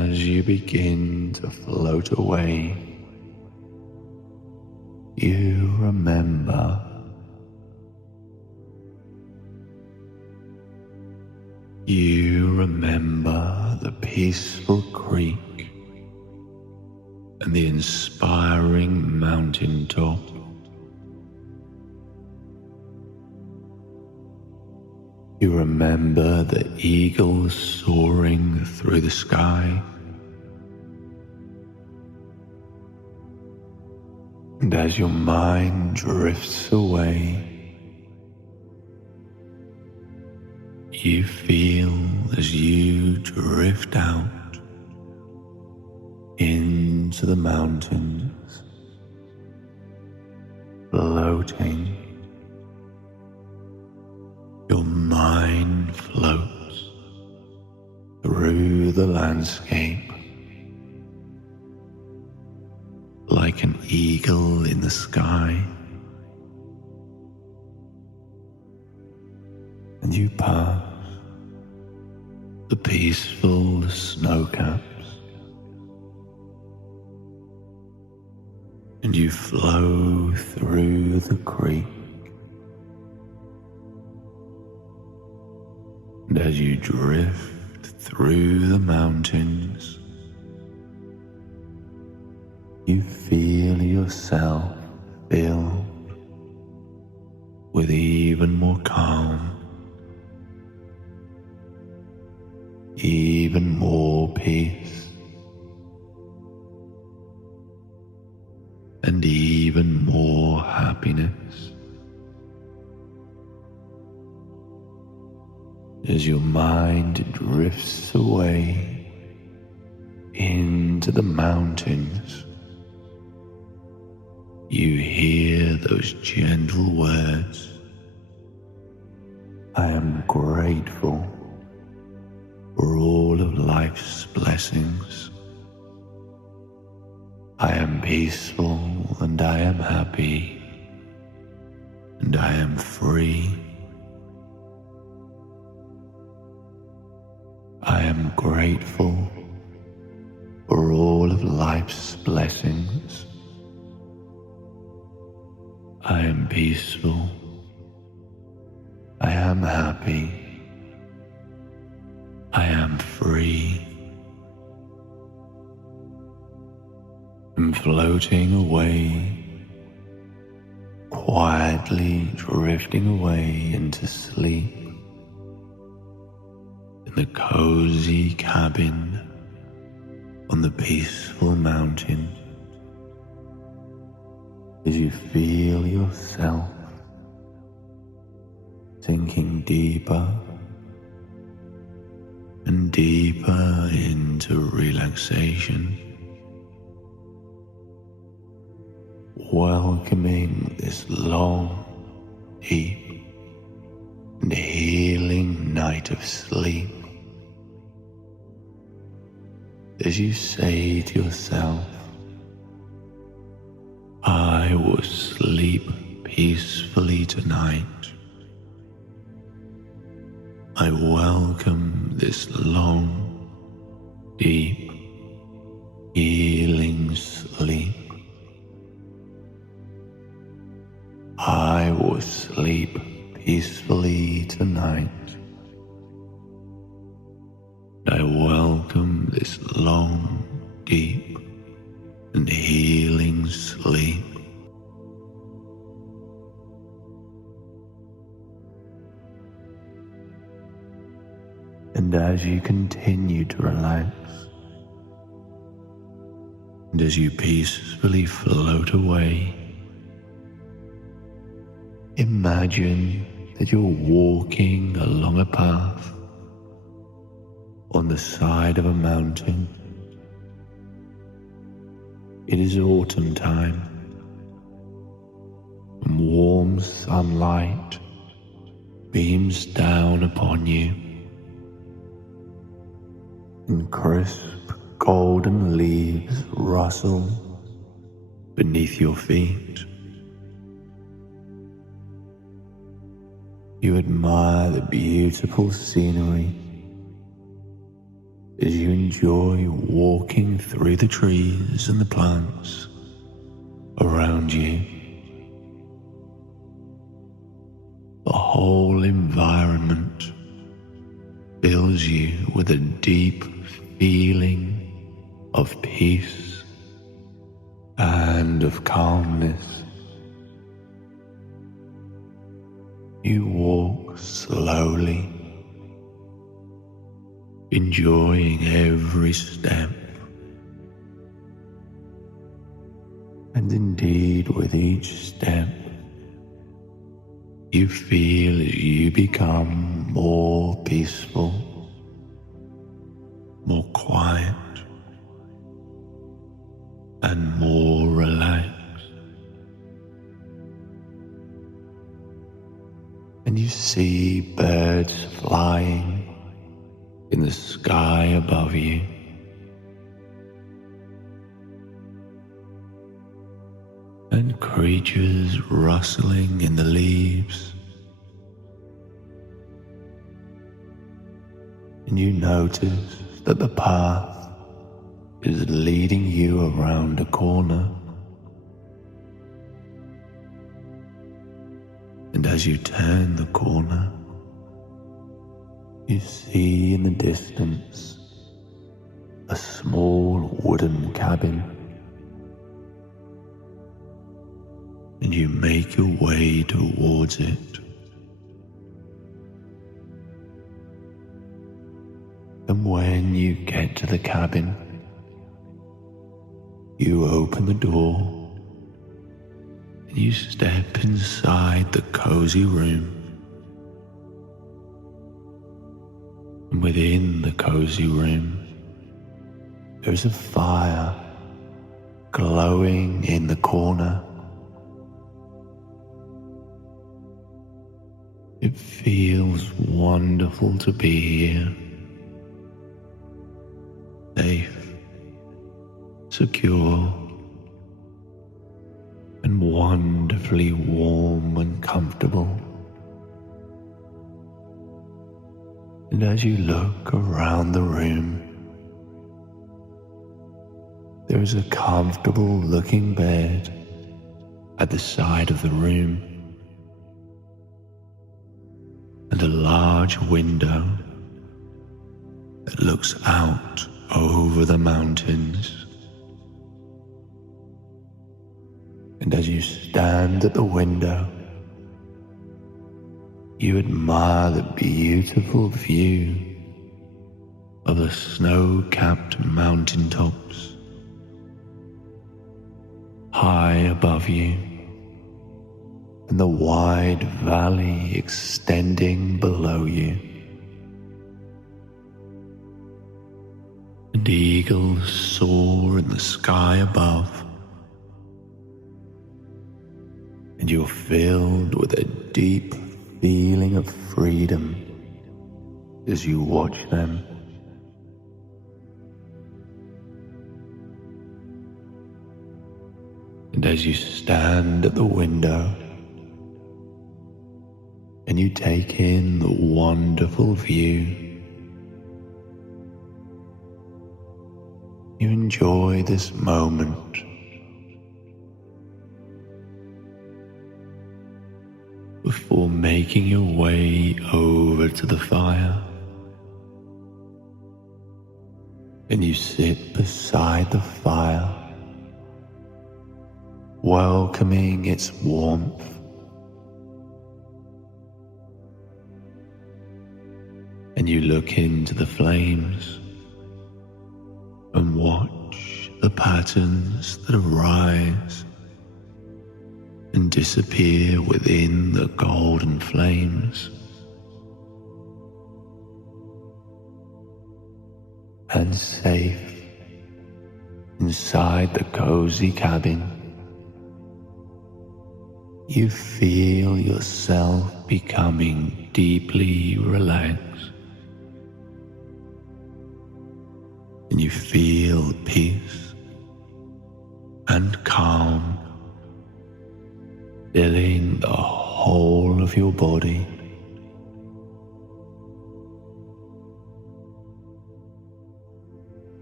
as you begin to float away, you remember the peaceful creek and the inspiring mountaintop. You remember the eagles soaring through the sky. And as your mind drifts away, you feel as you drift out into the mountains, floating. Your mind floats through the landscape like an eagle in the sky, and you pass the peaceful snow caps, and you flow through the creek. And as you drift through the mountains, you feel yourself filled with even more calm, even more peace, and even more happiness. As your mind drifts away into the mountains, you hear those gentle words, I am grateful for all of life's blessings. I am peaceful and I am happy, and I am free. I am grateful for all of life's blessings. I am peaceful. I am happy. I am free. I'm floating away, quietly drifting away into sleep. In the cozy cabin on the peaceful mountain, as you feel yourself sinking deeper and deeper into relaxation, welcoming this long, deep, and healing night of sleep. As you say to yourself, I will sleep peacefully tonight. I welcome this long, deep, healing sleep. I will sleep peacefully tonight. I welcome this long, deep, and healing sleep. And as you continue to relax, and as you peacefully float away, imagine that you're walking along a path on the side of a mountain. It is autumn time, and warm sunlight beams down upon you, and crisp golden leaves rustle beneath your feet. You admire the beautiful scenery as you enjoy walking through the trees and the plants around you. The whole environment fills you with a deep feeling of peace and of calmness. You walk slowly, enjoying every step. And indeed, with each step, you feel as you become more peaceful, more quiet, and more relaxed. And you see birds flying in the sky above you. And creatures rustling in the leaves. And you notice that the path is leading you around a corner. And as you turn the corner, you see in the distance a small wooden cabin. And you make your way towards it. And when you get to the cabin, you open the door and you step inside the cozy room. And within the cozy room, there's a fire glowing in the corner. It feels wonderful to be here, safe, secure, and wonderfully warm and comfortable. And as you look around the room, there is a comfortable looking bed at the side of the room, and a large window that looks out over the mountains. And as you stand at the window, you admire the beautiful view of the snow-capped mountaintops high above you, and the wide valley extending below you. And eagles soar in the sky above, and you're filled with a deep feeling of freedom as you watch them. And as you stand at the window and you take in the wonderful view, you enjoy this moment before making your way over to the fire. And you sit beside the fire, welcoming its warmth. And you look into the flames and watch the patterns that arise and disappear within the golden flames. And safe inside the cozy cabin, you feel yourself becoming deeply relaxed, and you feel peace and calm filling the whole of your body.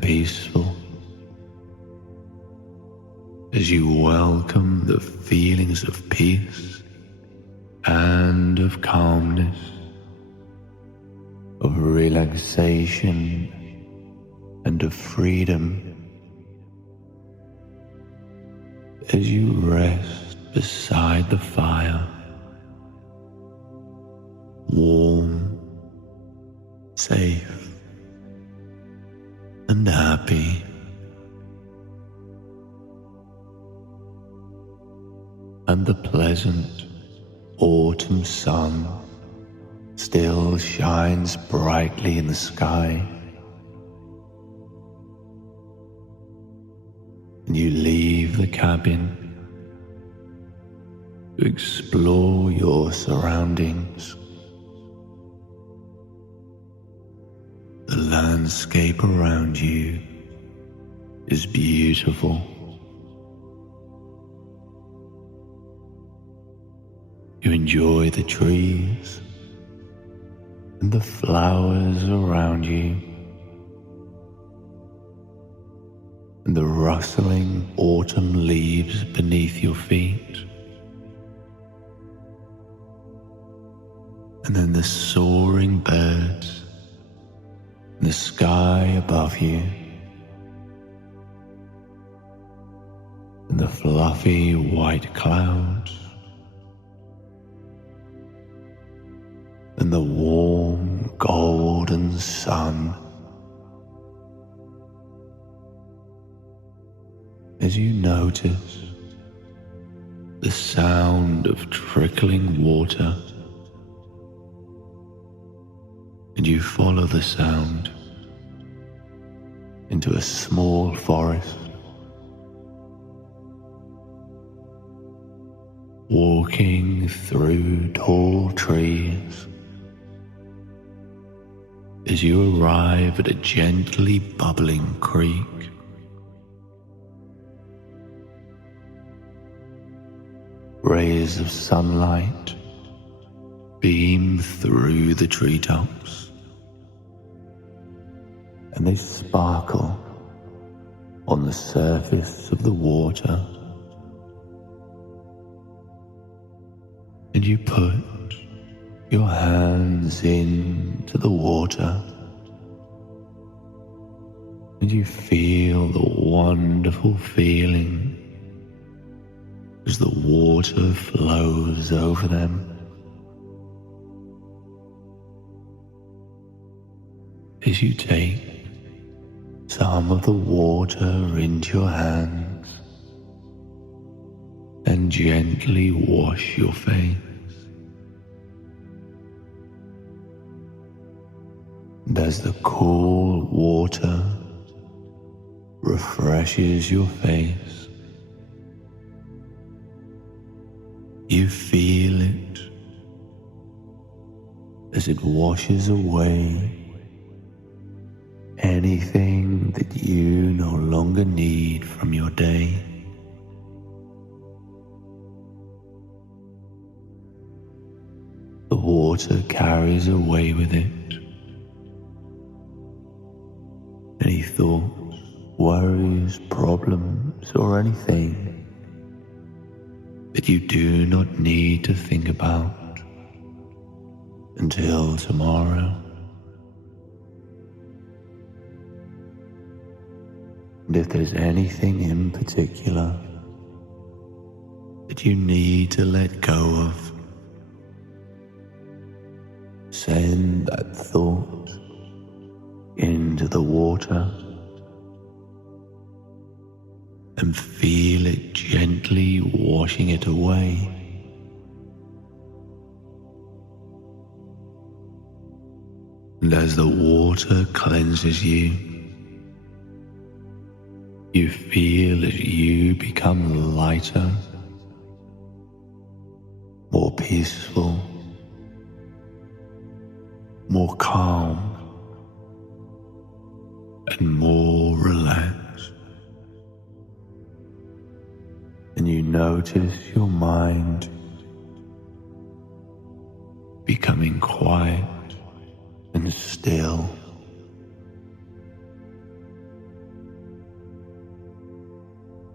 and peaceful as you welcome the feelings of peace and of calmness, of relaxation and of freedom as you rest beside the fire, warm, safe, and happy. And the pleasant autumn sun still shines brightly in the sky. And you leave the cabin to explore your surroundings. The landscape around you is beautiful. You enjoy the trees and the flowers around you, and the rustling autumn leaves beneath your feet, and then the soaring birds in the sky above you, and the fluffy white clouds, and the warm golden sun as you notice the sound of trickling water, and you follow the sound into a small forest, walking through tall trees as you arrive at a gently bubbling creek. Rays of sunlight beam through the treetops, and they sparkle on the surface of the water. And you put your hands into the water, and you feel the wonderful feeling as the water flows over them. As you take some of the water into your hands and gently wash your face. And as the cool water refreshes your face, you feel it as it washes away anything that you no longer need from your day. The water carries away with it any thoughts, worries, problems, or anything that you do not need to think about until tomorrow. And if there's anything in particular that you need to let go of, send that thought into the water and feel it gently washing it away. And as the water cleanses you, you feel as you become lighter, more peaceful, more calm, and more relaxed. And you notice your mind becoming quiet and still.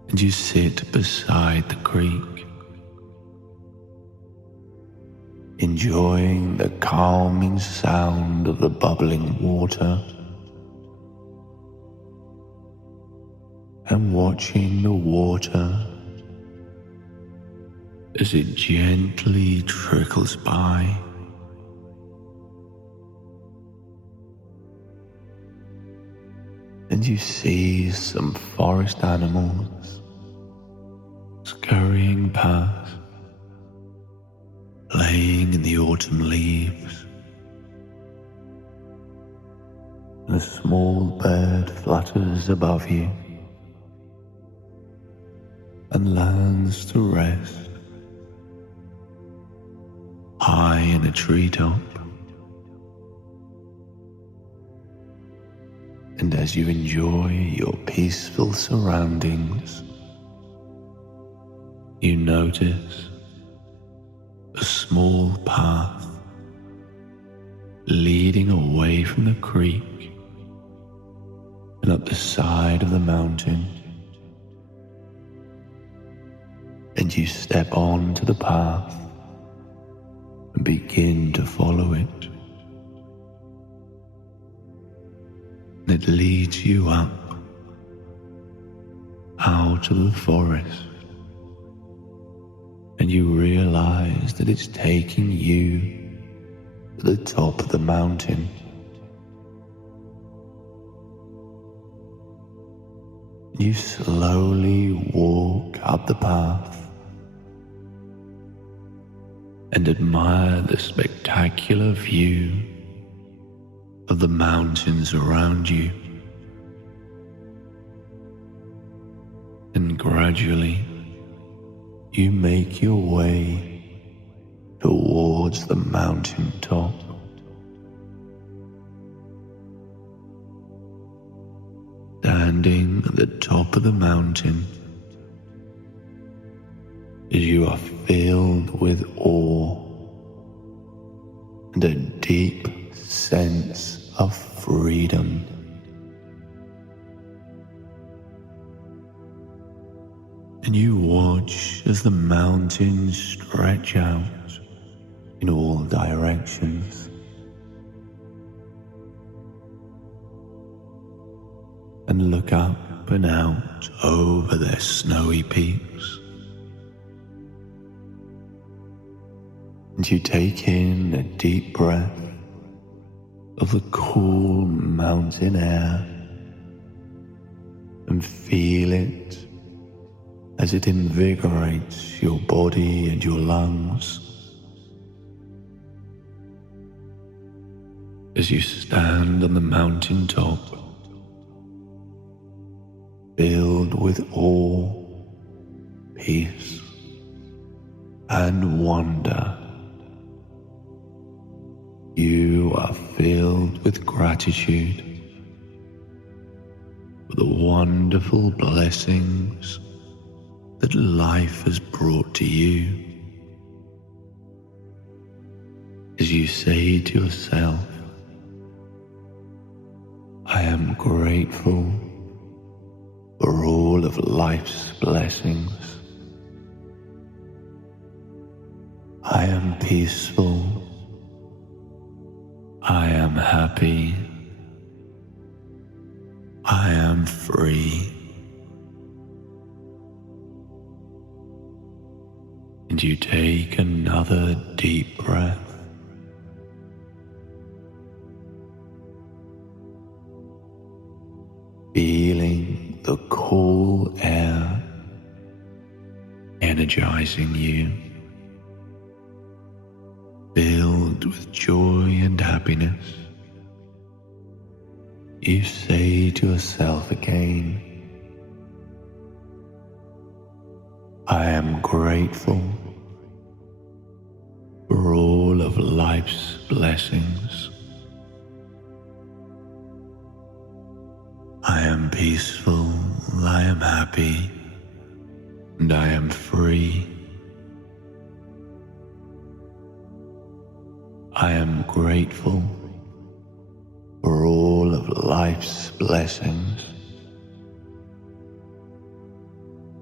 and you sit beside the creek, enjoying the calming sound of the bubbling water and watching the water as it gently trickles by. And you see some forest animals scurrying past, playing in the autumn leaves. And a small bird flutters above you and lands to rest high in a treetop. And as you enjoy your peaceful surroundings, you notice a small path leading away from the creek and up the side of the mountain. And you step onto the path and begin to follow it. And it leads you up out of the forest, and you realize that it's taking you to the top of the mountain. You slowly walk up the path and admire the spectacular view of the mountains around you. And gradually you make your way towards the mountain top. Standing at the top of the mountain, as you are filled with awe and a deep sense of freedom. And you watch as the mountains stretch out in all directions. And look up and out over their snowy peaks. And you take in a deep breath of the cool mountain air and feel it as it invigorates your body and your lungs. As you stand on the mountain top, filled with awe, peace, and wonder, you are filled with gratitude for the wonderful blessings that life has brought to you. As you say to yourself, I am grateful for all of life's blessings. I am peaceful. I am happy. I am free. And you take another deep breath. Feeling the cool air energizing you, filled with joy and happiness. You say to yourself again, I am grateful for all of life's blessings. I am peaceful, I am happy, and I am free. I am grateful for all of life's blessings.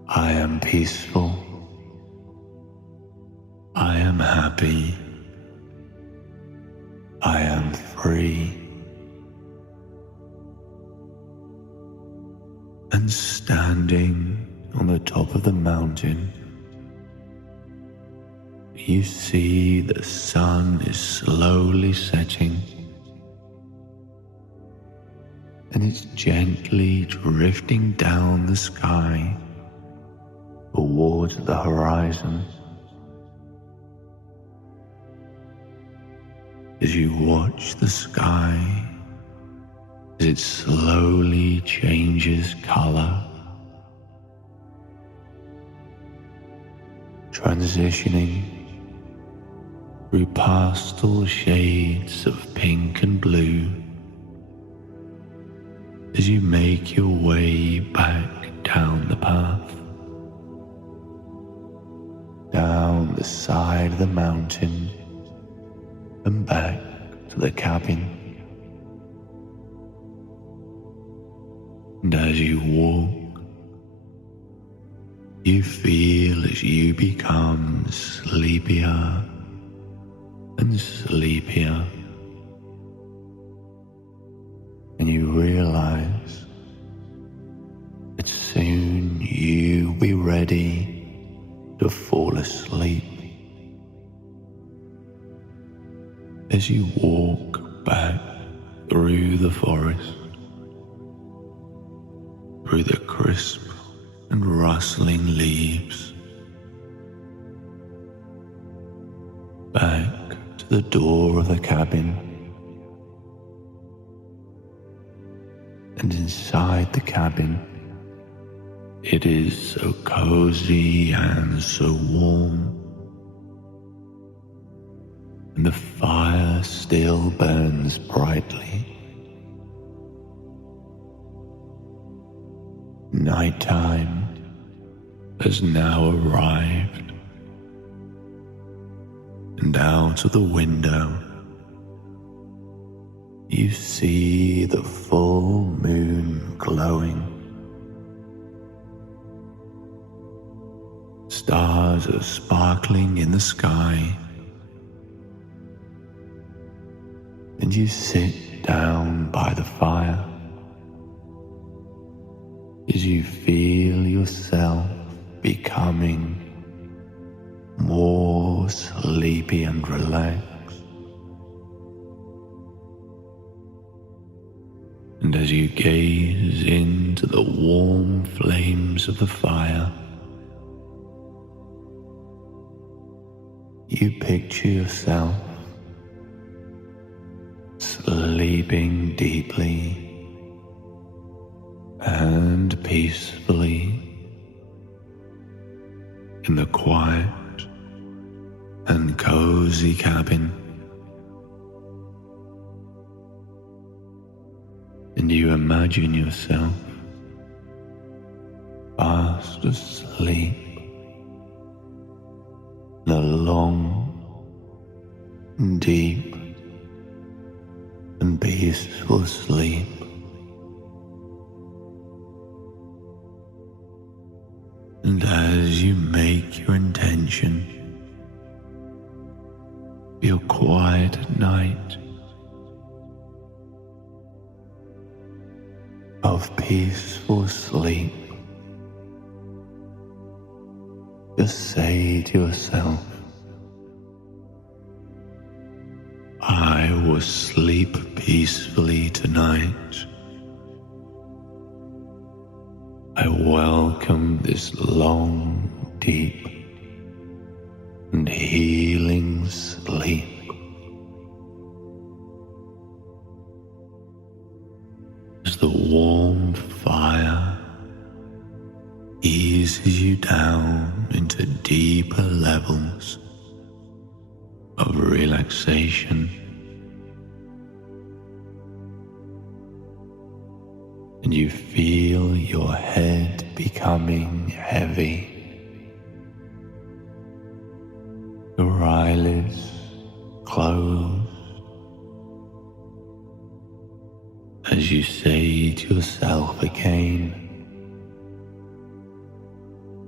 I am peaceful. I am happy. I am free. And standing on the top of the mountain, you see the sun is slowly setting, and it's gently drifting down the sky towards the horizon. As you watch the sky, as it slowly changes color, transitioning through pastel shades of pink and blue, as you make your way back down the path, down the side of the mountain and back to the cabin. And as you walk, you feel as you become sleepier and sleepier, and you realize that soon you'll be ready to fall asleep. As you walk back through the forest, through the crisp and rustling leaves, back to the door of the cabin, and inside the cabin, it is so cozy and so warm, and the fire still burns brightly. Nighttime has now arrived, and out of the window you see the full moon glowing. Stars are sparkling in the sky, and you sit down by the fire as you feel yourself becoming more sleepy and relaxed. And as you gaze into the warm flames of the fire, you picture yourself sleeping deeply and peacefully in the quiet and cozy cabin. And you imagine yourself fast asleep in a long, deep, and peaceful sleep. And as you make your intention for your quiet night of peaceful sleep, just say to yourself, I will sleep peacefully tonight. I welcome this long, deep, and healing sleep. As the warm fire eases you down into deeper levels of relaxation, and you feel your head becoming heavy, your eyelids close, as you say to yourself again,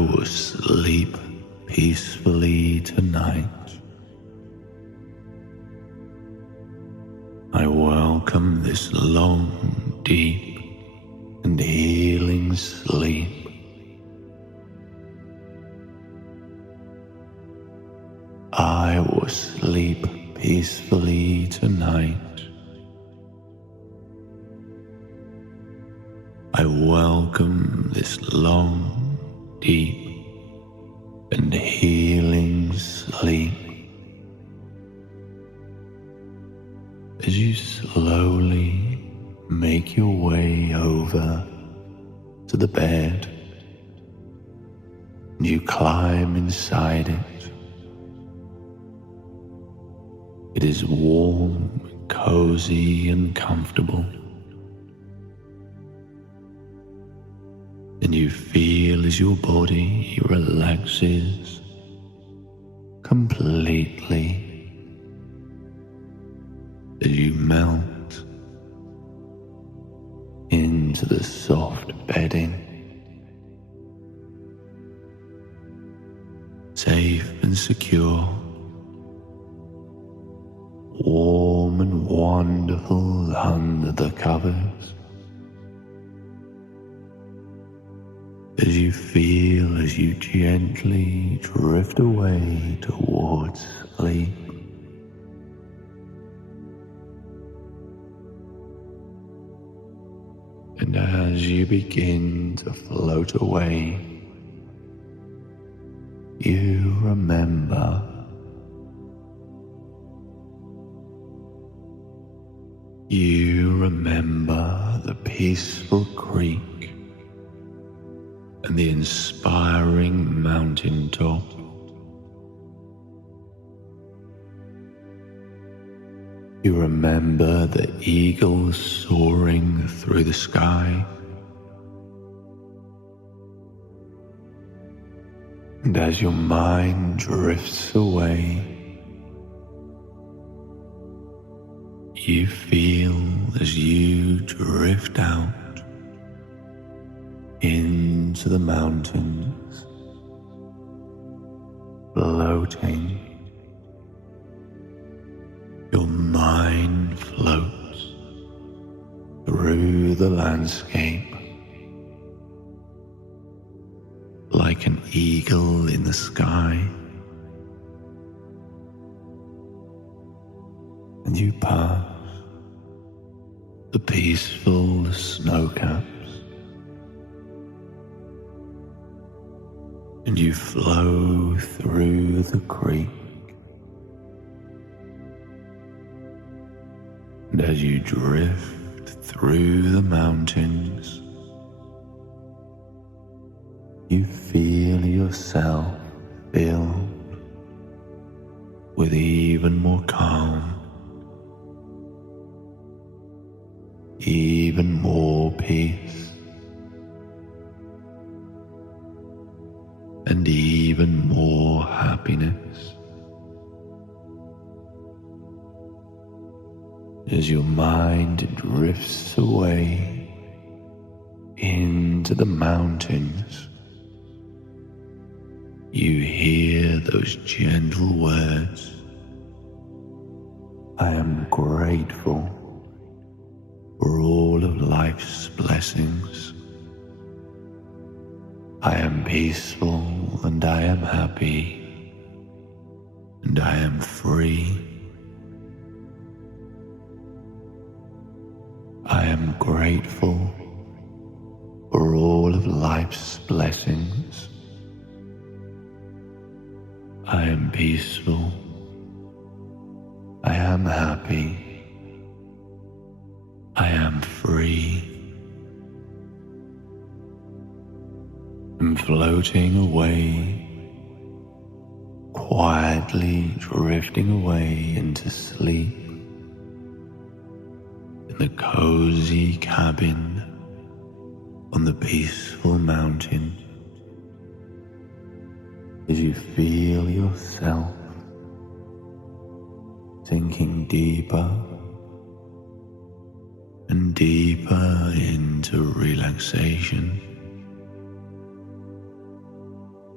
will sleep peacefully tonight. I welcome this long, deep, and healing sleep. I will sleep peacefully tonight. I welcome this long, deep, and healing sleep. As you slowly make your way over to the bed, and you climb inside it. It is warm, cozy, and comfortable. And you feel as your body relaxes completely, as you melt into the soft bedding, safe and secure, warm and wonderful under the covers. As you feel as you gently drift away towards sleep. And as you begin to float away, you remember the peaceful creek and the inspiring mountaintop. You remember the eagles soaring through the sky. And as your mind drifts away, you feel as you drift out into the mountains, floating. Your mind floats through the landscape like an eagle in the sky. And you pass the peaceful snow caps, and you flow through the creek. And as you drift through the mountains, you feel yourself filled with even more calm, even more peace, and even more happiness. As your mind drifts away into the mountains, you hear those gentle words, I am grateful for all of life's blessings. I am peaceful and I am happy and I am free. I am grateful for all of life's blessings. I am peaceful. I am happy. I am free. I'm floating away, quietly drifting away into sleep in the cozy cabin on the peaceful mountain. As you feel yourself sinking deeper and deeper into relaxation.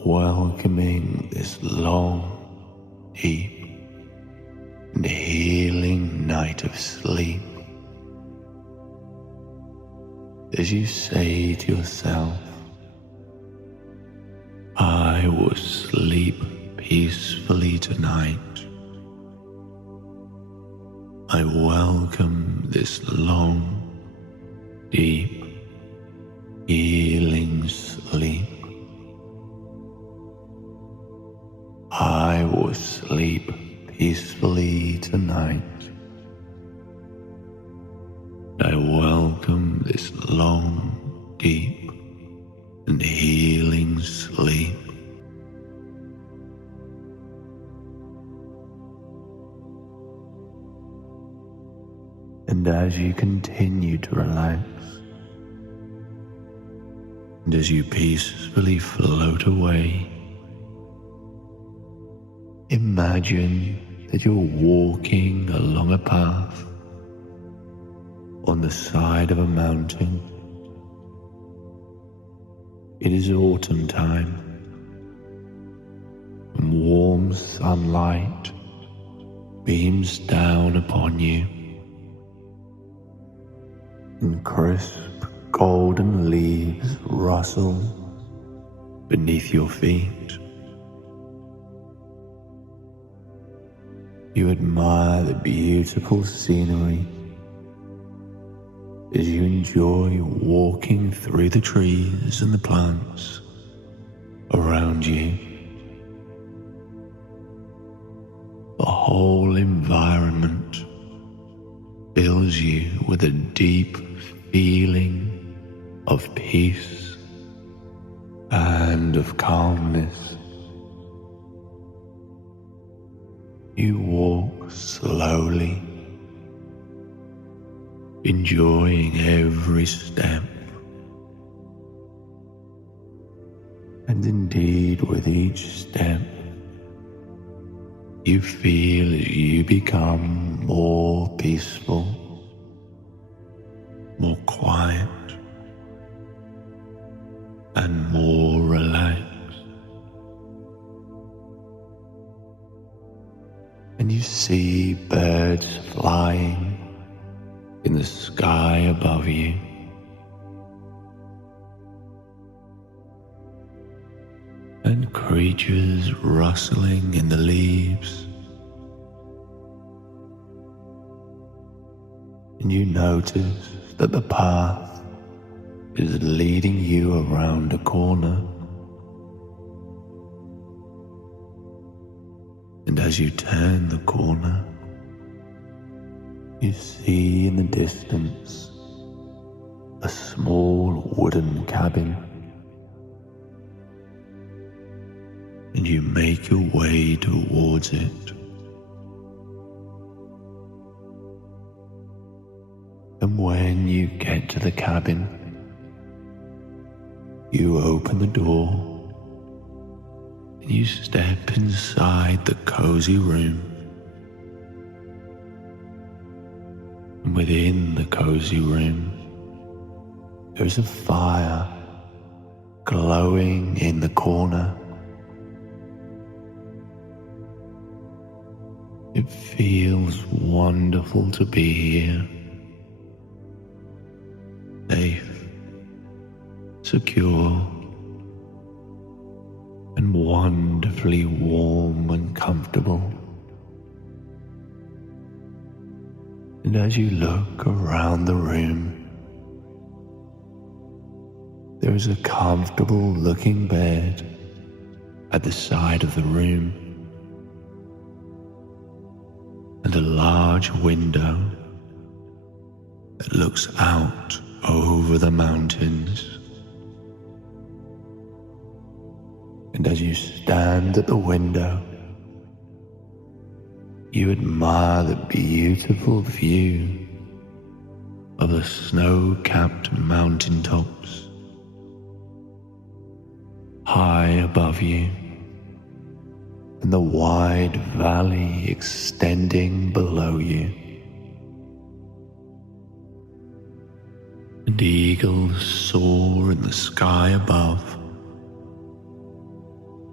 welcoming this long, deep, and healing night of sleep, as you say to yourself, I will sleep peacefully tonight. I welcome this long, deep, healing sleep. I will sleep peacefully tonight. I welcome this long, deep, and healing sleep. And as you continue to relax, and as you peacefully float away, imagine that you're walking along a path on the side of a mountain. It is autumn time, and warm sunlight beams down upon you, and crisp golden leaves rustle beneath your feet. You admire the beautiful scenery as you enjoy walking through the trees and the plants around you. The whole environment fills you with a deep feeling of peace and of calmness. You walk slowly, enjoying every step. And indeed, with each step, you feel as you become more peaceful, more quiet, and more relaxed. And you see birds flying in the sky above you. And creatures rustling in the leaves. And you notice that the path is leading you around a corner. And as you turn the corner, you see in the distance a small wooden cabin. And you make your way towards it. And when you get to the cabin, you open the door and you step inside the cozy room. And within the cozy room, there's a fire glowing in the corner. It feels wonderful to be here, safe, secure, and wonderfully warm and comfortable. And as you look around the room, there is a comfortable looking bed at the side of the room, and a large window that looks out over the mountains. And as you stand at the window, you admire the beautiful view of the snow-capped mountaintops high above you, and the wide valley extending below you. And eagles soar in the sky above,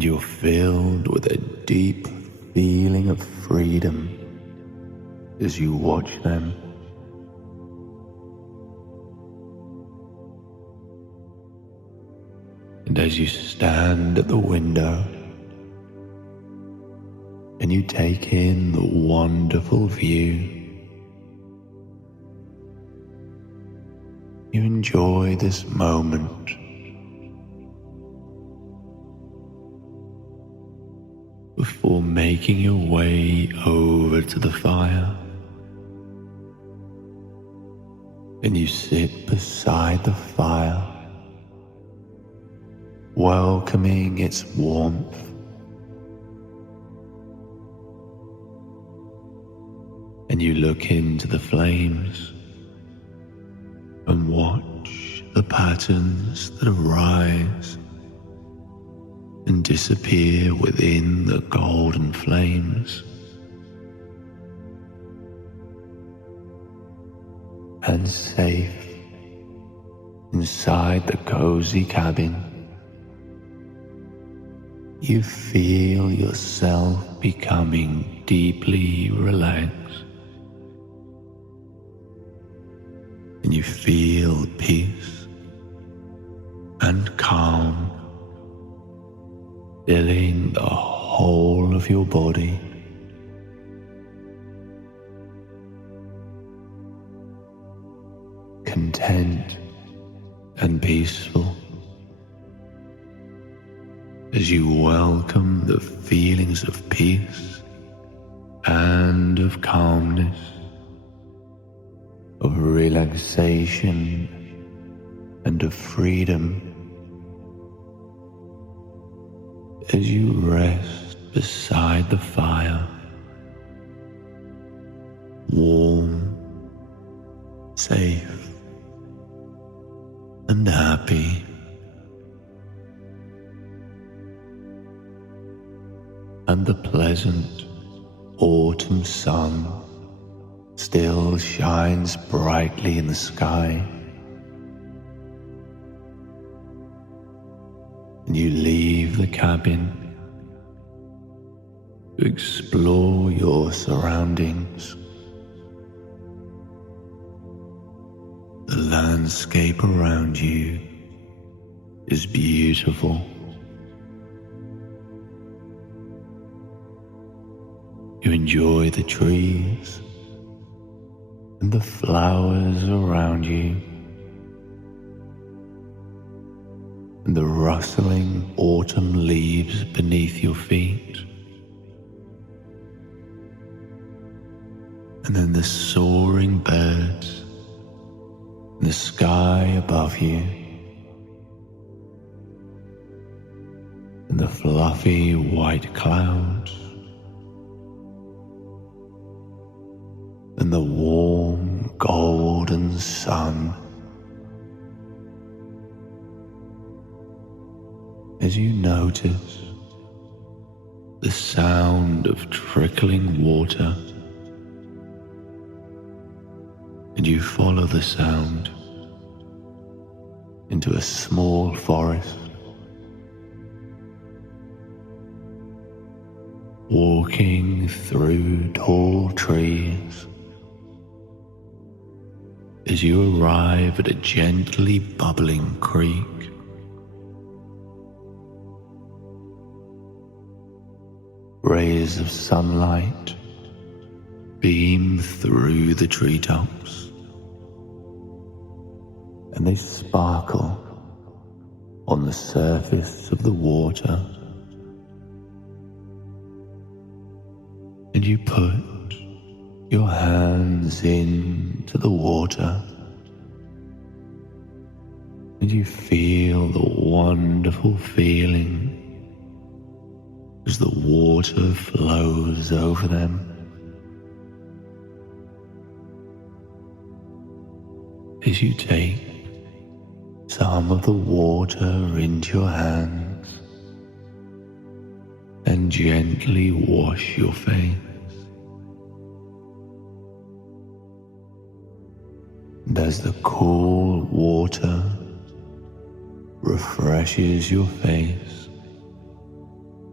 and you're filled with a deep feeling of freedom as you watch them. And as you stand at the window and you take in the wonderful view, you enjoy this moment before making your way over to the fire. And you sit beside the fire, welcoming its warmth. And you look into the flames and watch the patterns that arise and disappear within the golden flames. And safe inside the cozy cabin, you feel yourself becoming deeply relaxed, and you feel peace and calm filling the whole of your body. Content and peaceful as you welcome the feelings of peace and of calmness, of relaxation and of freedom, as you rest beside the fire, warm, safe, and happy. And the pleasant autumn sun still shines brightly in the sky. And you leave the cabin to explore your surroundings. The landscape around you is beautiful. You enjoy the trees and the flowers around you, and the rustling autumn leaves beneath your feet, and then the soaring birds in the sky above you, and the fluffy white clouds, and the warm golden sun. As you notice the sound of trickling water, and you follow the sound into a small forest, walking through tall trees, as you arrive at a gently bubbling creek. Rays of sunlight beam through the treetops, and they sparkle on the surface of the water. And you put your hands into the water, and you feel the wonderful feeling as the water flows over them. As you take some of the water into your hands and gently wash your face. And as the cool water refreshes your face,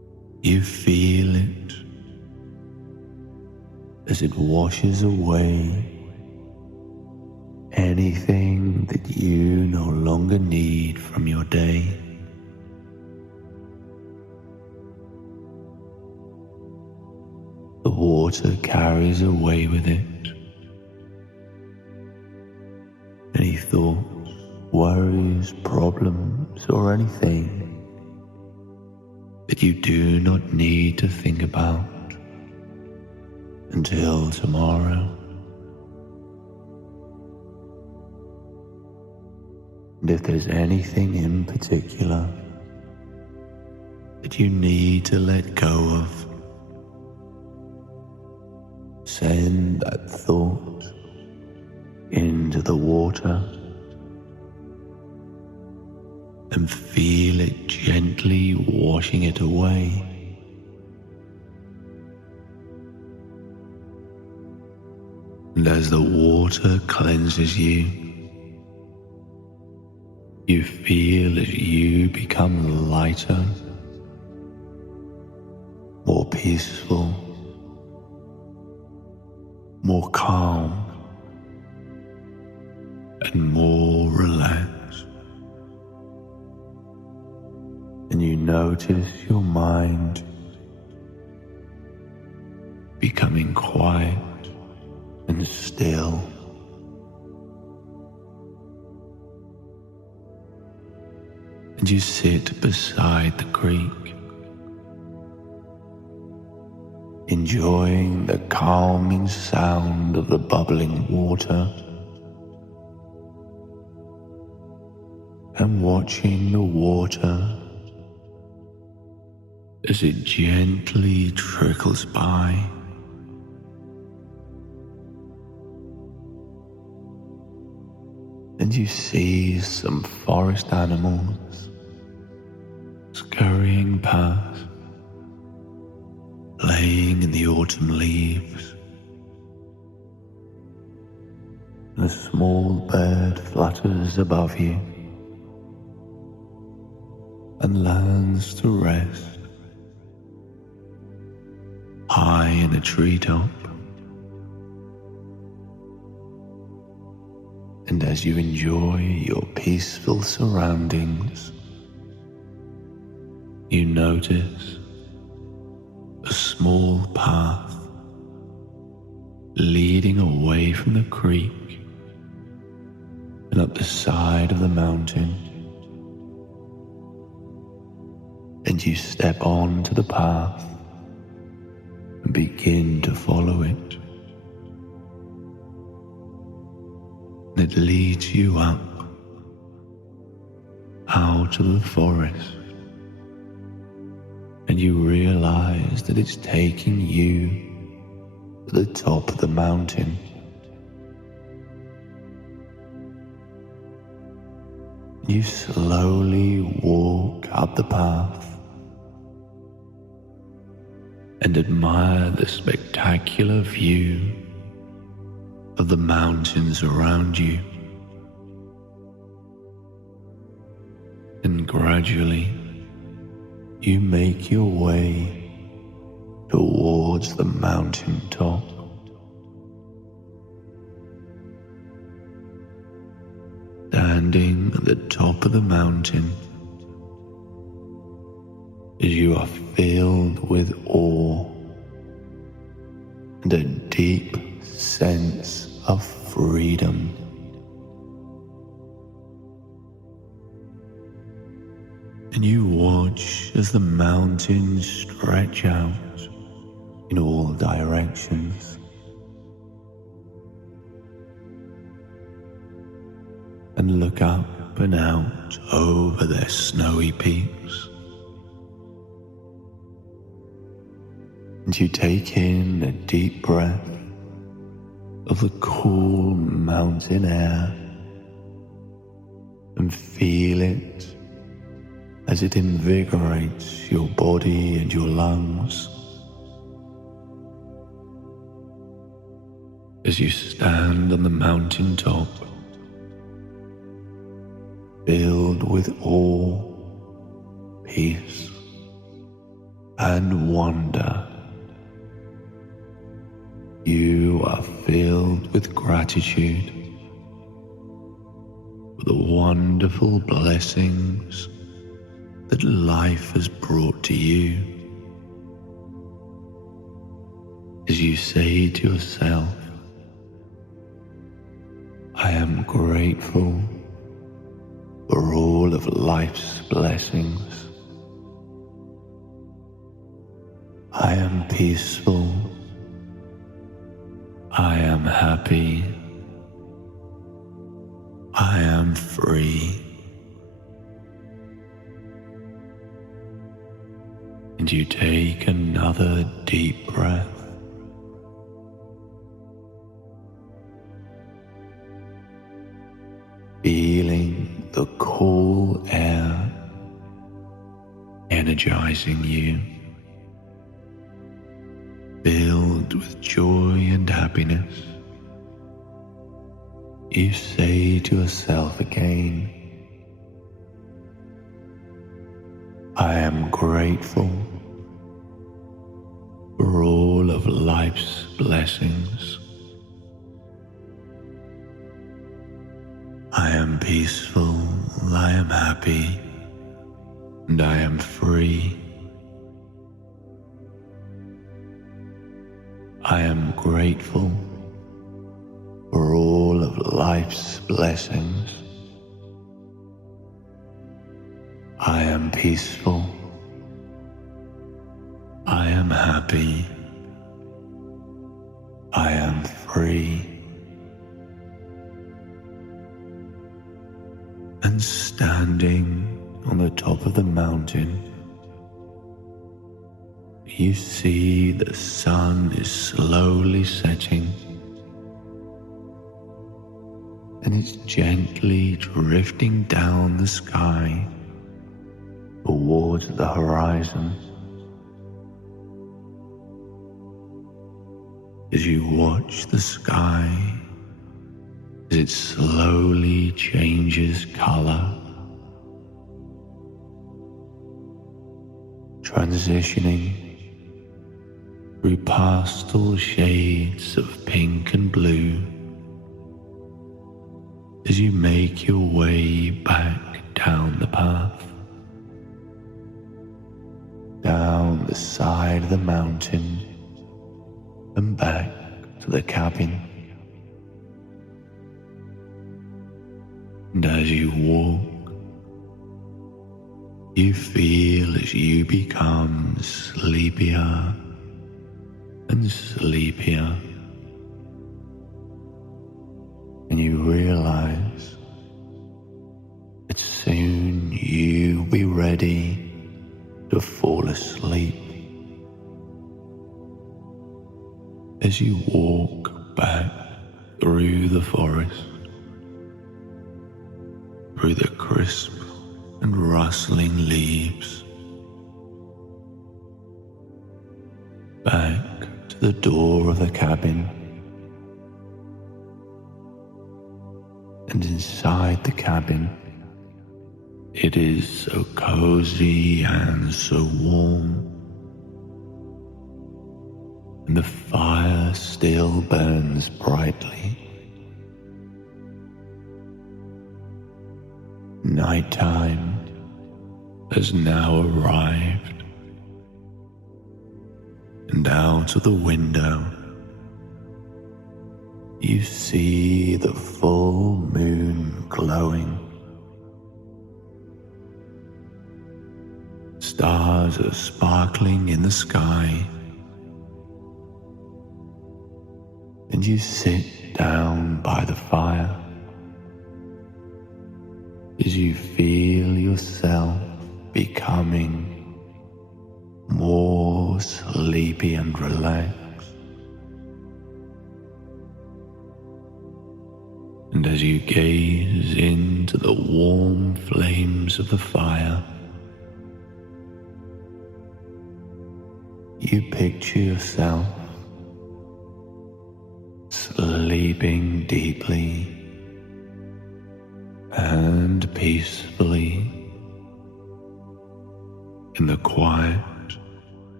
feel it as it washes away anything that you no longer need from your day. The water carries away with it any thoughts, worries, problems, or anything that you do not need to think about until tomorrow. And if there's anything in particular that you need to let go of, send that thought into the water and feel it gently washing it away. And as the water cleanses you, you feel as you become lighter, more peaceful, more calm, and more relaxed. And you notice your mind becoming quiet and still. And you sit beside the creek, enjoying the calming sound of the bubbling water and watching the water as it gently trickles by. And you see some forest animals scurrying past, playing in the autumn leaves. And a small bird flutters above you and lands to rest high in a treetop. And as you enjoy your peaceful surroundings, you notice a small path leading away from the creek and up the side of the mountain. And you step onto the path and begin to follow it. And it leads you up out of the forest. And you realize that it's taking you to the top of the mountain. You slowly walk up the path and admire the spectacular view of the mountains around you. And gradually, you make your way towards the mountain top. Standing at the top of the mountain, as you are filled with awe and a deep sense of freedom. And you watch as the mountains stretch out in all directions. And look up and out over their snowy peaks. And you take in a deep breath of the cool mountain air and feel it as it invigorates your body and your lungs. As you stand on the mountain top, filled with awe, peace, and wonder. You are filled with gratitude for the wonderful blessings that life has brought to you. As you say to yourself, I am grateful for all of life's blessings. I am peaceful. I am happy. I am free. And you take another deep breath. Feeling the cool air energizing you, filled with joy and happiness. You say to yourself again, I am grateful for all of life's blessings. I am peaceful, I am happy, and I am free. I am grateful for all of life's blessings. I am peaceful. I am happy. I am free. And standing on the top of the mountain, you see the sun is slowly setting, and it's gently drifting down the sky towards the horizon. As you watch the sky, as it slowly changes color, transitioning through pastel shades of pink and blue, as you make your way back down the path, down the side of the mountain and back to the cabin. And as you walk, you feel as you become sleepier and sleepier, and you realize that soon you'll be ready to fall asleep. As you walk back through the forest, through the crisp and rustling leaves, back to the door of the cabin, and inside the cabin, it is so cozy and so warm, and the fire still burns brightly. Nighttime has now arrived, and out of the window you see the full moon glowing. Stars are sparkling in the sky, and you sit down by the fire as you feel yourself becoming more sleepy and relaxed. And as you gaze into the warm flames of the fire, you picture yourself sleeping deeply and peacefully in the quiet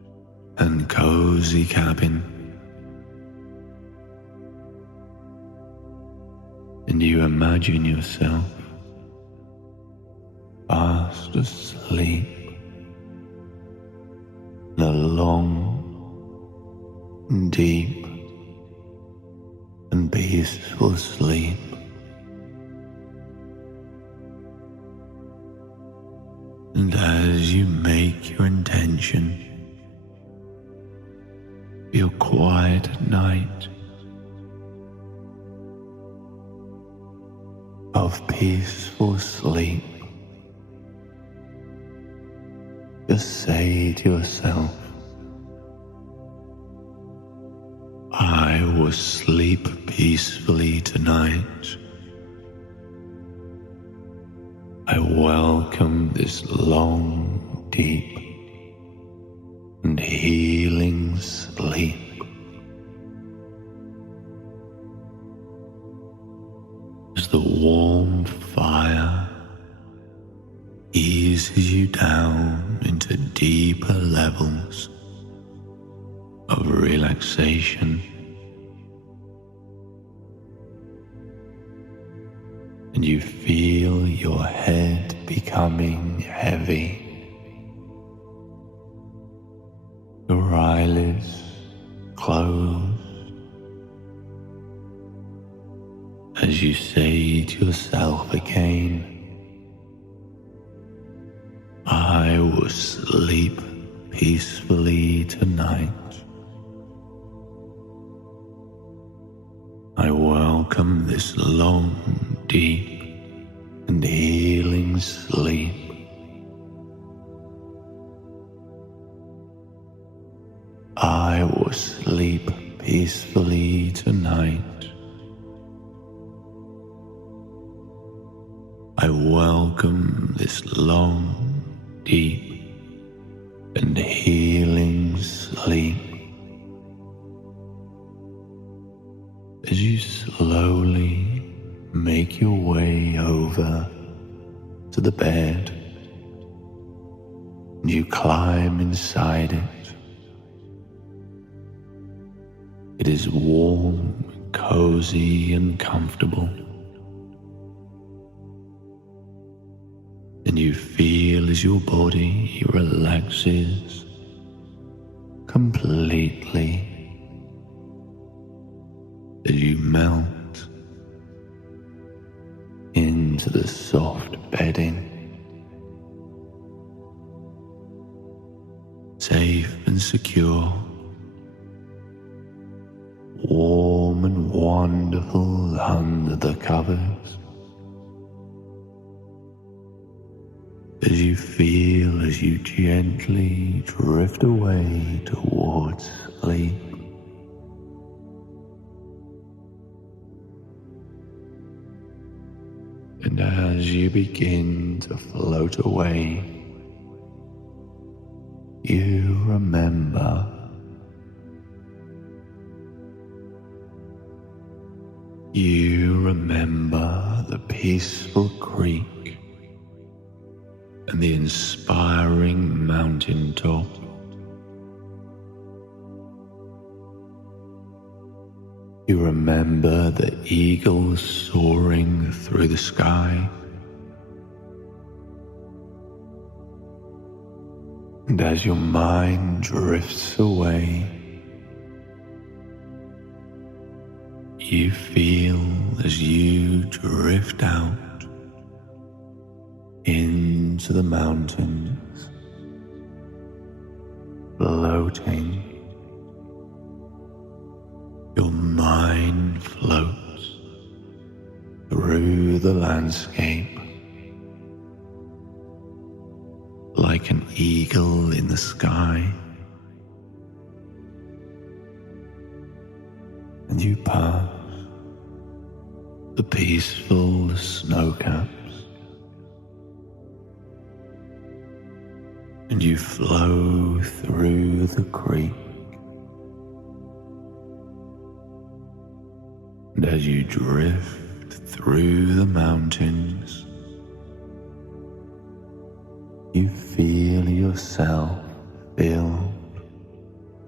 and cozy cabin, and you imagine yourself fast asleep in a long, deep, and peaceful sleep. And as you make your intention for your quiet night of peaceful sleep, just say to yourself, I will sleep peacefully tonight. I welcome this long, deep, and healing sleep. As the warm fire eases you down into deeper levels of relaxation, and you feel your head becoming heavy, your eyelids close, as you say to yourself again, I will sleep peacefully tonight. I welcome this long, deep, and healing sleep. I will sleep peacefully tonight. I welcome this long, deep, and healing sleep. As you slowly make your way over to the bed, and you climb inside it. It is warm, cozy, and comfortable. And you feel as your body relaxes completely, as you melt into the soft bedding, safe and secure, warm and wonderful under the covers. As you feel as you gently drift away towards sleep. And as you begin to float away, you remember the peaceful creek and the inspiring mountain top. You remember the eagles soaring through the sky. And as your mind drifts away, you feel as you drift out into the mountains, floating. Your mind floats through the landscape like an eagle in the sky, and you pass the peaceful snow caps, and you flow through the creek. And as you drift through the mountains, you feel yourself filled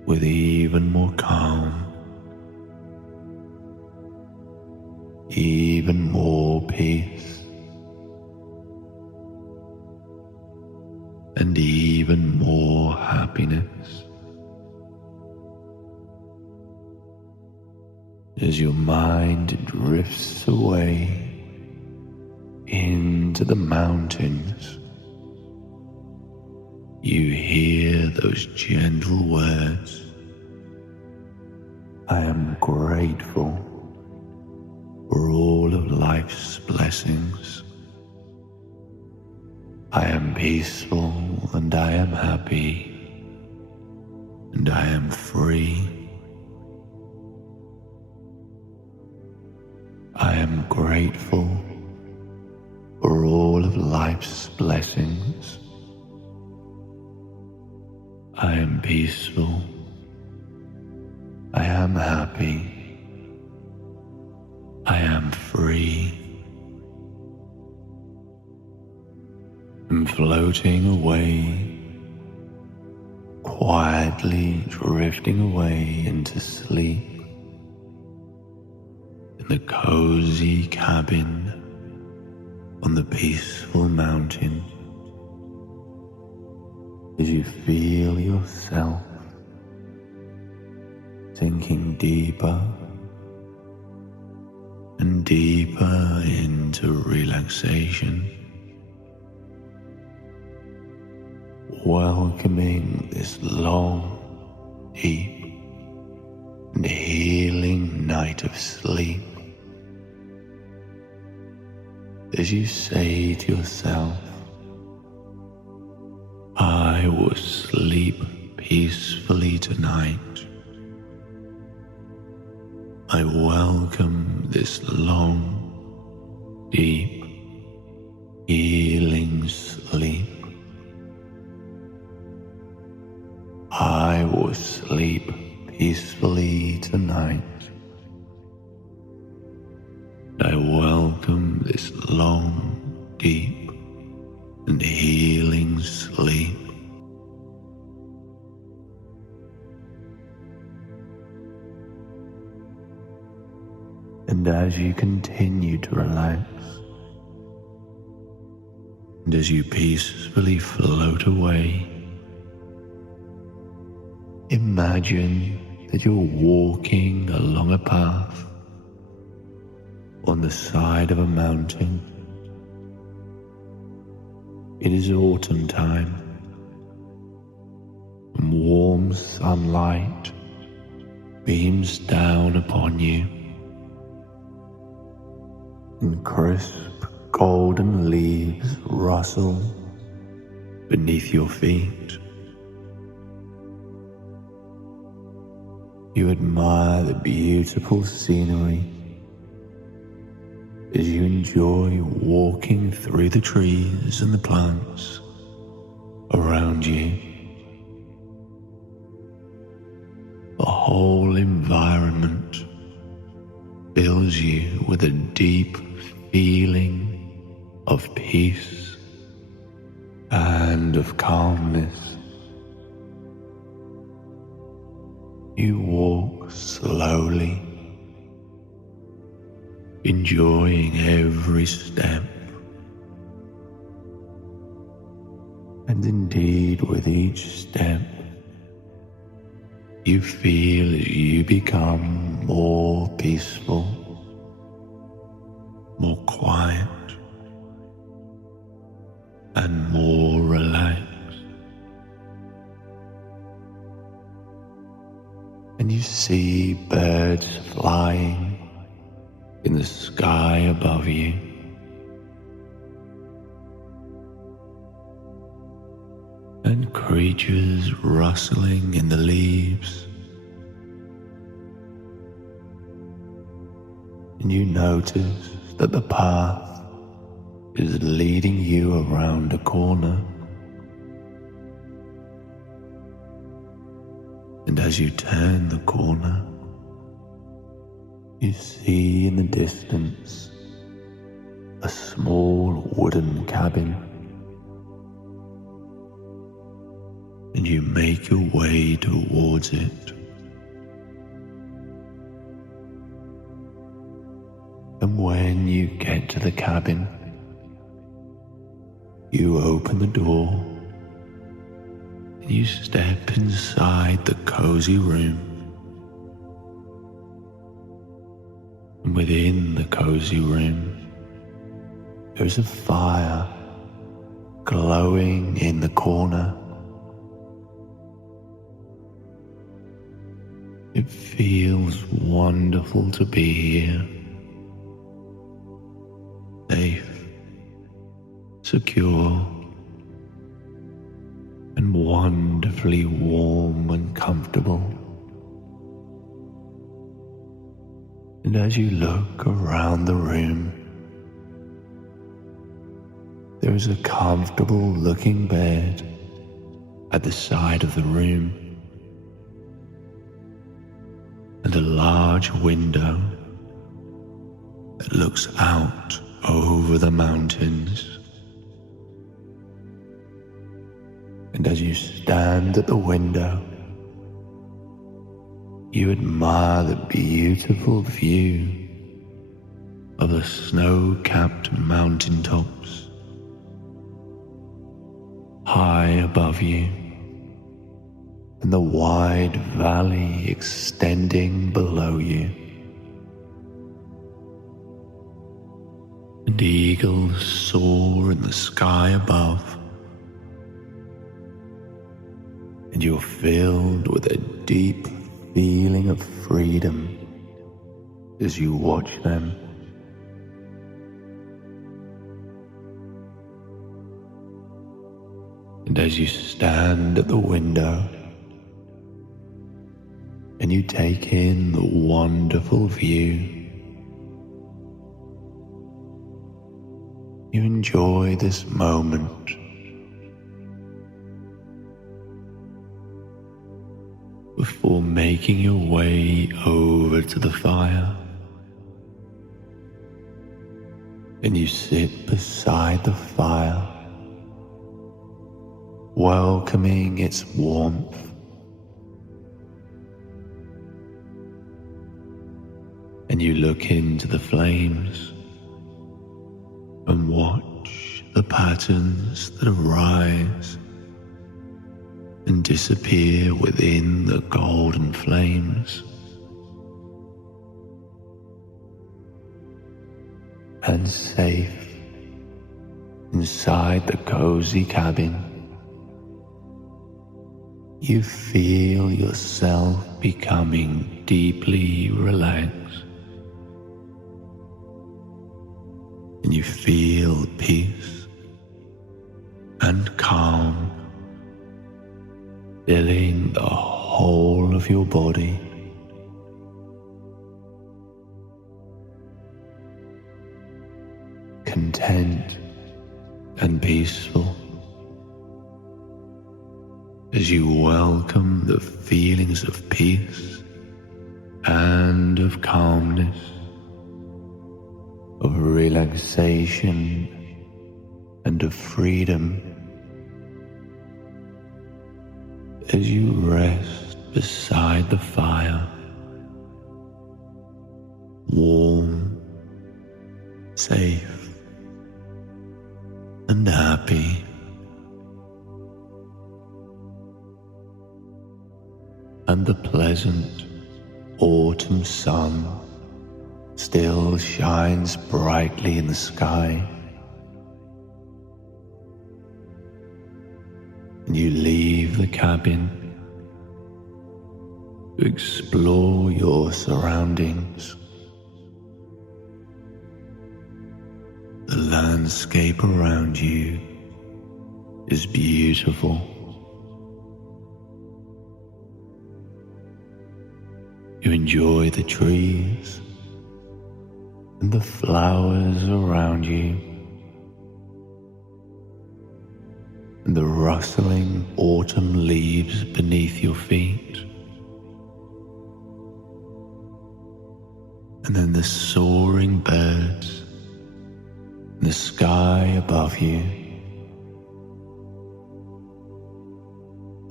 with even more calm, even more peace, and even more happiness. As your mind drifts away into the mountains, you hear those gentle words, "I am grateful for all of life's blessings. I am peaceful and I am happy, and I am free. I am grateful for all of life's blessings. I am peaceful. I am happy. I am free." And floating away, quietly drifting away into sleep in the cozy cabin on the peaceful mountain, as you feel yourself sinking deeper and deeper into relaxation, welcoming this long, deep, and healing night of sleep, as you say to yourself, "I will sleep peacefully tonight. I welcome this long, deep, healing sleep. I will sleep peacefully tonight. I welcome this long, deep, and healing sleep." And as you continue to relax, and as you peacefully float away, imagine that you're walking along a path on the side of a mountain. It is autumn time, and warm sunlight beams down upon you, and crisp golden leaves rustle beneath your feet. You admire the beautiful scenery as you enjoy walking through the trees and the plants around you. The whole environment fills you with a deep feeling of peace and of calmness. You walk slowly, enjoying every step, and indeed with each step you feel as you become more peaceful, more quiet, and more relaxed. And you see birds flying in the sky above you, and creatures rustling in the leaves. And you notice that the path is leading you around a corner. And as you turn the corner, you see in the distance a small wooden cabin. and you make your way towards it. And when you get to the cabin, you open the door and you step inside the cozy room. And within the cozy room, there's a fire glowing in the corner. It feels wonderful to be here, safe, secure, and wonderfully warm and comfortable. And as you look around the room, there is a comfortable looking bed at the side of the room, and a large window that looks out over the mountains. And as you stand at the window, you admire the beautiful view of the snow-capped mountaintops high above you, and the wide valley extending below you. And eagles soar in the sky above, and you're filled with a deep feeling of freedom as you watch them. And as you stand at the window and you take in the wonderful view, you enjoy this moment before making your way over to the fire. And you sit beside the fire, welcoming its warmth. And you look into the flames and watch the patterns that arise and disappear within the golden flames. And safe inside the cozy cabin, you feel yourself becoming deeply relaxed, and you feel peace and calm filling the whole of your body. Content and peaceful as you welcome the feelings of peace and of calmness, of relaxation and of freedom, as you rest beside the fire, warm, safe, and happy. And the pleasant autumn sun still shines brightly in the sky. And you leave the cabin to explore your surroundings. The landscape around you is beautiful. You enjoy the trees and the flowers around you, and the rustling autumn leaves beneath your feet, and then the soaring birds in the sky above you,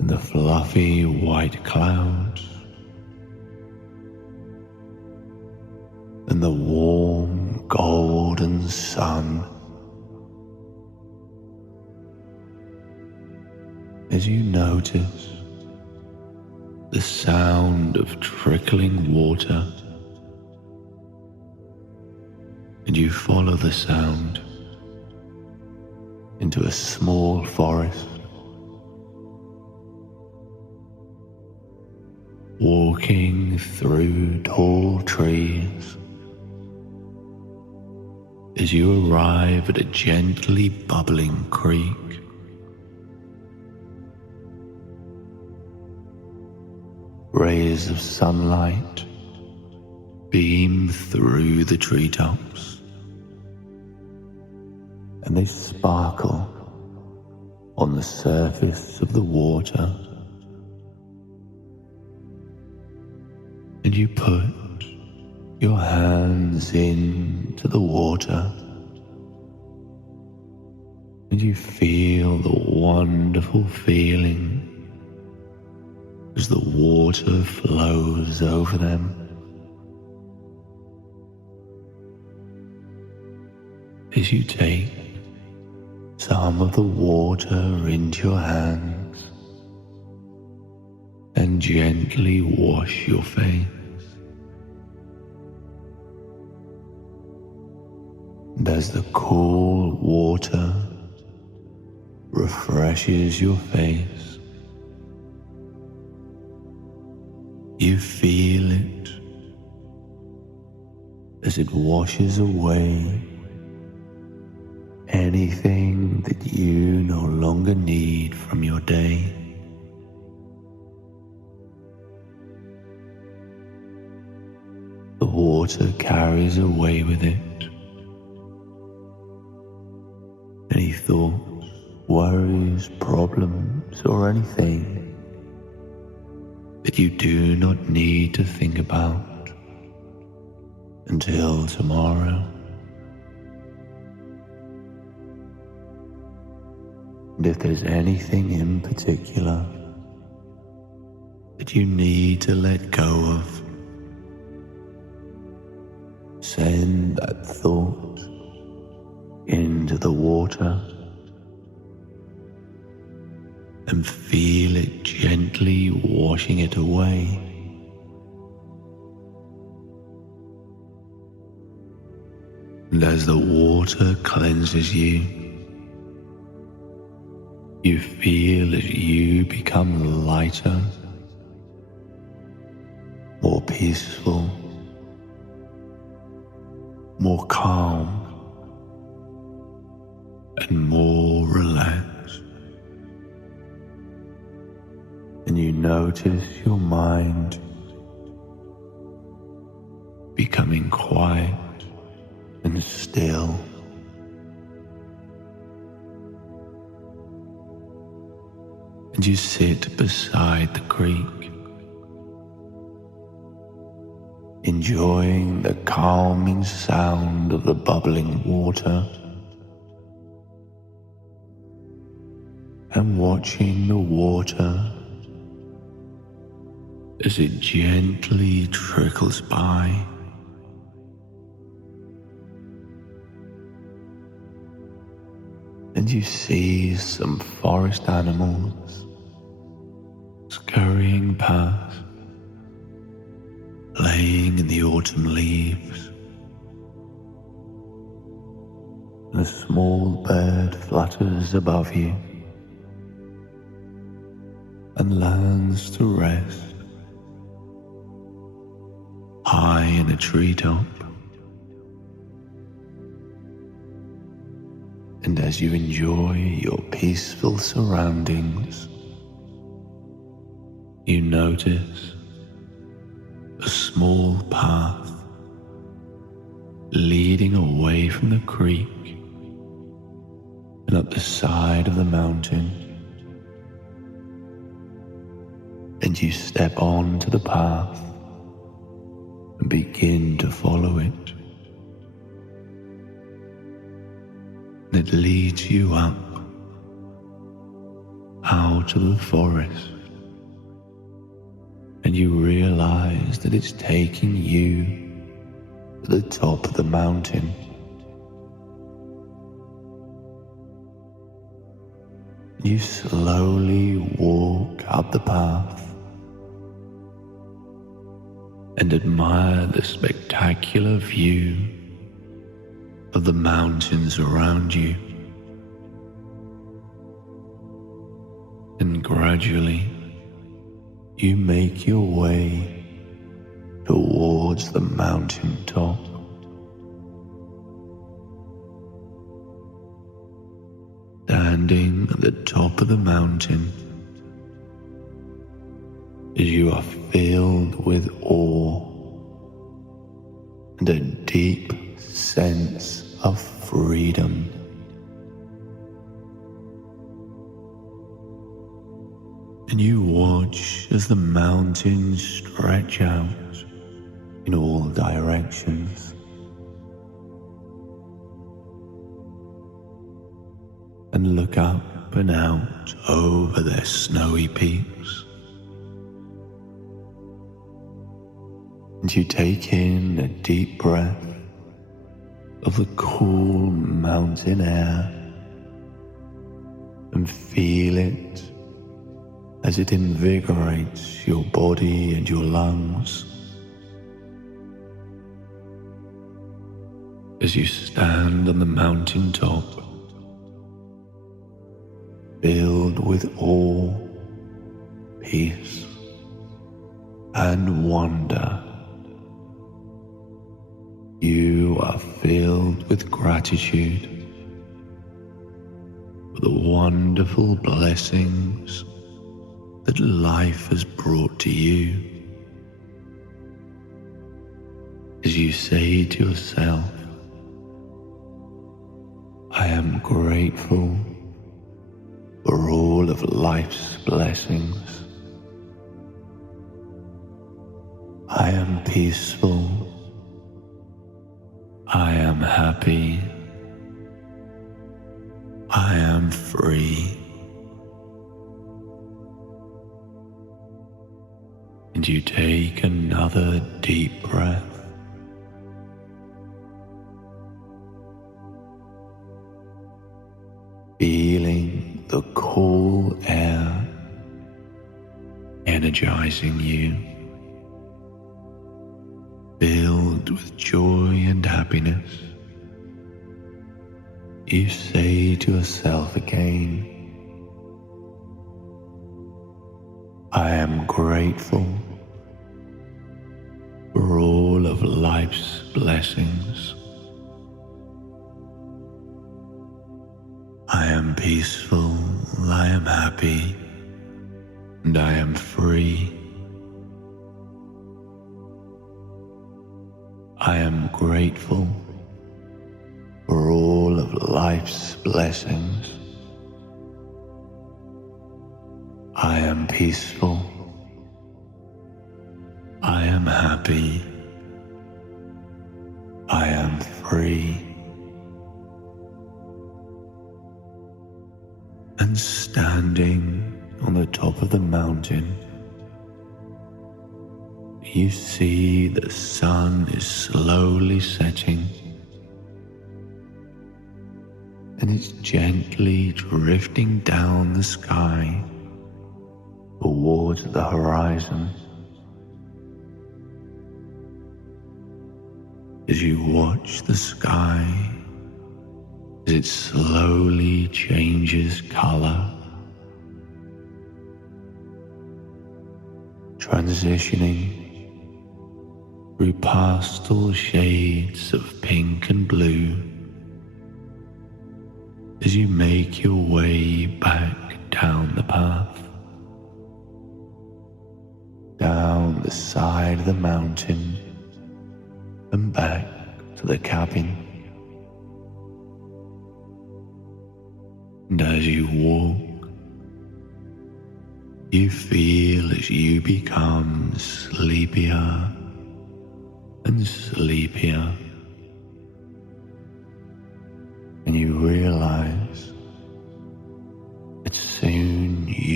and the fluffy white clouds, and the warm golden sun, as you notice the sound of trickling water, and you follow the sound into a small forest, walking through tall trees, as you arrive at a gently bubbling creek. Rays of sunlight beam through the treetops, and they sparkle on the surface of the water. And you put your hands into the water, and you feel the wonderful feeling as the water flows over them. As you take some of the water into your hands and gently wash your face. And as the cool water refreshes your face, you feel it as it washes away anything that you no longer need from your day. The water carries away with it any thoughts, worries, problems, or anything that you do not need to think about until tomorrow. And if there's anything in particular that you need to let go of, send that thought into the water and feel it gently washing it away. And as the water cleanses you, you feel as you become lighter, more peaceful, more calm, and more relaxed. And you notice your mind becoming quiet and still. And you sit beside the creek, enjoying the calming sound of the bubbling water and watching the water as it gently trickles by. And you see some forest animals scurrying past, playing in the autumn leaves. And a small bird flutters above you and learns to rest high in a treetop. And as you enjoy your peaceful surroundings, you notice a small path leading away from the creek and up the side of the mountain. And you step onto the path and begin to follow it. And it leads you up out of the forest, and you realize that it's taking you to the top of the mountain. You slowly walk up the path and admire the spectacular view of the mountains around you. And gradually, you make your way towards the mountain top. Standing at the top of the mountain, as you are filled with awe and a deep sense of freedom. And you watch as the mountains stretch out in all directions, and look up and out over their snowy peaks. And you take in a deep breath of the cool mountain air and feel it as it invigorates your body and your lungs. As you stand on the mountain top, filled with awe, peace, and wonder, you are filled with gratitude for the wonderful blessings that life has brought to you. As you say to yourself, I am grateful for all of life's blessings. I am peaceful. I am happy. I am free. And you take another deep breath. Feeling the cool air energizing you, filled with joy and happiness. You say to yourself again, I am grateful for all of life's blessings. I am peaceful, I am happy, and I am free. I am grateful for all of life's blessings. I am peaceful. I am happy. I am free. And standing on the top of the mountain, you see the sun is slowly setting, and it's gently drifting down the sky towards the horizon. As you watch the sky, as it slowly changes color, transitioning through pastel shades of pink and blue, as you make your way back down the path, down the side of the mountain and back to the cabin. And as you walk, you feel as you become sleepier and sleepier, and you realize that soon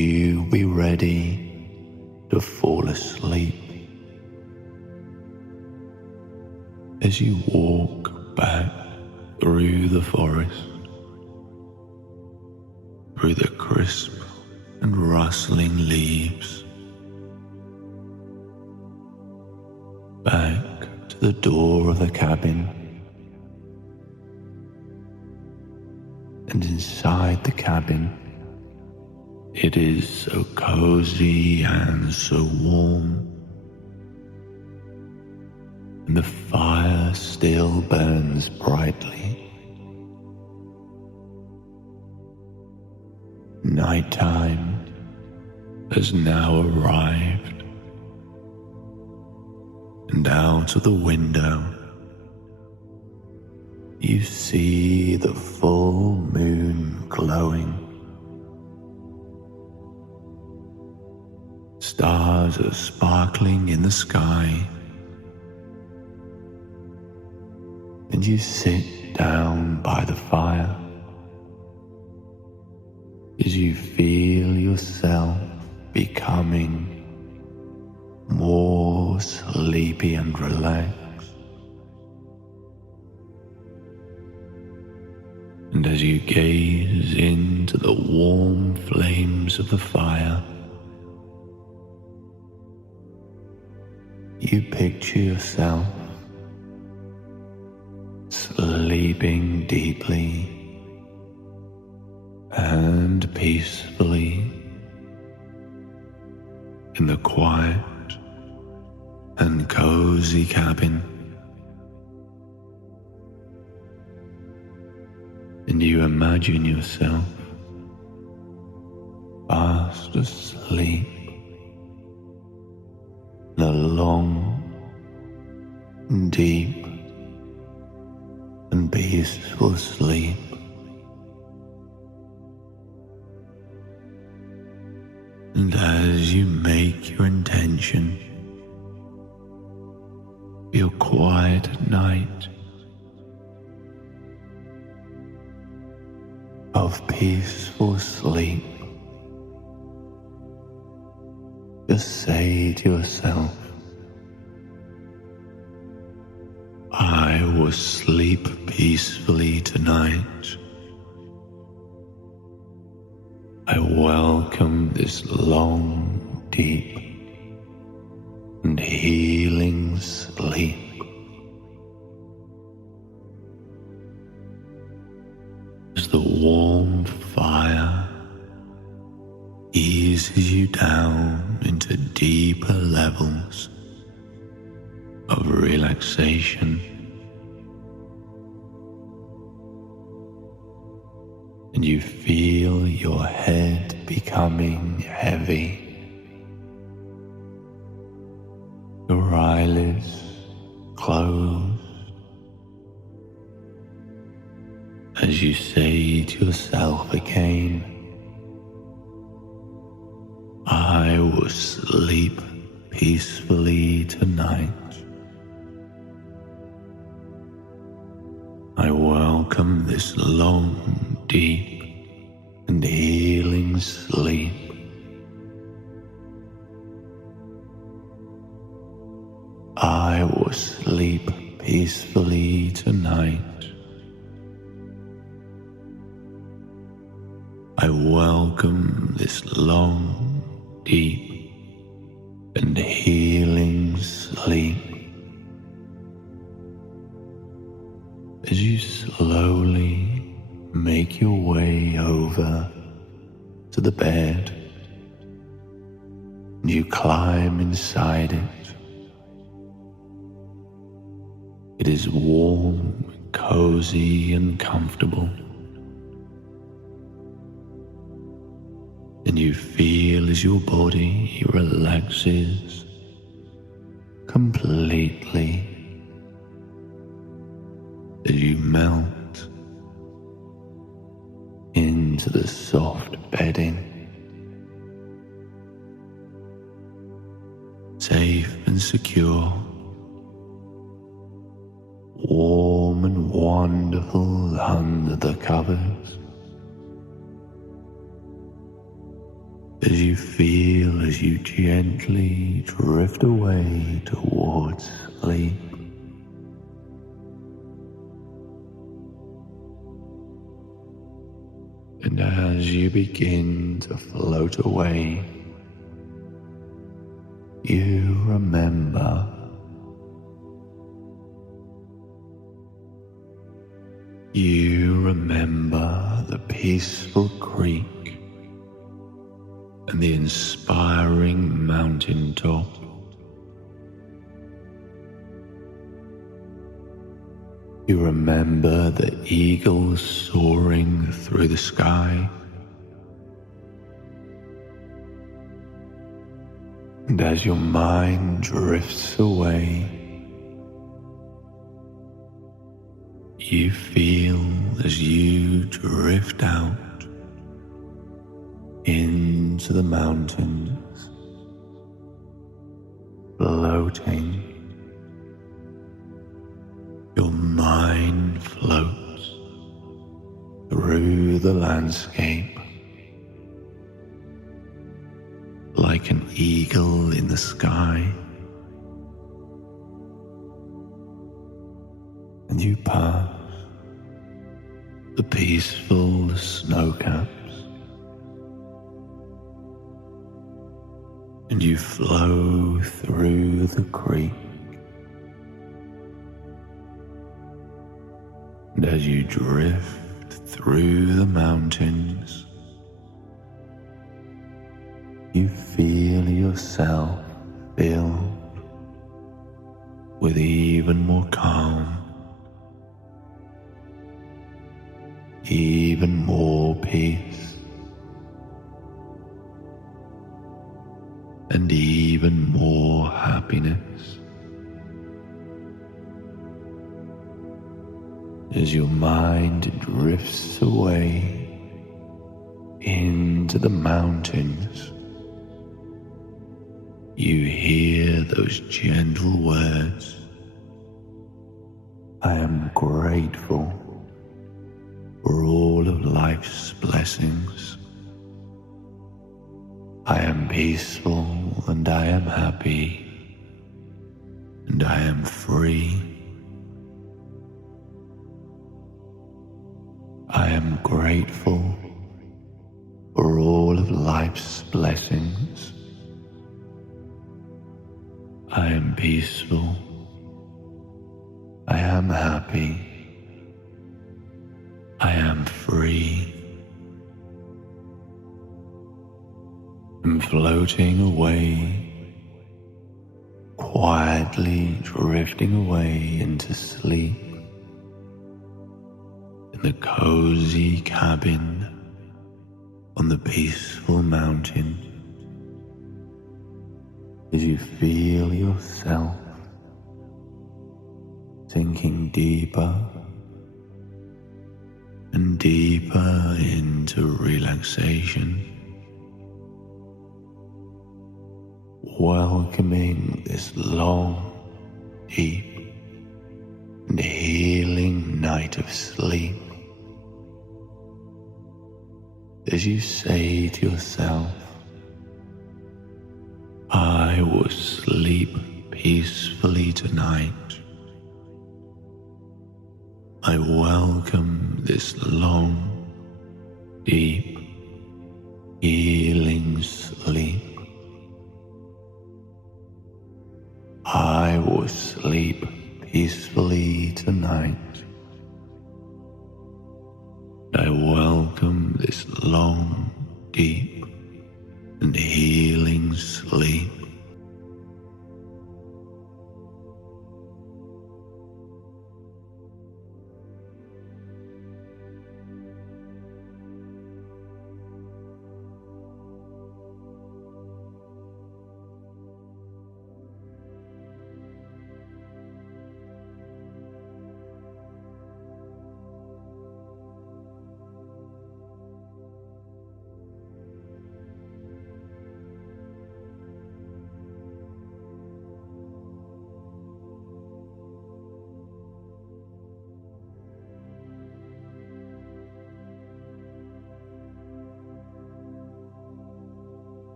to fall asleep. As you walk back through the forest, through the crisp and rustling leaves, back to the door of the cabin, and inside the cabin, it is so cozy and so warm, and the fire still burns brightly. Nighttime has now arrived, and out of the window you see the full moon glowing. Stars are sparkling in the sky, and you sit down by the fire as you feel yourself becoming more sleepy and relaxed. And as you gaze into the warm flames of the fire, you picture yourself sleeping deeply and peacefully in the quiet and cozy cabin. And you imagine yourself fast asleep in a long, deep, and peaceful sleep. And as you make your intention for your quiet night of peaceful sleep, just say to yourself, I will sleep peacefully tonight. I welcome this long, deep, and healing sleep. As the warm fire eases you down into deeper levels of relaxation, and you feel your head becoming heavy, your eyelids closed, as you say to yourself again, I will sleep peacefully tonight. I welcome this long, deep, and healing sleep. I will sleep peacefully tonight. I welcome this long, deep, and healing sleep. As you slowly make your way over to the bed, and you climb inside it. It is warm, cozy, and comfortable. And you feel as your body relaxes completely, as you melt into the soft bedding, safe and secure, warm and wonderful under the covers. as you feel as you gently drift away towards sleep. And as you begin to float away, you remember the peaceful creek and the inspiring mountaintop. You remember the eagles soaring through the sky. And as your mind drifts away, you feel as you drift out into the mountains, floating. Your mind floats through the landscape like an eagle in the sky, and you pass the peaceful snow caps, and you flow through the creek. And as you drift through the mountains, you feel yourself filled with even more calm, even more peace, and even more happiness. As your mind drifts away into the mountains, you hear those gentle words, I am grateful for all of life's blessings. I am peaceful and I am happy, and I am free. I am grateful for all of life's blessings. I am peaceful. I am happy. I am free. I'm floating away, quietly drifting away into sleep. In the cozy cabin on the peaceful mountain, as you feel yourself sinking deeper and deeper into relaxation, welcoming this long, deep, and healing night of sleep. As you say to yourself, I will sleep peacefully tonight. I welcome this long, deep, healing sleep. I will sleep peacefully tonight. I welcome this long, deep, and healing sleep.